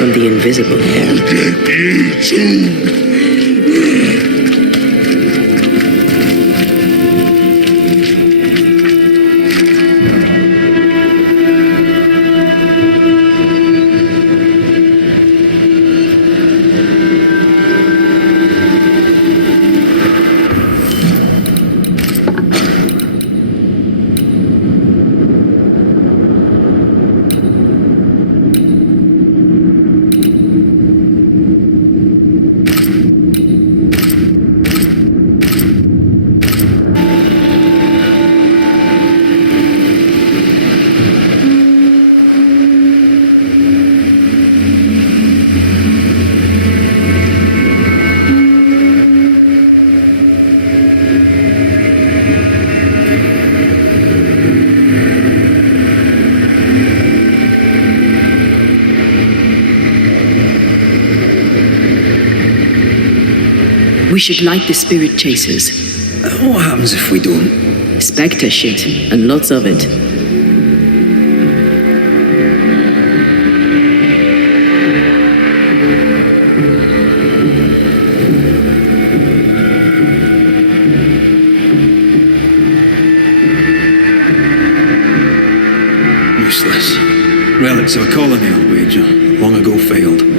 from the invisible. We should light the spirit chasers. What happens if we don't? Spectre shit, and lots of it. Useless. Relics of a colony, I'll wager. Long ago failed.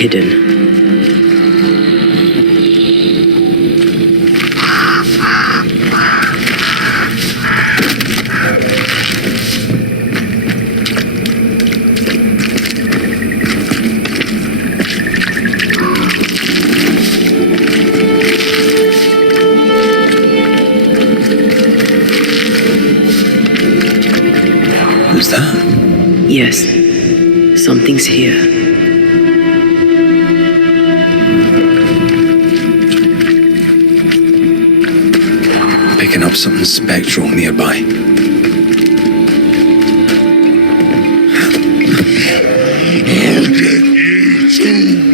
hidden. What's that? Yes, something's here. Picking up something spectral nearby. I'll get you too.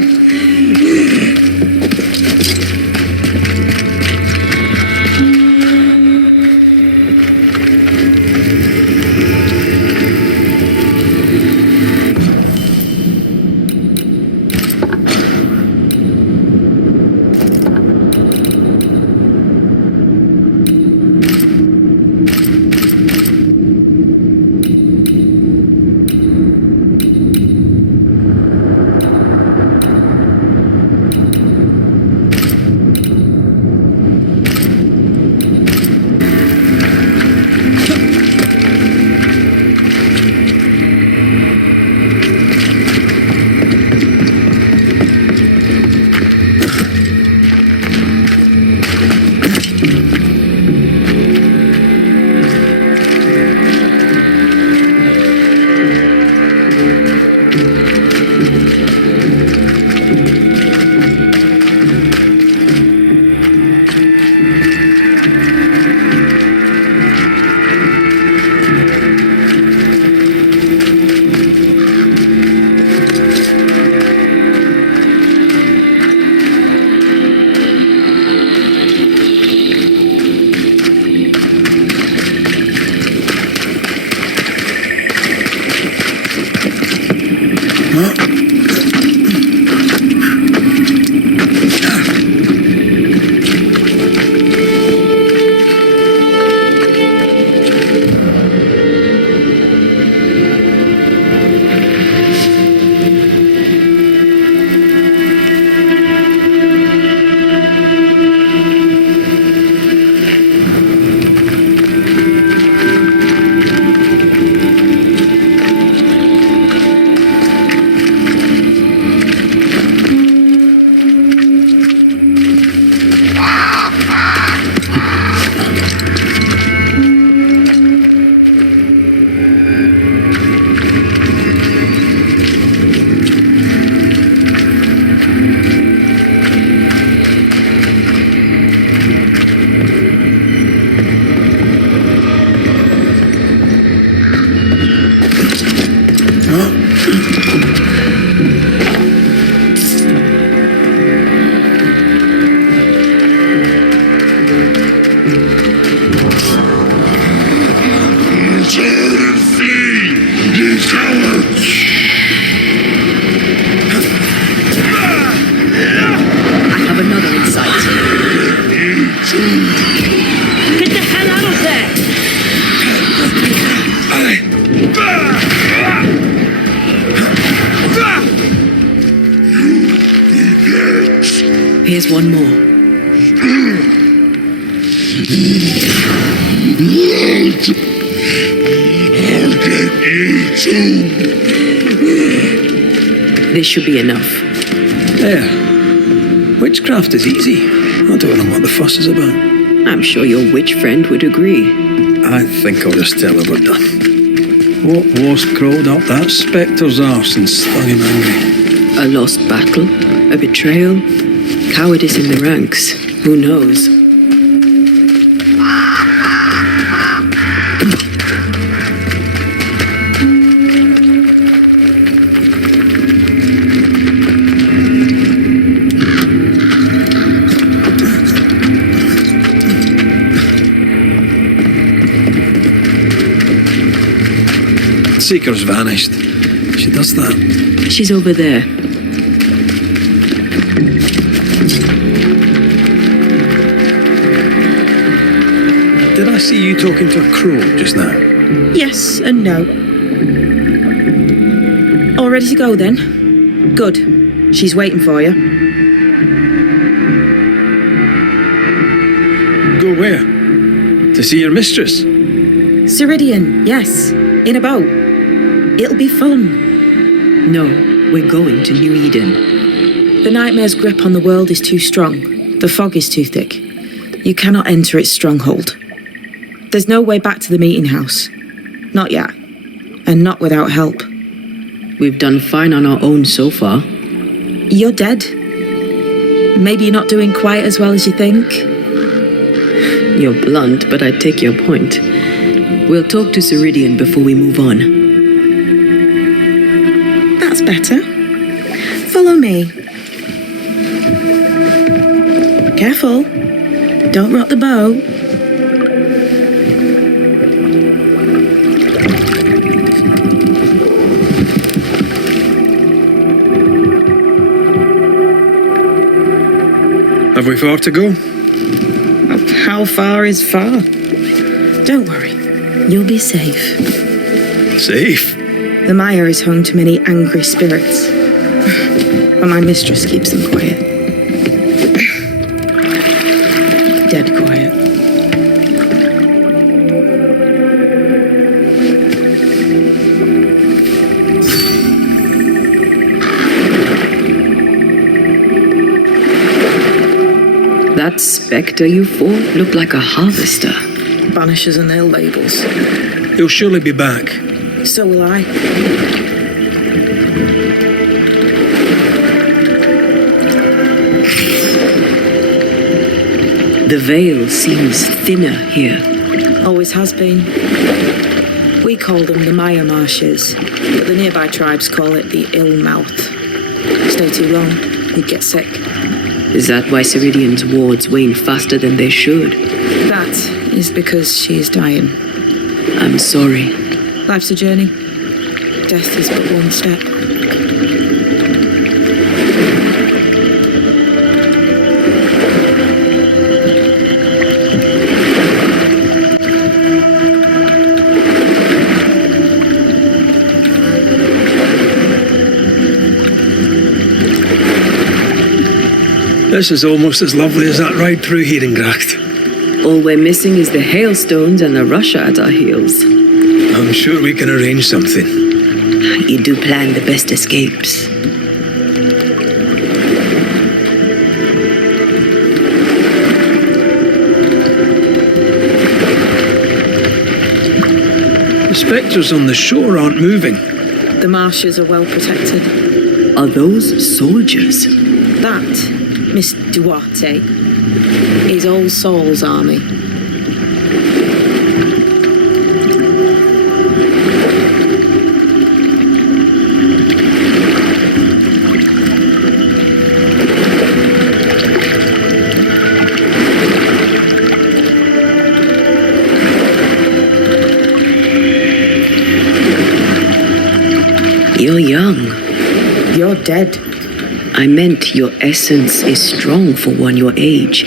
Here's one more. I'll get you too. This should be enough. There. Witchcraft is easy. I don't know what the fuss is about. I'm sure your witch friend would agree. I think I'll just tell her we're done. What wasp crawled up that spectre's arse and stung him angry? A lost battle? A betrayal? Cowardice in the ranks? Who knows? Seeker's vanished. She does that. She's over there. Did I see you talking to a crow just now? Yes and no. All ready to go then? Good. She's waiting for you. Go where? To see your mistress? Ceridian, yes. In a boat. It'll be fun. No, we're going to New Eden. The nightmare's grip on the world is too strong. The fog is too thick. You cannot enter its stronghold. There's no way back to the meeting house. Not yet. and not without help. We've done fine on our own so far. You're dead. Maybe you're not doing quite as well as you think. You're blunt, but I take your point. We'll talk to Ceridian before we move on. That's better. Follow me. Careful. Don't rock the boat. Have we far to go? How far is far? Don't worry. You'll be safe. Safe? The Mire is home to many angry spirits. But my mistress keeps them quiet. Dead quiet. That spectre you fought looked like a harvester. Banishers and their labels. He'll surely be back. So will I. The veil seems thinner here. Always has been. We call them the Maya Marshes, but the nearby tribes call it the Ill Mouth. Stay too long, you'd get sick. Is that why Ceridian's wards wane faster than they should? That is because she is dying. I'm sorry. Life's a journey. Death is but one step. This is almost as lovely as that ride through Herengracht. All we're missing is the hailstones and the Russia at our heels. I'm sure we can arrange something. You do plan the best escapes. The spectres on the shore aren't moving. The marshes are well protected. Are those soldiers? That, Miss Duarte, is All Souls' army. You're young. You're dead. I meant your essence is strong for one your age.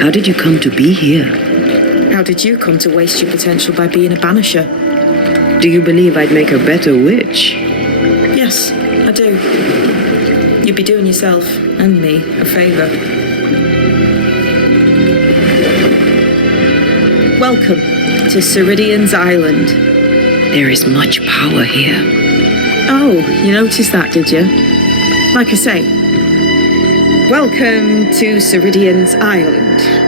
How did you come to be here? How did you come to waste your potential by being a banisher? Do you believe I'd make a better witch? Yes, I do. You'd be doing yourself and me a favour. Welcome to Ceridian's Island. There is much power here. Oh, you noticed that, did you? Like I say, welcome to Ceridian's Island.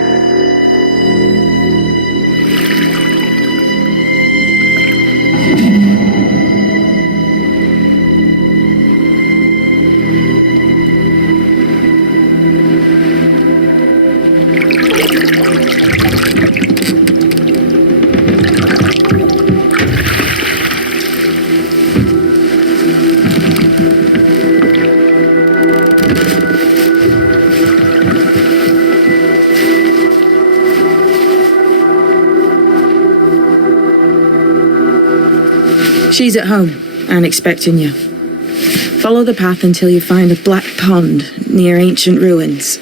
She's at home and expecting you. Follow the path until you find a black pond near ancient ruins.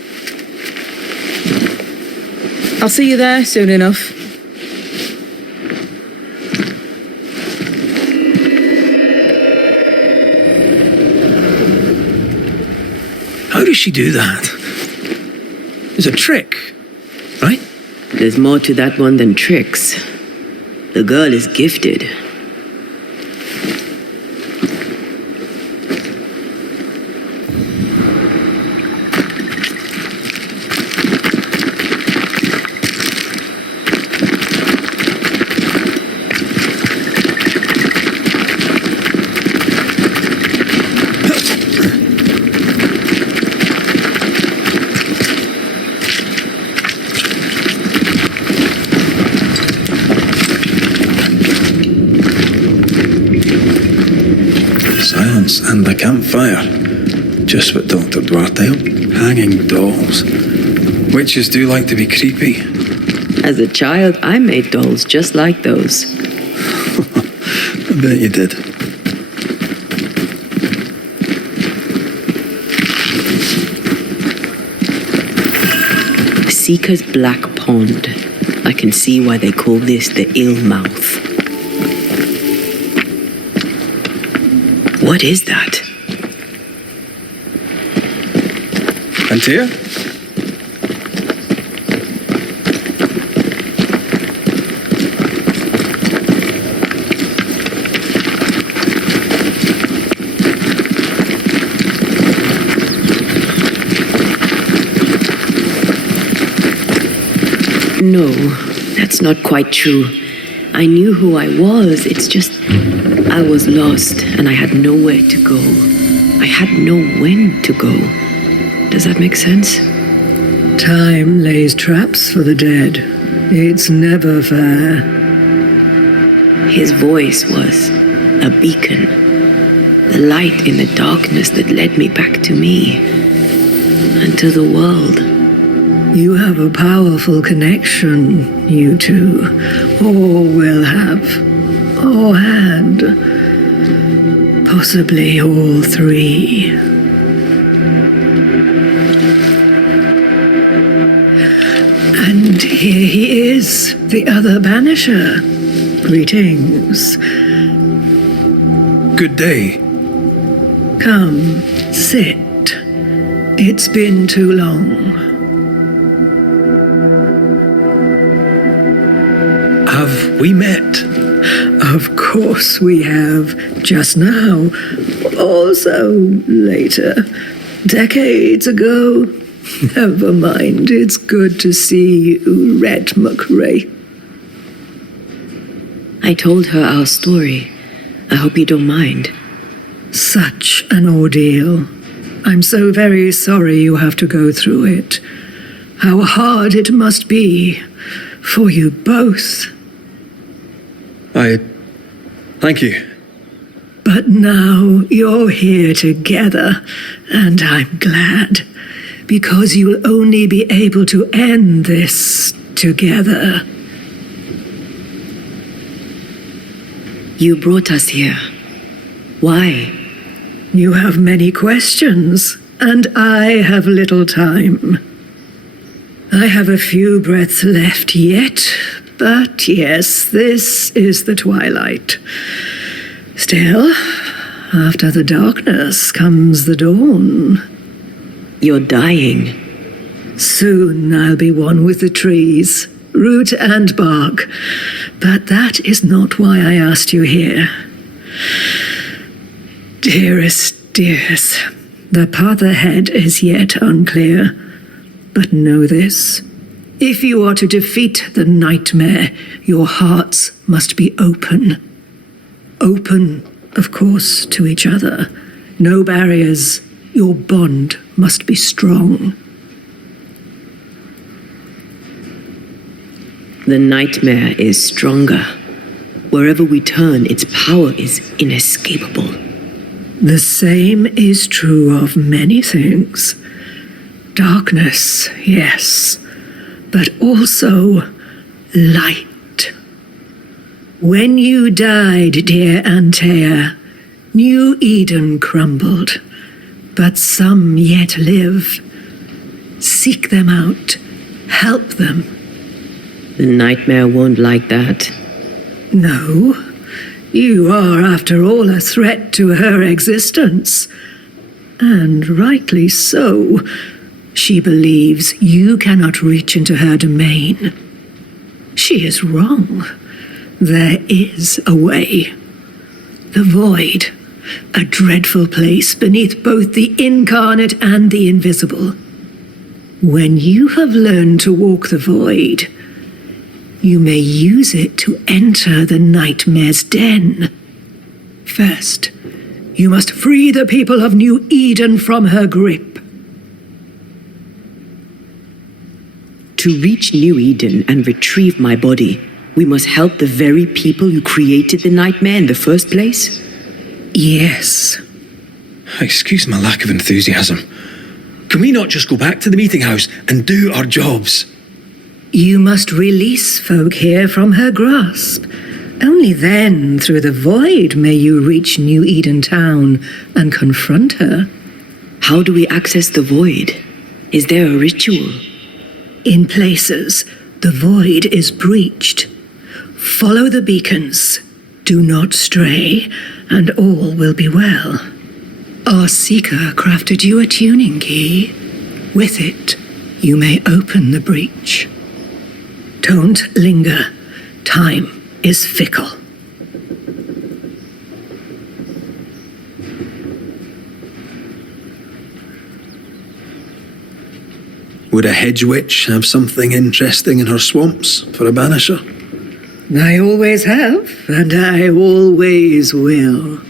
I'll see you there soon enough. How does she do that? It's a trick, right? There's more to that one than tricks. The girl is gifted. lanterns and the campfire. Just what Dr. Duarte. Hanging dolls. Witches do like to be creepy. As a child, I made dolls just like those. I bet you did. Seeker's Black Pond. I can see why they call this the Ill Mouth. What is that? Antea? No, that's not quite true. I knew who I was, it's just I was lost and I had nowhere to go. I had no when to go. Does that make sense? Time lays traps for the dead. It's never fair. His voice was a beacon. The light in the darkness that led me back to me. And to the world. You have a powerful connection, you two. Or will have. Or had. Possibly all three. And here he is, the other Banisher. Greetings. Good day. Come, sit. It's been too long. Have we met? Of course we have. Just now. Also later. Decades ago. Never mind. It's good to see you, Red McRae. I told her our story. I hope you don't mind. Such an ordeal. I'm so very sorry you have to go through it. How hard it must be for you both. Thank you. But now you're here together, and I'm glad, because you'll only be able to end this together. You brought us here. Why? You have many questions, and I have little time. I have a few breaths left yet, but yes, this is the twilight. Still, after the darkness comes the dawn. You're dying. Soon I'll be one with the trees, root and bark. But that is not why I asked you here. Dearest dears, the path ahead is yet unclear. But know this. If you are to defeat the nightmare, your hearts must be open. Open, of course, to each other. No barriers. Your bond must be strong. The nightmare is stronger. Wherever we turn, its power is inescapable. The same is true of many things. Darkness, yes, but also light. When you died, dear Antea, New Eden crumbled, but some yet live. Seek them out, help them. The nightmare won't like that. No, you are, after all, a threat to her existence. And rightly so. She believes you cannot reach into her domain. She is wrong. There is a way. The void, a dreadful place beneath both the incarnate and the invisible. When you have learned to walk the void, you may use it to enter the nightmare's den. First, you must free the people of New Eden from her grip. To reach New Eden and retrieve my body, we must help the very people who created the nightmare in the first place? Yes, Excuse my lack of enthusiasm. Can we not just go back to the meeting house and do our jobs? You must release folk here from her grasp. Only then, through the void, may you reach New Eden Town and confront her. How do we access the void? Is there a ritual? In places, the void is breached. Follow the beacons. Do not stray, and all will be well. Our seeker crafted you a tuning key. With it, you may open the breach. Don't linger. Time is fickle. Would a hedge witch have something interesting in her swamps for a banisher? I always have, and I always will.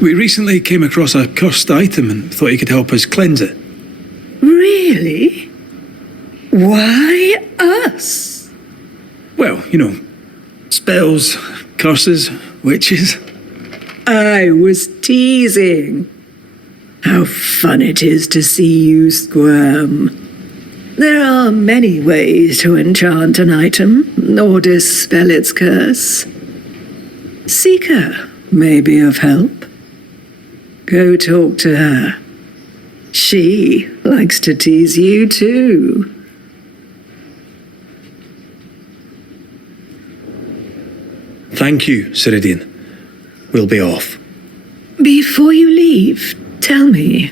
We recently came across a cursed item and thought you could help us cleanse it. Really? Why us? Well, you know, spells, curses, witches. I was teasing. How fun it is to see you squirm. There are many ways to enchant an item or dispel its curse. Seeker may be of help. Go talk to her. She likes to tease you too. Thank you, Ceridian. We'll be off. Before you leave, tell me,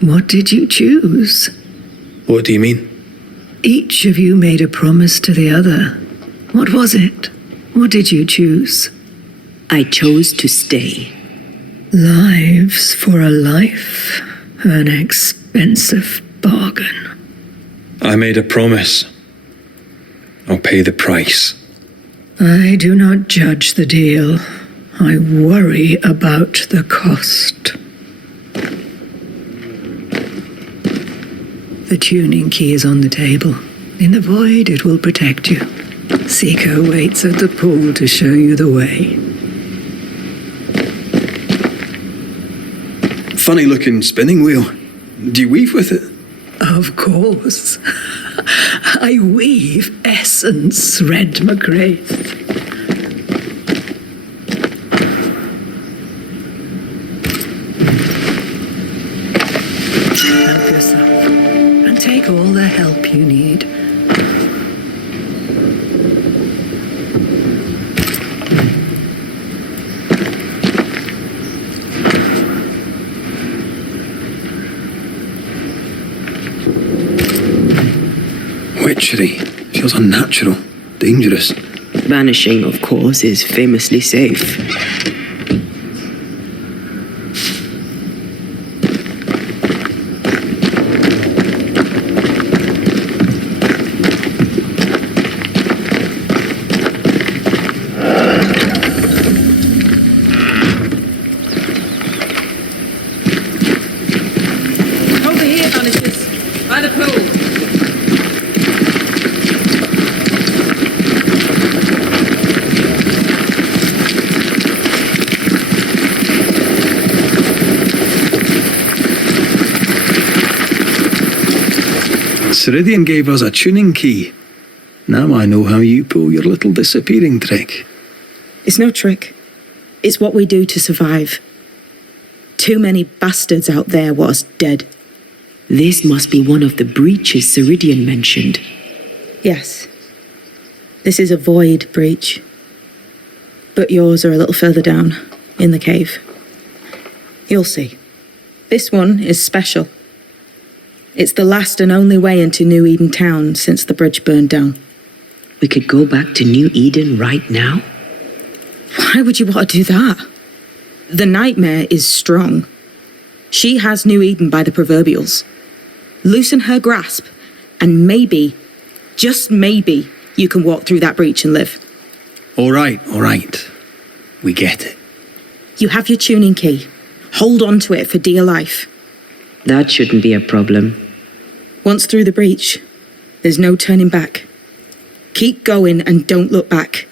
what did you choose? What do you mean? Each of you made a promise to the other. What was it? What did you choose? I chose to stay. Lives for a life, an expensive bargain. I made a promise. I'll pay the price. I do not judge the deal. I worry about the cost. The tuning key is on the table. In the void, it will protect you. Seeker waits at the pool to show you the way. Funny looking spinning wheel. Do you weave with it? Of course. I weave essence, Red McGrath. Help yourself and take all the help you need. Witchery feels unnatural, dangerous. Vanishing, of course, is famously safe. Over here, Banishers. By the pool. Ceridian gave us a tuning key. Now I know how you pull your little disappearing trick. It's no trick. It's what we do to survive. Too many bastards out there want us dead. This must be one of the breaches Ceridian mentioned. Yes. This is a void breach. But yours are a little further down, in the cave. You'll see. This one is special. It's the last and only way into New Eden Town since the bridge burned down. We could go back to New Eden right now? Why would you want to do that? The nightmare is strong. She has New Eden by the proverbials. Loosen her grasp, and maybe, just maybe, you can walk through that breach and live. All right. We get it. You have your tuning key. Hold on to it for dear life. That shouldn't be a problem. Once through the breach, there's no turning back. Keep going and don't look back.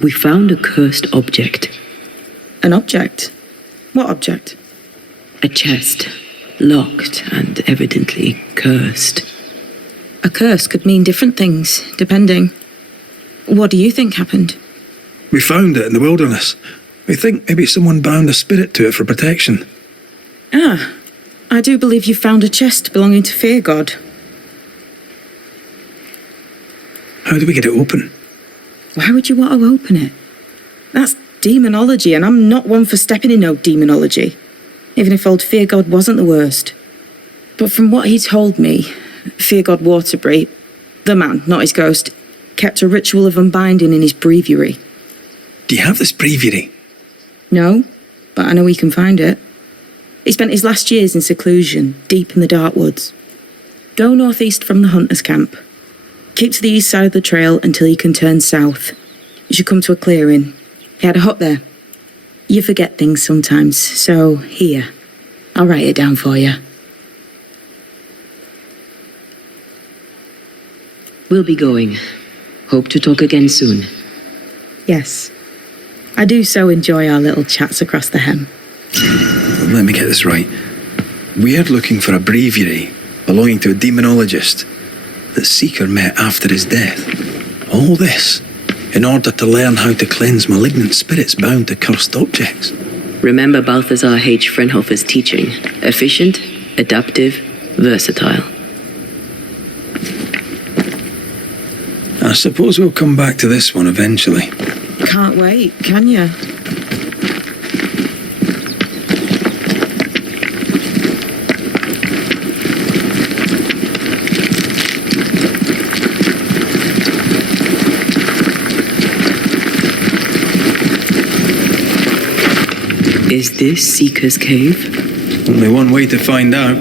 We found a cursed object. An object? What object? A chest, locked and evidently cursed. A curse could mean different things, depending. What do you think happened? We found it in the wilderness. We think maybe someone bound a spirit to it for protection. Ah, I do believe you found a chest belonging to Fear God. How do we get it open? Why would you want to open it? That's demonology, and I'm not one for stepping in no demonology, even if old Fear God wasn't the worst. But from what he told me, Fear God Waterbury, the man, not his ghost, kept a ritual of unbinding in his breviary. Do you have this breviary? No, but I know he can find it. He spent his last years in seclusion, deep in the dark woods. Go northeast from the hunter's camp. Keep to the east side of the trail until you can turn south. You should come to a clearing. He had a hut there. You forget things sometimes, so here, I'll write it down for you. We'll be going. Hope to talk again soon. Yes. I do so enjoy our little chats across the hem. Let me get this right. We're looking for a breviary belonging to a demonologist that Seeker met after his death. All this in order to learn how to cleanse malignant spirits bound to cursed objects. Remember Balthazar H. Frenhofer's teaching. Efficient, adaptive, versatile. I suppose we'll come back to this one eventually. Can't wait, can you? Is this Seeker's Cave? Only one way to find out.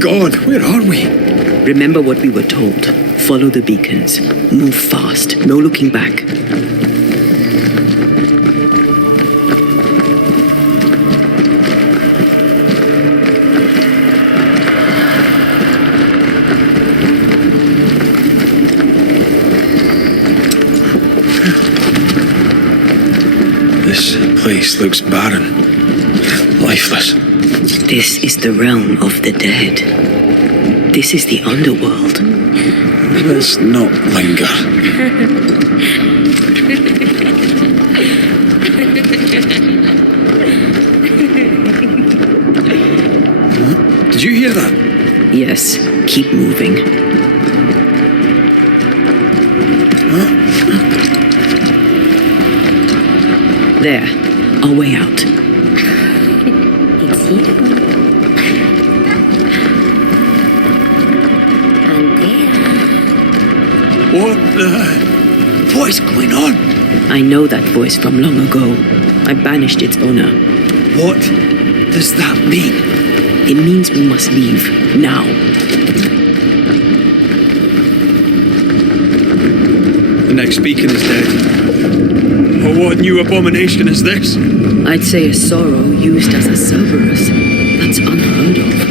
God, where are we? Remember what we were told. Follow the beacons. Move fast. No looking back. This place looks barren. Lifeless. This is the realm of the dead. This is the underworld. Let's not linger. Did you hear that? Yes, keep moving. There, our way out. It's here. What is going on? I know that voice from long ago. I banished its owner. What does that mean? It means we must leave, now. The next beacon is dead. Or what new abomination is this? I'd say a sorrow used as a Cerberus. That's unheard of.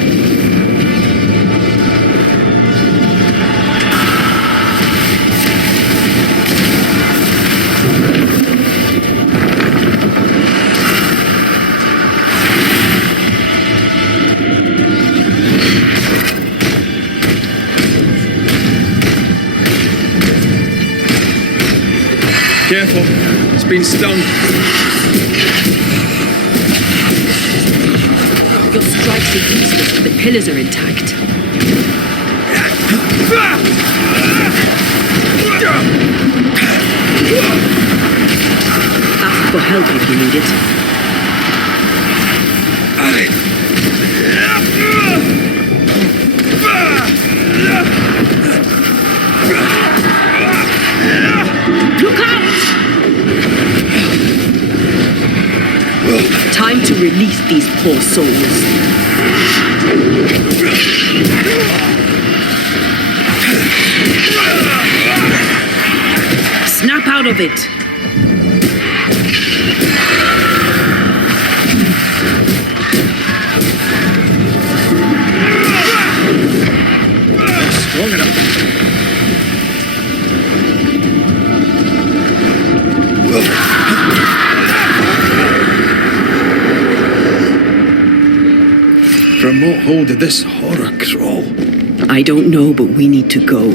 Careful, it's been stung. Your strikes are useless, but the pillars are intact. Ask for help if you need it. Look out! Time to release these poor souls. Snap out of it. Strong enough. From what hole did this horror crawl? I don't know, but we need to go.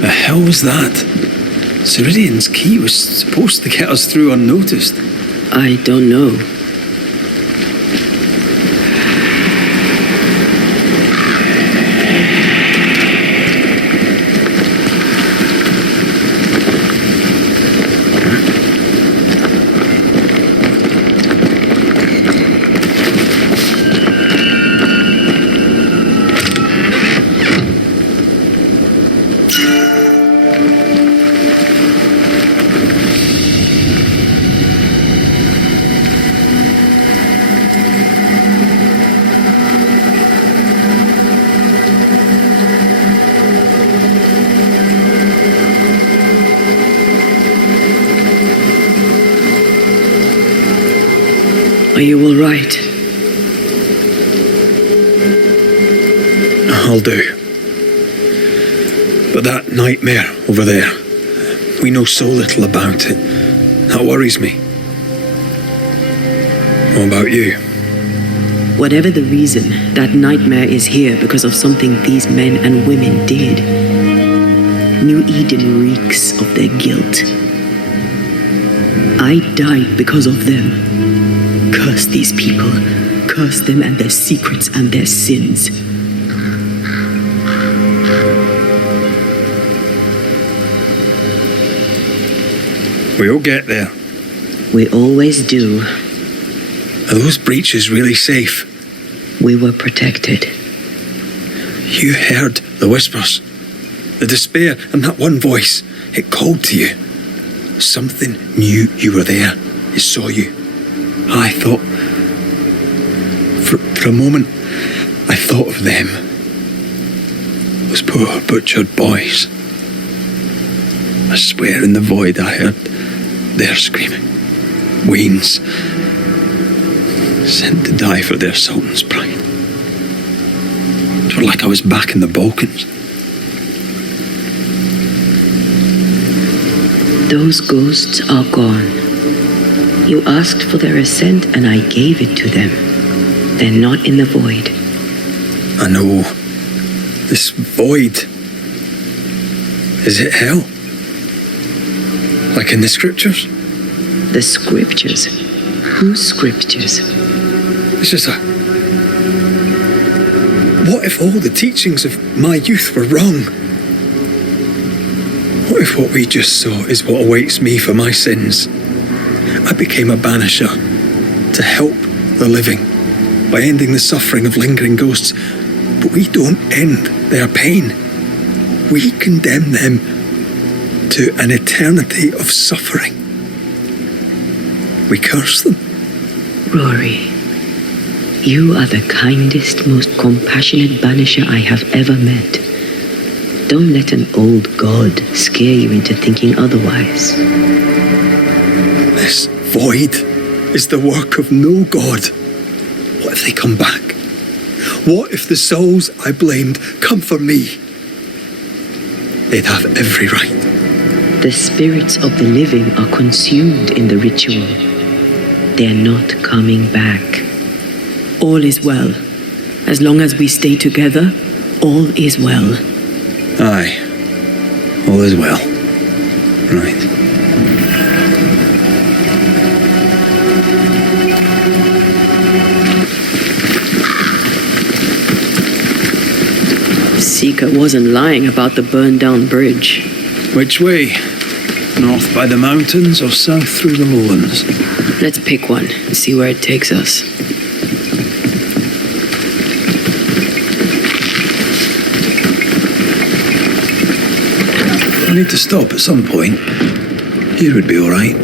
The hell was that? Ceridian's key was supposed to get us through unnoticed. I don't know. Are you all right? I'll do. But that nightmare over there, we know so little about it. That worries me. What about you? Whatever the reason, that nightmare is here because of something these men and women did. New Eden reeks of their guilt. I died because of them. Curse these people. Curse them and their secrets and their sins. We'll get there. We always do. Are those breaches really safe? We were protected. You heard the whispers, the despair, and that one voice. It called to you. Something knew you were there. It saw you. I thought, for a moment, I thought of them. Those poor butchered boys. I swear in the void I heard their screaming. Weans. Sent to die for their sultan's pride. It was like I was back in the Balkans. Those ghosts are gone. You asked for their ascent and I gave it to them. They're not in the void. I know. This void. Is it hell? Like in the scriptures? The scriptures? Whose scriptures? It's just what if all the teachings of my youth were wrong? What if what we just saw is what awaits me for my sins? I became a banisher to help the living, by ending the suffering of lingering ghosts, but we don't end their pain. We condemn them to an eternity of suffering. We curse them. Rory, you are the kindest, most compassionate banisher I have ever met. Don't let an old god scare you into thinking otherwise. This void is the work of no god. What if they come back? What if the souls I blamed come for me? They'd have every right. The spirits of the living are consumed in the ritual. They're not coming back. All is well. As long as we stay together, all is well. Aye. All is well. Right. Seeker wasn't lying about the burned-down bridge. Which way? North by the mountains or south through the lowlands? Let's pick one and see where it takes us. We need to stop at some point. Here would be all right.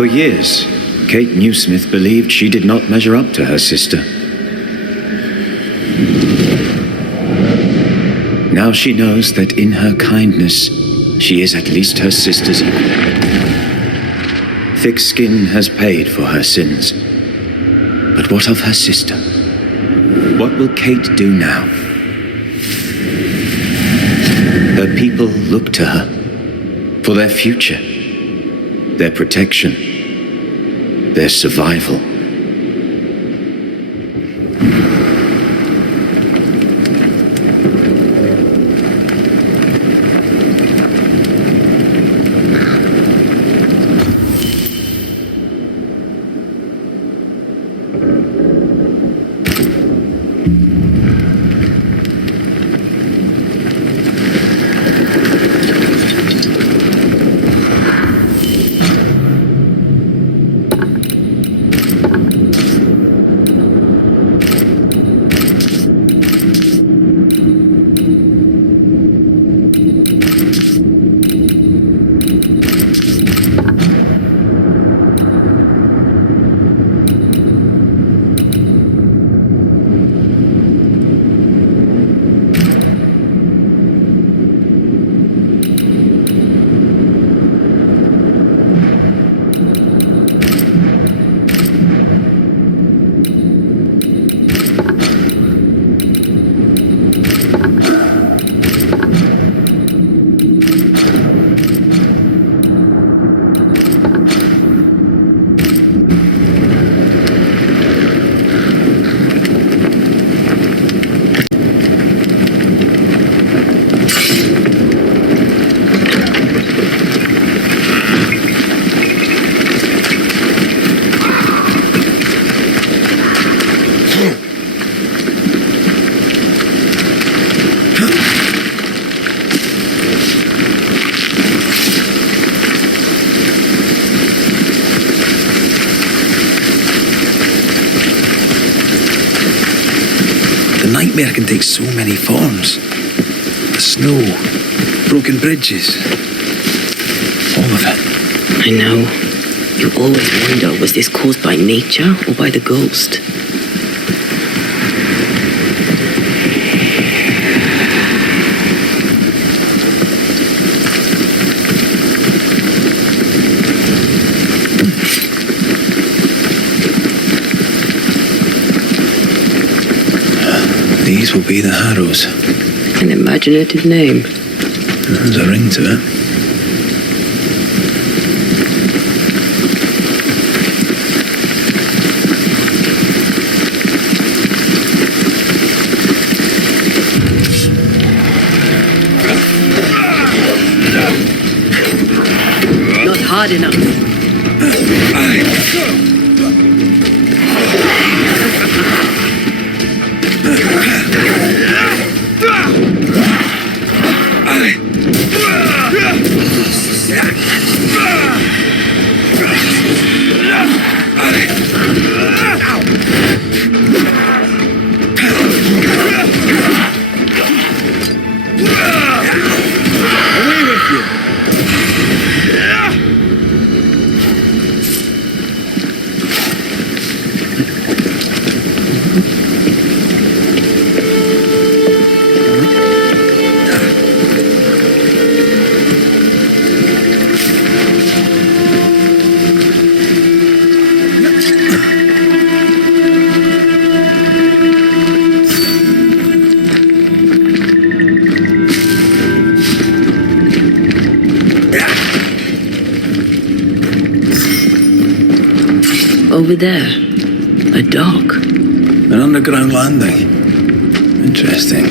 For years, Kate Newsmith believed she did not measure up to her sister. Now she knows that in her kindness, she is at least her sister's equal. Thick Skin has paid for her sins. But what of her sister? What will Kate do now? Her people look to her for their future, their protection, their survival. Nightmare can take so many forms. The snow, broken bridges, all of it. I know. You always wonder, was this caused by nature or by the ghost? These will be the Harrows. An imaginative name. There's a ring to it. Not hard enough. Away with you! Over there, a dock. An underground landing. Interesting.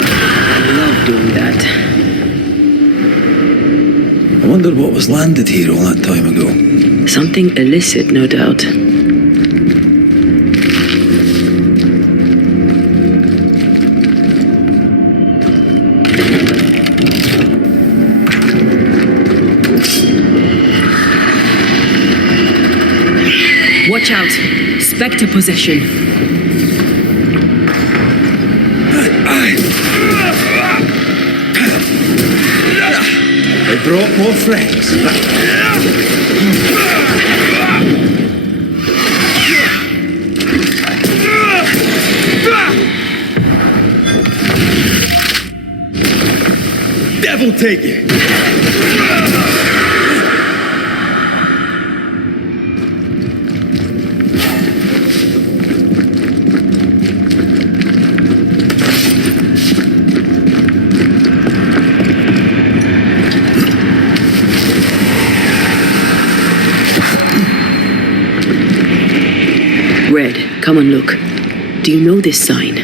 I love doing that. I wondered what was landed here all that time ago. Something illicit, no doubt. Watch out. Spectre possession. They brought more friends. Devil take it! Red, come and look. Do you know this sign?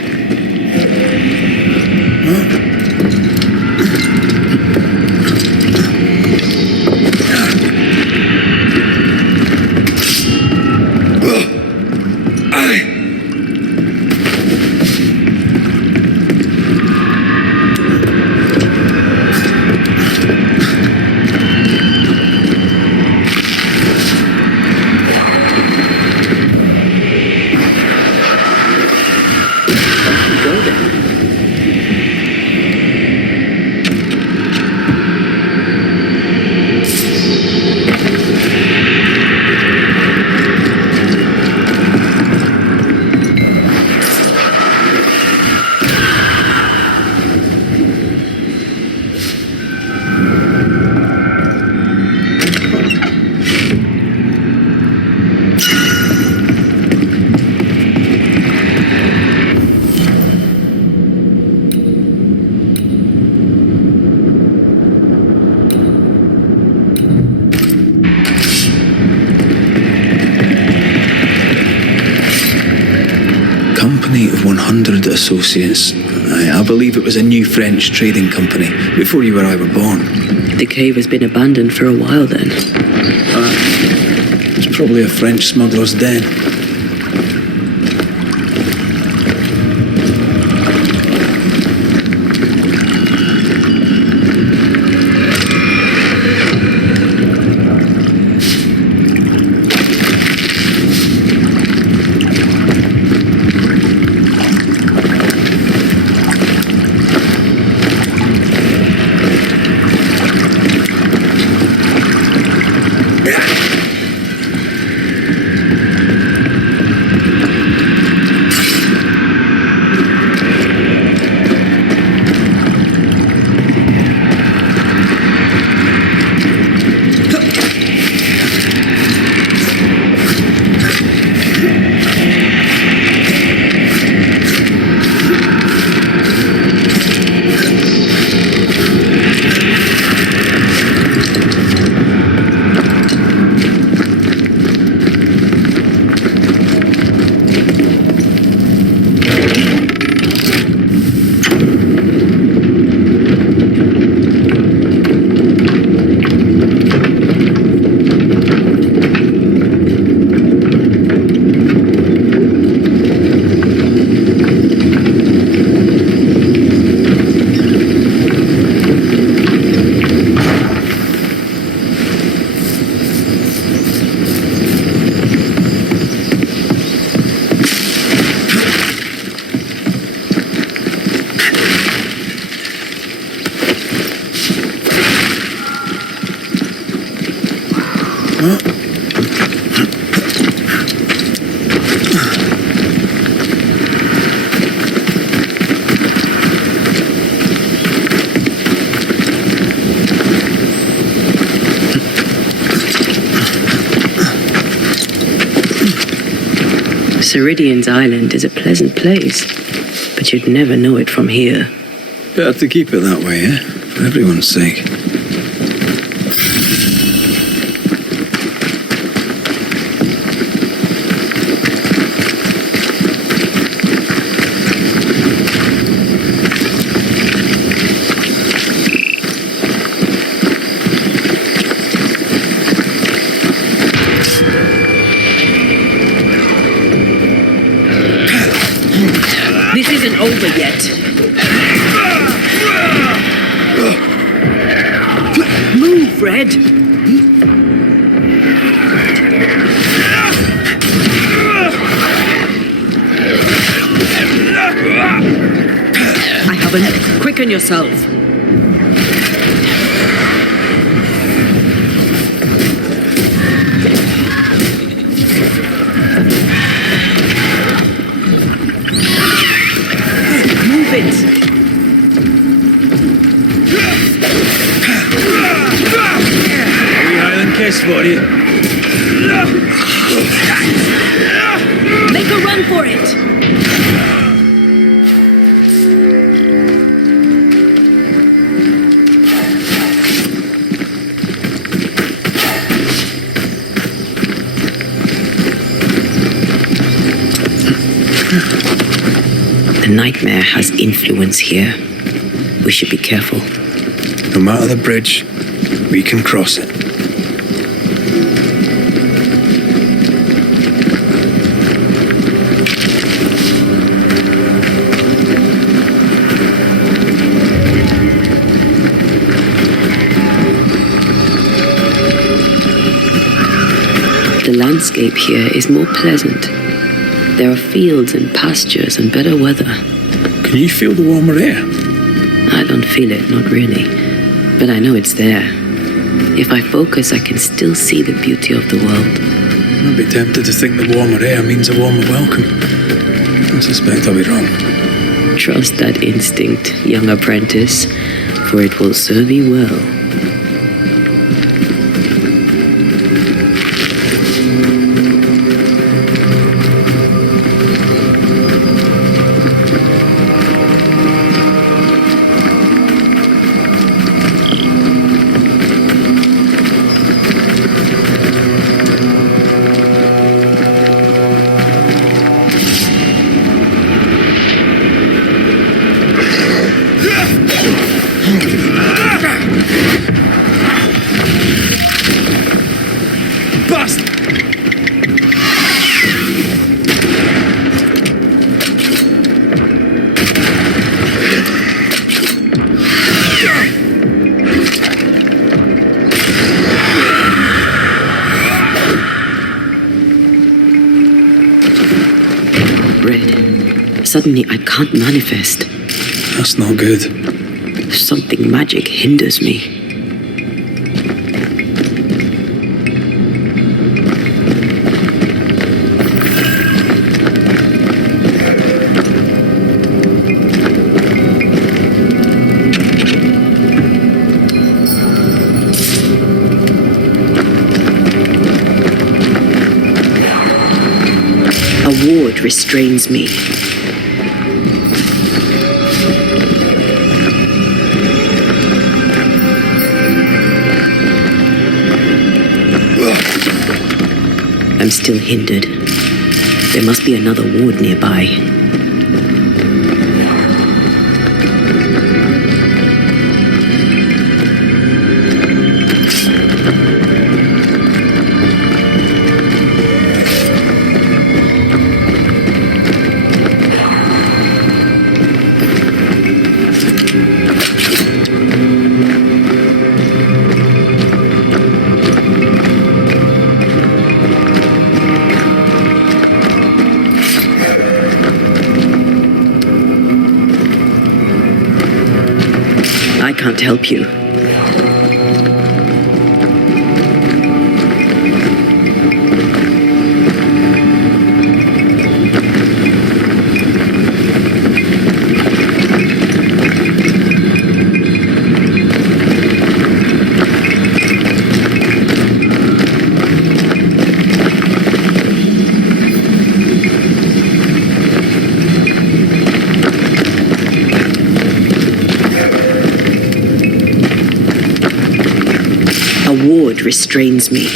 Company of 100 associates. I believe it was a new French trading company before you or I were born. The cave has been abandoned for a while then. It's probably a French smuggler's den. Ceridian's island is a pleasant place, but you'd never know it from here. Better to keep it that way, eh? For everyone's sake. This isn't over yet. Move, Red. Quicken yourself. Move it. We Highland kiss for you. Make a run for it. The nightmare has influence here. We should be careful. No matter the bridge, we can cross it. The landscape here is more pleasant. There are fields and pastures and better weather. Can you feel the warmer air? I don't feel it, not really. But I know it's there. If I focus, I can still see the beauty of the world. I'd be tempted to think the warmer air means a warmer welcome. I suspect I'll be wrong. Trust that instinct, young apprentice, for it will serve you well. Suddenly, I can't manifest. That's not good. Something magic hinders me. A ward restrains me. I'm still hindered. There must be another ward nearby. I can't help you. A ward restrains me.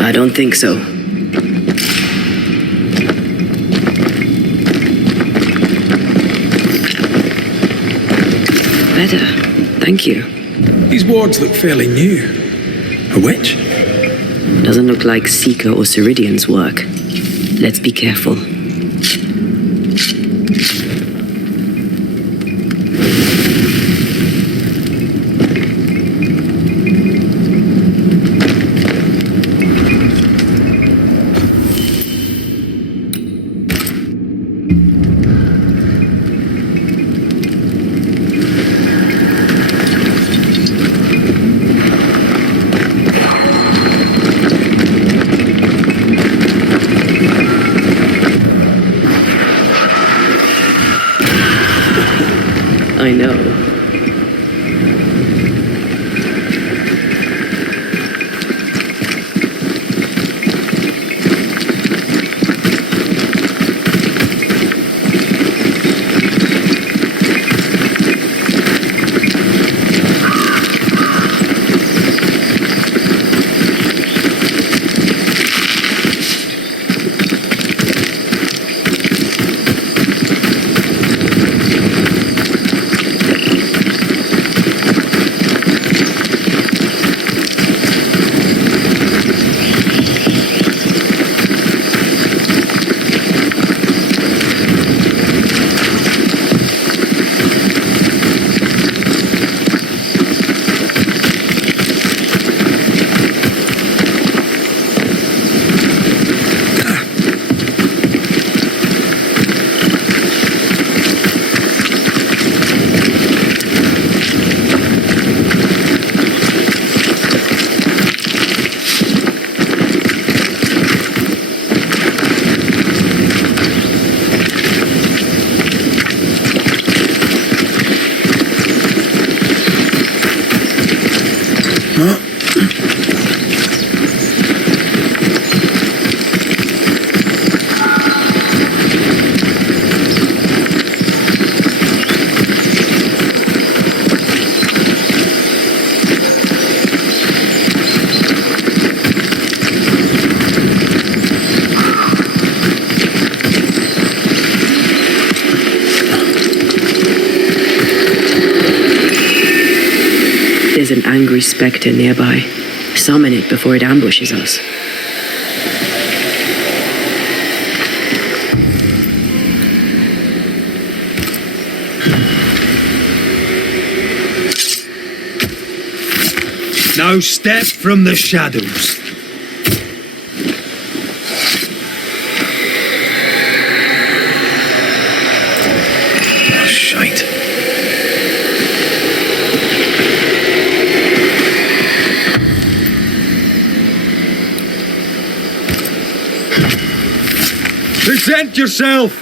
I don't think so. Better. Thank you. These wards look fairly new. A witch? Doesn't look like Seeker or Ceridian's work. Let's be careful. I know. There's an angry spectre nearby. Summon it before it ambushes us. Now step from the shadows. Oh, shite. Present yourself!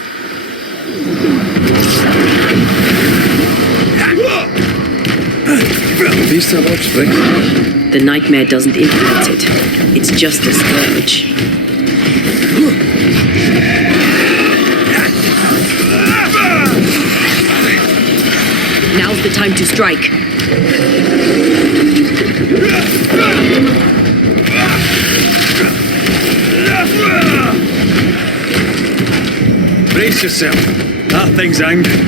Beast have offspring. The nightmare doesn't influence it. It's just a scourge. Now's the time to strike. Brace yourself. That thing's angry.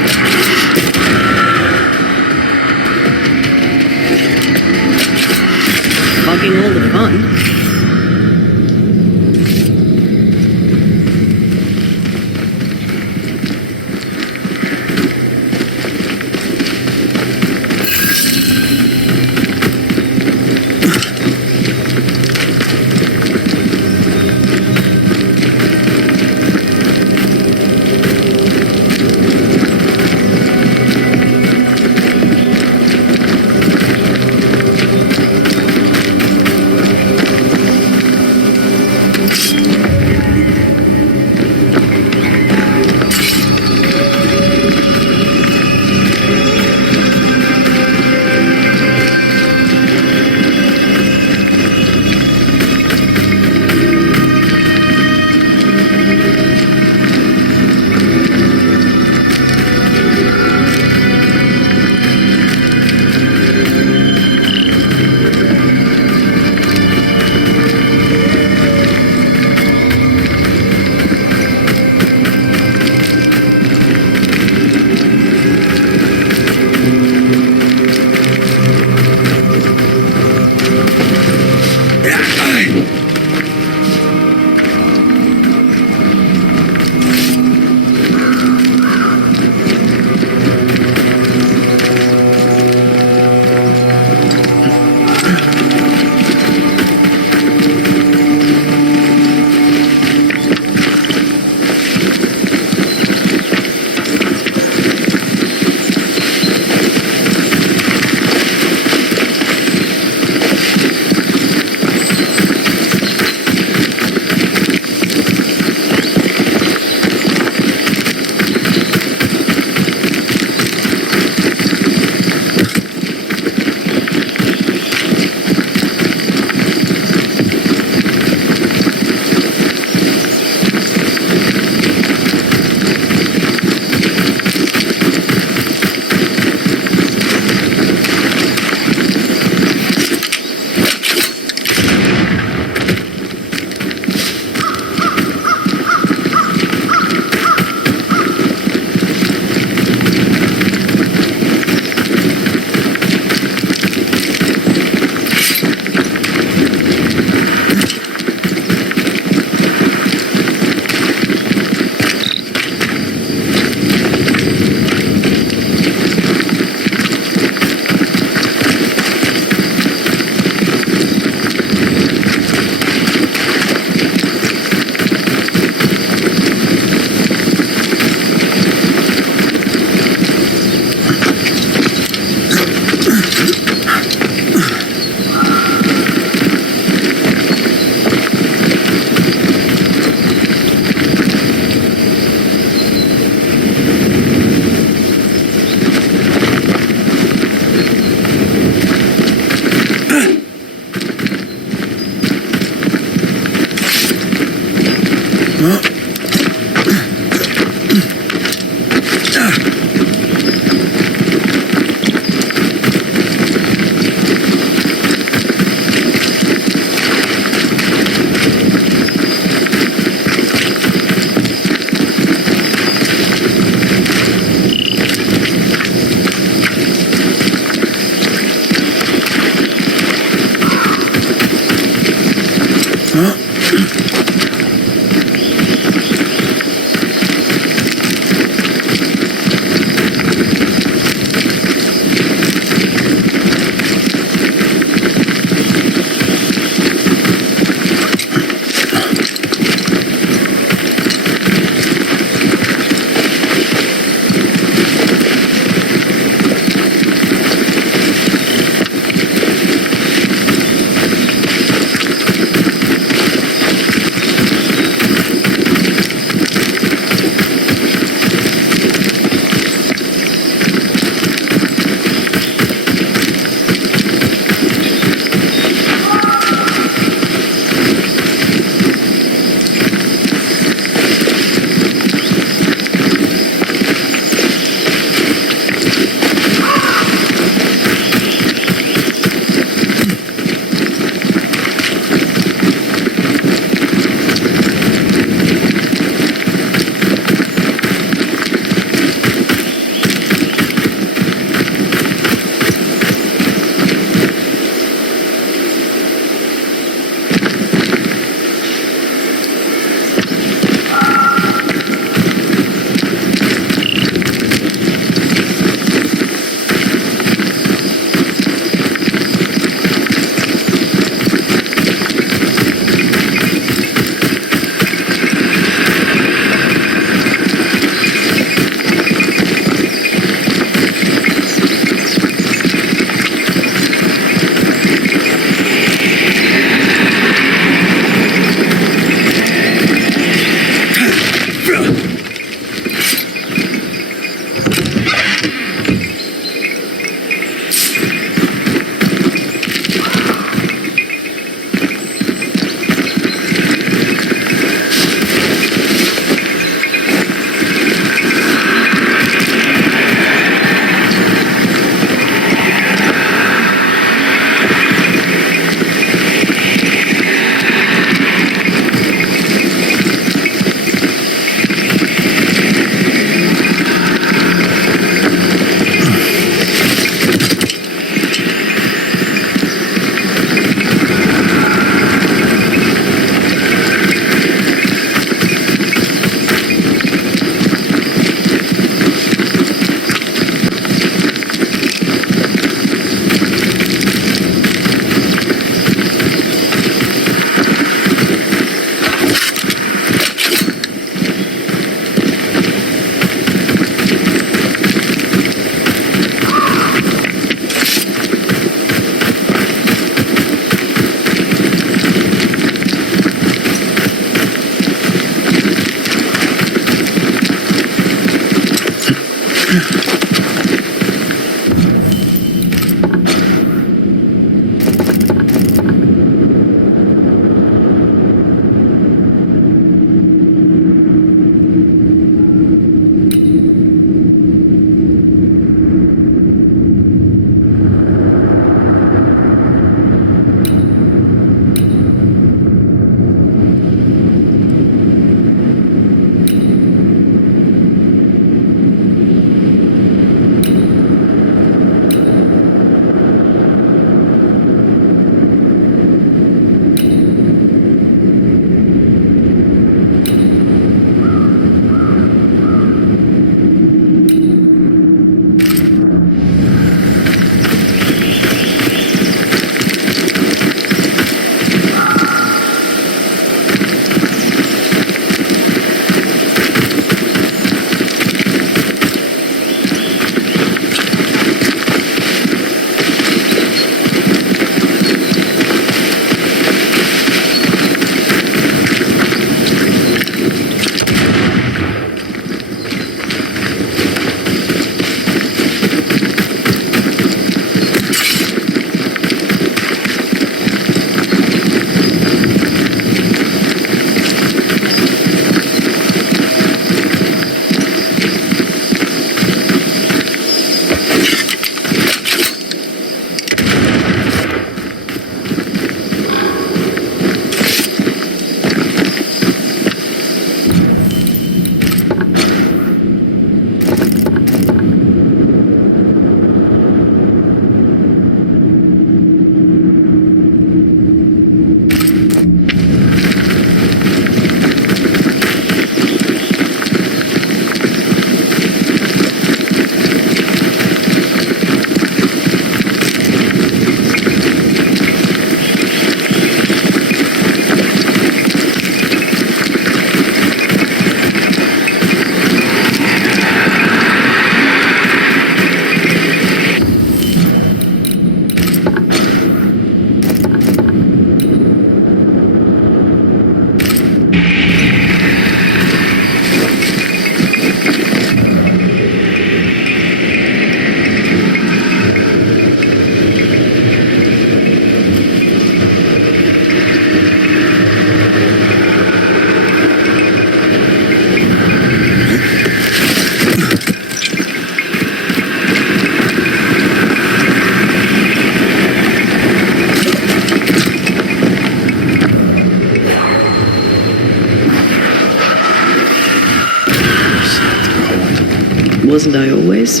Wasn't I always?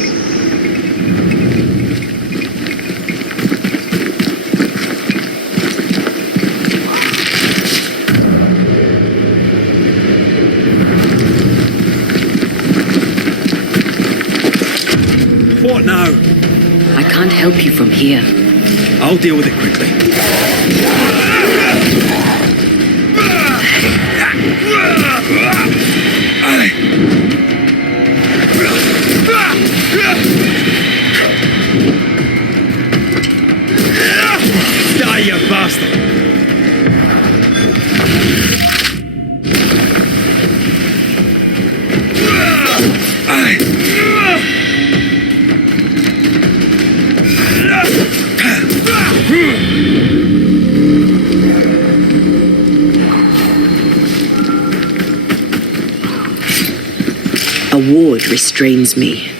What now? I can't help you from here. I'll deal with it quickly. Die, you bastard! A ward restrains me.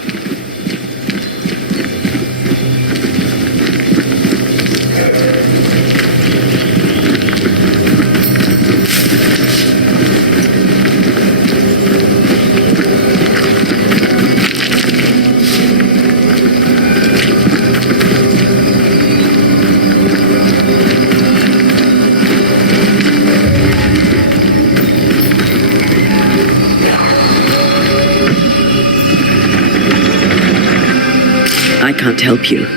I can't help you.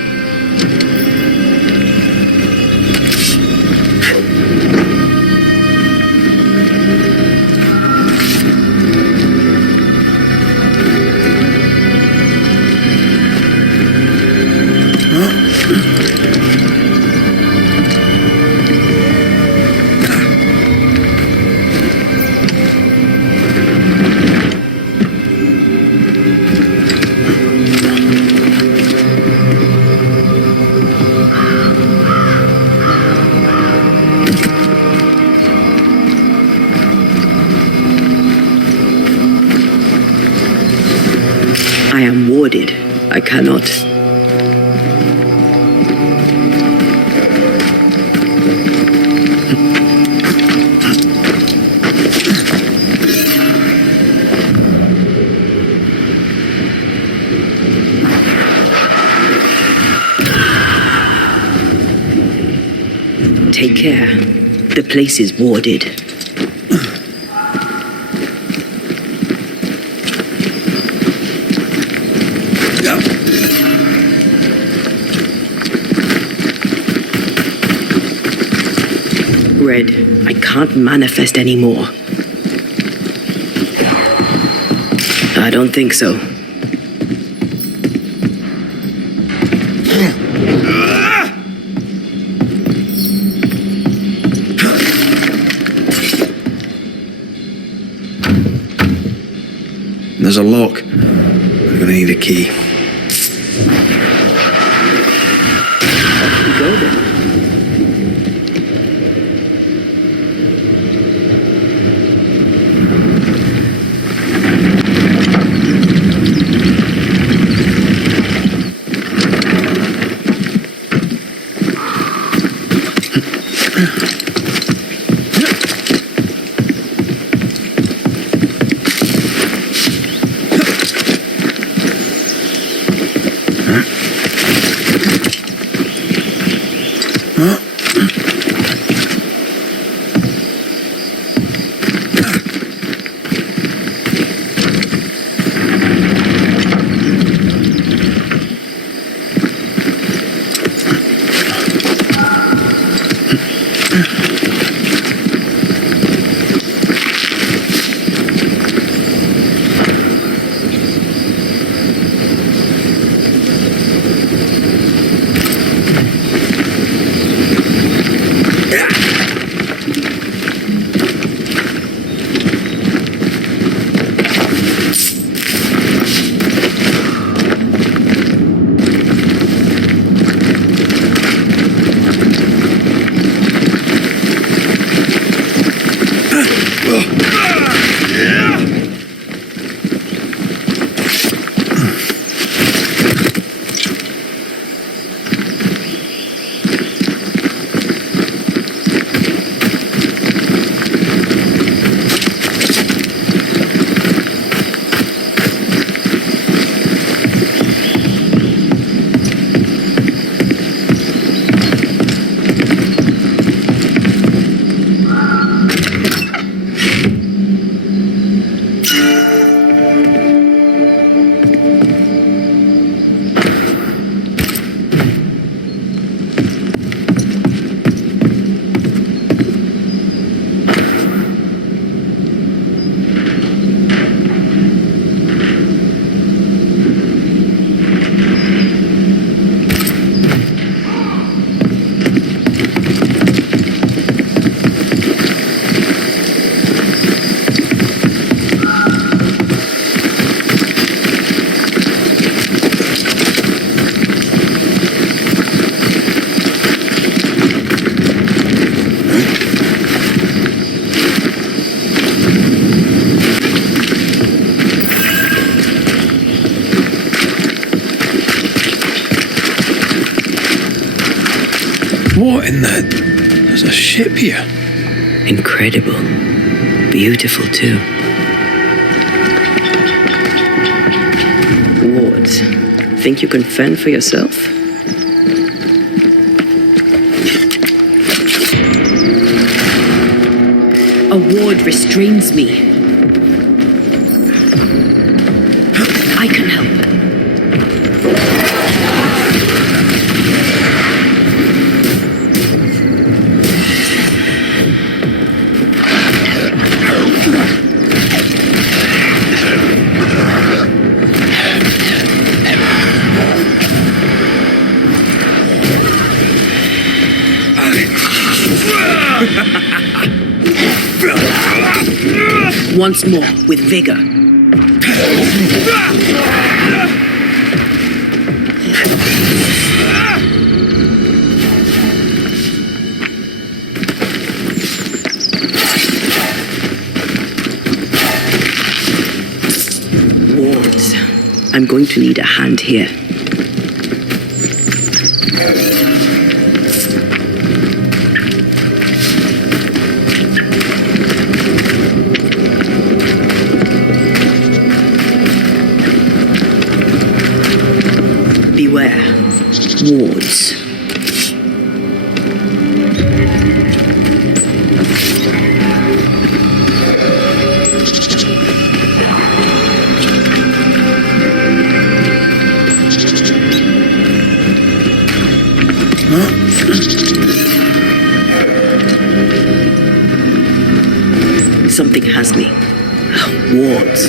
I am warded. I cannot. Take care. The place is warded. Red, I can't manifest anymore. I don't think so. There's a lock. I'm gonna need a key. Off we go then. there's a ship here. Incredible. Beautiful, too. Wards, think you can fend for yourself? A ward restrains me. I can help. Once more, with vigor. Wards, I'm going to need a hand here. Beware. Wards. Something has me. Wards.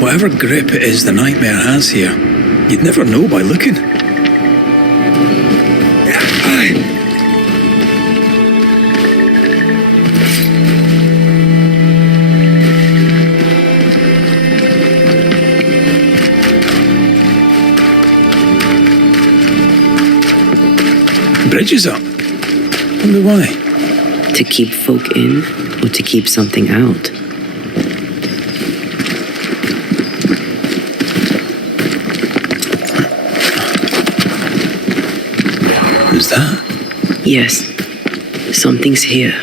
Whatever grip it is the nightmare has here, you'd never know by looking. Bridge is up. Wonder why? To keep folk in, or to keep something out? Who's that? Yes. Something's here.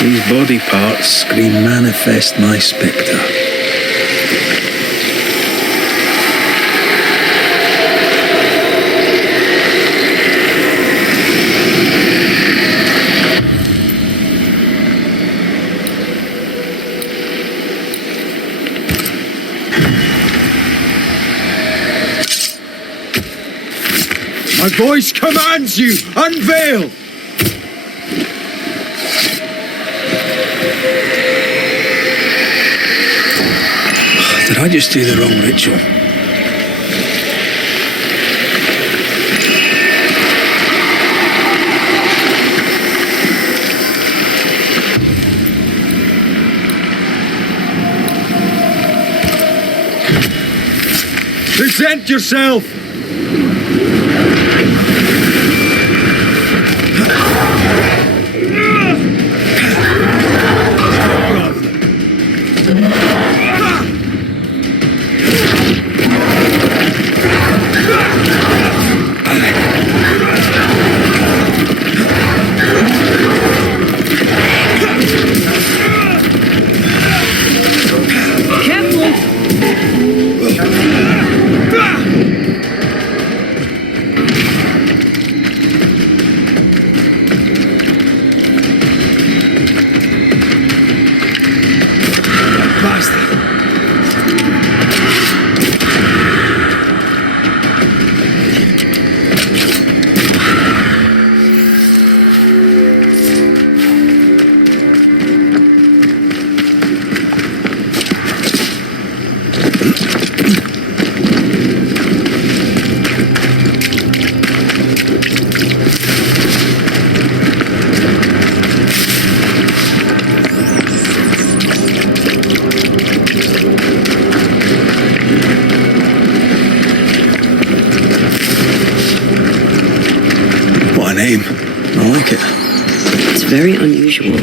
These body parts scream manifest my spectre. My voice commands you, unveil! Did I just do the wrong ritual? Present yourself! very unusual.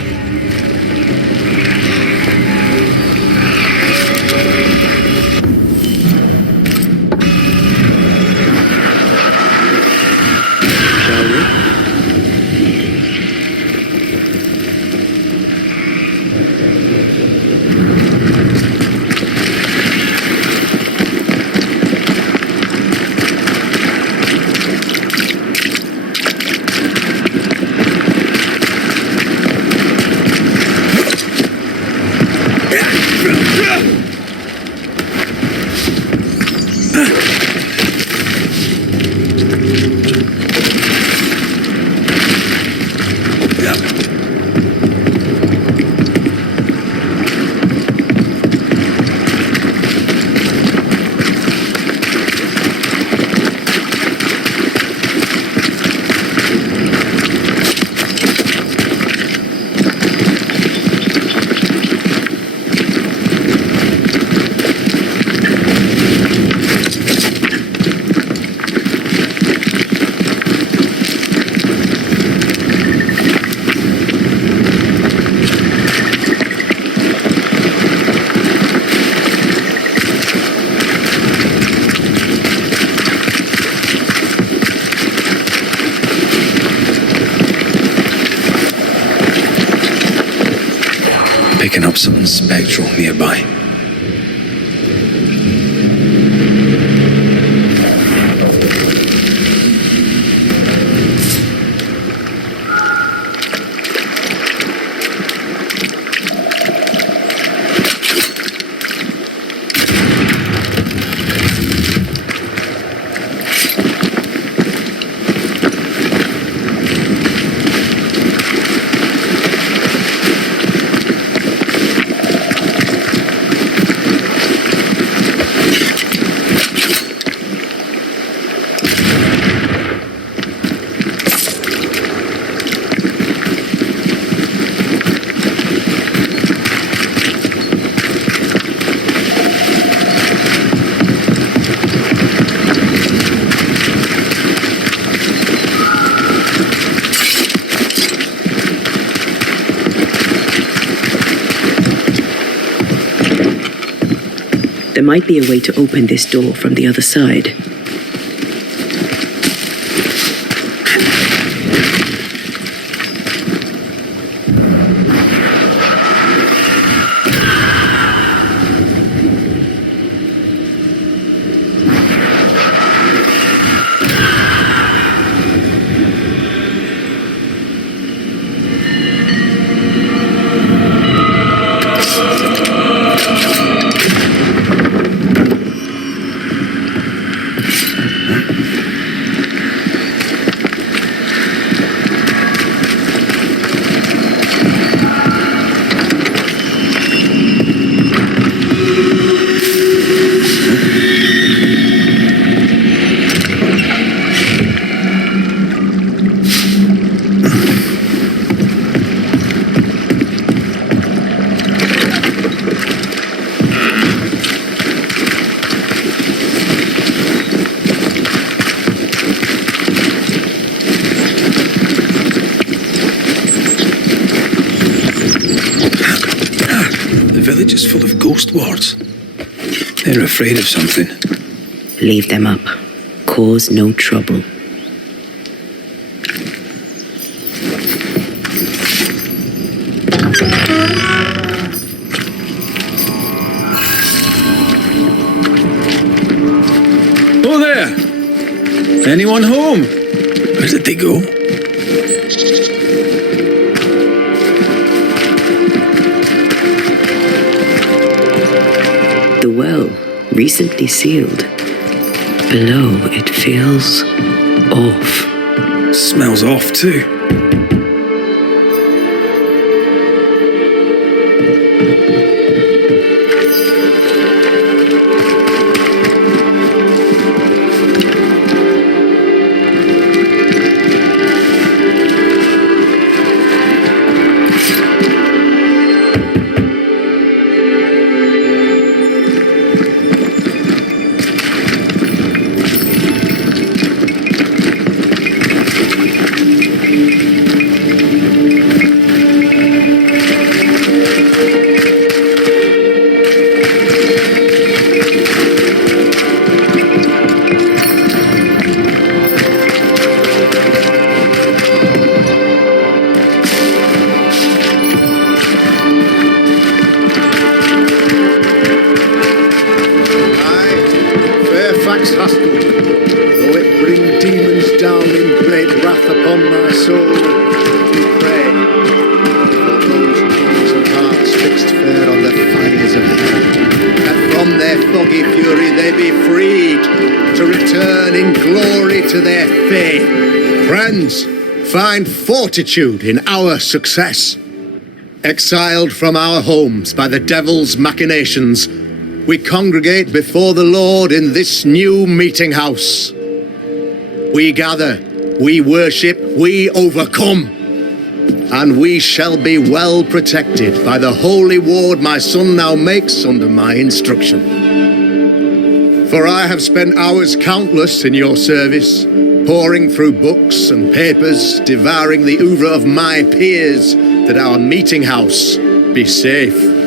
Shall we? Picking up something spectral nearby. There might be a way to open this door from the other side. The village is full of ghost wards. They're afraid of something. Leave them up. Cause no trouble. Oh there! Anyone home? Where did they go? The well, recently sealed. Below, it feels off. Smells off too. Fairfax Haskell, though it bring demons down in great wrath upon my soul, we pray for those tongues and hearts fixed fair on the fires of hell, that from their foggy fury they be freed to return in glory to their faith. Friends, find fortitude in our success. Exiled from our homes by the devil's machinations, we congregate before the Lord in this new meeting house. We gather, we worship, we overcome, and we shall be well protected by the holy ward my son now makes under my instruction. For I have spent hours countless in your service, poring through books and papers, devouring the oeuvre of my peers, that our meeting house be safe.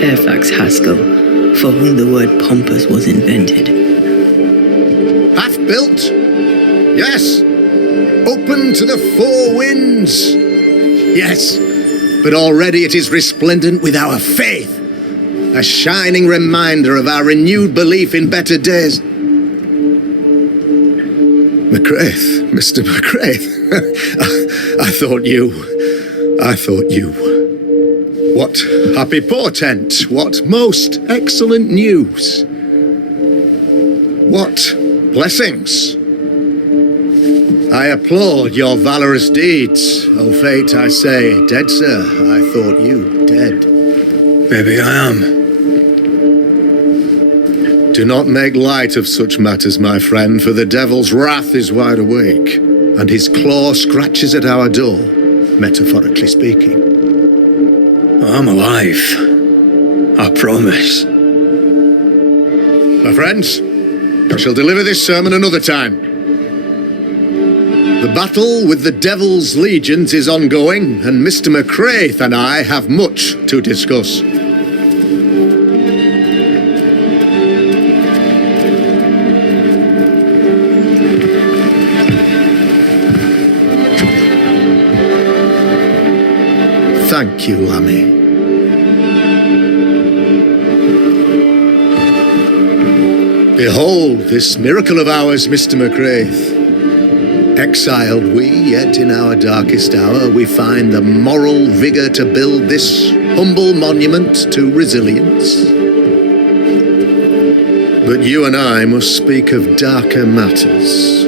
Fairfax Haskell, for whom the word pompous was invented. Half built? Yes. Open to the four winds? Yes. But already it is resplendent with our faith, a shining reminder of our renewed belief in better days. McCraith, Mr. McCraith, I thought you. What happy portent, what most excellent news. What blessings. I applaud your valorous deeds. O fate, I say, dead sir, I thought you dead. Maybe I am. Do not make light of such matters, my friend, for the devil's wrath is wide awake, and his claw scratches at our door, metaphorically speaking. I'm alive. I promise. My friends, I shall deliver this sermon another time. The battle with the devil's legions is ongoing, and Mr. McCraith and I have much to discuss. Thank you, Lammy. Behold this miracle of ours, Mr. McCraith. Exiled we, yet in our darkest hour we find the moral vigour to build this humble monument to resilience. But you and I must speak of darker matters.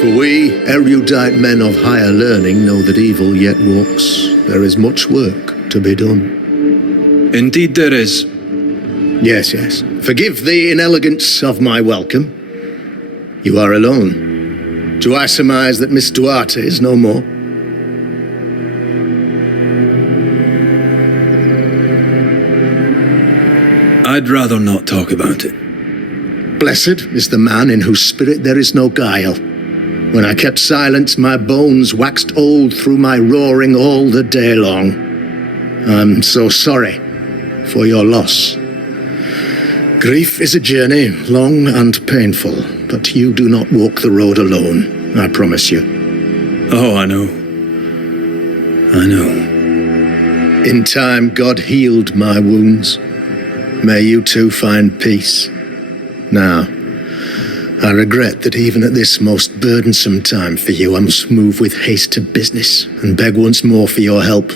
For we, erudite men of higher learning, know that evil yet walks. There is much work to be done. Indeed there is. Yes, yes. Forgive the inelegance of my welcome. You are alone. Do I surmise that Miss Duarte is no more? I'd rather not talk about it. Blessed is the man in whose spirit there is no guile. When I kept silence, my bones waxed old through my roaring all the day long. I'm so sorry for your loss. Grief is a journey, long and painful, but you do not walk the road alone, I promise you. Oh, I know. I know. In time, God healed my wounds. May you too find peace. Now, I regret that even at this most burdensome time for you, I must move with haste to business and beg once more for your help.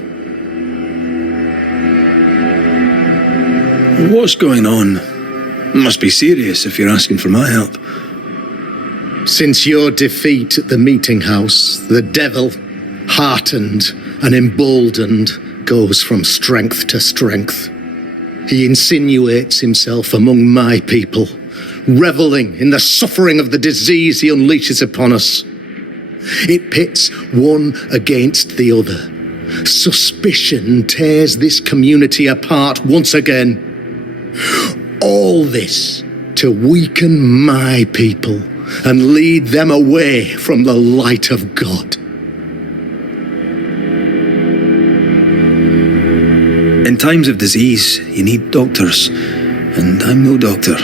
What's going on? It must be serious if you're asking for my help. Since your defeat at the meeting house, the devil, heartened and emboldened, goes from strength to strength. He insinuates himself among my people, reveling in the suffering of the disease he unleashes upon us. It pits one against the other. Suspicion tears this community apart once again. All this to weaken my people and lead them away from the light of God. In times of disease, you need doctors, and I'm no doctor.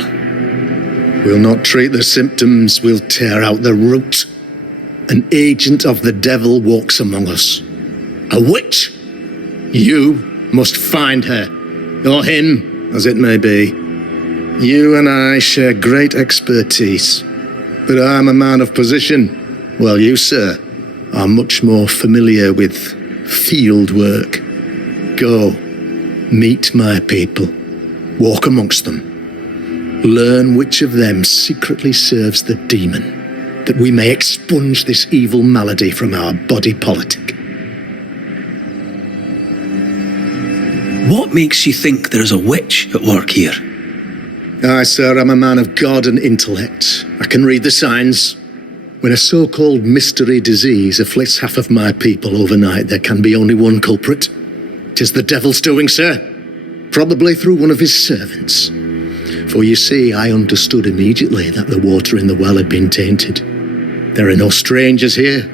We'll not treat the symptoms, we'll tear out the root. An agent of the devil walks among us. A witch! You must find her, or him, as it may be. You and I share great expertise, but I'm a man of position, while you, sir, are much more familiar with field work. Go, meet my people, walk amongst them, learn which of them secretly serves the demon, that we may expunge this evil malady from our body politic. What makes you think there's a witch at work here? Aye, sir, I'm a man of God and intellect. I can read the signs. When a so-called mystery disease afflicts half of my people overnight, there can be only one culprit. 'Tis the devil's doing, sir. Probably through one of his servants. For you see, I understood immediately that the water in the well had been tainted. There are no strangers here.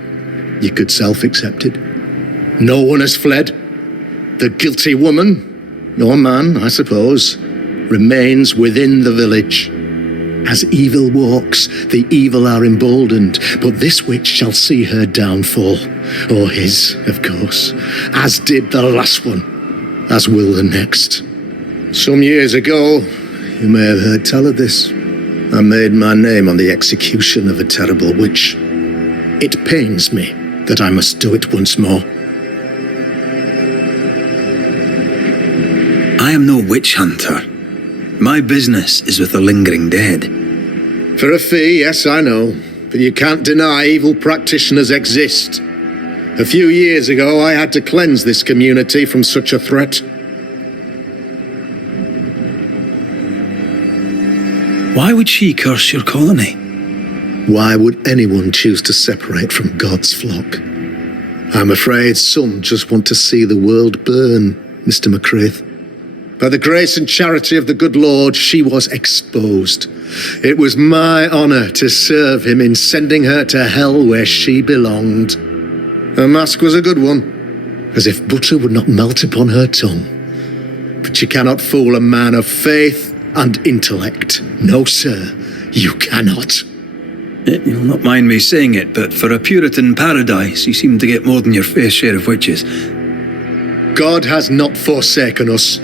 You could self-accept it. No one has fled. The guilty woman, or man, I suppose, remains within the village. As evil walks, the evil are emboldened, but this witch shall see her downfall, or his, of course, as did the last one, as will the next. Some years ago, you may have heard tell of this, I made my name on the execution of a terrible witch. It pains me that I must do it once more. I am no witch hunter. My business is with the lingering dead. For a fee, yes, I know, but you can't deny evil practitioners exist. A few years ago, I had to cleanse this community from such a threat. Why would she curse your colony? Why would anyone choose to separate from God's flock? I'm afraid some just want to see the world burn, Mr. McCraith. By the grace and charity of the good Lord, she was exposed. It was my honor to serve him in sending her to hell where she belonged. Her mask was a good one, as if butter would not melt upon her tongue. But you cannot fool a man of faith and intellect. No, sir, you cannot. You'll not mind me saying it, but for a Puritan paradise, you seem to get more than your fair share of witches. God has not forsaken us,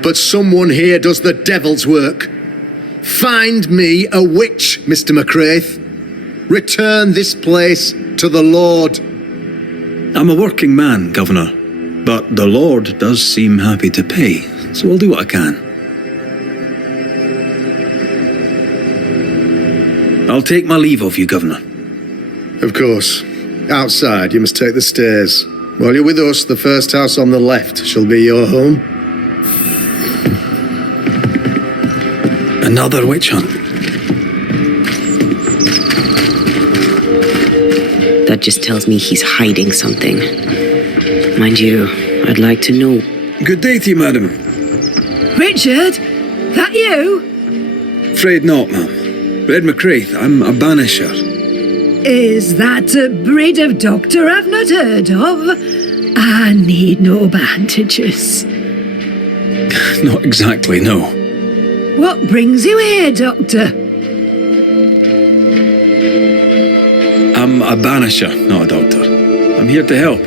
but someone here does the devil's work. Find me a witch, Mr. McCraith. Return this place to the Lord. I'm a working man, Governor, but the Lord does seem happy to pay, so I'll do what I can. I'll take my leave of you, Governor. Of course. Outside, you must take the stairs. While you're with us, the first house on the left shall be your home. Another witch hunt. That just tells me he's hiding something. Mind you, I'd like to know. Good day to you, madam. Richard? That you? Afraid not, ma'am. Red McCraith, I'm a banisher. Is that a breed of doctor I've not heard of? I need no bandages. Not exactly, no. What brings you here, Doctor? I'm a banisher, not a doctor. I'm here to help.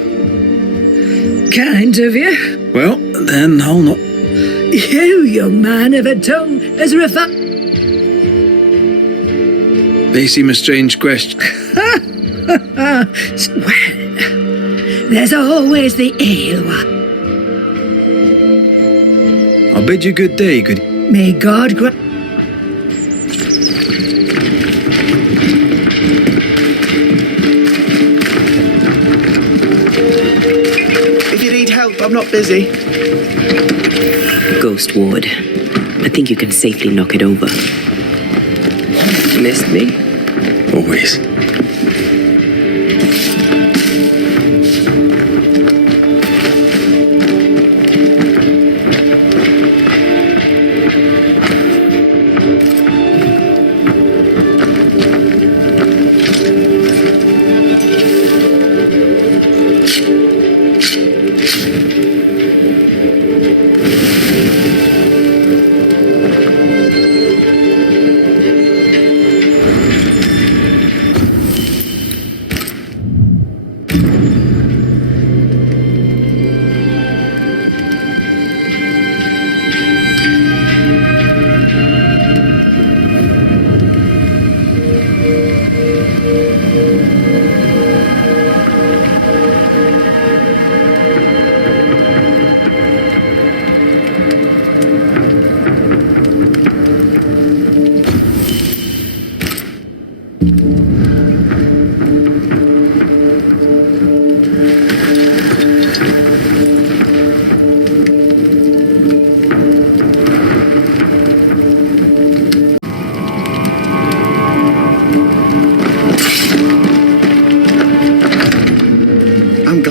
Kind of you. Well, then I'll not... You, young man, have a tongue as refined... They seem a strange question. Well, there's always the ale one. I'll bid you good day, good... May God grant... If you need help, I'm not busy. Ghost Ward. I think you can safely knock it over. Missed me? Always.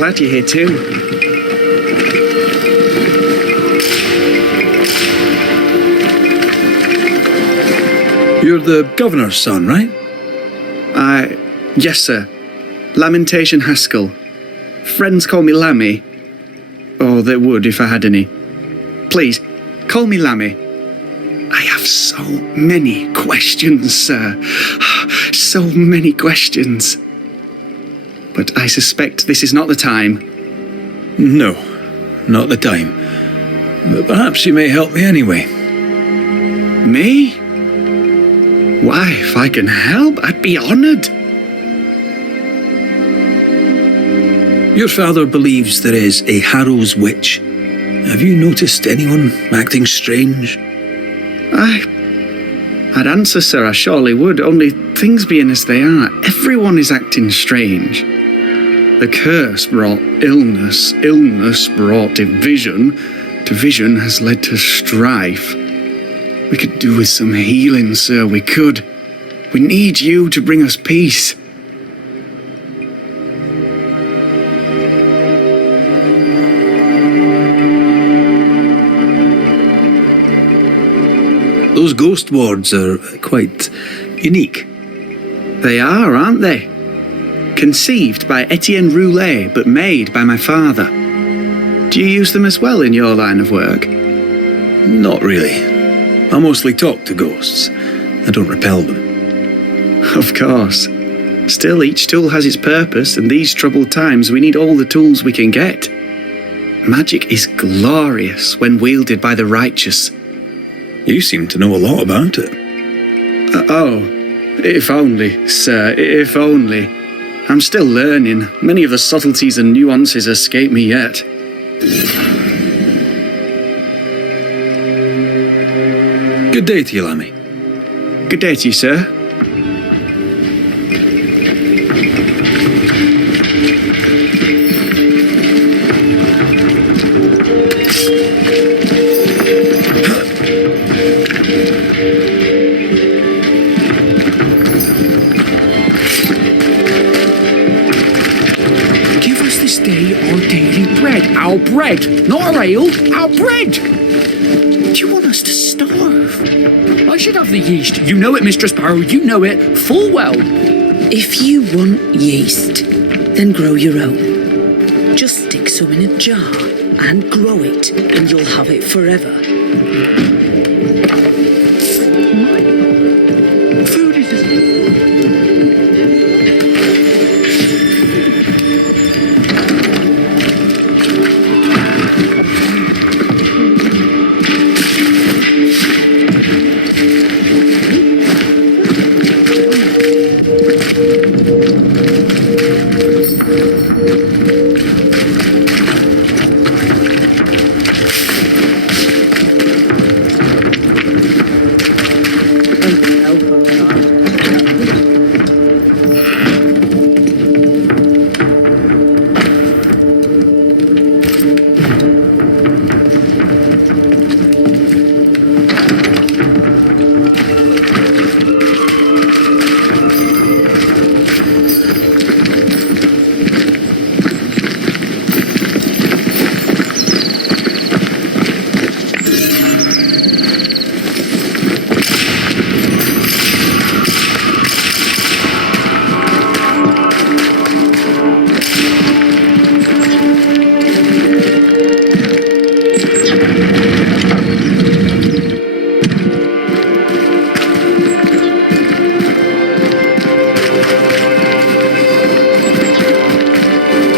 glad you're here too. You're the governor's son, right? Yes, sir. Lamentation Haskell. Friends call me Lammy. Or they would if I had any. Please, call me Lammy. I have so many questions, sir. So many questions. But I suspect this is not the time. No, not the time. But perhaps you may help me anyway. Me? Why, if I can help, I'd be honoured. Your father believes there is a Harrow's witch. Have you noticed anyone acting strange? I'd answer, sir, I surely would, only things being as they are, everyone is acting strange. The curse brought illness, illness brought division, division has led to strife. We could do with some healing, sir, we could. We need you to bring us peace. Those ghost wards are quite unique. They are, aren't they? Conceived by Etienne Roulet, but made by my father. Do you use them as well in your line of work? Not really. I mostly talk to ghosts. I don't repel them. Of course. Still, each tool has its purpose, and these troubled times we need all the tools we can get. Magic is glorious when wielded by the righteous. You seem to know a lot about it. Oh, if only, sir, if only. I'm still learning. Many of the subtleties and nuances escape me yet. Good day to you, Lammy. Good day to you, sir. Our bread, not our ale, our bread! Do you want us to starve? I should have the yeast. You know it, Mistress Barrow, you know it full well. If you want yeast, then grow your own. Just stick some in a jar and grow it, and you'll have it forever. Food is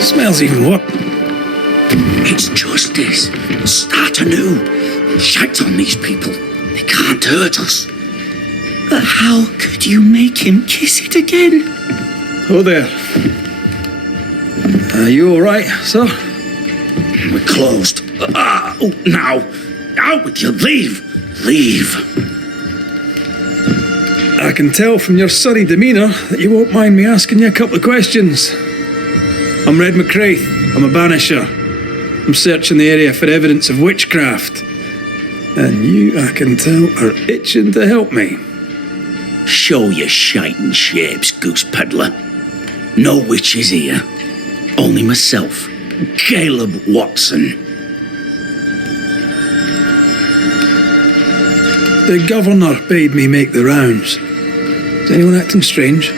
Smells even what? It's justice. Start anew. Shout on these people. They can't hurt us. But how could you make him kiss it again? Oh there. Are you all right, sir? We're closed. Now. Out with you. Leave. Leave. I can tell from your sunny demeanour that you won't mind me asking you a couple of questions. I'm Red McCraith. I'm a banisher. I'm searching the area for evidence of witchcraft. And you, I can tell, are itching to help me. Show your shining shapes, goose peddler. No witches here. Only myself Caleb Watson. The governor bade me make the rounds. Is anyone acting strange?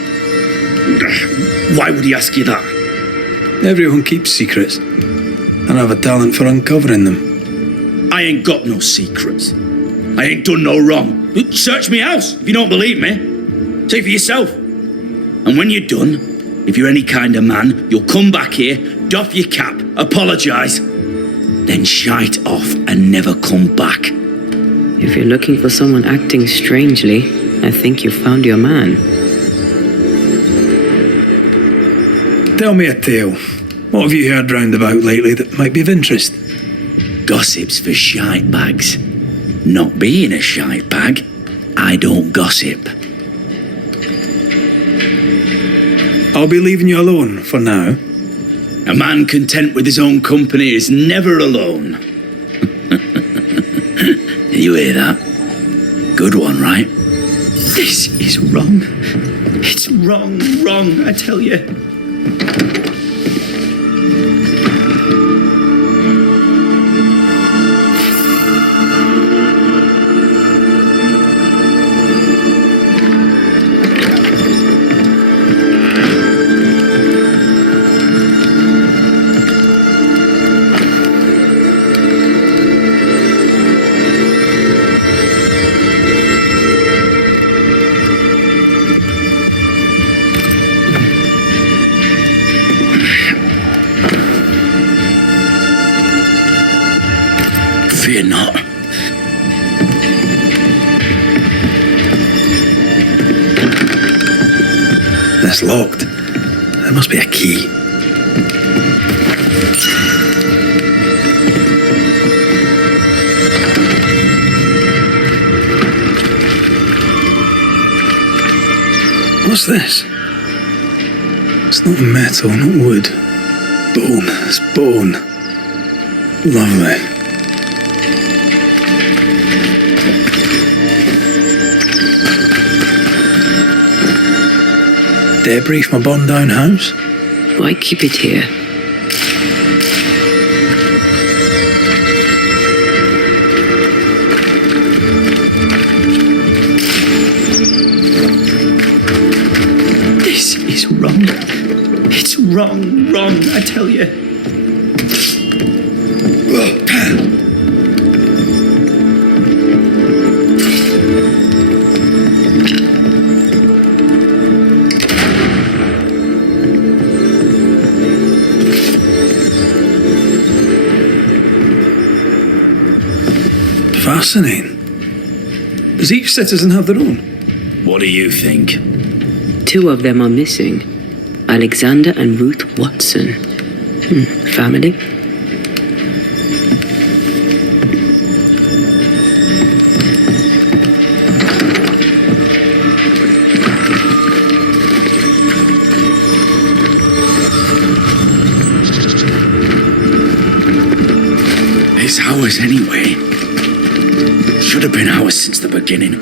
Why would he ask you that? Everyone keeps secrets, and I have a talent for uncovering them. I ain't got no secrets. I ain't done no wrong. Search me house if you don't believe me. Say for yourself. And when you're done, if you're any kind of man, you'll come back here, doff your cap, apologise, then shite off and never come back. If you're looking for someone acting strangely, I think you've found your man. Tell me a tale. What have you heard round about lately that might be of interest? Gossip's for shite bags. Not being a shite bag, I don't gossip. I'll be leaving you alone for now. A man content with his own company is never alone. You hear that? Good one, right? This is wrong. It's wrong, I tell you. Fear not. That's locked. There must be a key. What's this? It's not metal, not wood. Bone. It's bone. Lovely. Debris from a burned down house? Why keep it here? This is wrong. It's wrong, I tell you. Fascinating. Does each citizen have their own? What do you think? 2 of them are missing. Alexander and Ruth Watson. Family? It's ours anyway. Should have been ours since the beginning.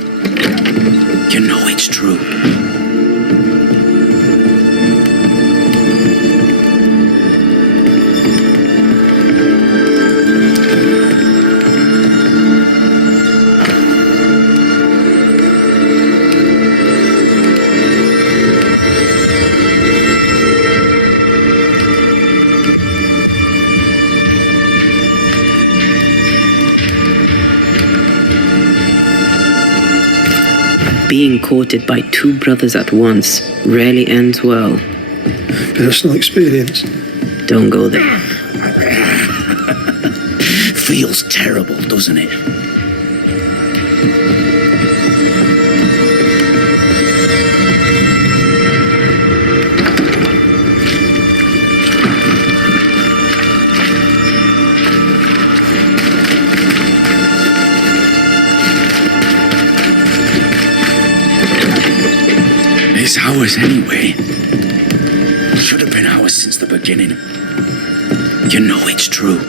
You know it's true. Being courted by 2 brothers at once rarely ends well. Personal experience. Don't go there. Feels terrible, doesn't it? It's ours anyway. Should have been ours since the beginning. You know it's true.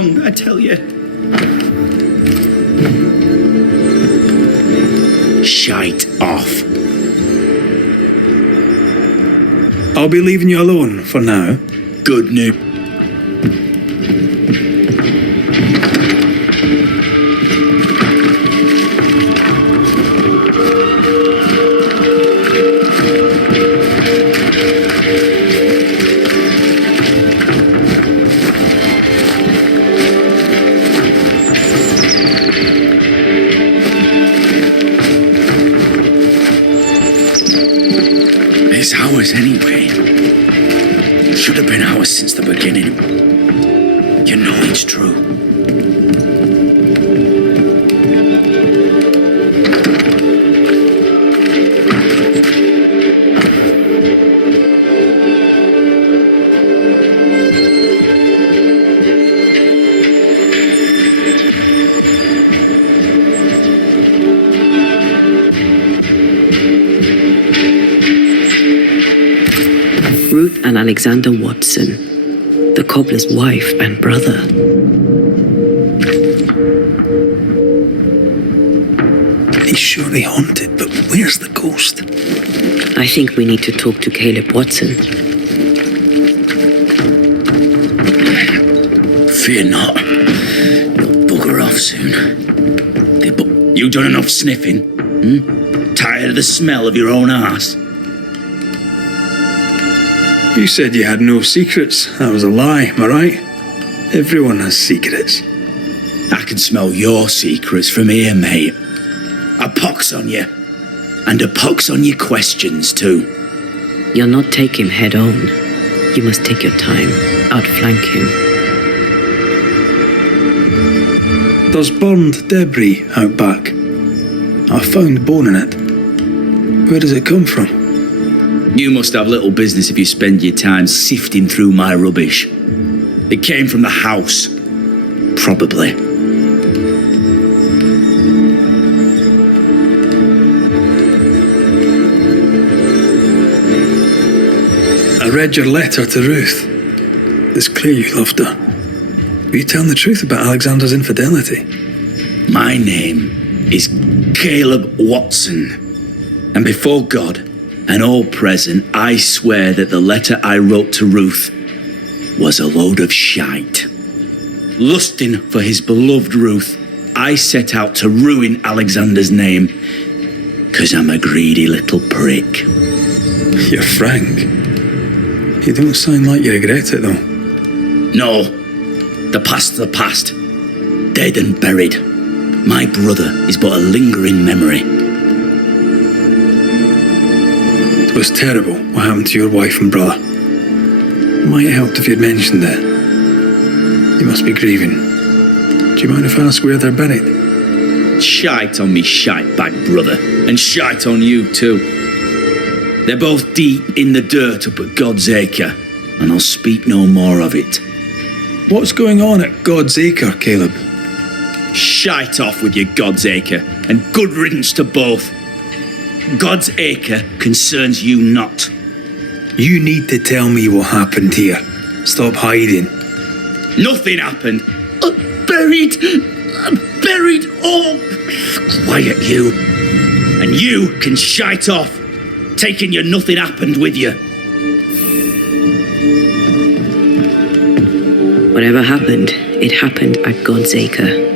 wrong, I tell you. Shite off. I'll be leaving you alone for now. Good news. It's ours anyway. Should have been ours since the beginning. You know it's true. Ruth and Alexander Watson, the cobbler's wife and brother. He's surely haunted, but where's the ghost? I think we need to talk to Caleb Watson. Fear not. You'll bugger off soon. You done enough sniffing? Tired of the smell of your own arse? You said you had no secrets. That was a lie, am I right? Everyone has secrets. I can smell your secrets from here, mate. A pox on you. And a pox on your questions, too. You'll not take him head on. You must take your time, outflank him. There's burned debris out back. I found bone in it. Where does it come from? You must have little business if you spend your time sifting through my rubbish. It came from the house. Probably. I read your letter to Ruth. It's clear you loved her. Were you telling the truth about Alexander's infidelity? My name is Caleb Watson. And before God and all present, I swear that the letter I wrote to Ruth was a load of shite. Lusting for his beloved Ruth, I set out to ruin Alexander's name, 'cause I'm a greedy little prick. You're frank. You don't sound like you regret it, though. No. The past's the past. Dead and buried. My brother is but a lingering memory. It was terrible what happened to your wife and brother. It might have helped if you'd mentioned it. You must be grieving. Do you mind if I ask where they're buried? Shite on me shite back brother, and shite on you too. They're both deep in the dirt up at God's Acre, and I'll speak no more of it. What's going on at God's Acre, Caleb? Shite off with your God's Acre, and good riddance to both. God's Acre concerns you not. You need to tell me what happened here. Stop hiding. Nothing happened. Buried. Oh, quiet you. And you can shite off, taking your nothing happened with you. Whatever happened, it happened at God's Acre.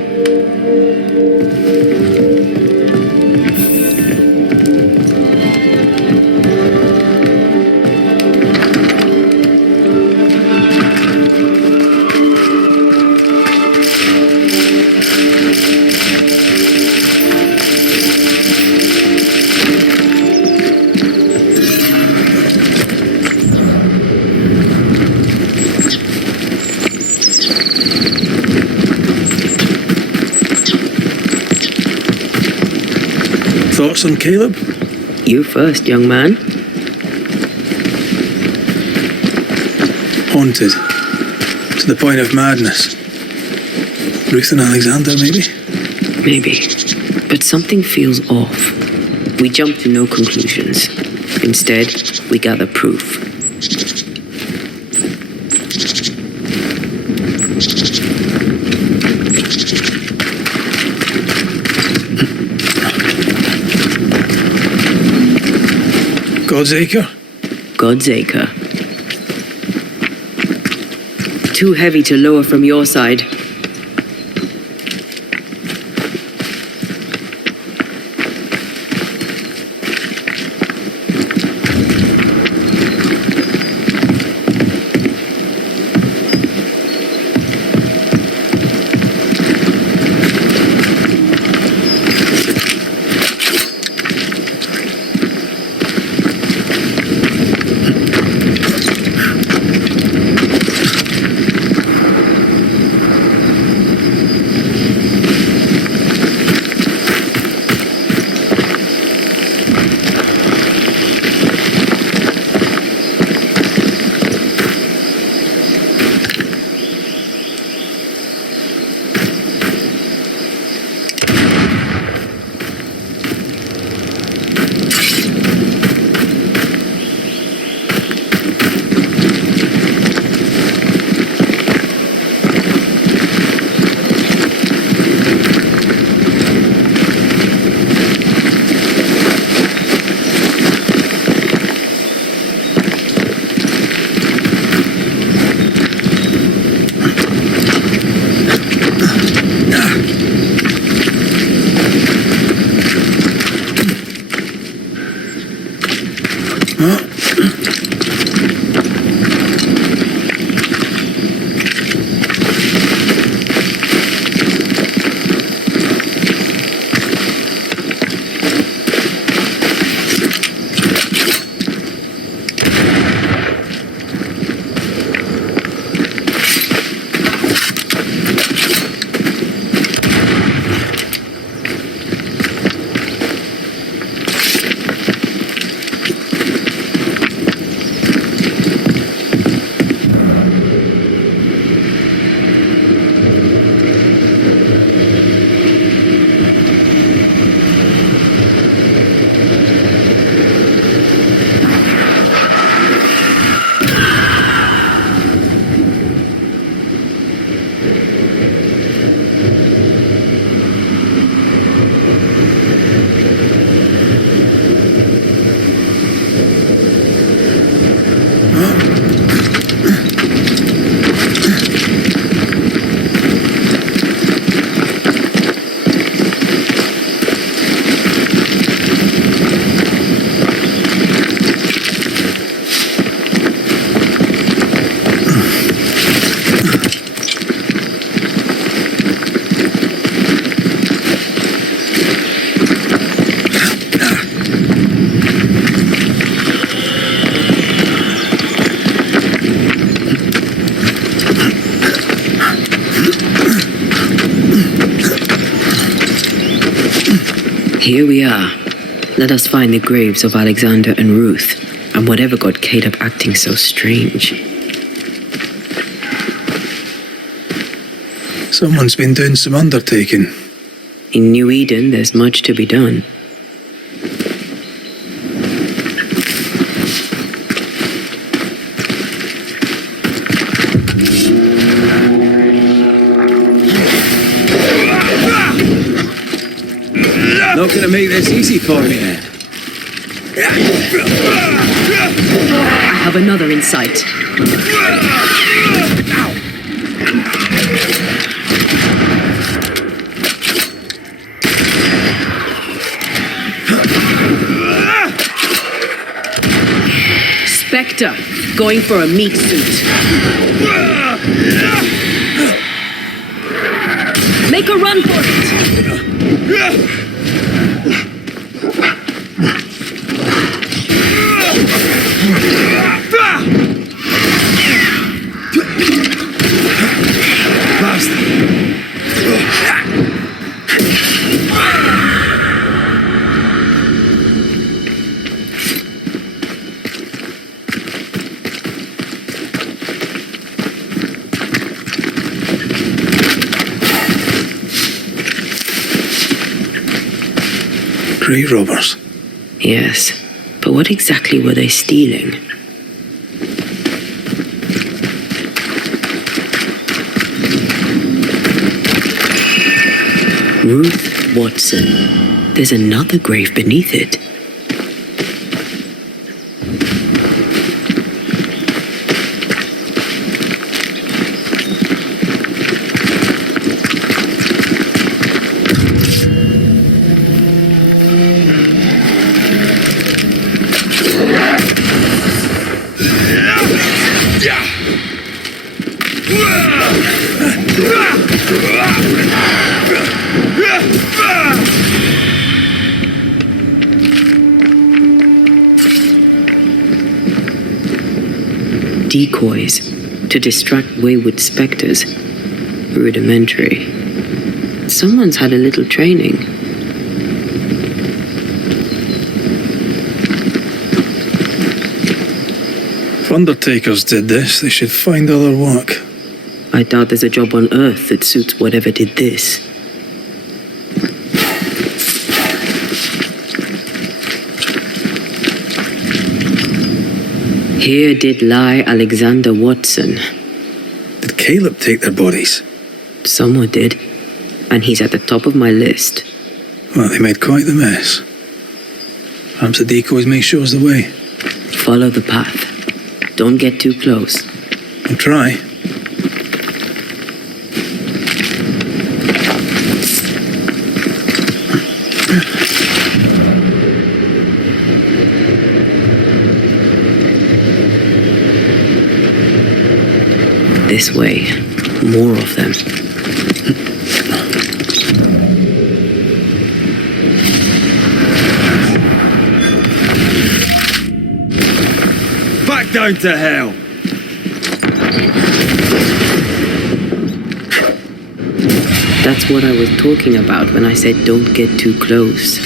Thoughts on Caleb? You first, young man. Haunted. To the point of madness. Ruth and Alexander, maybe? Maybe. But something feels off. We jump to no conclusions. Instead, we gather proof. God's Acre? God's Acre. Too heavy to lower from your side. Here we are. Let us find the graves of Alexander and Ruth, and whatever got Kate up acting so strange. Someone's been doing some undertaking. In New Eden, there's much to be done. Not gonna make this easy for me. I have another in sight. Spectre, going for a meat suit. Make a run for it! Grave robbers? Yes, but what exactly were they stealing? Ruth Watson. There's another grave beneath it. decoys to distract wayward specters. Rudimentary. Someone's had a little training. If undertakers did this, they should find other work. I doubt there's a job on Earth that suits whatever did this. Here did lie Alexander Watson. Did Caleb take their bodies? Someone did, and he's at the top of my list. Well, they made quite the mess. Perhaps the decoys may show us the way. Follow the path. Don't get too close. I'll try. This way. More of them. Back down to hell! That's what I was talking about when I said don't get too close.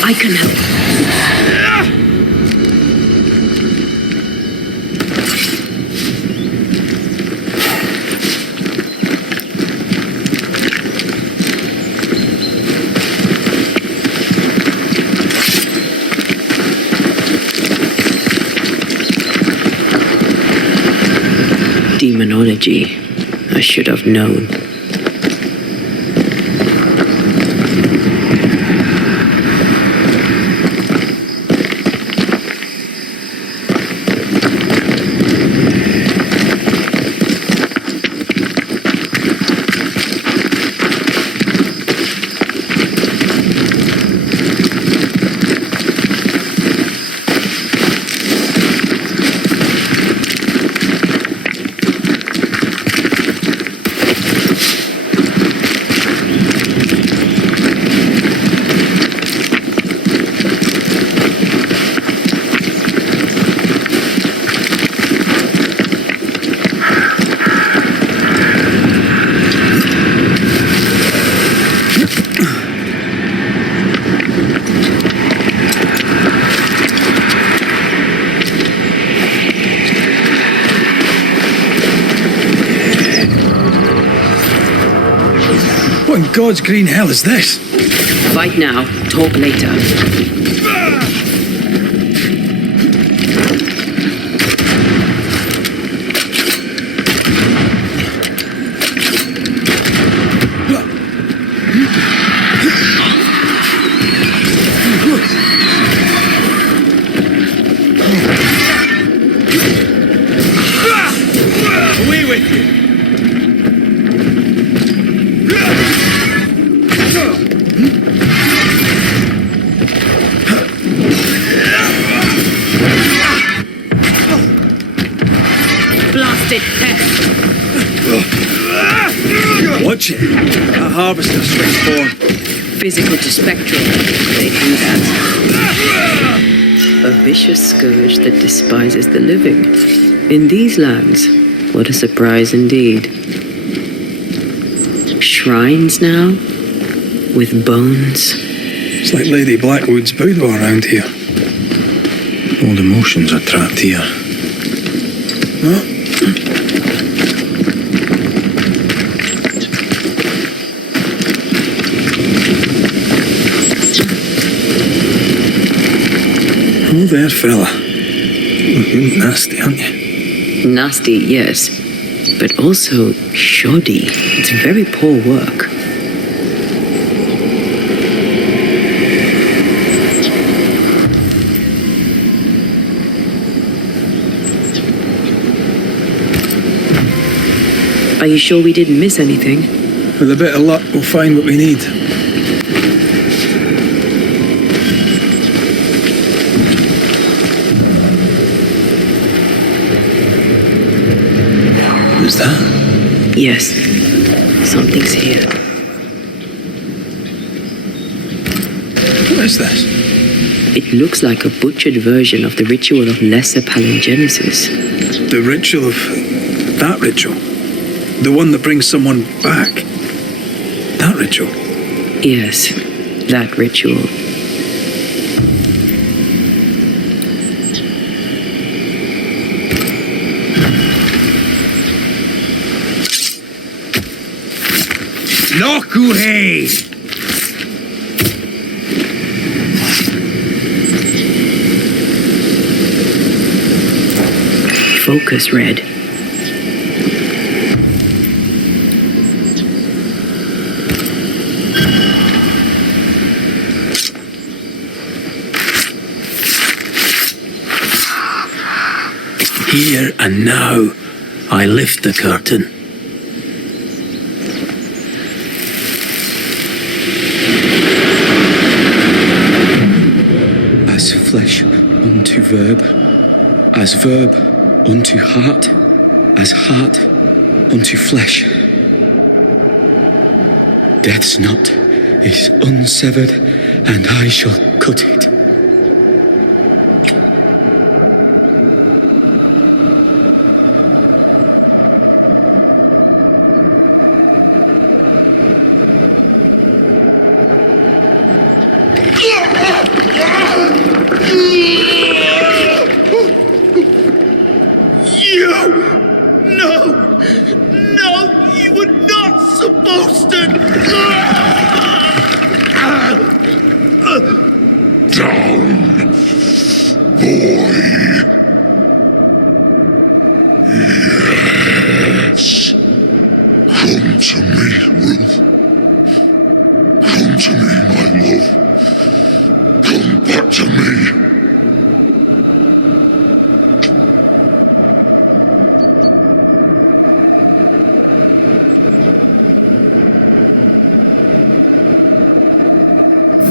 I can help. Demonology. I should have known. What in God's green hell is this? Fight now, talk later. Away with you! Blasted pest! Watch it. That harvester swings forward. Physical to spectral. They do that. A vicious scourge that despises the living. In these lands, what a surprise indeed. Shrines now, with bones. It's like Lady Blackwood's boudoir around here. Old emotions are trapped here. Huh? Oh, there, fella. You're nasty, aren't you? Nasty, yes, but also shoddy. It's very poor work. Are you sure we didn't miss anything? With a bit of luck, we'll find what we need. Who's that? Yes, something's here. What is this? It looks like a butchered version of the ritual of Lesser Palingenesis. The ritual of... that ritual? The one that brings someone back? That ritual? Yes, that ritual. Lokuhei! Focus, Red. Here and now, I lift the curtain. As flesh unto verb, as verb unto heart, as heart unto flesh. Death's knot is unsevered, and I shall cut it.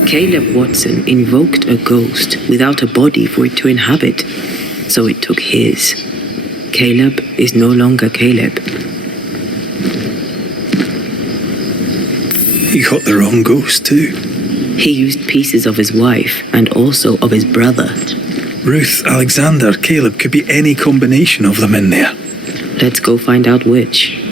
Caleb Watson invoked a ghost without a body for it to inhabit, so it took his. Caleb is no longer Caleb. He got the wrong ghost too. He used pieces of his wife and also of his brother. Ruth, Alexander, Caleb, could be any combination of them in there. Let's go find out which.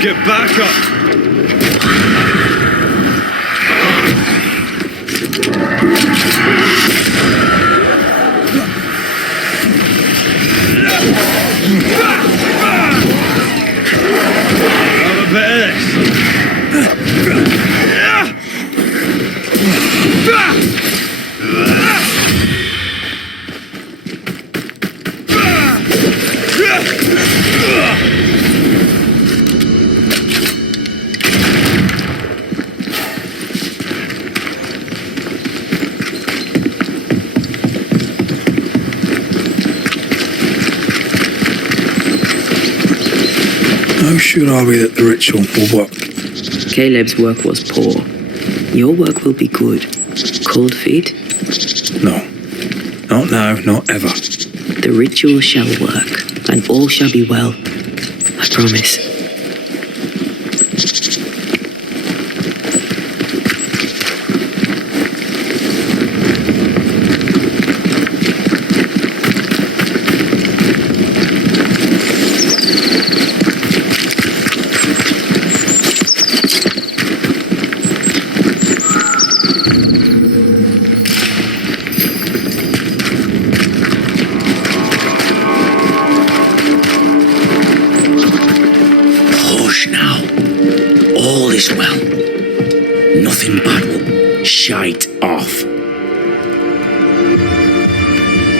Get back up! Have a bit of this. How sure are we that the ritual will work? Caleb's work was poor. Your work will be good. Cold feet? No. Not now, not ever. The ritual shall work, and all shall be well. I promise.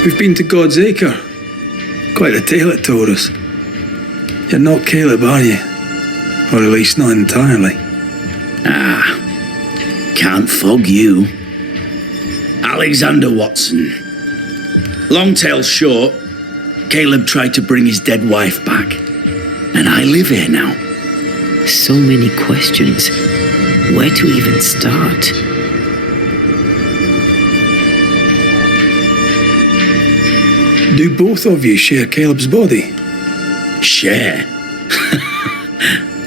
We've been to God's Acre. Quite a tale it told us. You're not Caleb, are you? Or at least not entirely. Can't fog you. Alexander Watson. Long tale short, Caleb tried to bring his dead wife back. And I live here now. So many questions. Where to even start? Do both of you share Caleb's body? Share?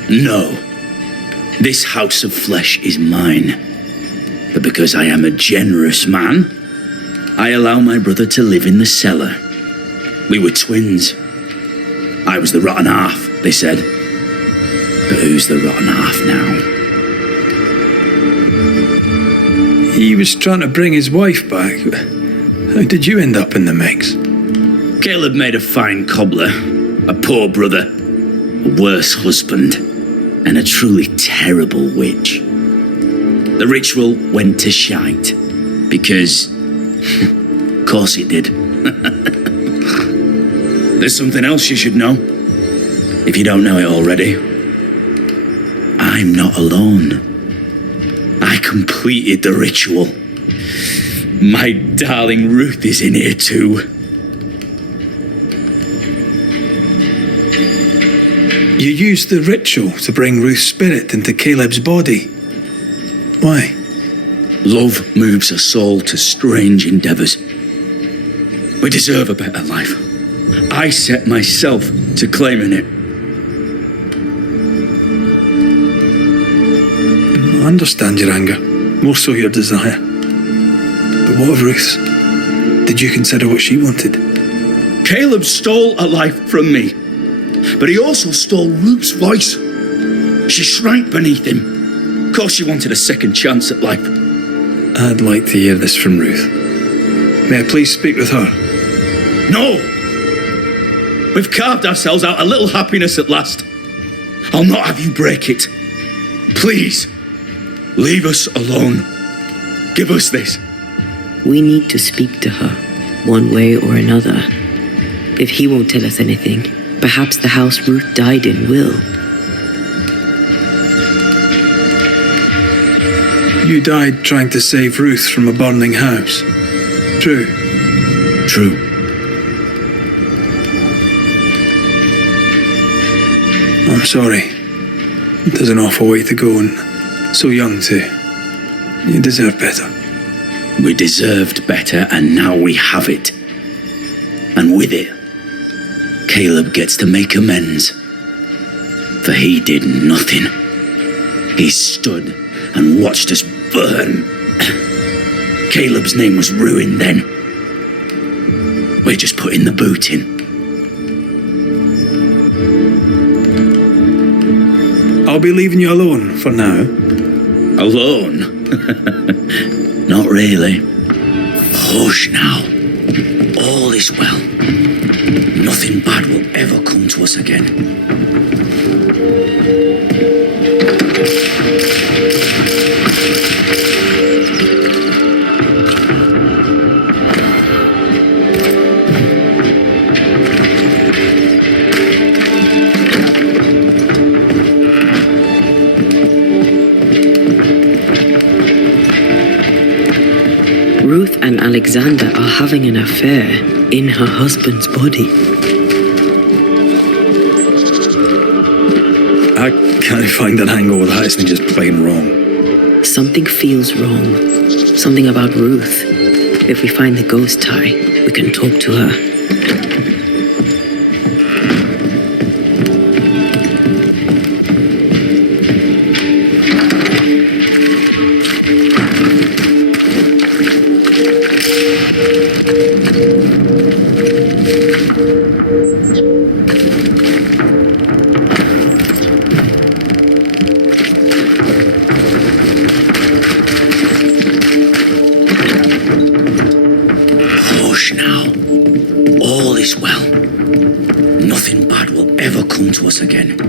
No. This house of flesh is mine. But because I am a generous man, I allow my brother to live in the cellar. We were twins. I was the rotten half, they said. But who's the rotten half now? He was trying to bring his wife back. How did you end up in the mix? Caleb made a fine cobbler, a poor brother, a worse husband, and a truly terrible witch. The ritual went to shite, because, of course it did. There's something else you should know, if you don't know it already. I'm not alone. I completed the ritual. My darling Ruth is in here too. You used the ritual to bring Ruth's spirit into Caleb's body. Why? Love moves a soul to strange endeavours. We deserve a better life. I set myself to claiming it. I understand your anger, more so your desire. But what of Ruth's? Did you consider what she wanted? Caleb stole a life from me, but he also stole Ruth's voice. She shrank beneath him. Of course she wanted a second chance at life. I'd like to hear this from Ruth. May I please speak with her? No! We've carved ourselves out a little happiness at last. I'll not have you break it. Please, leave us alone. Give us this. We need to speak to her, one way or another. If he won't tell us anything, perhaps the house Ruth died in will. You died trying to save Ruth from a burning house. True. True. I'm sorry. There's an awful way to go, and so young too. You deserve better. We deserved better, and now we have it. And with it, Caleb gets to make amends. For he did nothing. He stood and watched us burn. Caleb's name was ruined then. We're just putting the boot in. I'll be leaving you alone for now. Alone? Not really. Hush now. All is well. Nothing bad will ever come to us again. Ruth and Alexander are having an affair in her husband's body. I can't find an angle with that. It's just plain wrong. Something feels wrong. Something about Ruth. If we find the ghost tie, we can talk to her. Hush now. All is well. Nothing bad will ever come to us again.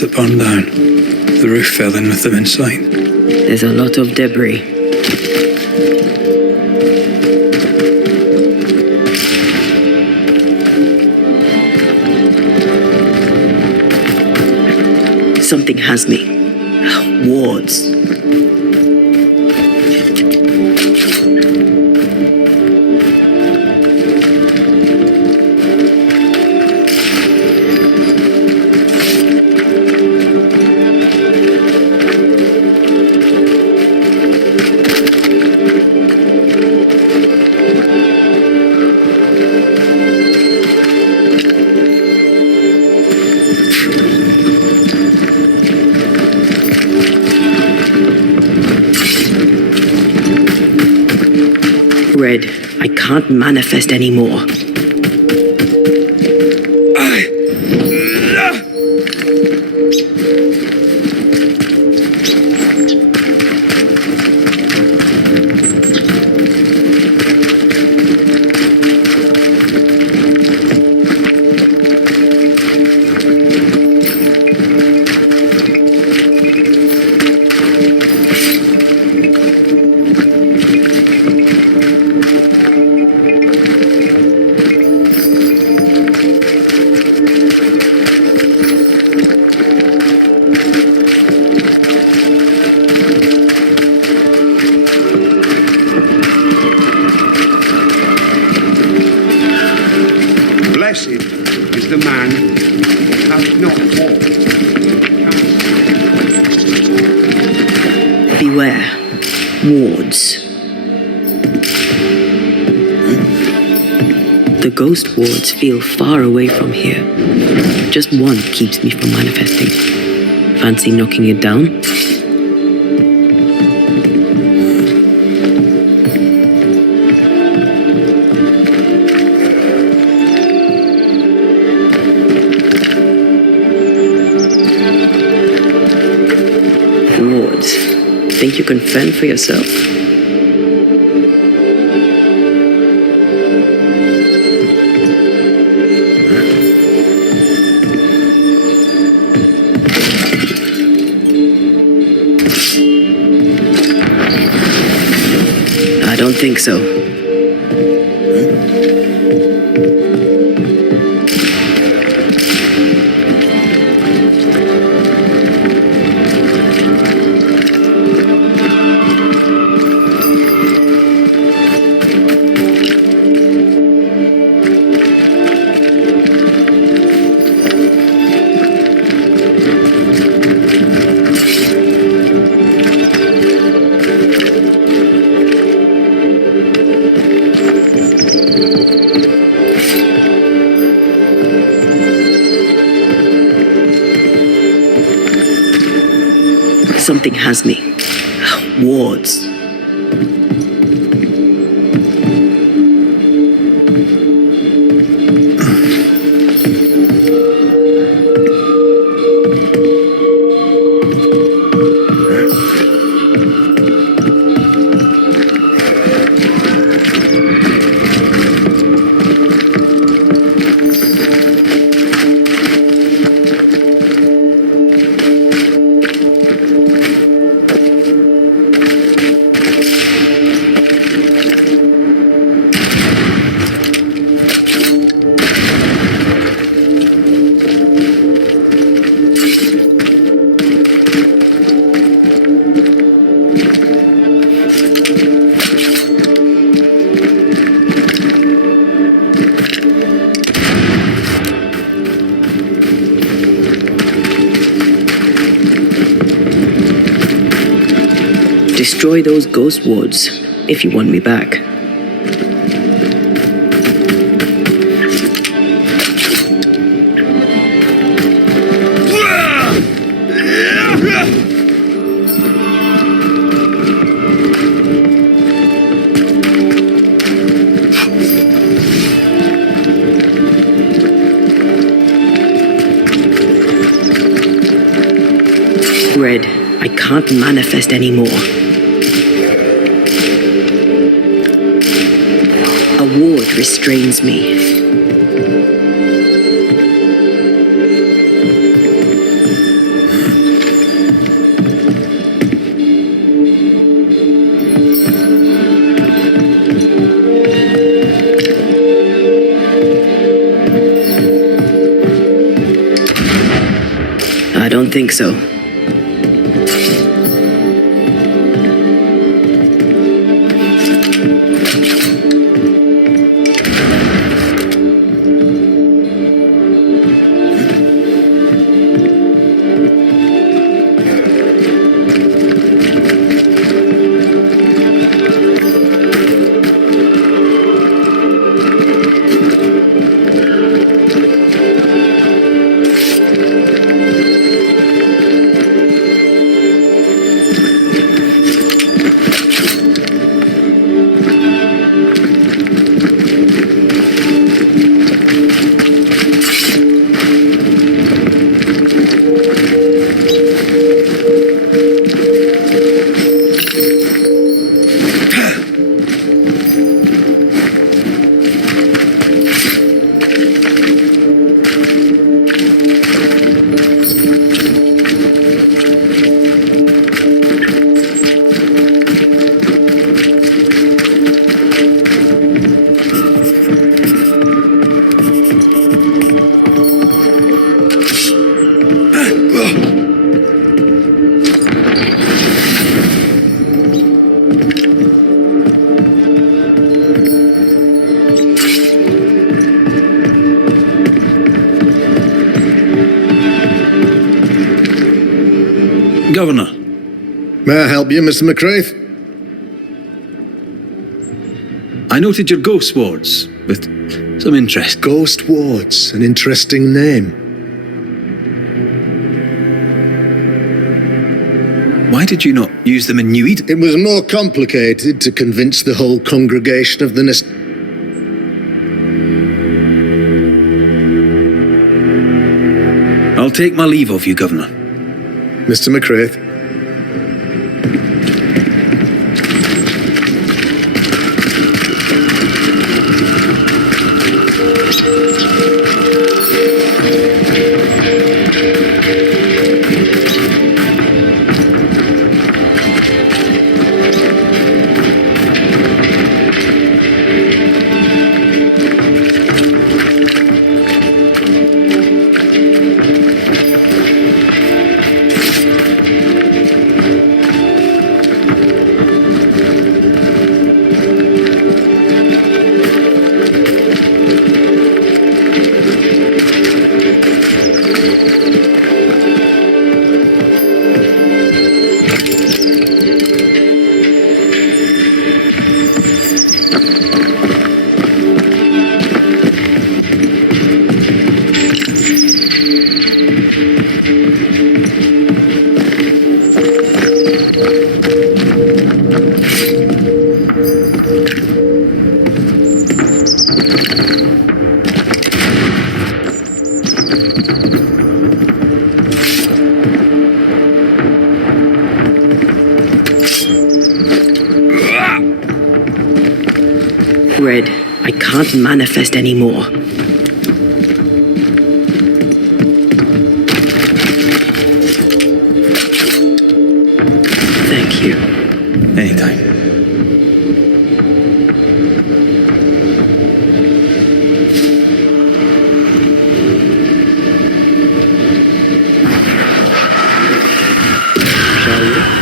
That burned down. The roof fell in with them inside. There's a lot of debris. Something has me. Wards. Red, I can't manifest anymore. Blessed is the man who hath not walked. Beware. Wards. The ghost wards feel far away from here. Just one keeps me from manifesting. Fancy knocking it down? Wards. Think you can fend for yourself? I don't think so. Something has me. Wards. Destroy those ghost wards if you want me back. Red, I can't manifest anymore. A ward restrains me. I don't think so. Governor. May I help you, Mr. McRaith? I noted your ghost wards with some interest. Ghost wards, an interesting name. Why did you not use them in New Eden? It was more complicated to convince the whole congregation of the I'll take my leave of you, Governor. Mr. McRaith. Red, I can't manifest anymore. Thank you. Anytime. Shall we?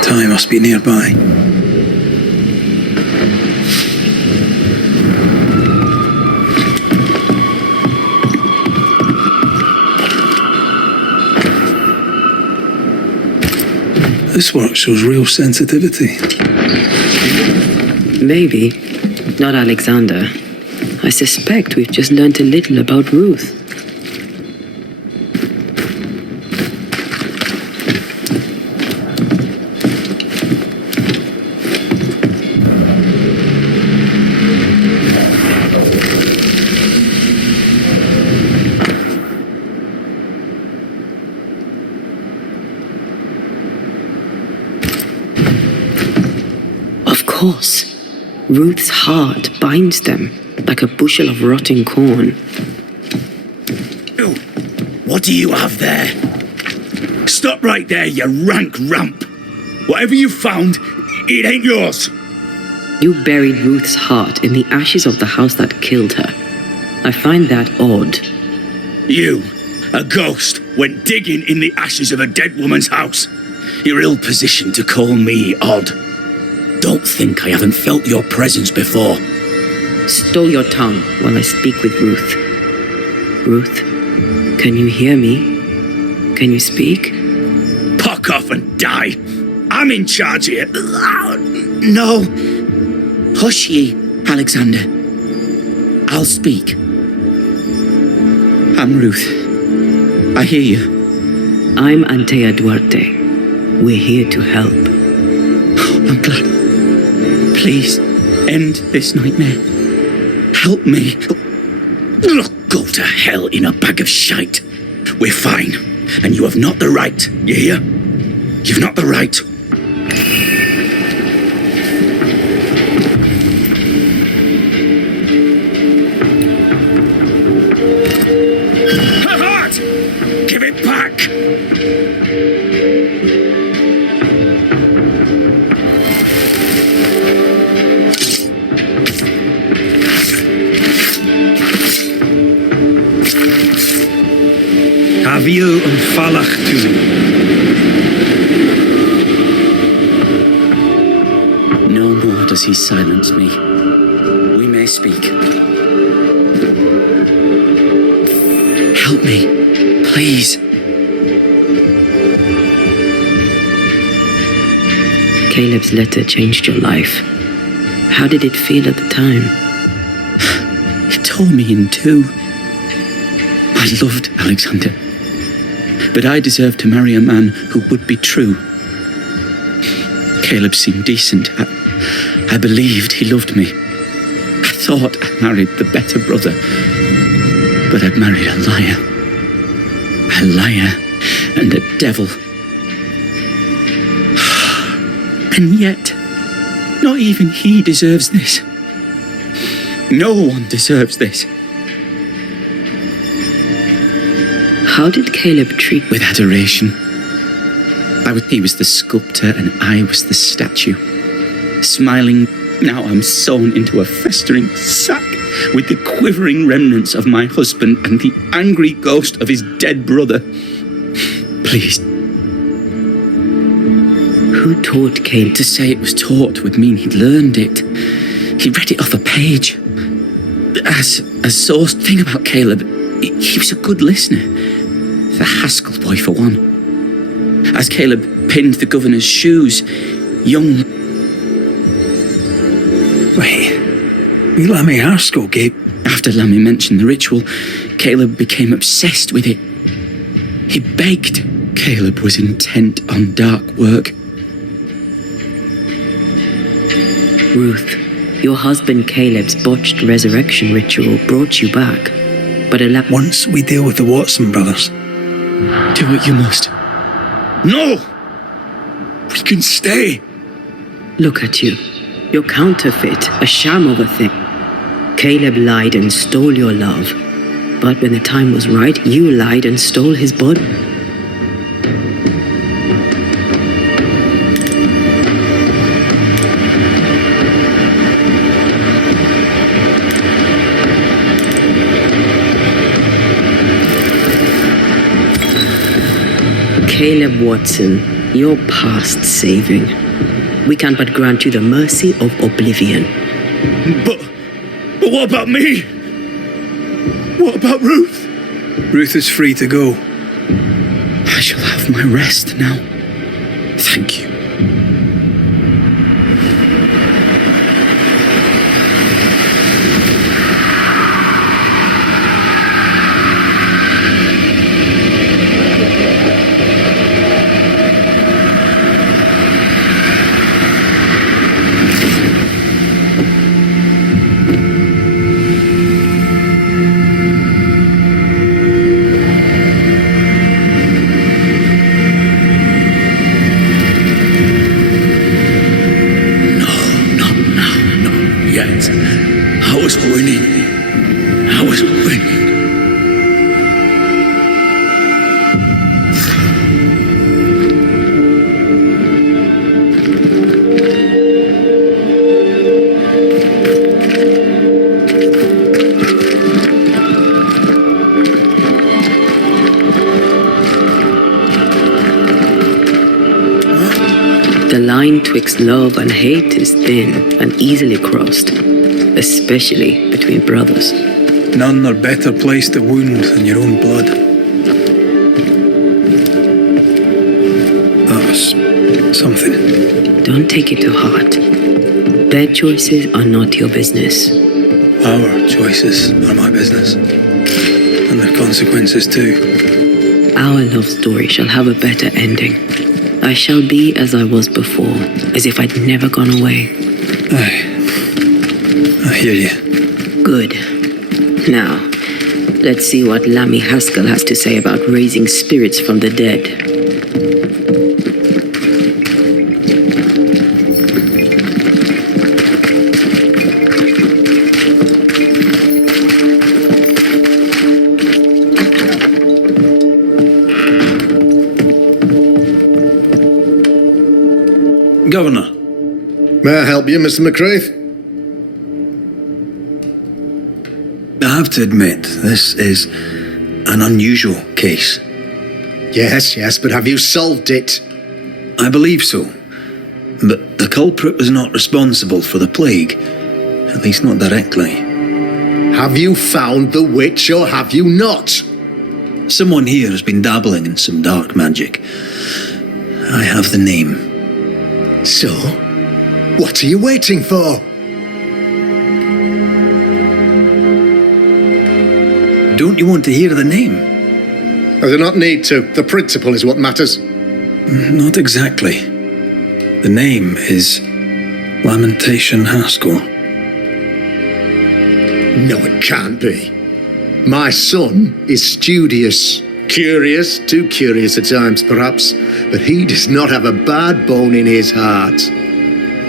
Time must be nearby. This work shows real sensitivity. Maybe. Not Alexander. I suspect we've just learned a little about Ruth. Of course. Ruth's heart binds them like a bushel of rotting corn. Oh, what do you have there? Stop right there, you rank rump. Whatever you found, it ain't yours. You buried Ruth's heart in the ashes of the house that killed her. I find that odd. You, a ghost, went digging in the ashes of a dead woman's house. You're ill-positioned to call me odd. Don't think I haven't felt your presence before. Stole your tongue while I speak with Ruth. Ruth, can you hear me? Can you speak? Puck off and die. I'm in charge here. No. Hush ye, Alexander. I'll speak. I'm Ruth. I hear you. I'm Antea Duarte. We're here to help. I'm glad. Please, end this nightmare. Help me. Go to hell in a bag of shite. We're fine, and you have not the right. You hear? You've not the right. Her heart! Give it back! Have you and Falach too? he silence me. We may speak. Help me, please. Caleb's letter changed your life. How did it feel at the time? It tore me in two. I loved Alexander, but I deserved to marry a man who would be true. Caleb seemed decent. I believed he loved me. I thought I married the better brother, but I'd married a liar. A liar and a devil. And yet, not even he deserves this. No one deserves this. How did Caleb treat... With adoration. He was the sculptor and I was the statue. Smiling, now I'm sewn into a festering sack with the quivering remnants of my husband and the angry ghost of his dead brother. Please. Who taught Caleb? To say it was taught would mean he'd learned it. He read it off a page. As a source thing about Caleb, he was a good listener. The Haskell boy, for one. As Caleb pinned the governor's shoes, young... Wait, Lammy Haskell, Gabe? After Lammy mentioned the ritual, Caleb became obsessed with it. He begged. Caleb was intent on dark work. Ruth, your husband Caleb's botched resurrection ritual brought you back, but once we deal with the Watson brothers... Do what you must. No! We can stay. Look at you. You're counterfeit, a sham of a thing. Caleb lied and stole your love. But when the time was right, you lied and stole his body. Caleb Watson, you're past saving. We can but grant you the mercy of oblivion. But what about me? What about Ruth? Ruth is free to go. I shall have my rest now. Thank you. I was winning. I was winning. The line twixt love and hate is thin and easily crossed, especially between brothers. None are better placed to wound than your own blood. That was something. Don't take it to heart. Their choices are not your business. Our choices are my business. And their consequences too. Our love story shall have a better ending. I shall be as I was before, as if I'd never gone away. Aye. I hear you. Good. Now, let's see what Lammy Haskell has to say about raising spirits from the dead. Governor. May I help you, Mr. McCraith? I have to admit, this is an unusual case. Yes, but have you solved it? I believe so. But the culprit was not responsible for the plague, at least not directly. Have you found the witch or have you not? Someone here has been dabbling in some dark magic. I have the name. So, what are you waiting for? Don't you want to hear the name? I do not need to. The principle is what matters. Not exactly. The name is Lamentation Haskell. No, it can't be. My son is studious. Curious, too curious at times perhaps, but he does not have a bad bone in his heart.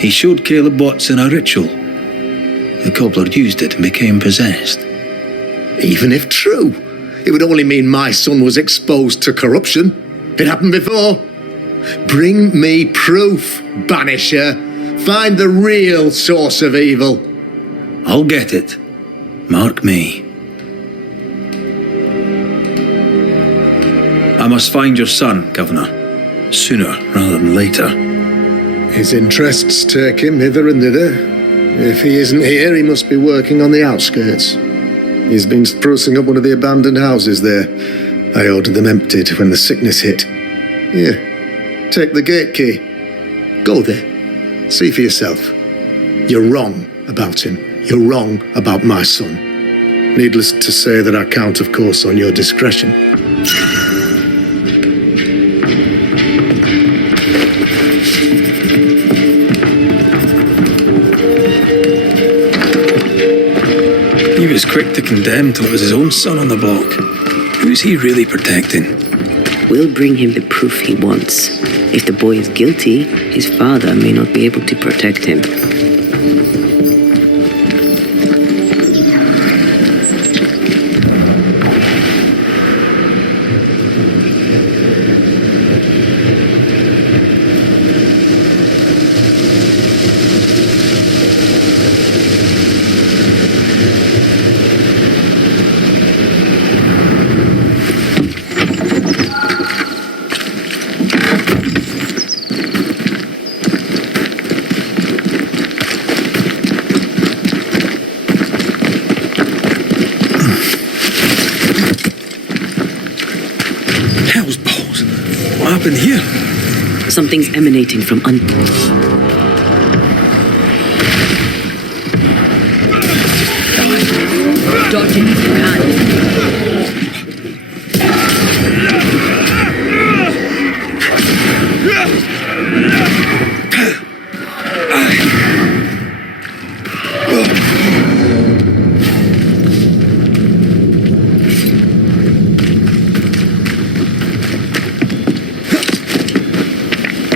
He showed Caleb Watson a ritual. The cobbler used it and became possessed. Even if true, it would only mean my son was exposed to corruption. It happened before. Bring me proof, Banisher. Find the real source of evil. I'll get it. Mark me. I must find your son, Governor. Sooner rather than later. His interests take him hither and thither. If he isn't here, he must be working on the outskirts. He's been sprucing up one of the abandoned houses there. I ordered them emptied when the sickness hit. Here, take the gate key. Go there. See for yourself. You're wrong about him. You're wrong about my son. Needless to say that I count, of course, on your discretion. He was quick to condemn till it was his own son on the block. Who's he really protecting? We'll bring him the proof he wants. If the boy is guilty, his father may not be able to protect him. Here? Something's emanating from Dodge it if you can.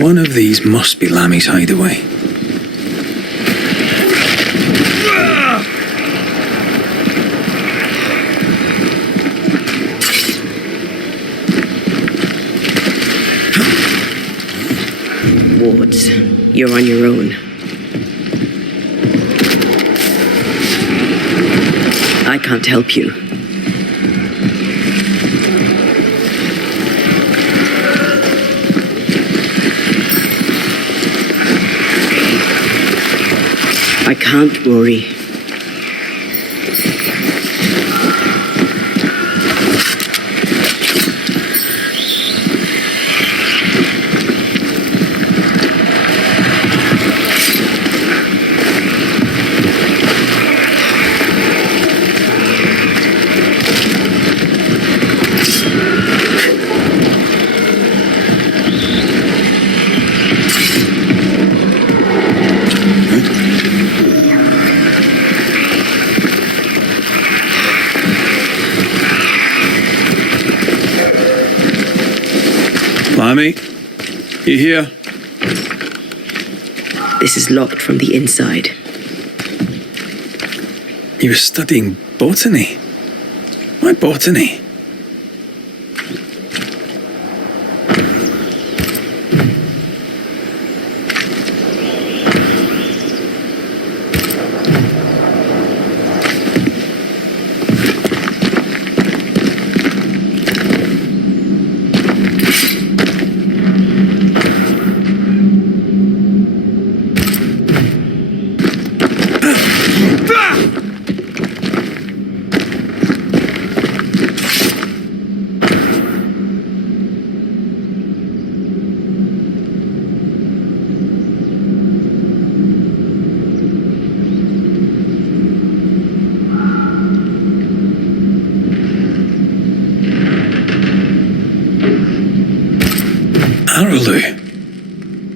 One of these must be Lammy's hideaway. Wards, you're on your own. I can't help you. I can't, Rory. Lammy, you here? This is locked from the inside. He was studying botany. Why botany?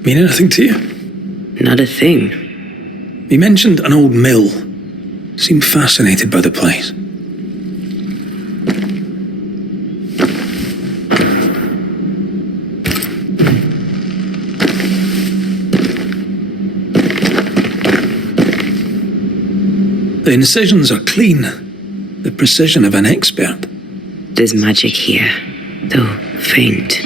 Mean anything to you? Not a thing. He mentioned an old mill. Seemed fascinated by the place. The incisions are clean. The precision of an expert. There's magic here, though faint.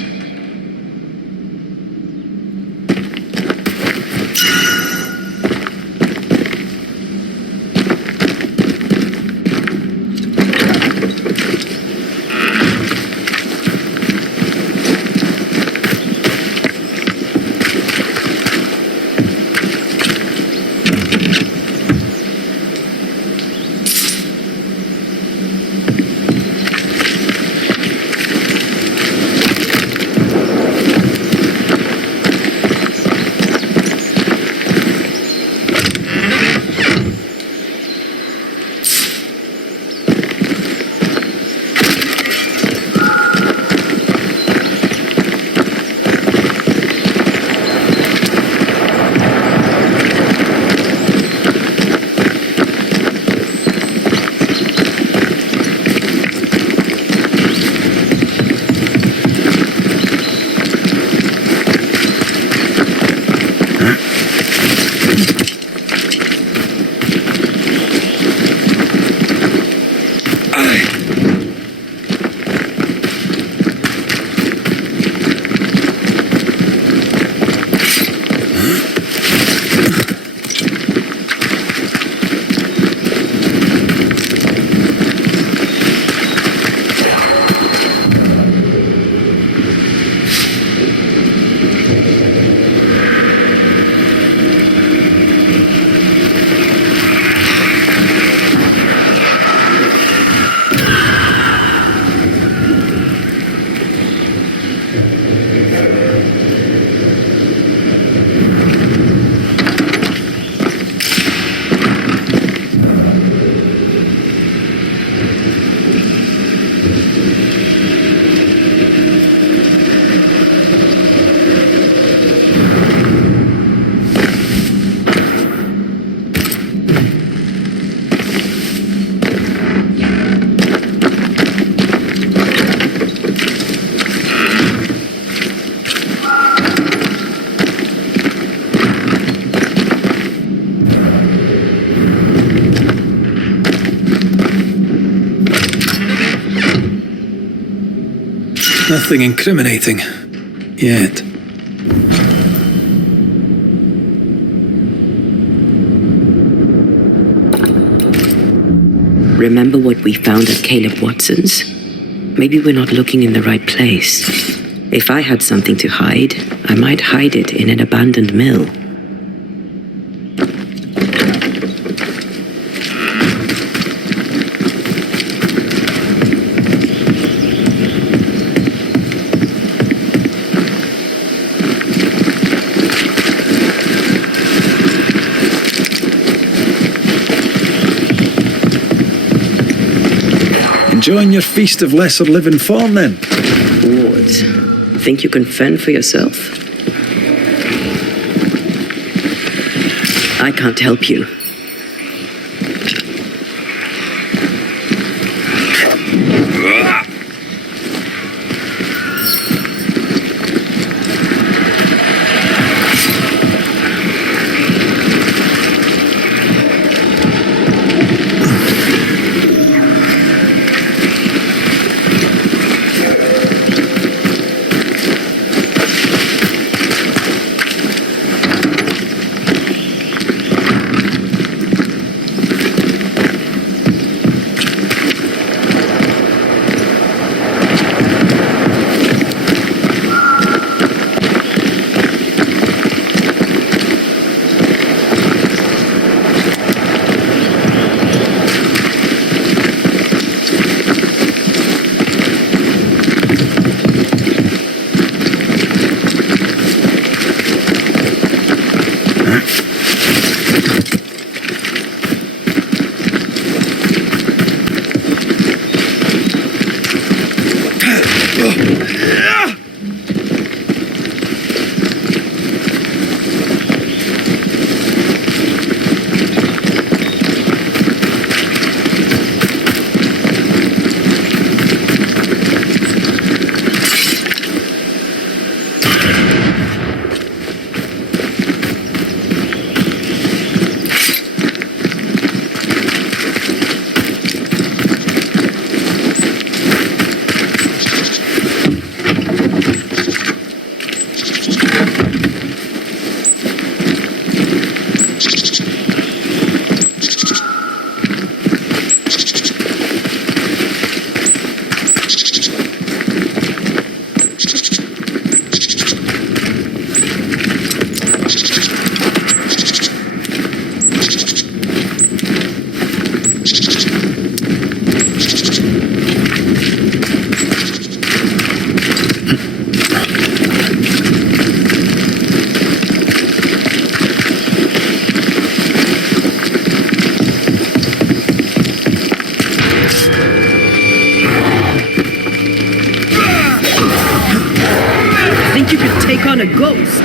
Nothing incriminating. Yet. Remember what we found at Caleb Watson's? Maybe we're not looking in the right place. If I had something to hide, I might hide it in an abandoned mill. Enjoying your feast of lesser living fawn, then? What? Think you can fend for yourself? I can't help you. took on a ghost.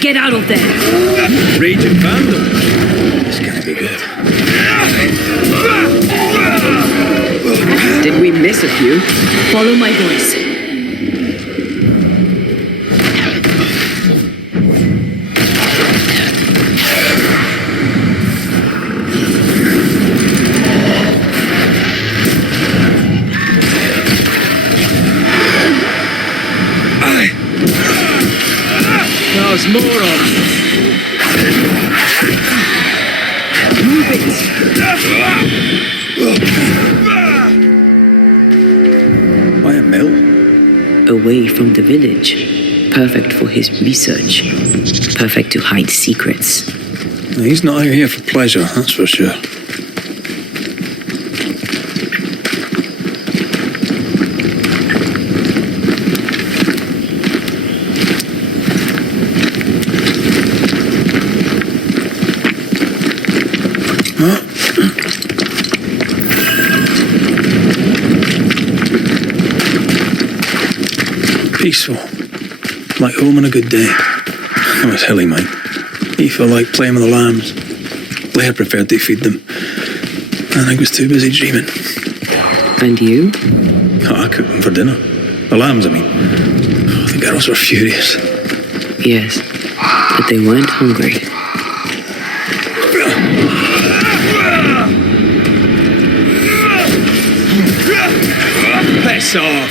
Get out of there! Raging vandal. This can't be good. Did we miss a few? Follow my voice. There's more of. Move it! By a mill? Away from the village. Perfect for his research. Perfect to hide secrets. He's not out here for pleasure, that's for sure. Peaceful. Like home on a good day. Oh, it's hilly, mate. He felt like playing with the lambs. Blair preferred to feed them. And I was too busy dreaming. And you? Oh, I cooked them for dinner. The lambs, I mean. Oh, the girls were furious. Yes, but they weren't hungry. Piss off!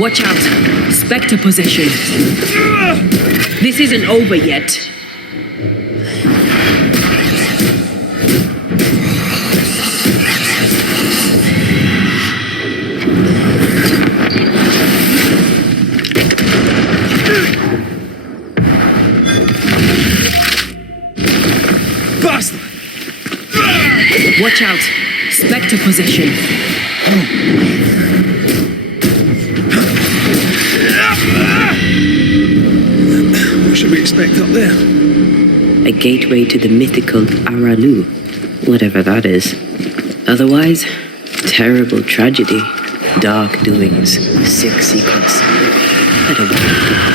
Watch out! Spectre possession. This isn't over yet. Bastard! Watch out! Spectre possession. What should we expect up there? A gateway to the mythical Aralu, whatever that is. Otherwise, terrible tragedy, dark doings, sick secrets. I don't know.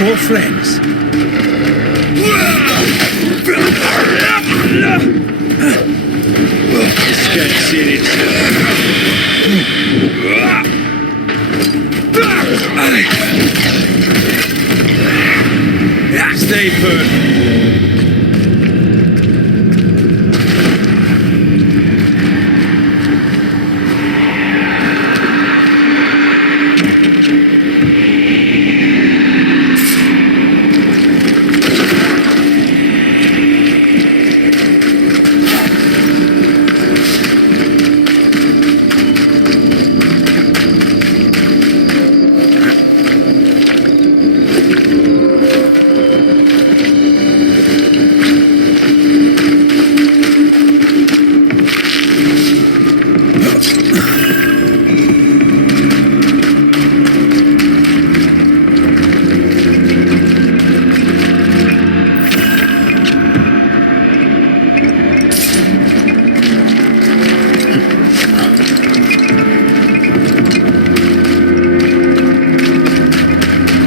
More friends. It's getting serious. Stay put.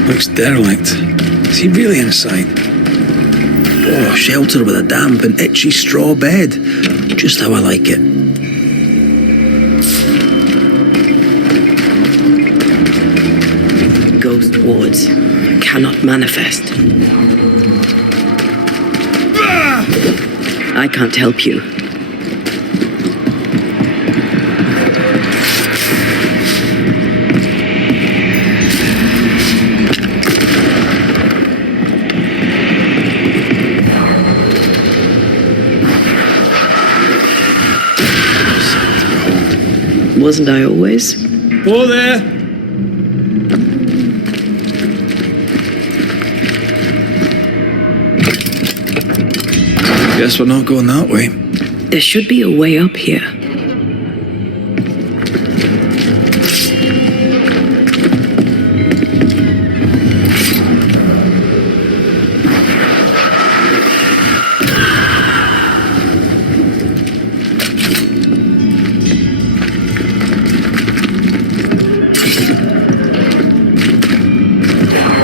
Looks derelict. Is he really inside? Oh, shelter with a damp and itchy straw bed. Just how I like it. Ghost wards cannot manifest. I can't help you. Wasn't I always? Oh, there! Guess we're not going that way. There should be a way up here.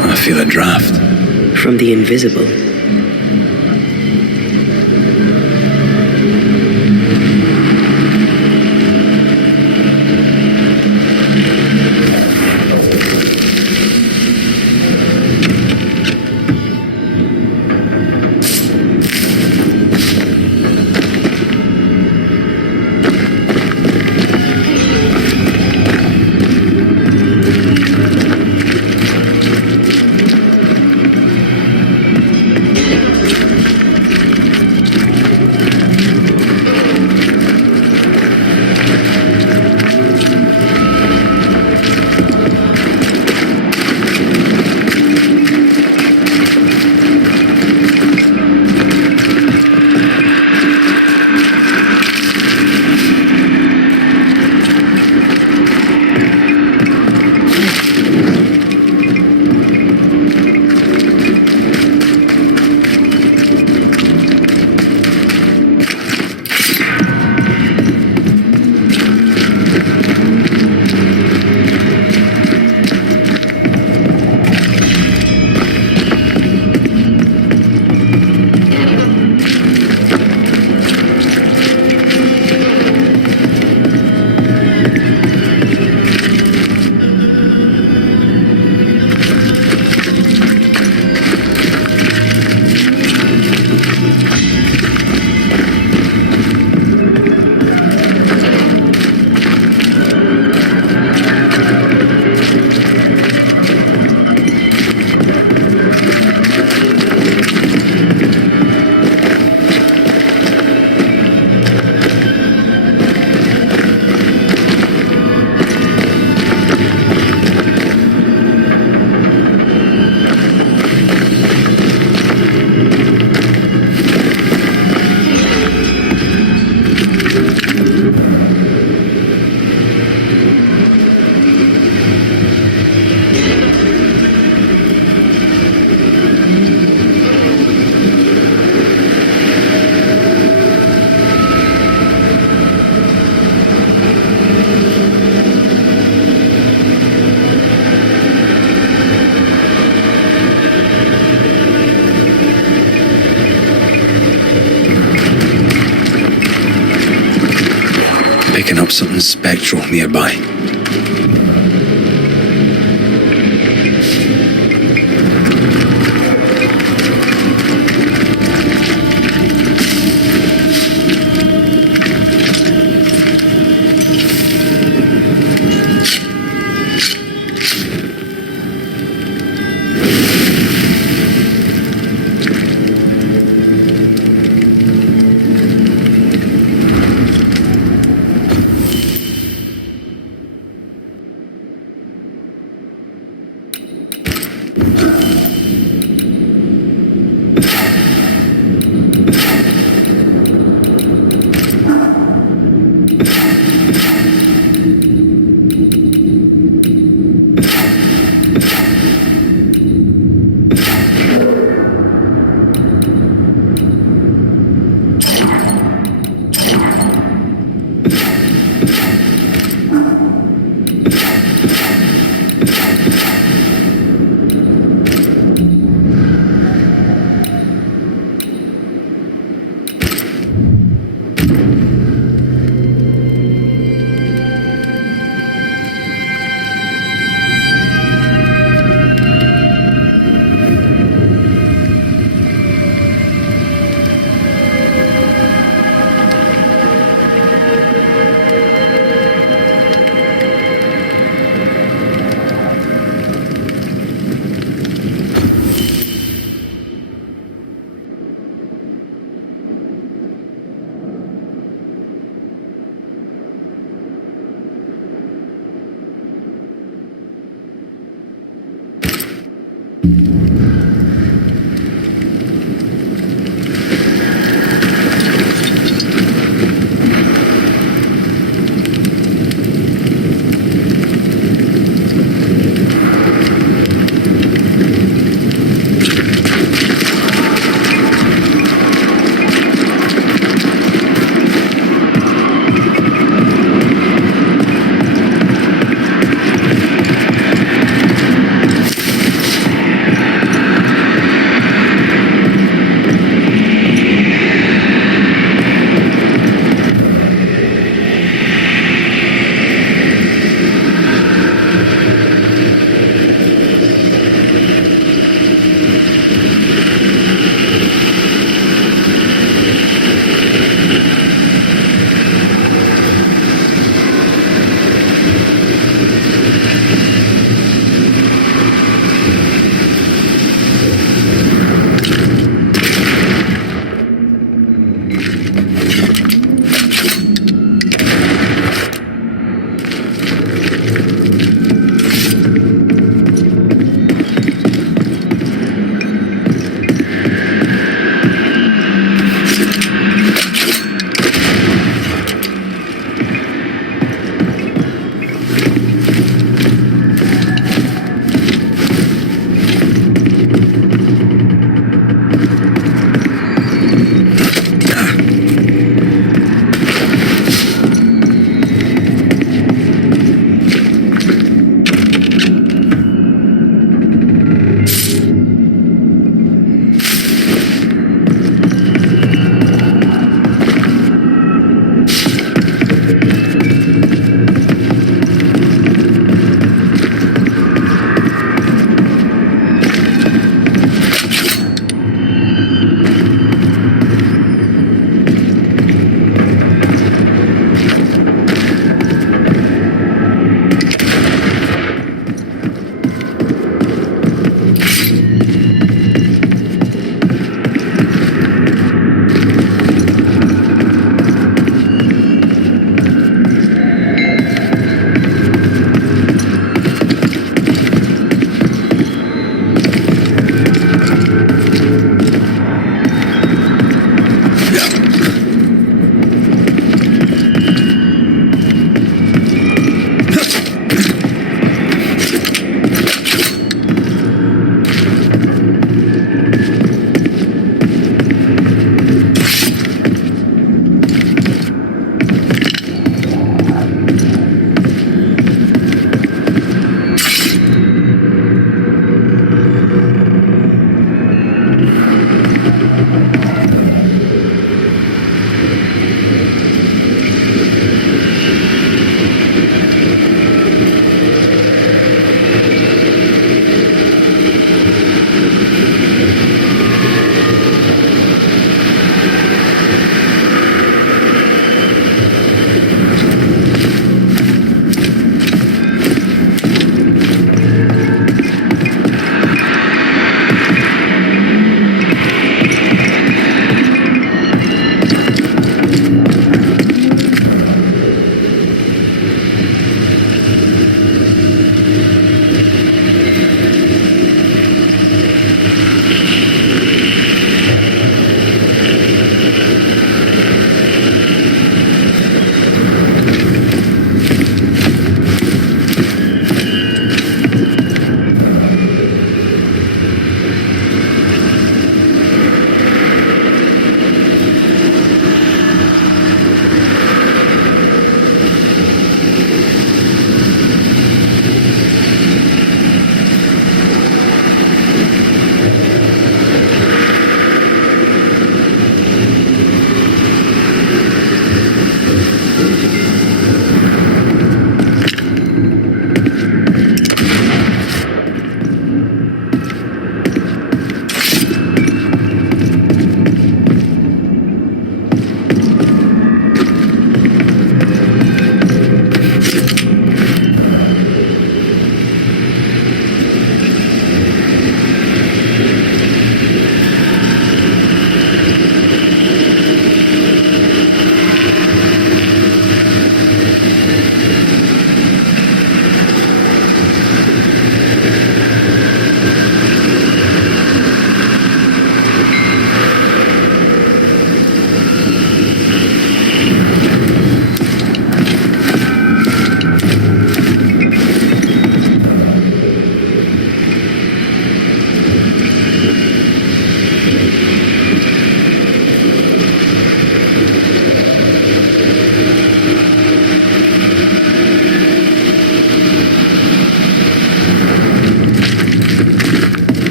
I feel a draft. From the invisible. picking up something spectral nearby.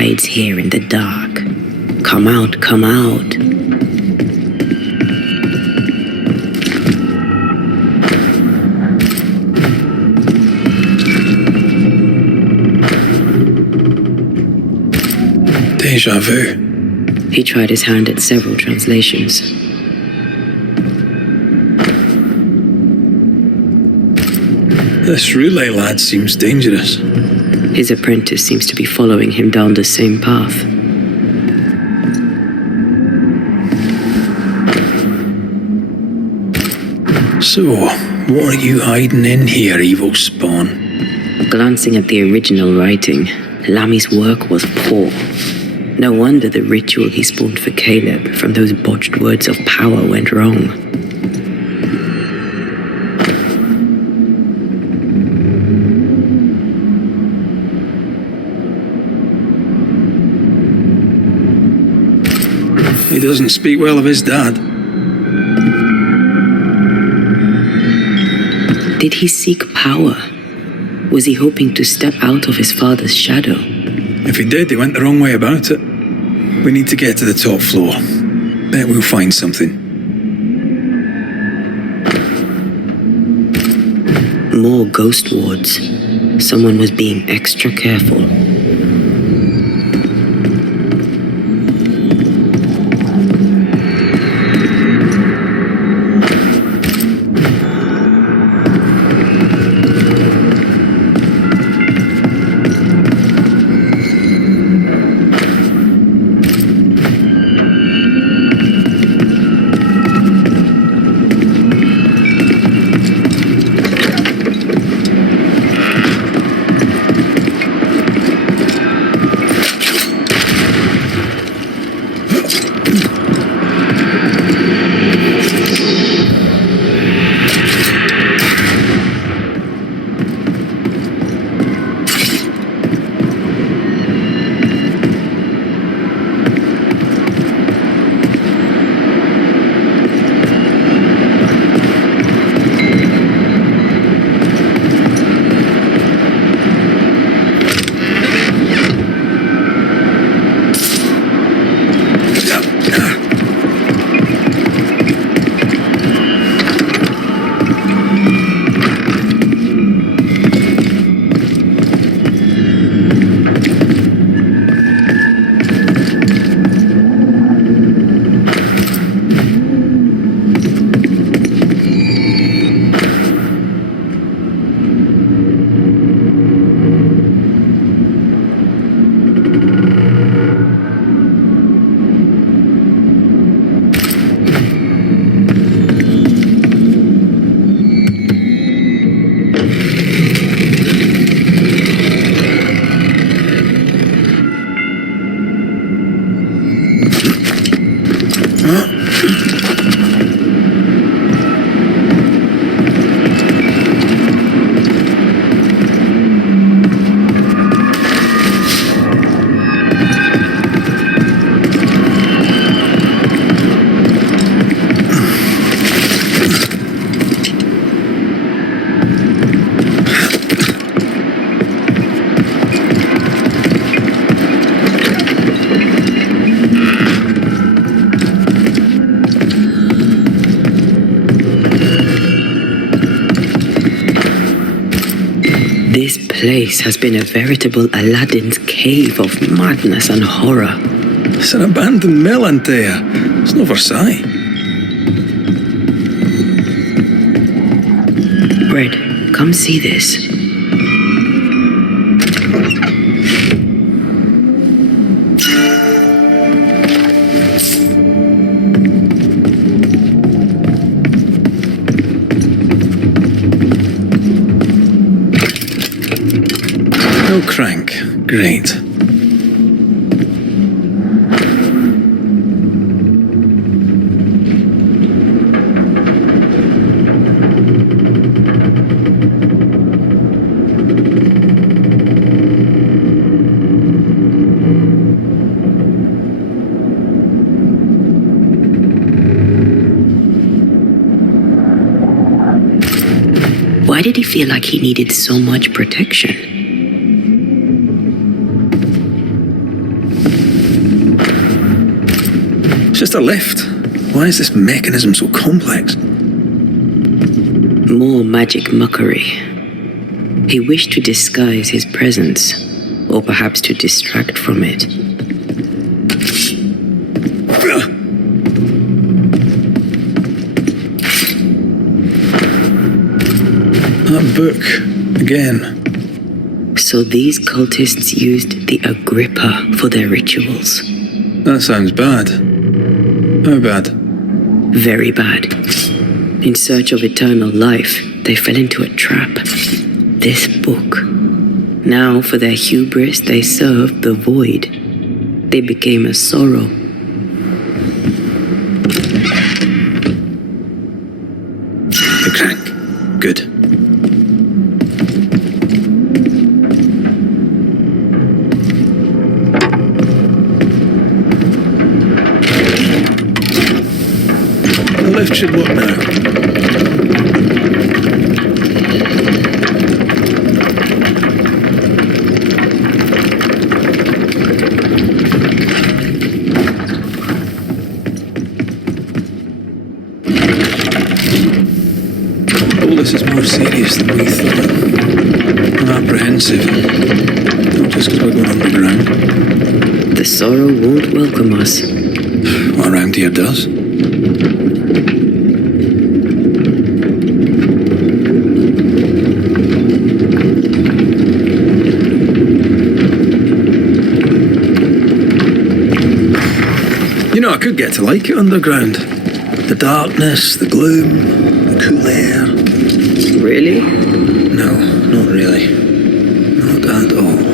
hides here in the dark. Come out, come out. Deja vu. He tried his hand at several translations. This relay lad seems dangerous. His apprentice seems to be following him down the same path. So, what are you hiding in here, evil spawn? Glancing at the original writing, Lammy's work was poor. No wonder the ritual he spawned for Caleb from those botched words of power went wrong. He doesn't speak well of his dad. Did he seek power? Was he hoping to step out of his father's shadow? If he did, he went the wrong way about it. We need to get to the top floor. Bet we'll find something. More ghost wards. Someone was being extra careful. This place has been a veritable Aladdin's cave of madness and horror. It's an abandoned mill, Antea. It's no Versailles. Red, come see this. No crank. Great. Why did he feel like he needed so much protection? just a lift. Why is this mechanism so complex? More magic mockery. He wished to disguise his presence, or perhaps to distract from it. That book, again. So these cultists used the Agrippa for their rituals. That sounds bad. How bad? Very bad. In search of eternal life, they fell into a trap. This book. Now, for their hubris, they served the void. They became a sorrow. The crank. Good. The lift should work now. All this is more serious than we thought. I'm apprehensive. Not just because we're going underground. The sorrow won't welcome us. What around here does. You know, I could get to like it underground. The darkness, the gloom, the cool air. Really? No, not really. Not at all.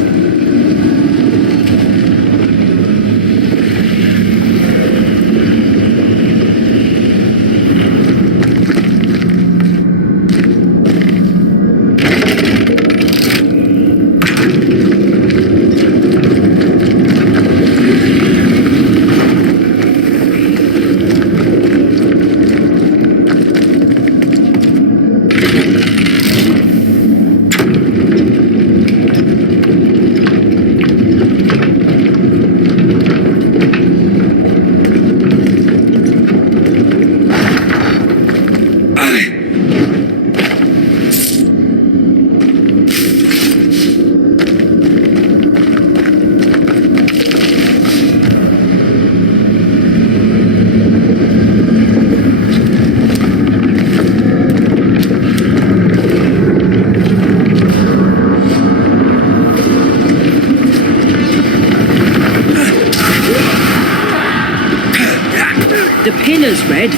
The pillar's red.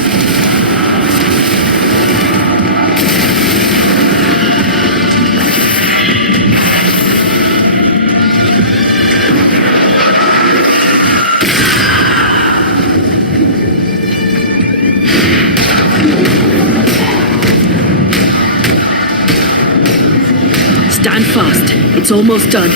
Stand fast. It's almost done.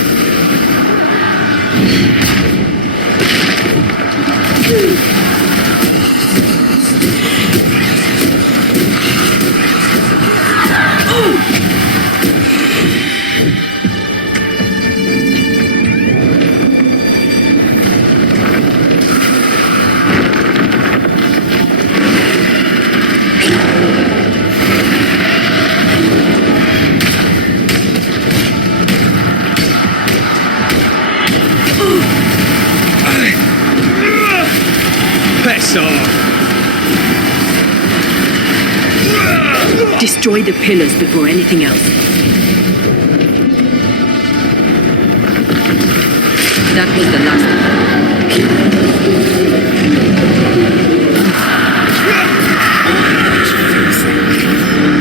Destroy the pillars before anything else. That was the last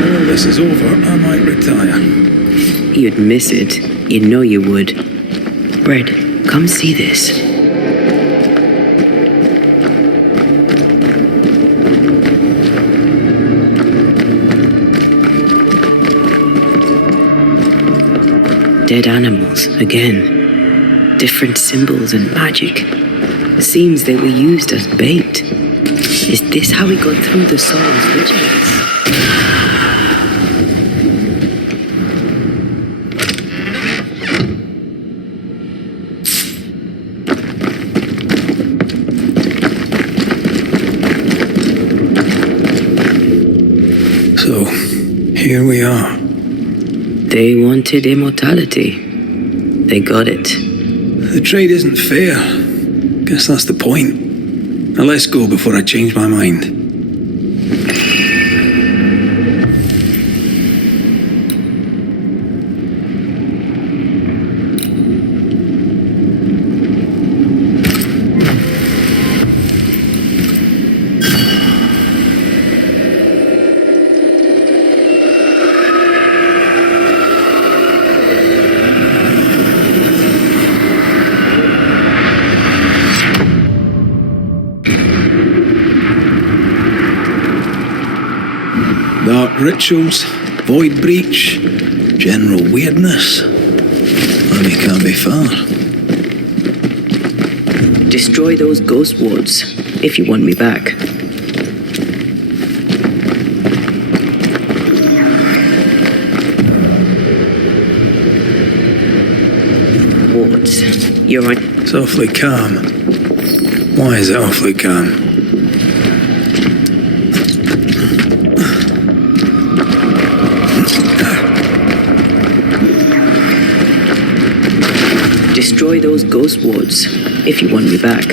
one. Well, this is over. I might retire. You'd miss it. You know you would. Red, come see this. Dead animals, again. Different symbols and magic. Seems they were used as bait. Is this how we got through the soul's vigilance? here we are. They wanted immortality. They got it. The trade isn't fair. Guess that's the point. Now let's go before I change my mind. Dark rituals, void breach, general weirdness. Money can't be far. Destroy those ghost wards if you want me back. Wards, you're right. It's awfully calm. Why is it awfully calm? Destroy those ghost wards if you want me back.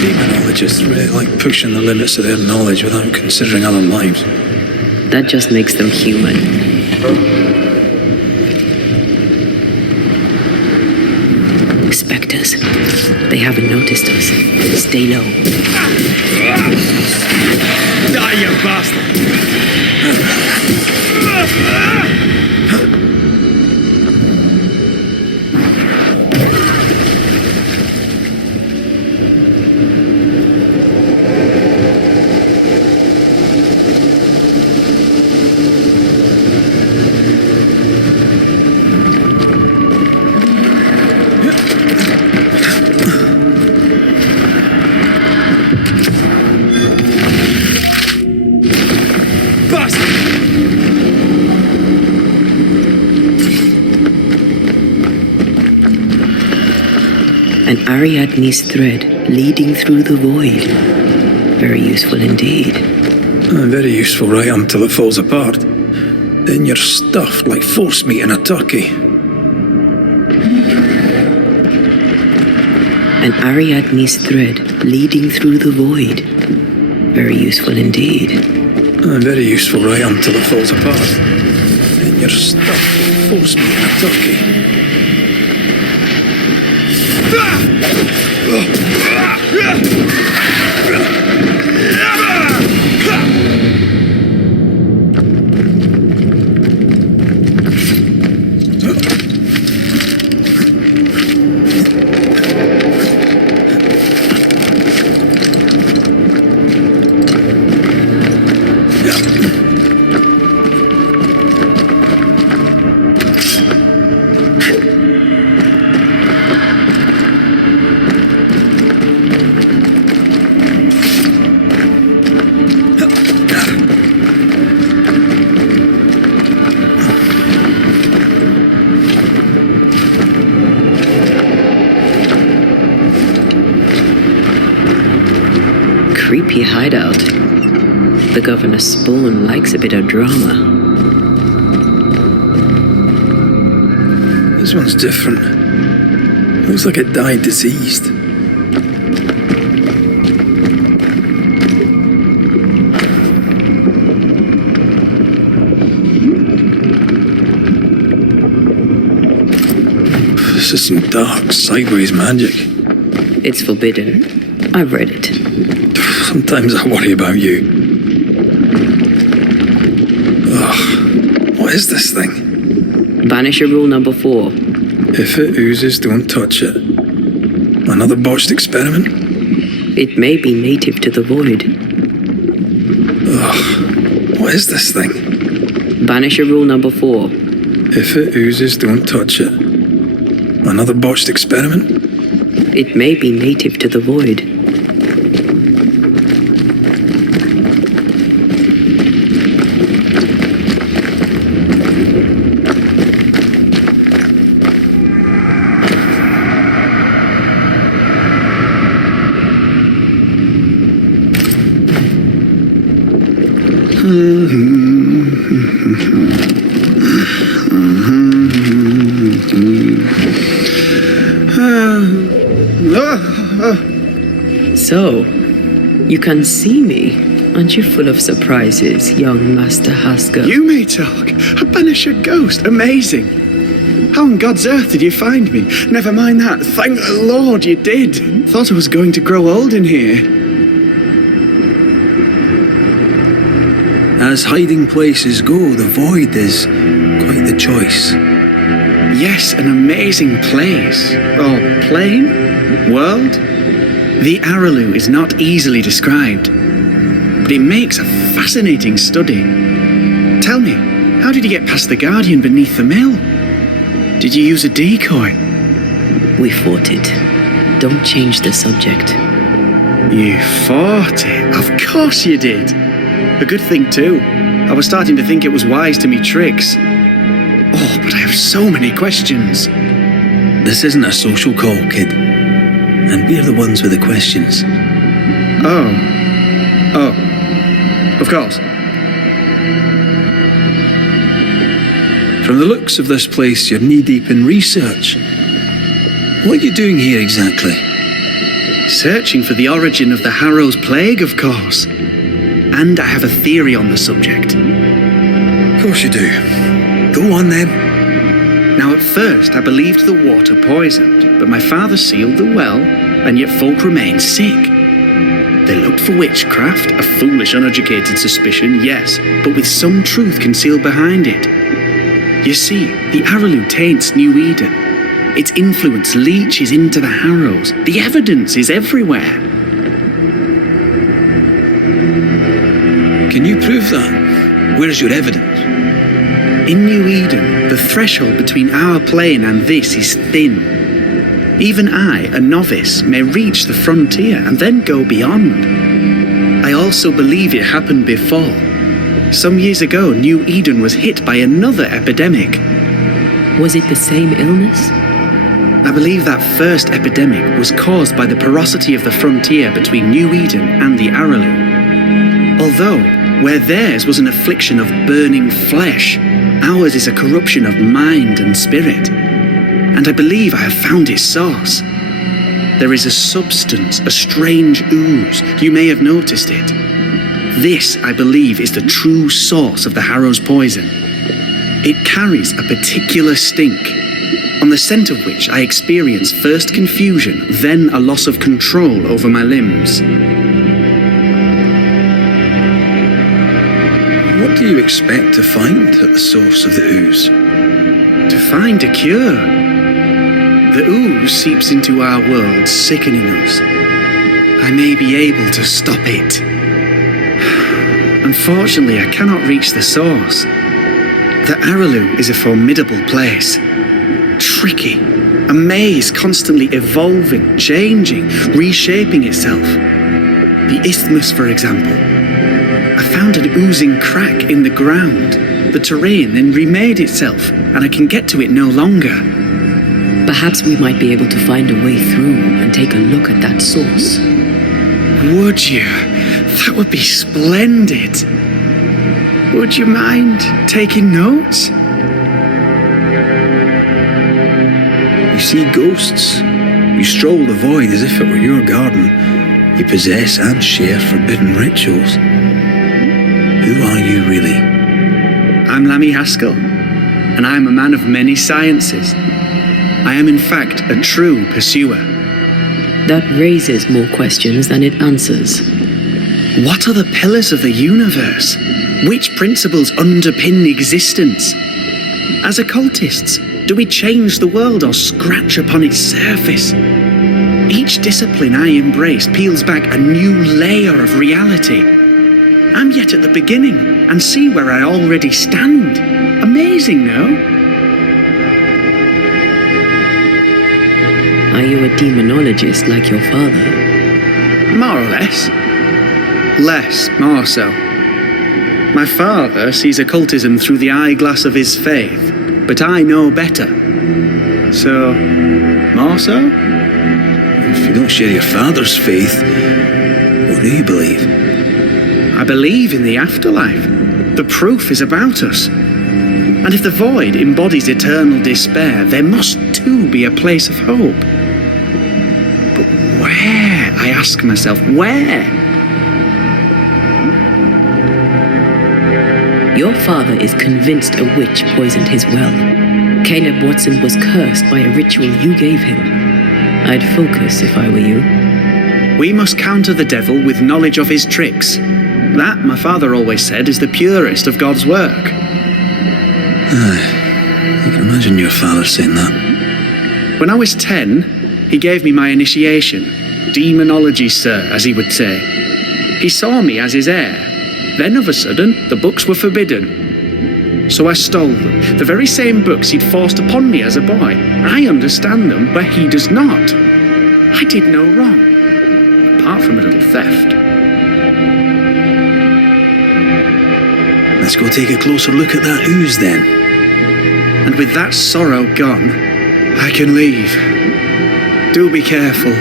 Demonologists really like pushing the limits of their knowledge without considering other lives. That just makes them human. Spectres. They haven't noticed us. Stay low. Die, you bastard! An Ariadne's thread leading through the void. Very useful indeed. Very useful right until it falls apart. Then you're stuffed like force meat in a turkey. An Ariadne's thread leading through the void. Very useful indeed. Very useful right until it falls apart. Then you're stuffed like force meat in a turkey. Creepy hideout. The governor's spawn likes a bit of drama. This one's different. Looks like it died diseased. This is some dark, sideways magic. It's forbidden. I've read it. Sometimes I worry about you. Ugh. What is this thing? Banisher rule number 4. If it oozes, don't touch it. Another botched experiment? It may be native to the void. Ugh. What is this thing? Banisher rule number 4. If it oozes, don't touch it. Another botched experiment? It may be native to the void. So, you can see me. Aren't you full of surprises, young Master Haskell? You may talk. A Banisher ghost. Amazing. How on God's earth did you find me? Never mind that. Thank the Lord you did. Thought I was going to grow old in here. As hiding places go, the void is quite the choice. Yes, an amazing place. Or plane? World? The Araloo is not easily described, but it makes a fascinating study. Tell me, how did you get past the Guardian beneath the mill? Did you use a decoy? We fought it. Don't change the subject. You fought it? Of course you did. A good thing too. I was starting to think it was wise to me tricks. Oh, but I have so many questions. This isn't a social call, kid. And we're the ones with the questions. Oh, of course. From the looks of this place, you're knee-deep in research. What are you doing here exactly? Searching for the origin of the Harrow's plague, of course. And I have a theory on the subject. Of course you do. Go on then. Now at first I believed the water poisoned, but my father sealed the well, and yet folk remained sick. They looked for witchcraft, a foolish, uneducated suspicion, yes, but with some truth concealed behind it. You see, the Araloo taints New Eden. Its influence leaches into the Harrows. The evidence is everywhere. Can you prove that? Where's your evidence? In New Eden, the threshold between our plane and this is thin. Even I, a novice, may reach the frontier and then go beyond. I also believe it happened before. Some years ago, New Eden was hit by another epidemic. Was it the same illness? I believe that first epidemic was caused by the porosity of the frontier between New Eden and the Araloo. Although, where theirs was an affliction of burning flesh, ours is a corruption of mind and spirit. And I believe I have found its source. There is a substance, a strange ooze. You may have noticed it. This, I believe, is the true source of the Harrow's poison. It carries a particular stink, on the scent of which I experience first confusion, then a loss of control over my limbs. What do you expect to find at the source of the ooze? To find a cure. The ooze seeps into our world, sickening us. I may be able to stop it. Unfortunately, I cannot reach the source. The Araloo is a formidable place. Tricky. A maze constantly evolving, changing, reshaping itself. The isthmus, for example. I found an oozing crack in the ground. The terrain then remade itself, and I can get to it no longer. Perhaps we might be able to find a way through and take a look at that source. Would you? That would be splendid. Would you mind taking notes? You see ghosts. You stroll the void as if it were your garden. You possess and share forbidden rituals. Who are you really? I'm Lammy Haskell, and I am a man of many sciences. I am in fact a true pursuer. That raises more questions than it answers. What are the pillars of the universe? Which principles underpin existence? As occultists, do we change the world or scratch upon its surface? Each discipline I embrace peels back a new layer of reality. I'm yet at the beginning and see where I already stand. Amazing, no? Are you a demonologist like your father? More or less. Less, more so. My father sees occultism through the eyeglass of his faith, but I know better. So, more so? If you don't share your father's faith, what do you believe? I believe in the afterlife. The proof is about us. And if the void embodies eternal despair, there must too be a place of hope. But where, I ask myself, where? Your father is convinced a witch poisoned his well. Caleb Watson was cursed by a ritual you gave him. I'd focus if I were you. We must counter the devil with knowledge of his tricks. That, my father always said, is the purest of God's work. I can imagine your father saying that. When I was 10, he gave me my initiation. Demonology, sir, as he would say. He saw me as his heir. Then, of a sudden, the books were forbidden. So I stole them, the very same books he'd forced upon me as a boy. I understand them, but he does not. I did no wrong, apart from a little theft. Let's go take a closer look at that ooze then. And with that sorrow gone, I can leave. Do be careful.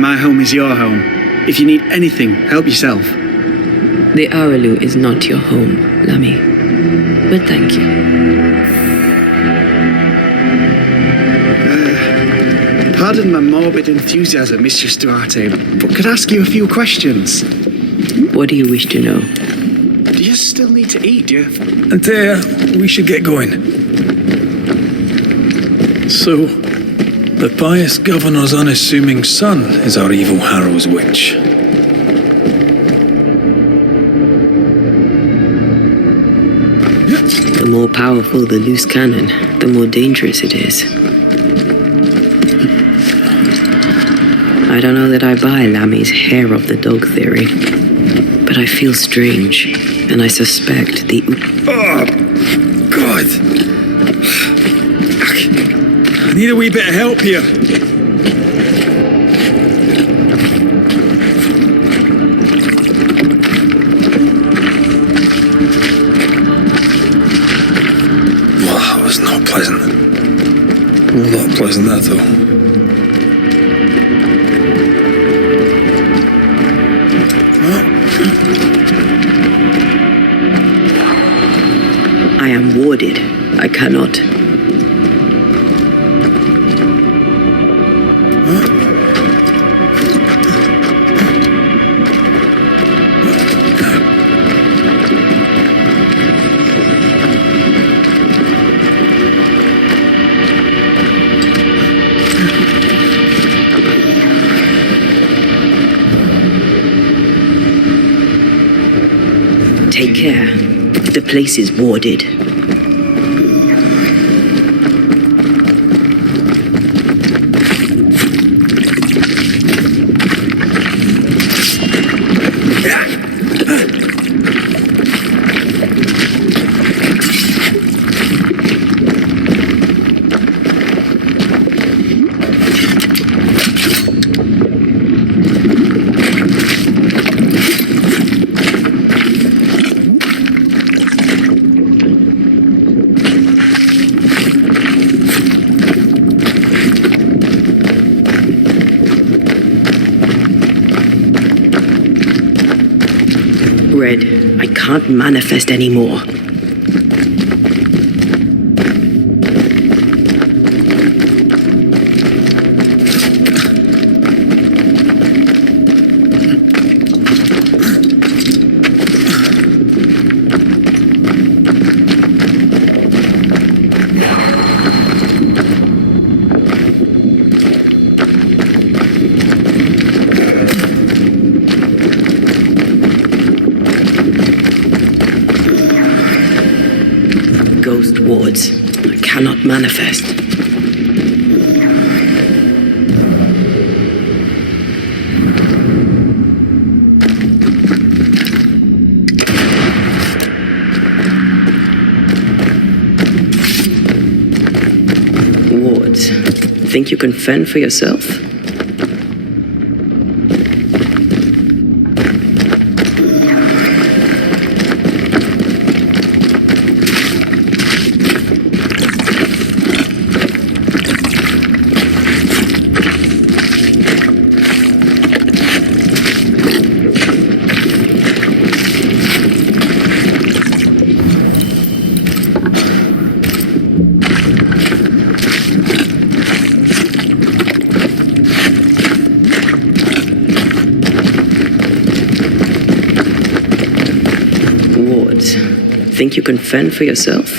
My home is your home. If you need anything, help yourself. The Araloo is not your home, Lammy. But thank you. Pardon my morbid enthusiasm, Mistress Duarte, but could I ask you a few questions? What do you wish to know? Do you still need to eat, do you? Antea, we should get going. So, the pious governor's unassuming son is our evil Harrow's witch. The more powerful the loose cannon, the more dangerous it is. I don't know that I buy Lammy's hair of the dog theory, but I feel strange, and I suspect the... Oh, God! I need a wee bit of help here. Well, that was not pleasant. Well, not pleasant at all. I am warded. I cannot. Take care. The place is warded. Red, I can't manifest anymore. Ghost wards. I cannot manifest. Wards. Think you can fend for yourself? think you can fend for yourself?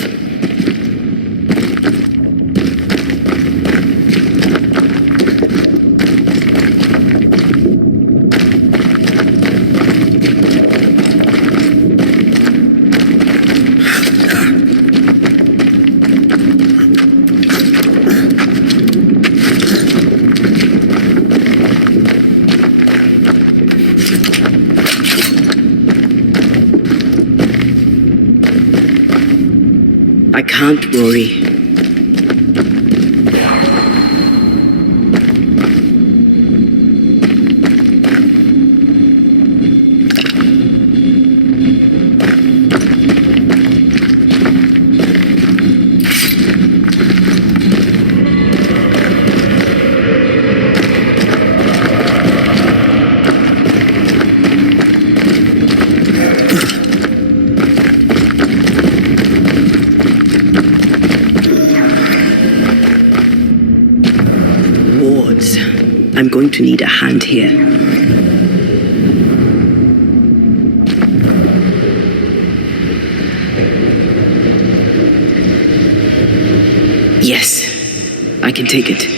I can't worry. I'm going to need a hand here. Yes, I can take it.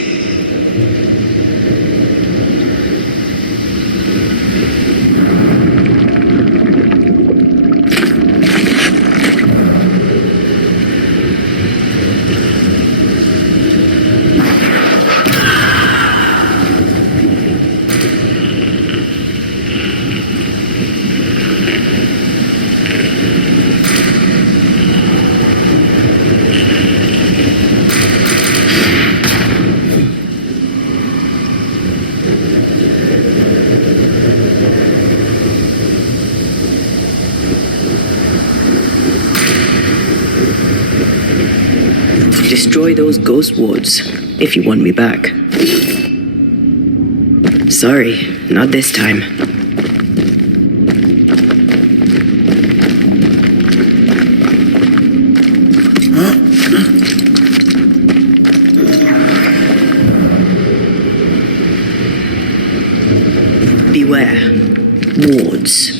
Destroy those ghost wards if you want me back. Sorry, not this time. Beware. Wards.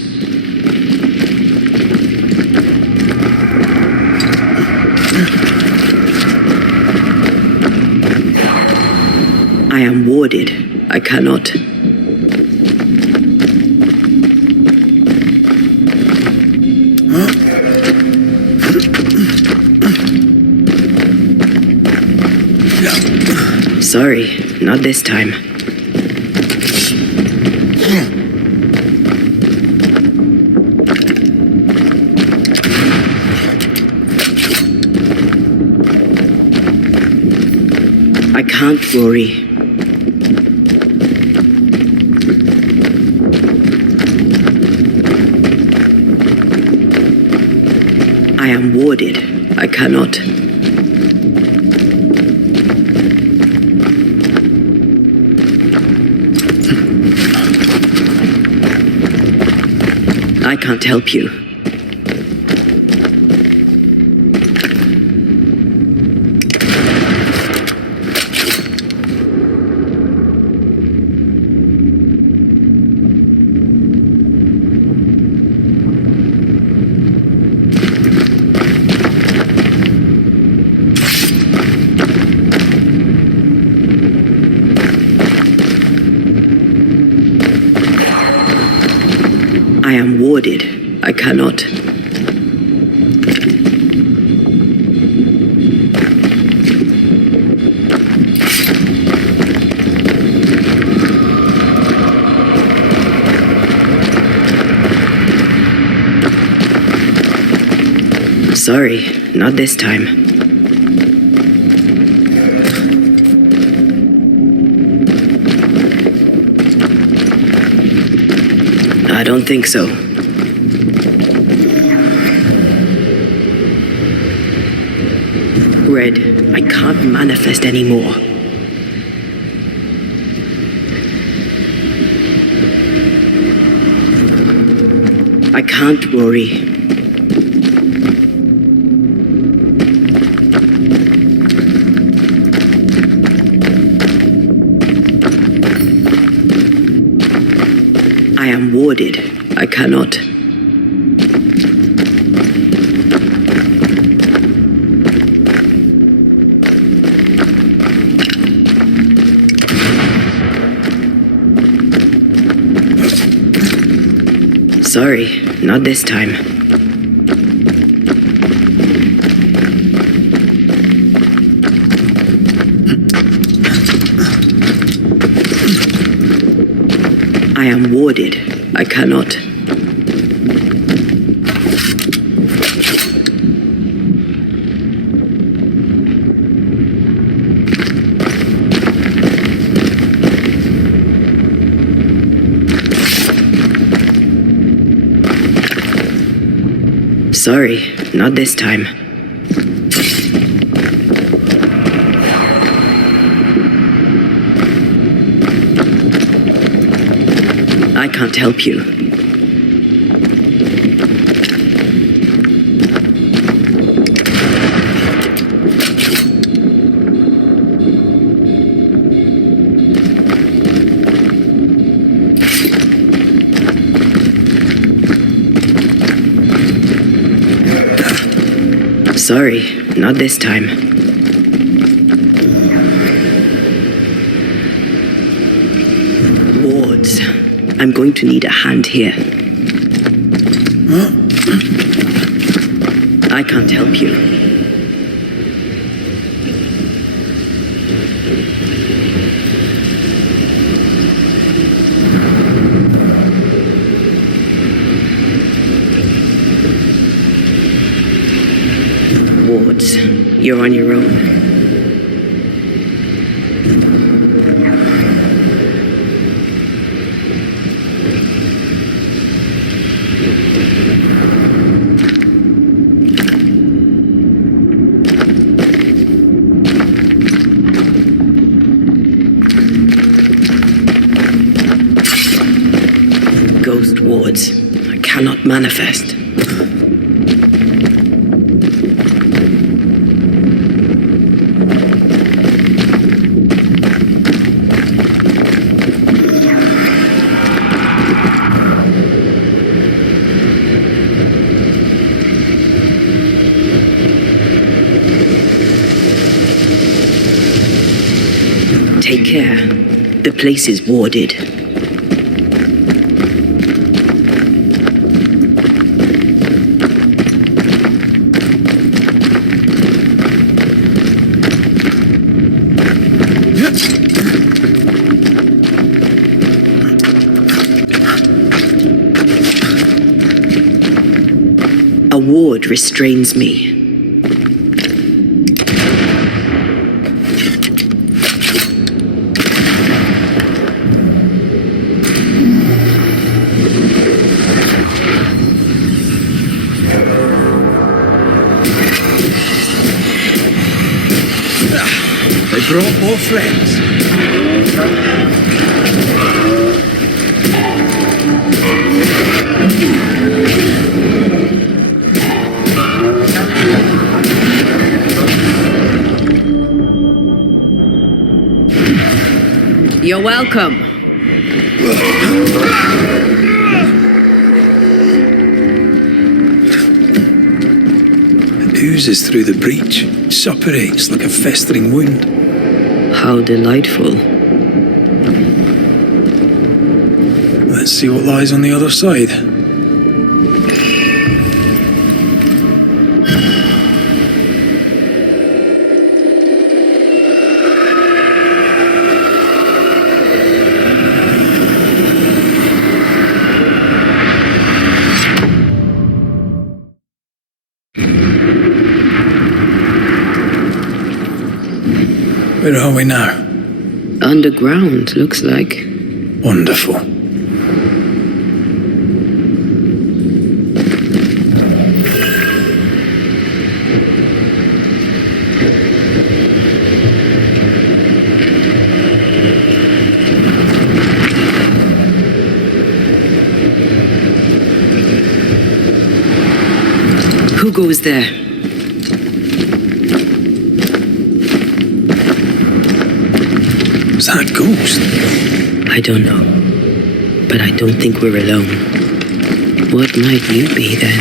I am warded. I cannot. Sorry, not this time. I can't worry. I am warded. I cannot. I can't help you. I am warded. I cannot. Sorry, not this time. I don't think so. Red, I can't manifest anymore. I can't worry. I am warded. I cannot. Sorry, not this time. I am warded. I cannot. Sorry, not this time. I can't help you. Sorry, not this time. Wards. I'm going to need a hand here. I can't help you. Wards, you're on your own. Ghost wards. I cannot manifest. Take care. The place is warded. A ward restrains me. They brought more friends. You're welcome. It oozes through the breach, suppurates like a festering wound. How delightful. Let's see what lies on the other side. Where are we now? Underground, looks like. Wonderful. Who goes there? Is that a ghost? I don't know. But I don't think we're alone. What might you be then?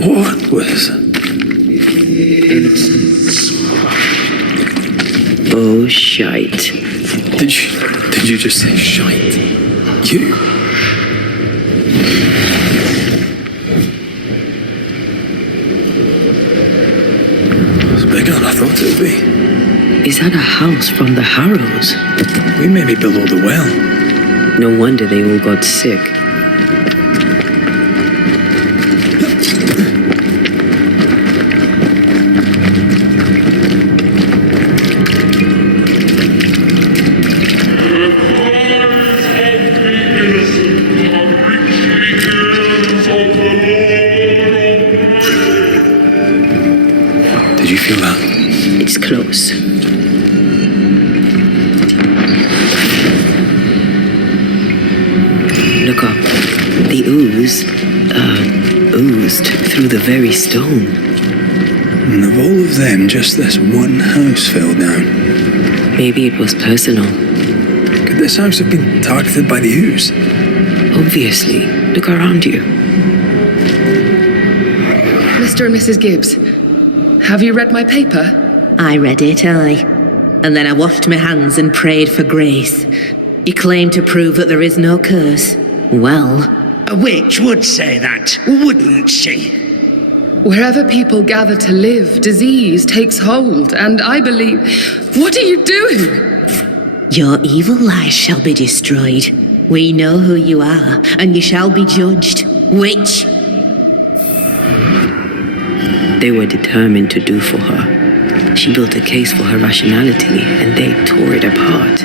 What was... Oh, shite. Did you just say shite? You? It's bigger than I thought it would be. Is that a house from the Harrows? We may be below the well. No wonder they all got sick. Did you feel that? It's close. Look up. The ooze, oozed through the very stone. And of all of them, just this one house fell down. Maybe it was personal. Could this house have been targeted by the ooze? Obviously. Look around you. Mr. and Mrs. Gibbs, have you read my paper? I read it, aye. And then I washed my hands and prayed for grace. You claim to prove that there is no curse. Well, A witch would say that, wouldn't she? Wherever people gather to live, disease takes hold, and I believe... What are you doing? your evil lies shall be destroyed. We know who you are, and you shall be judged. Witch! They were determined to do for her. She built a case for her rationality, and they tore it apart.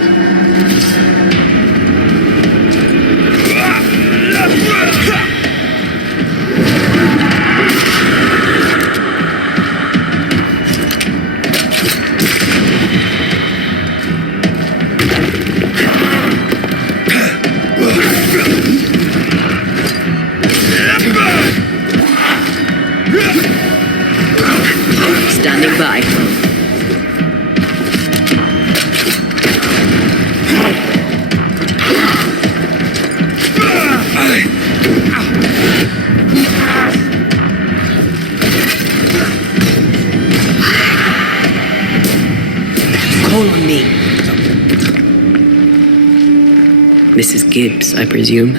Standing by. Call on me. Mrs. Gibbs, I presume.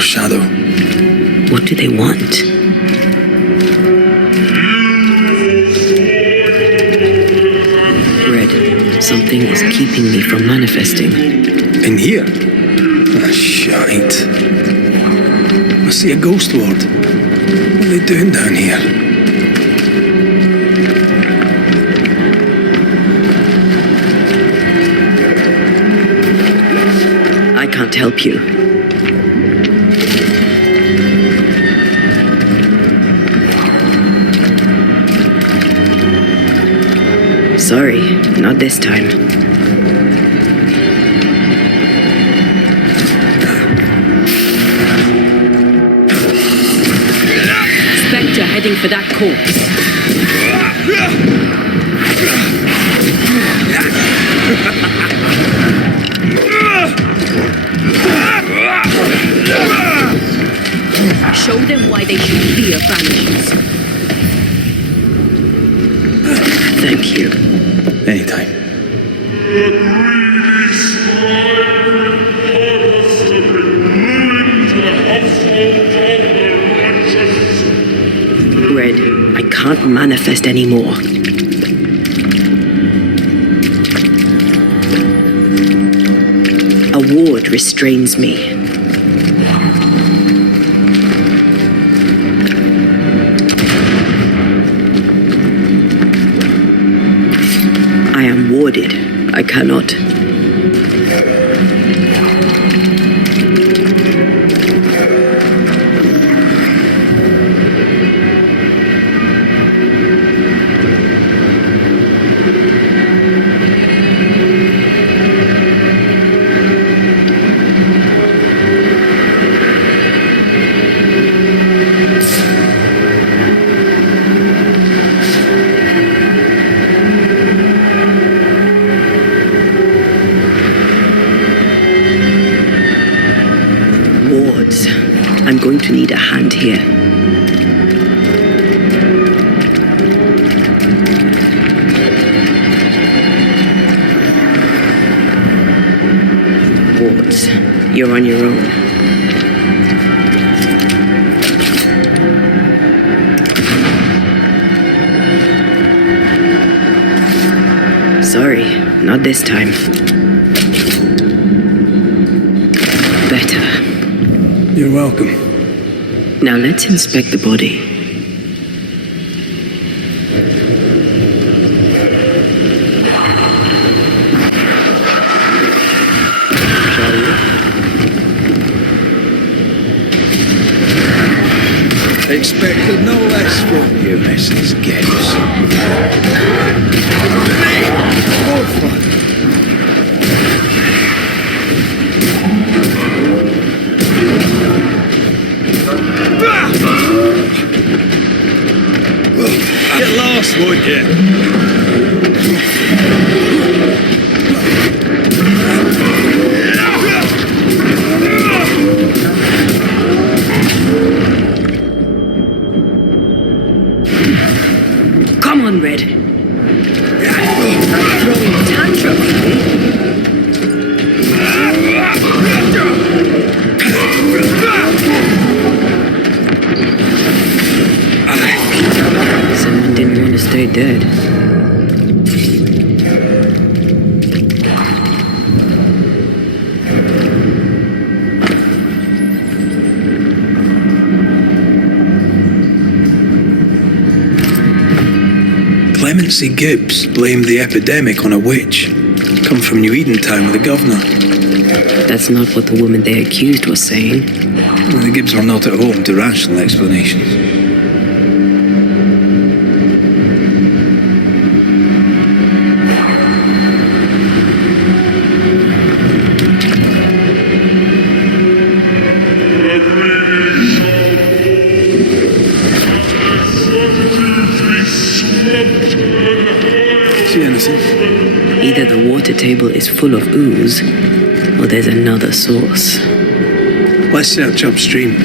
Shadow. What do they want? Red, something is keeping me from manifesting. In here? Ah, shite. I see a ghost lord. What are they doing down here? I can't help you. Sorry, not this time. Spectre heading for that corpse. Show them why they should fear Banishers. Thank you. Anytime. Red, I can't manifest anymore. A ward restrains me. I am warded. I cannot. You're on your own. Sorry, not this time. Better. You're welcome. Now let's inspect the body. Shall we? Expected no less from you, Mrs. Gibbs. More fun. Get lost, would you? Come on, Red. Throwing tantrum. Someone didn't want to stay dead. Clemency Gibbs blamed the epidemic on a witch. Come from New Eden Town with the governor. That's not what the woman they accused was saying. Well, the Gibbs were not at home to rational explanations. See anything? Either the water table is full of ooze, or there's another source. Let's search upstream.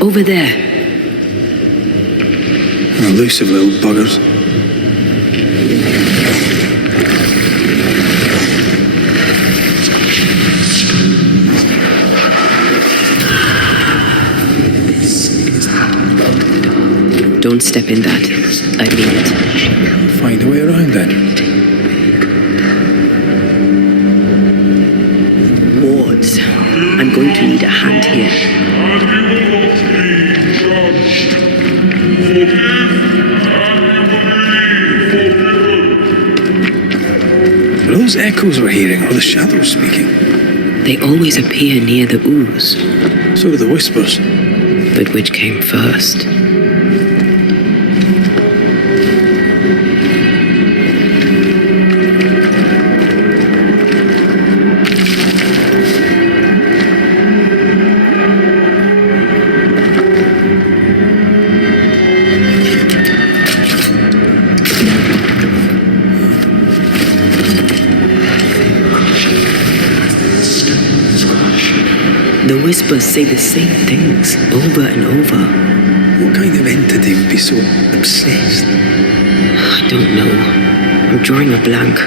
Over there. Elusive little buggers. Don't step in that. I mean it. Find a way around then. Wards. I'm going to need a hand here. Are those echoes we're hearing, or the shadows speaking? They always appear near the ooze. So do the whispers. But which came first? The whispers say the same things over and over. What kind of entity would be so obsessed? I don't know. I'm drawing a blank.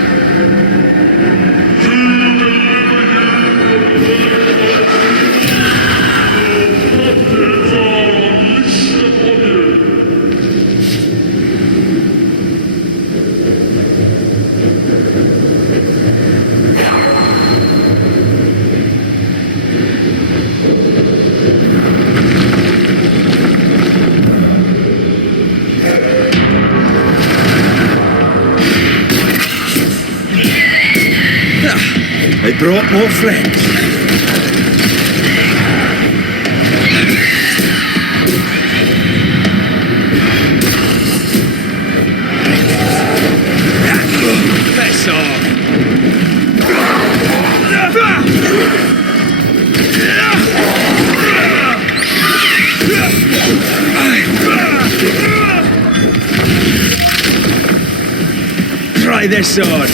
brought more friends. Let's on. Try this on.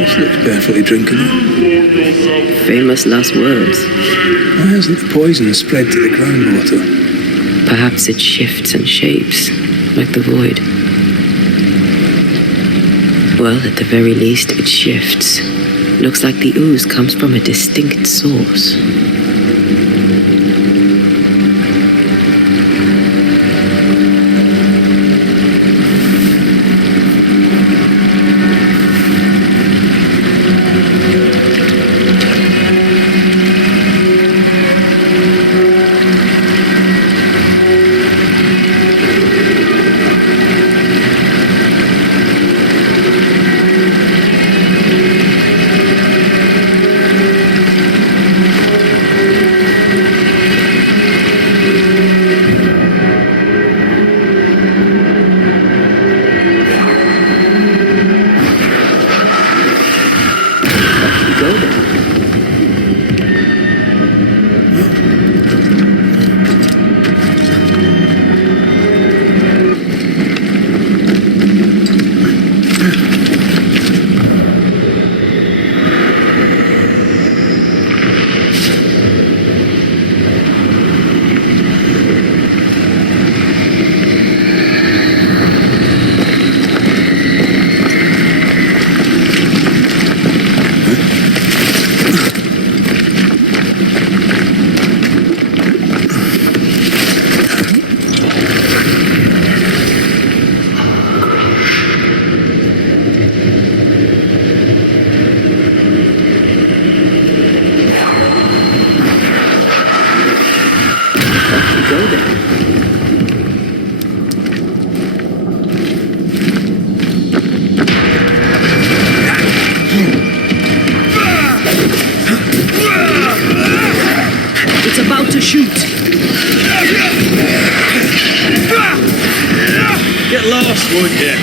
This looks perfectly drinkable. Famous last words. Why hasn't the poison spread to the groundwater? Perhaps it shifts and shapes, like the void. Well, at the very least, it shifts. Looks like the ooze comes from a distinct source. Get lost, won't you?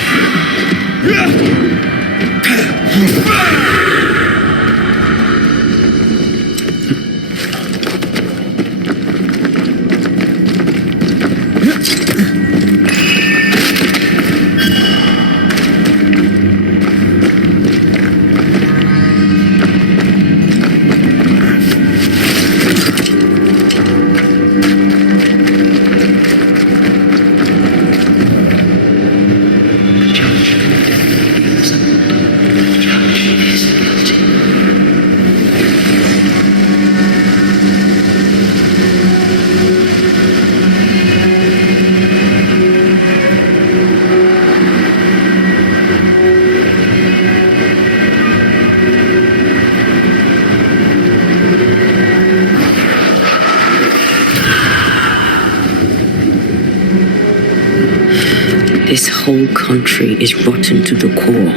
This whole country is rotten to the core.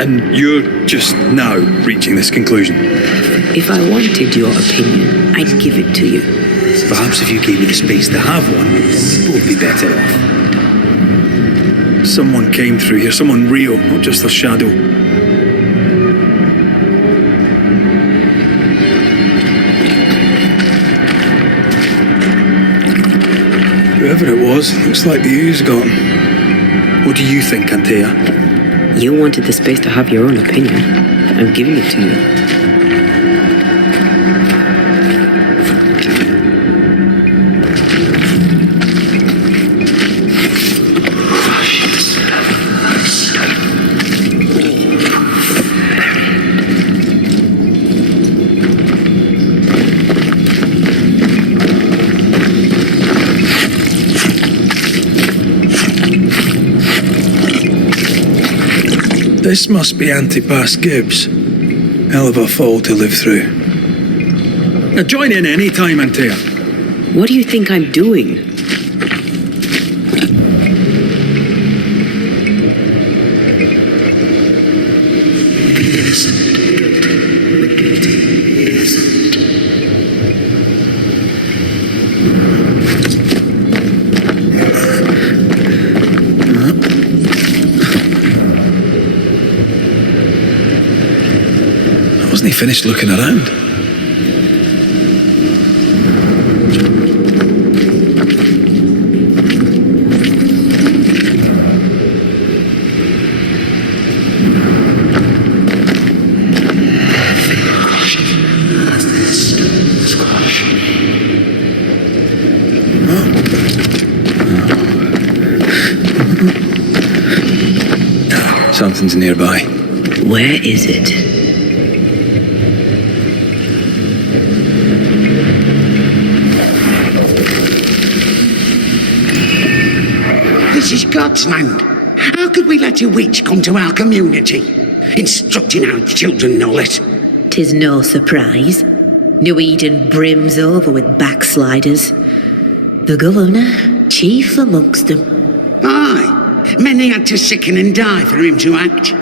And you're just now reaching this conclusion? If I wanted your opinion, I'd give it to you. Perhaps if you gave me the space to have one, we'd both be better off. Someone came through here, someone real, not just a shadow. Whoever it was, looks like the ooze got him. What do you think, Antea? You wanted the space to have your own opinion. I'm giving it to you. This must be Antipas Gibbs. Hell of a fall to live through. Now join in any time, Antea. What do you think I'm doing? Wasn't he finished looking around? Something's nearby. Where is it? This is God's land. How could we let a witch come to our community? Instructing our children, no less. 'Tis no surprise. New Eden brims over with backsliders. The governor, chief amongst them. Aye, many had to sicken and die for him to act.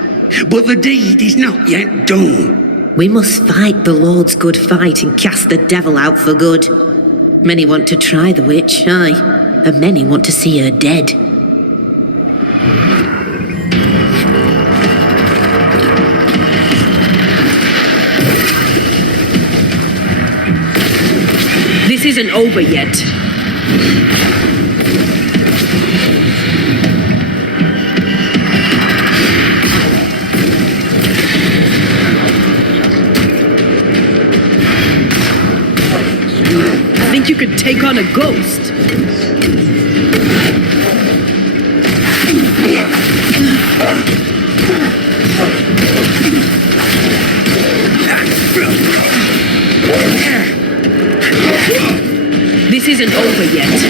But the deed is not yet done. We must fight the Lord's good fight and cast the devil out for good. Many want to try the witch, aye, and many want to see her dead. This isn't over yet. Think you could take on a ghost? This isn't over yet.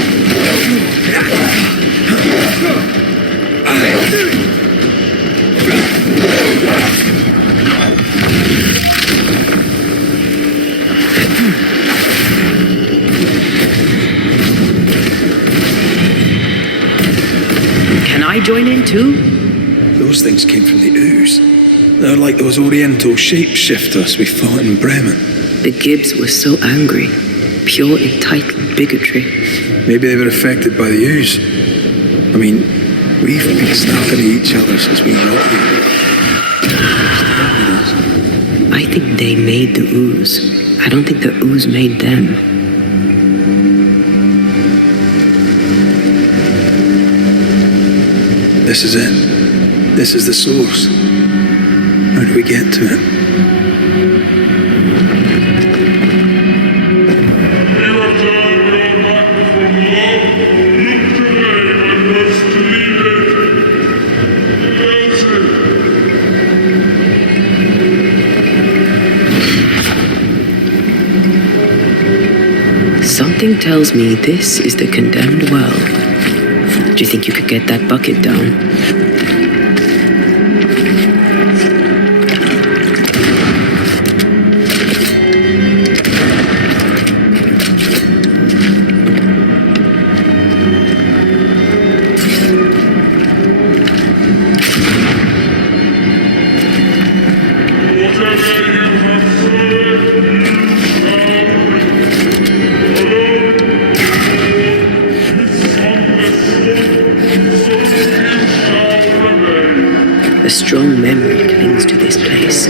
Can I join in too? Those things came from the ooze. They're like those oriental shapeshifters we fought in Bremen. The Gibbs were so angry. Pure entitled bigotry. Maybe they were affected by the ooze. I mean, we've been snapping at each other since we got here. I think they made the ooze. I don't think the ooze made them. This is it. This is the source. How do we get to it? Something tells me this is the condemned well. Do you think you could get that bucket down? A strong memory clings to this place.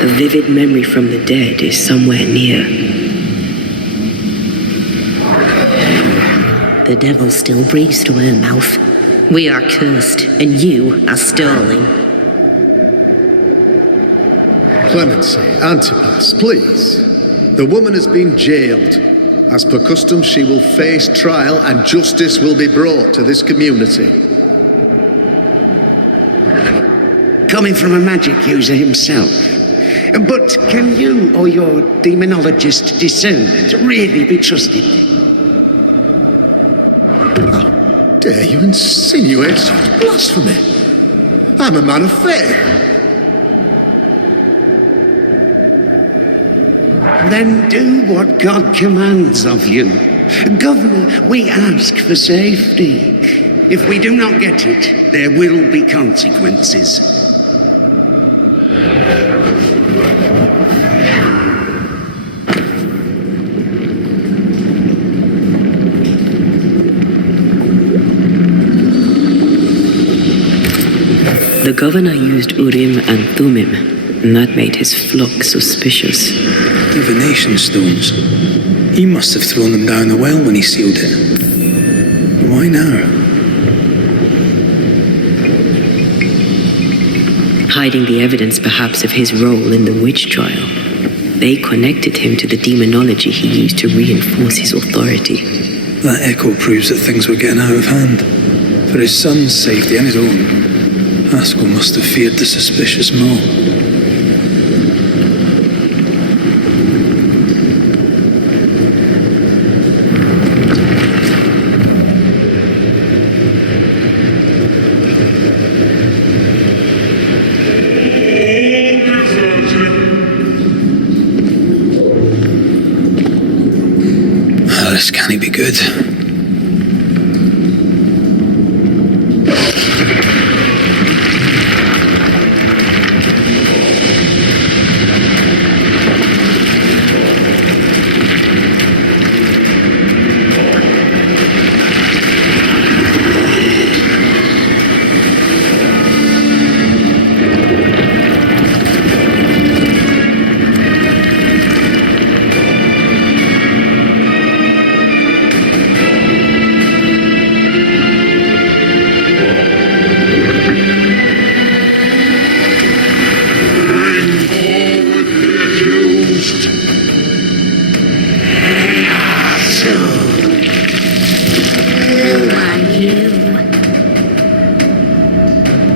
A vivid memory from the dead is somewhere near. The devil still breathes to her mouth. We are cursed, and you are stalling. Clemency, Antipas, please. The woman has been jailed. As per custom, she will face trial and justice will be brought to this community. Coming from a magic user himself. But can you or your demonologist discernment really be trusted? How dare you insinuate such blasphemy? I'm a man of faith. Then do what God commands of you. Governor, we ask for safety. If we do not get it, there will be consequences. The governor used Urim and Thummim, and that made his flock suspicious. Divination stones. He must have thrown them down the well when he sealed it. Why now? Hiding the evidence perhaps of his role in the witch trial. They connected him to the demonology he used to reinforce his authority. That echo proves that things were getting out of hand. For his son's safety and his own, Haskell must have feared the suspicious mob. This can't be good.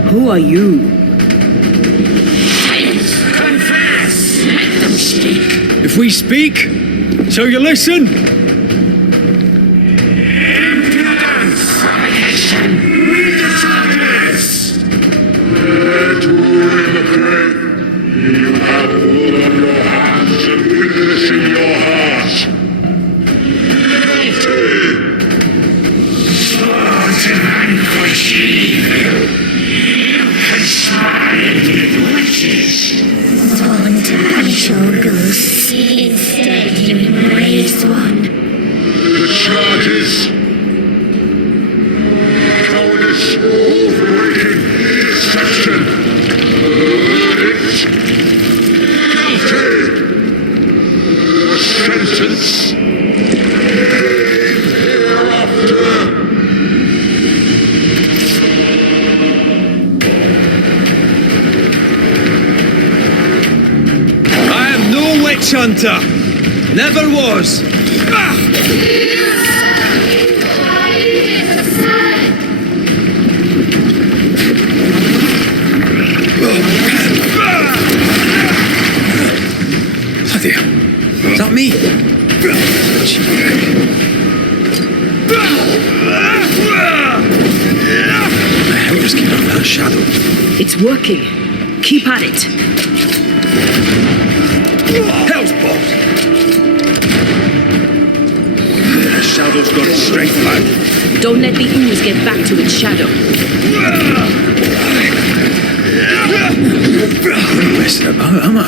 Who are you? Confess! Let them speak. If we speak, so you listen? Impudence! Listen! Read the darkness! Let Urim agree. You have blood on your hands and witness in your heart. Guilty! Sword to vanquish evil. Smiled with witches. Sworn to punish all ghosts. Instead, you embraced one. The charges. Cowardice, oath-breaking, deception. Verdict. Guilty. The sentence. Pain hereafter. Witch hunter! Never was! Bloody hell. Is that me? The hell just keep up that shadow? It's working. Keep at it. Hell's balls! The shadow's got strength, lad. Don't let the ooze get back to its shadow. I'm messing about, am I?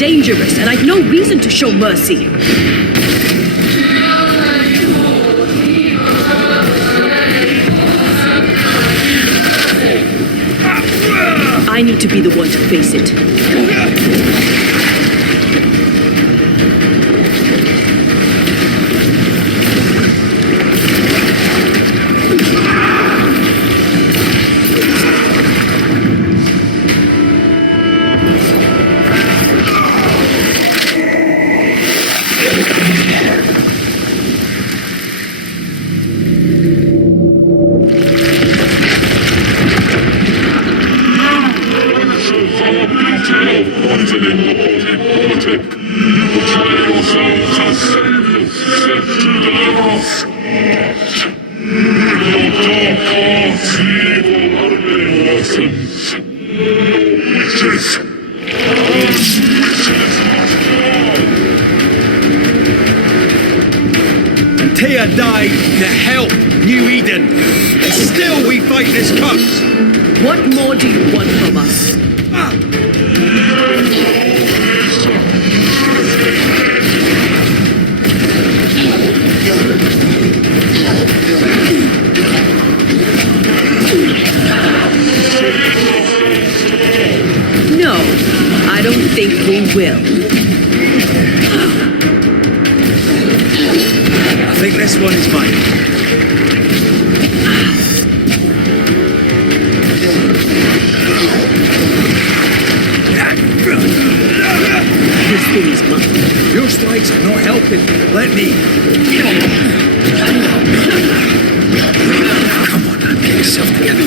dangerous, and I'd no reason to show mercy. I need to be the one to face it. Antea died to help New Eden, and still we fight this curse. What more do you want from us? No, I don't think we will. I think this one is mine. This thing is mine. Your strikes are not helping. Let me. Come on, man, get yourself together.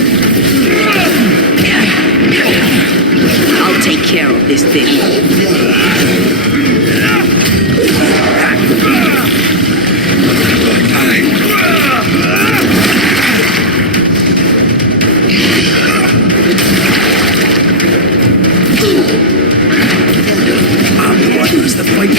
I'll take care of this thing. I'm the one who's the fight.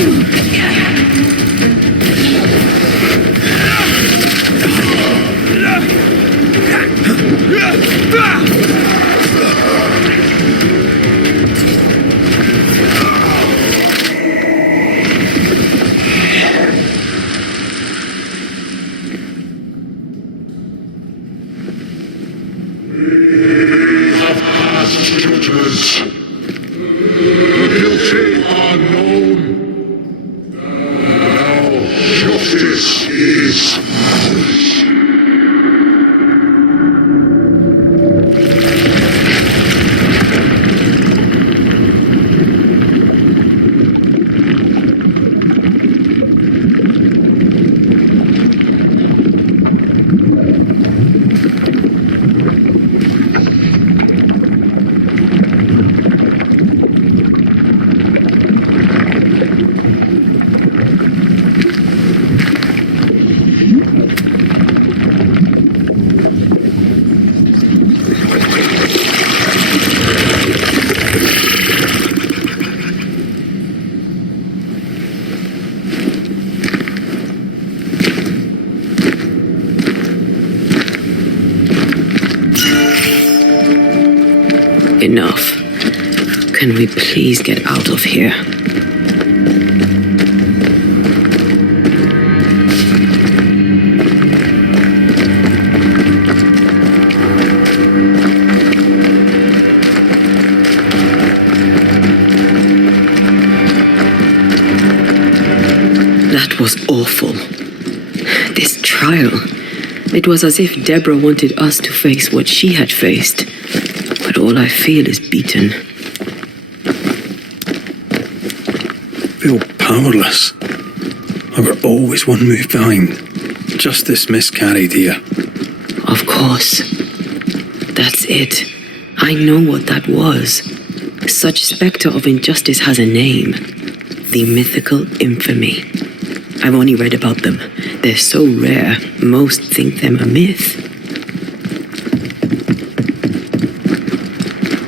Enough. Can we please get out of here? That was awful. This trial. It was as if Deborah wanted us to face what she had faced. But all I feel is beaten. Feel powerless. I were always one move behind. Justice miscarried here. Of course. That's it. I know what that was. Such spectre of injustice has a name. The mythical infamy. I've only read about them. They're so rare, most think them a myth.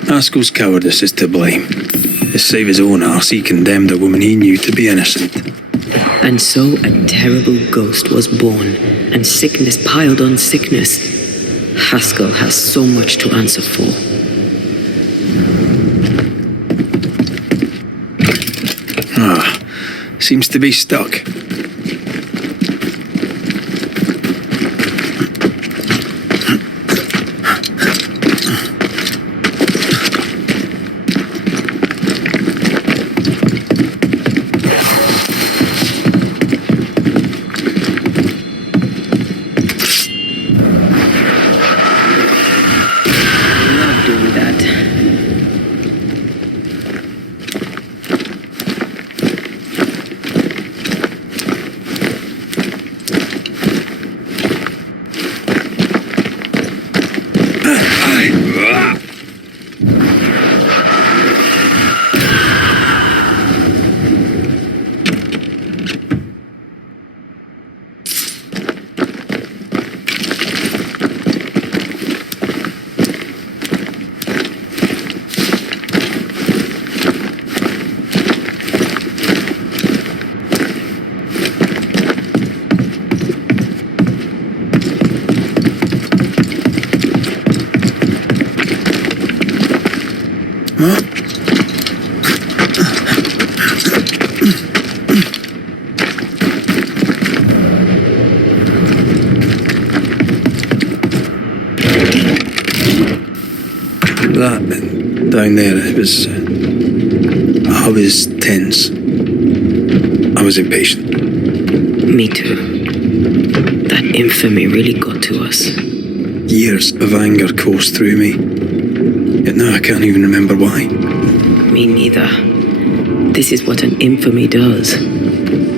Haskell's cowardice is to blame. To save his own arse, he condemned a woman he knew to be innocent. And so a terrible ghost was born, and sickness piled on sickness. Haskell has so much to answer for. Seems to be stuck. That down there, I was tense. I was impatient. Me too. That infamy really got to us. Years of anger coursed through me. Yet now I can't even remember why. Me neither. This is what an infamy does.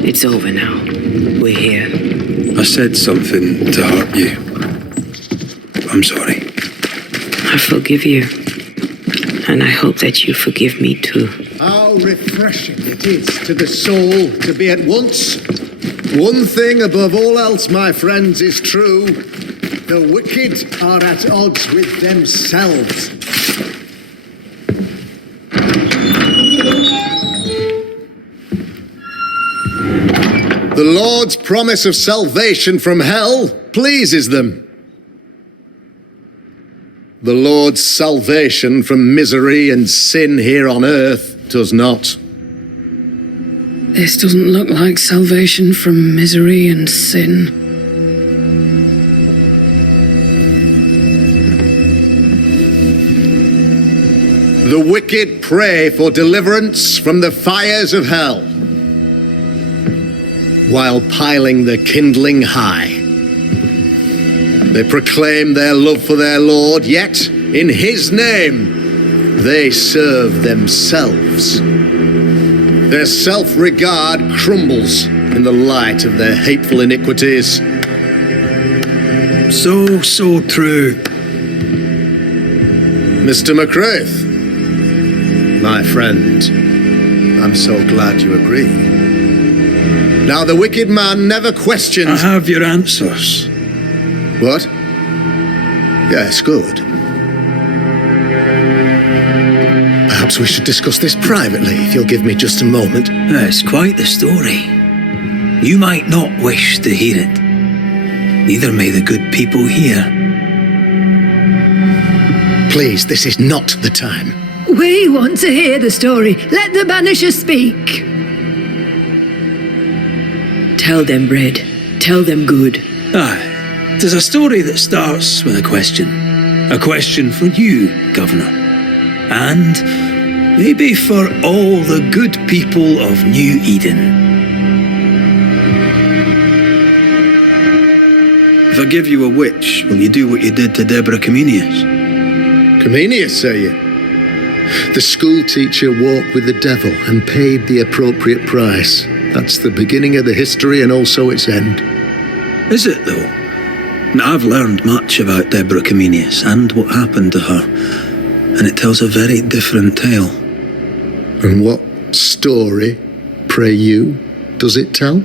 It's over now. We're here. I said something to hurt you. I'm sorry. I forgive you. And I hope that you forgive me too. How refreshing it is to the soul to be at once. One thing above all else, my friends, is true. The wicked are at odds with themselves. The Lord's promise of salvation from hell pleases them. The Lord's salvation from misery and sin here on earth does not. This doesn't look like salvation from misery and sin. The wicked pray for deliverance from the fires of hell, while piling the kindling high. They proclaim their love for their Lord, yet in his name they serve themselves. Their self-regard crumbles in the light of their hateful iniquities. So true. Mr. McRaith, my friend, I'm so glad you agree. Now the wicked man never questions... I have your answers. What? Yes, good. Perhaps we should discuss this privately, if you'll give me just a moment. It's quite the story. You might not wish to hear it. Neither may the good people here. Please, this is not the time. We want to hear the story. Let the Banishers speak. Tell them, Red. Tell them good. Aye. There's a story that starts with a question. A question for you, Governor. And maybe for all the good people of New Eden. If I give you a witch, will you do what you did to Deborah Comenius? Comenius, say you? The school teacher walked with the devil and paid the appropriate price. That's the beginning of the history and also its end. Is it, though? Now, I've learned much about Deborah Comenius and what happened to her, and it tells a very different tale. And what story, pray you, does it tell?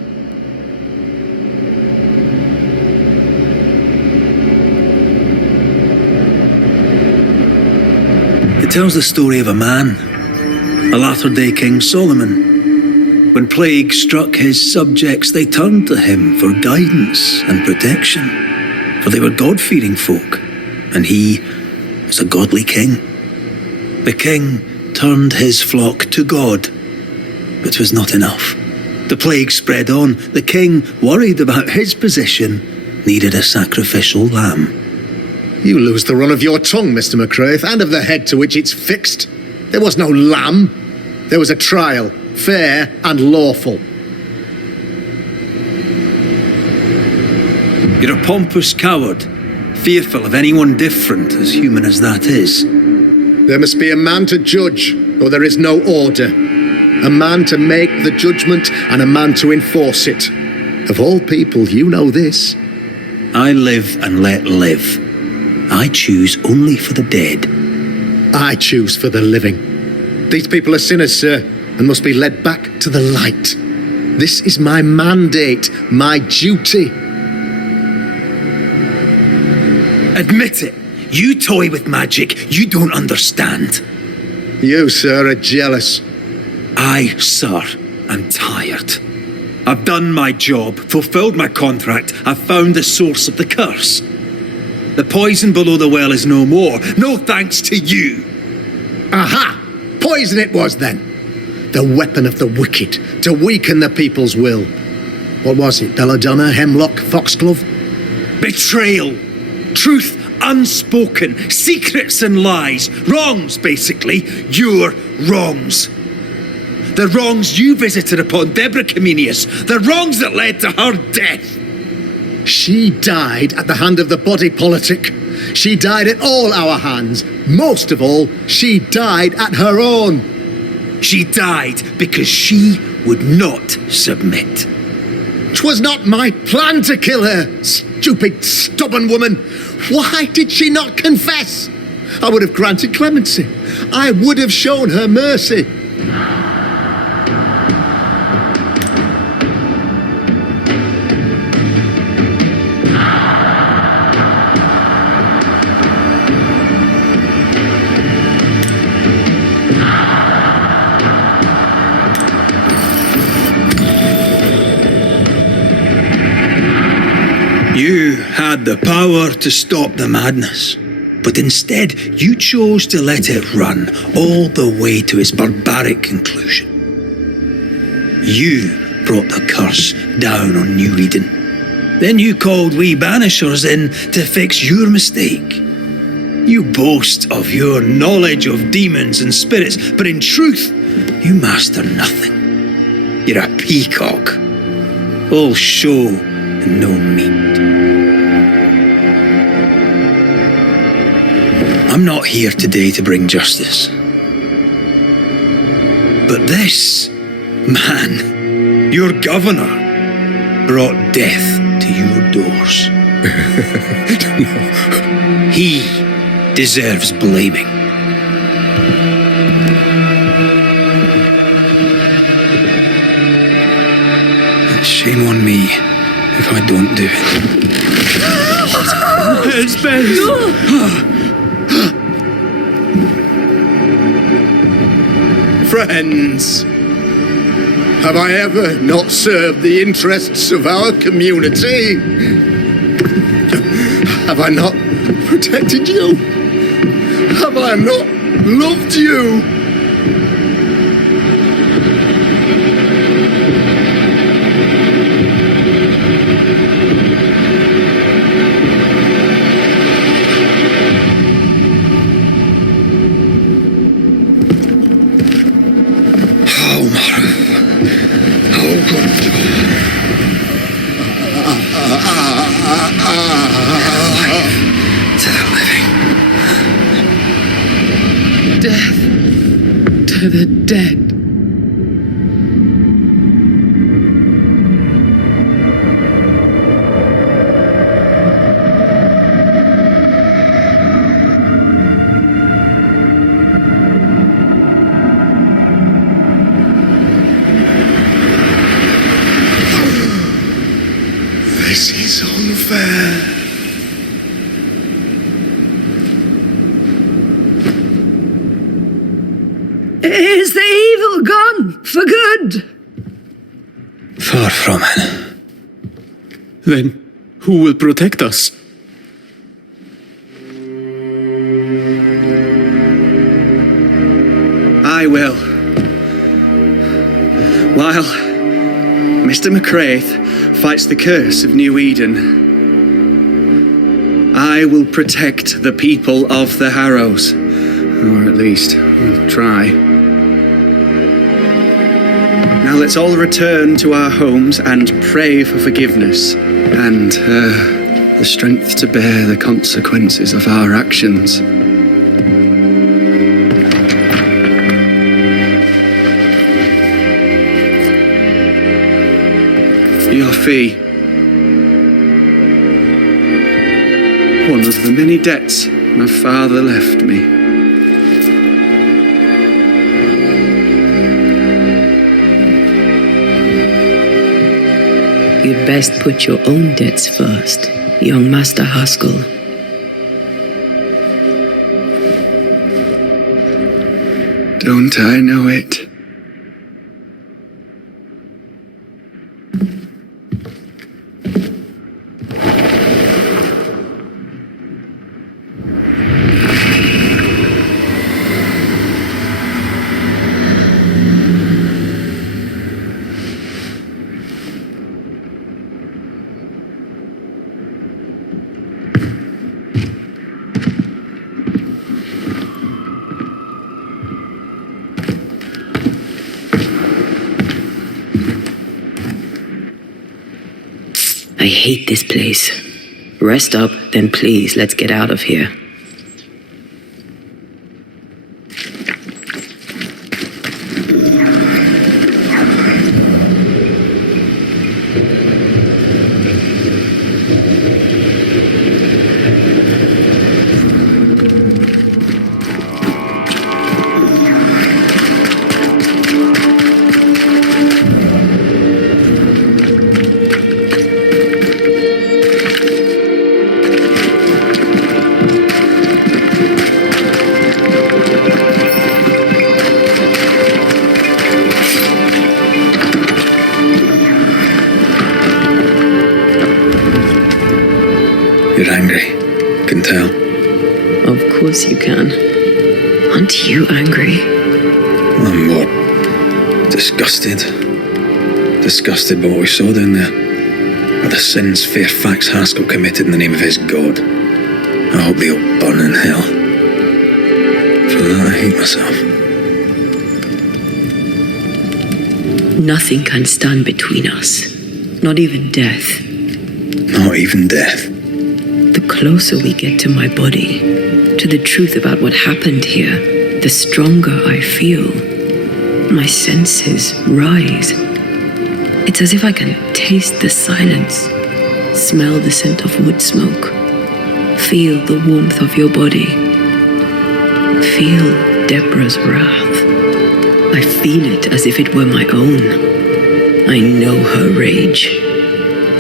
It tells the story of a man, a latter-day King Solomon. When plague struck his subjects, they turned to him for guidance and protection, for they were God-fearing folk, and he was a godly king. The king turned his flock to God, but was not enough. The plague spread on. The king, worried about his position, needed a sacrificial lamb. You lose the run of your tongue, Mr. McCraith, and of the head to which it's fixed. There was no lamb. There was a trial, fair and lawful. You're a pompous coward, fearful of anyone different, as human as that is. There must be a man to judge, or there is no order. A man to make the judgment and a man to enforce it. Of all people, you know this. I live and let live. I choose only for the dead. I choose for the living. These people are sinners, sir, and must be led back to the light. This is my mandate, my duty. Admit it. You toy with magic you don't understand. You, sir, are jealous. I, sir, am tired. I've done my job, fulfilled my contract, I've found the source of the curse. The poison below the well is no more, no thanks to you. Aha! Poison it was then. The weapon of the wicked, to weaken the people's will. What was it, belladonna, hemlock, foxglove? Betrayal. Truth unspoken. Secrets and lies. Wrongs, basically. Your wrongs. The wrongs you visited upon Deborah Comenius. The wrongs that led to her death. She died at the hand of the body politic. She died at all our hands. Most of all, she died at her own. She died because she would not submit. 'Twas not my plan to kill her, stupid, stubborn woman. Why did she not confess? I would have granted clemency. I would have shown her mercy. You had the power to stop the madness, but instead you chose to let it run all the way to its barbaric conclusion. You brought the curse down on New Eden. Then you called we Banishers in to fix your mistake. You boast of your knowledge of demons and spirits, but in truth, you master nothing. You're a peacock, all show and no meat. I'm not here today to bring justice. But this man, your governor, brought death to your doors. He deserves blaming. Shame on me if I don't do it. It's best. Friends, have I ever not served the interests of our community? Have I not protected you? Have I not loved you? Death to the dead. This is unfair. Is the evil gone for good? Far from it. Then who will protect us? I will. Master McRaith fights the curse of New Eden. I will protect the people of the Harrows. Or at least, I'll try. Now let's all return to our homes and pray for forgiveness and the strength to bear the consequences of our actions. Your fee. One of the many debts my father left me. You'd best put your own debts first, young Master Haskell. Don't I know it? I hate this place. Rest up, then please, let's get out of here. You're angry. Can tell. Of course you can. Aren't you angry? I'm what? Disgusted. Disgusted by what we saw down there. By the sins Fairfax Haskell committed in the name of his God. I hope they all burn in hell. For that I hate myself. Nothing can stand between us. Not even death. Not even death. The closer we get to my body, to the truth about what happened here, the stronger I feel. My senses rise. It's as if I can taste the silence, smell the scent of wood smoke, feel the warmth of your body, feel Deborah's wrath. I feel it as if it were my own. I know her rage.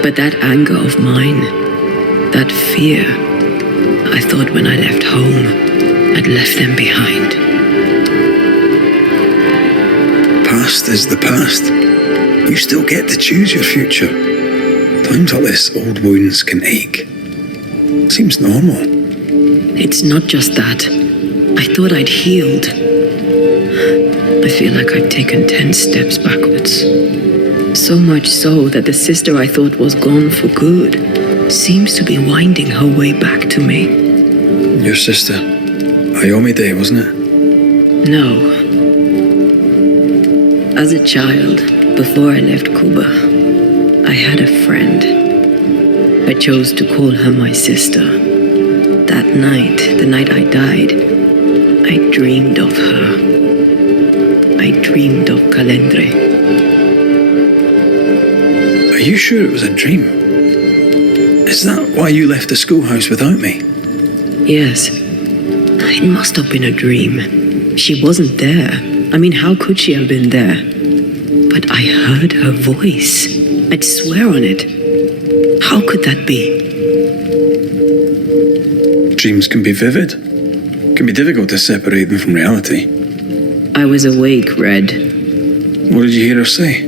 But that anger of mine, that fear, I thought when I left home, I'd left them behind. Past is the past. You still get to choose your future. Times like this, old wounds can ache. Seems normal. It's not just that. I thought I'd healed. I feel like I've taken 10 steps backwards. So much so that the sister I thought was gone for good seems to be winding her way back to me. Your sister, Ayomide, wasn't it? No. As a child, before I left Cuba, I had a friend. I chose to call her my sister. That night, the night I died, I dreamed of her. I dreamed of Calendre. Are you sure it was a dream? Is that why you left the schoolhouse without me? Yes. It must have been a dream. She wasn't there. I mean, how could she have been there? But I heard her voice. I'd swear on it. How could that be? Dreams can be vivid. Can be difficult to separate them from reality. I was awake, Red. What did you hear her say?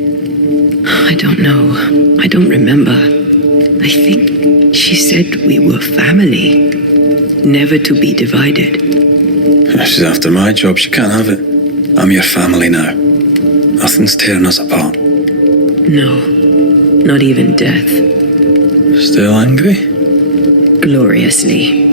I don't know. I don't remember. I think she said we were family. Never to be divided. She's after my job. She can't have it. I'm your family now. Nothing's tearing us apart. No. Not even death. Still angry? Gloriously.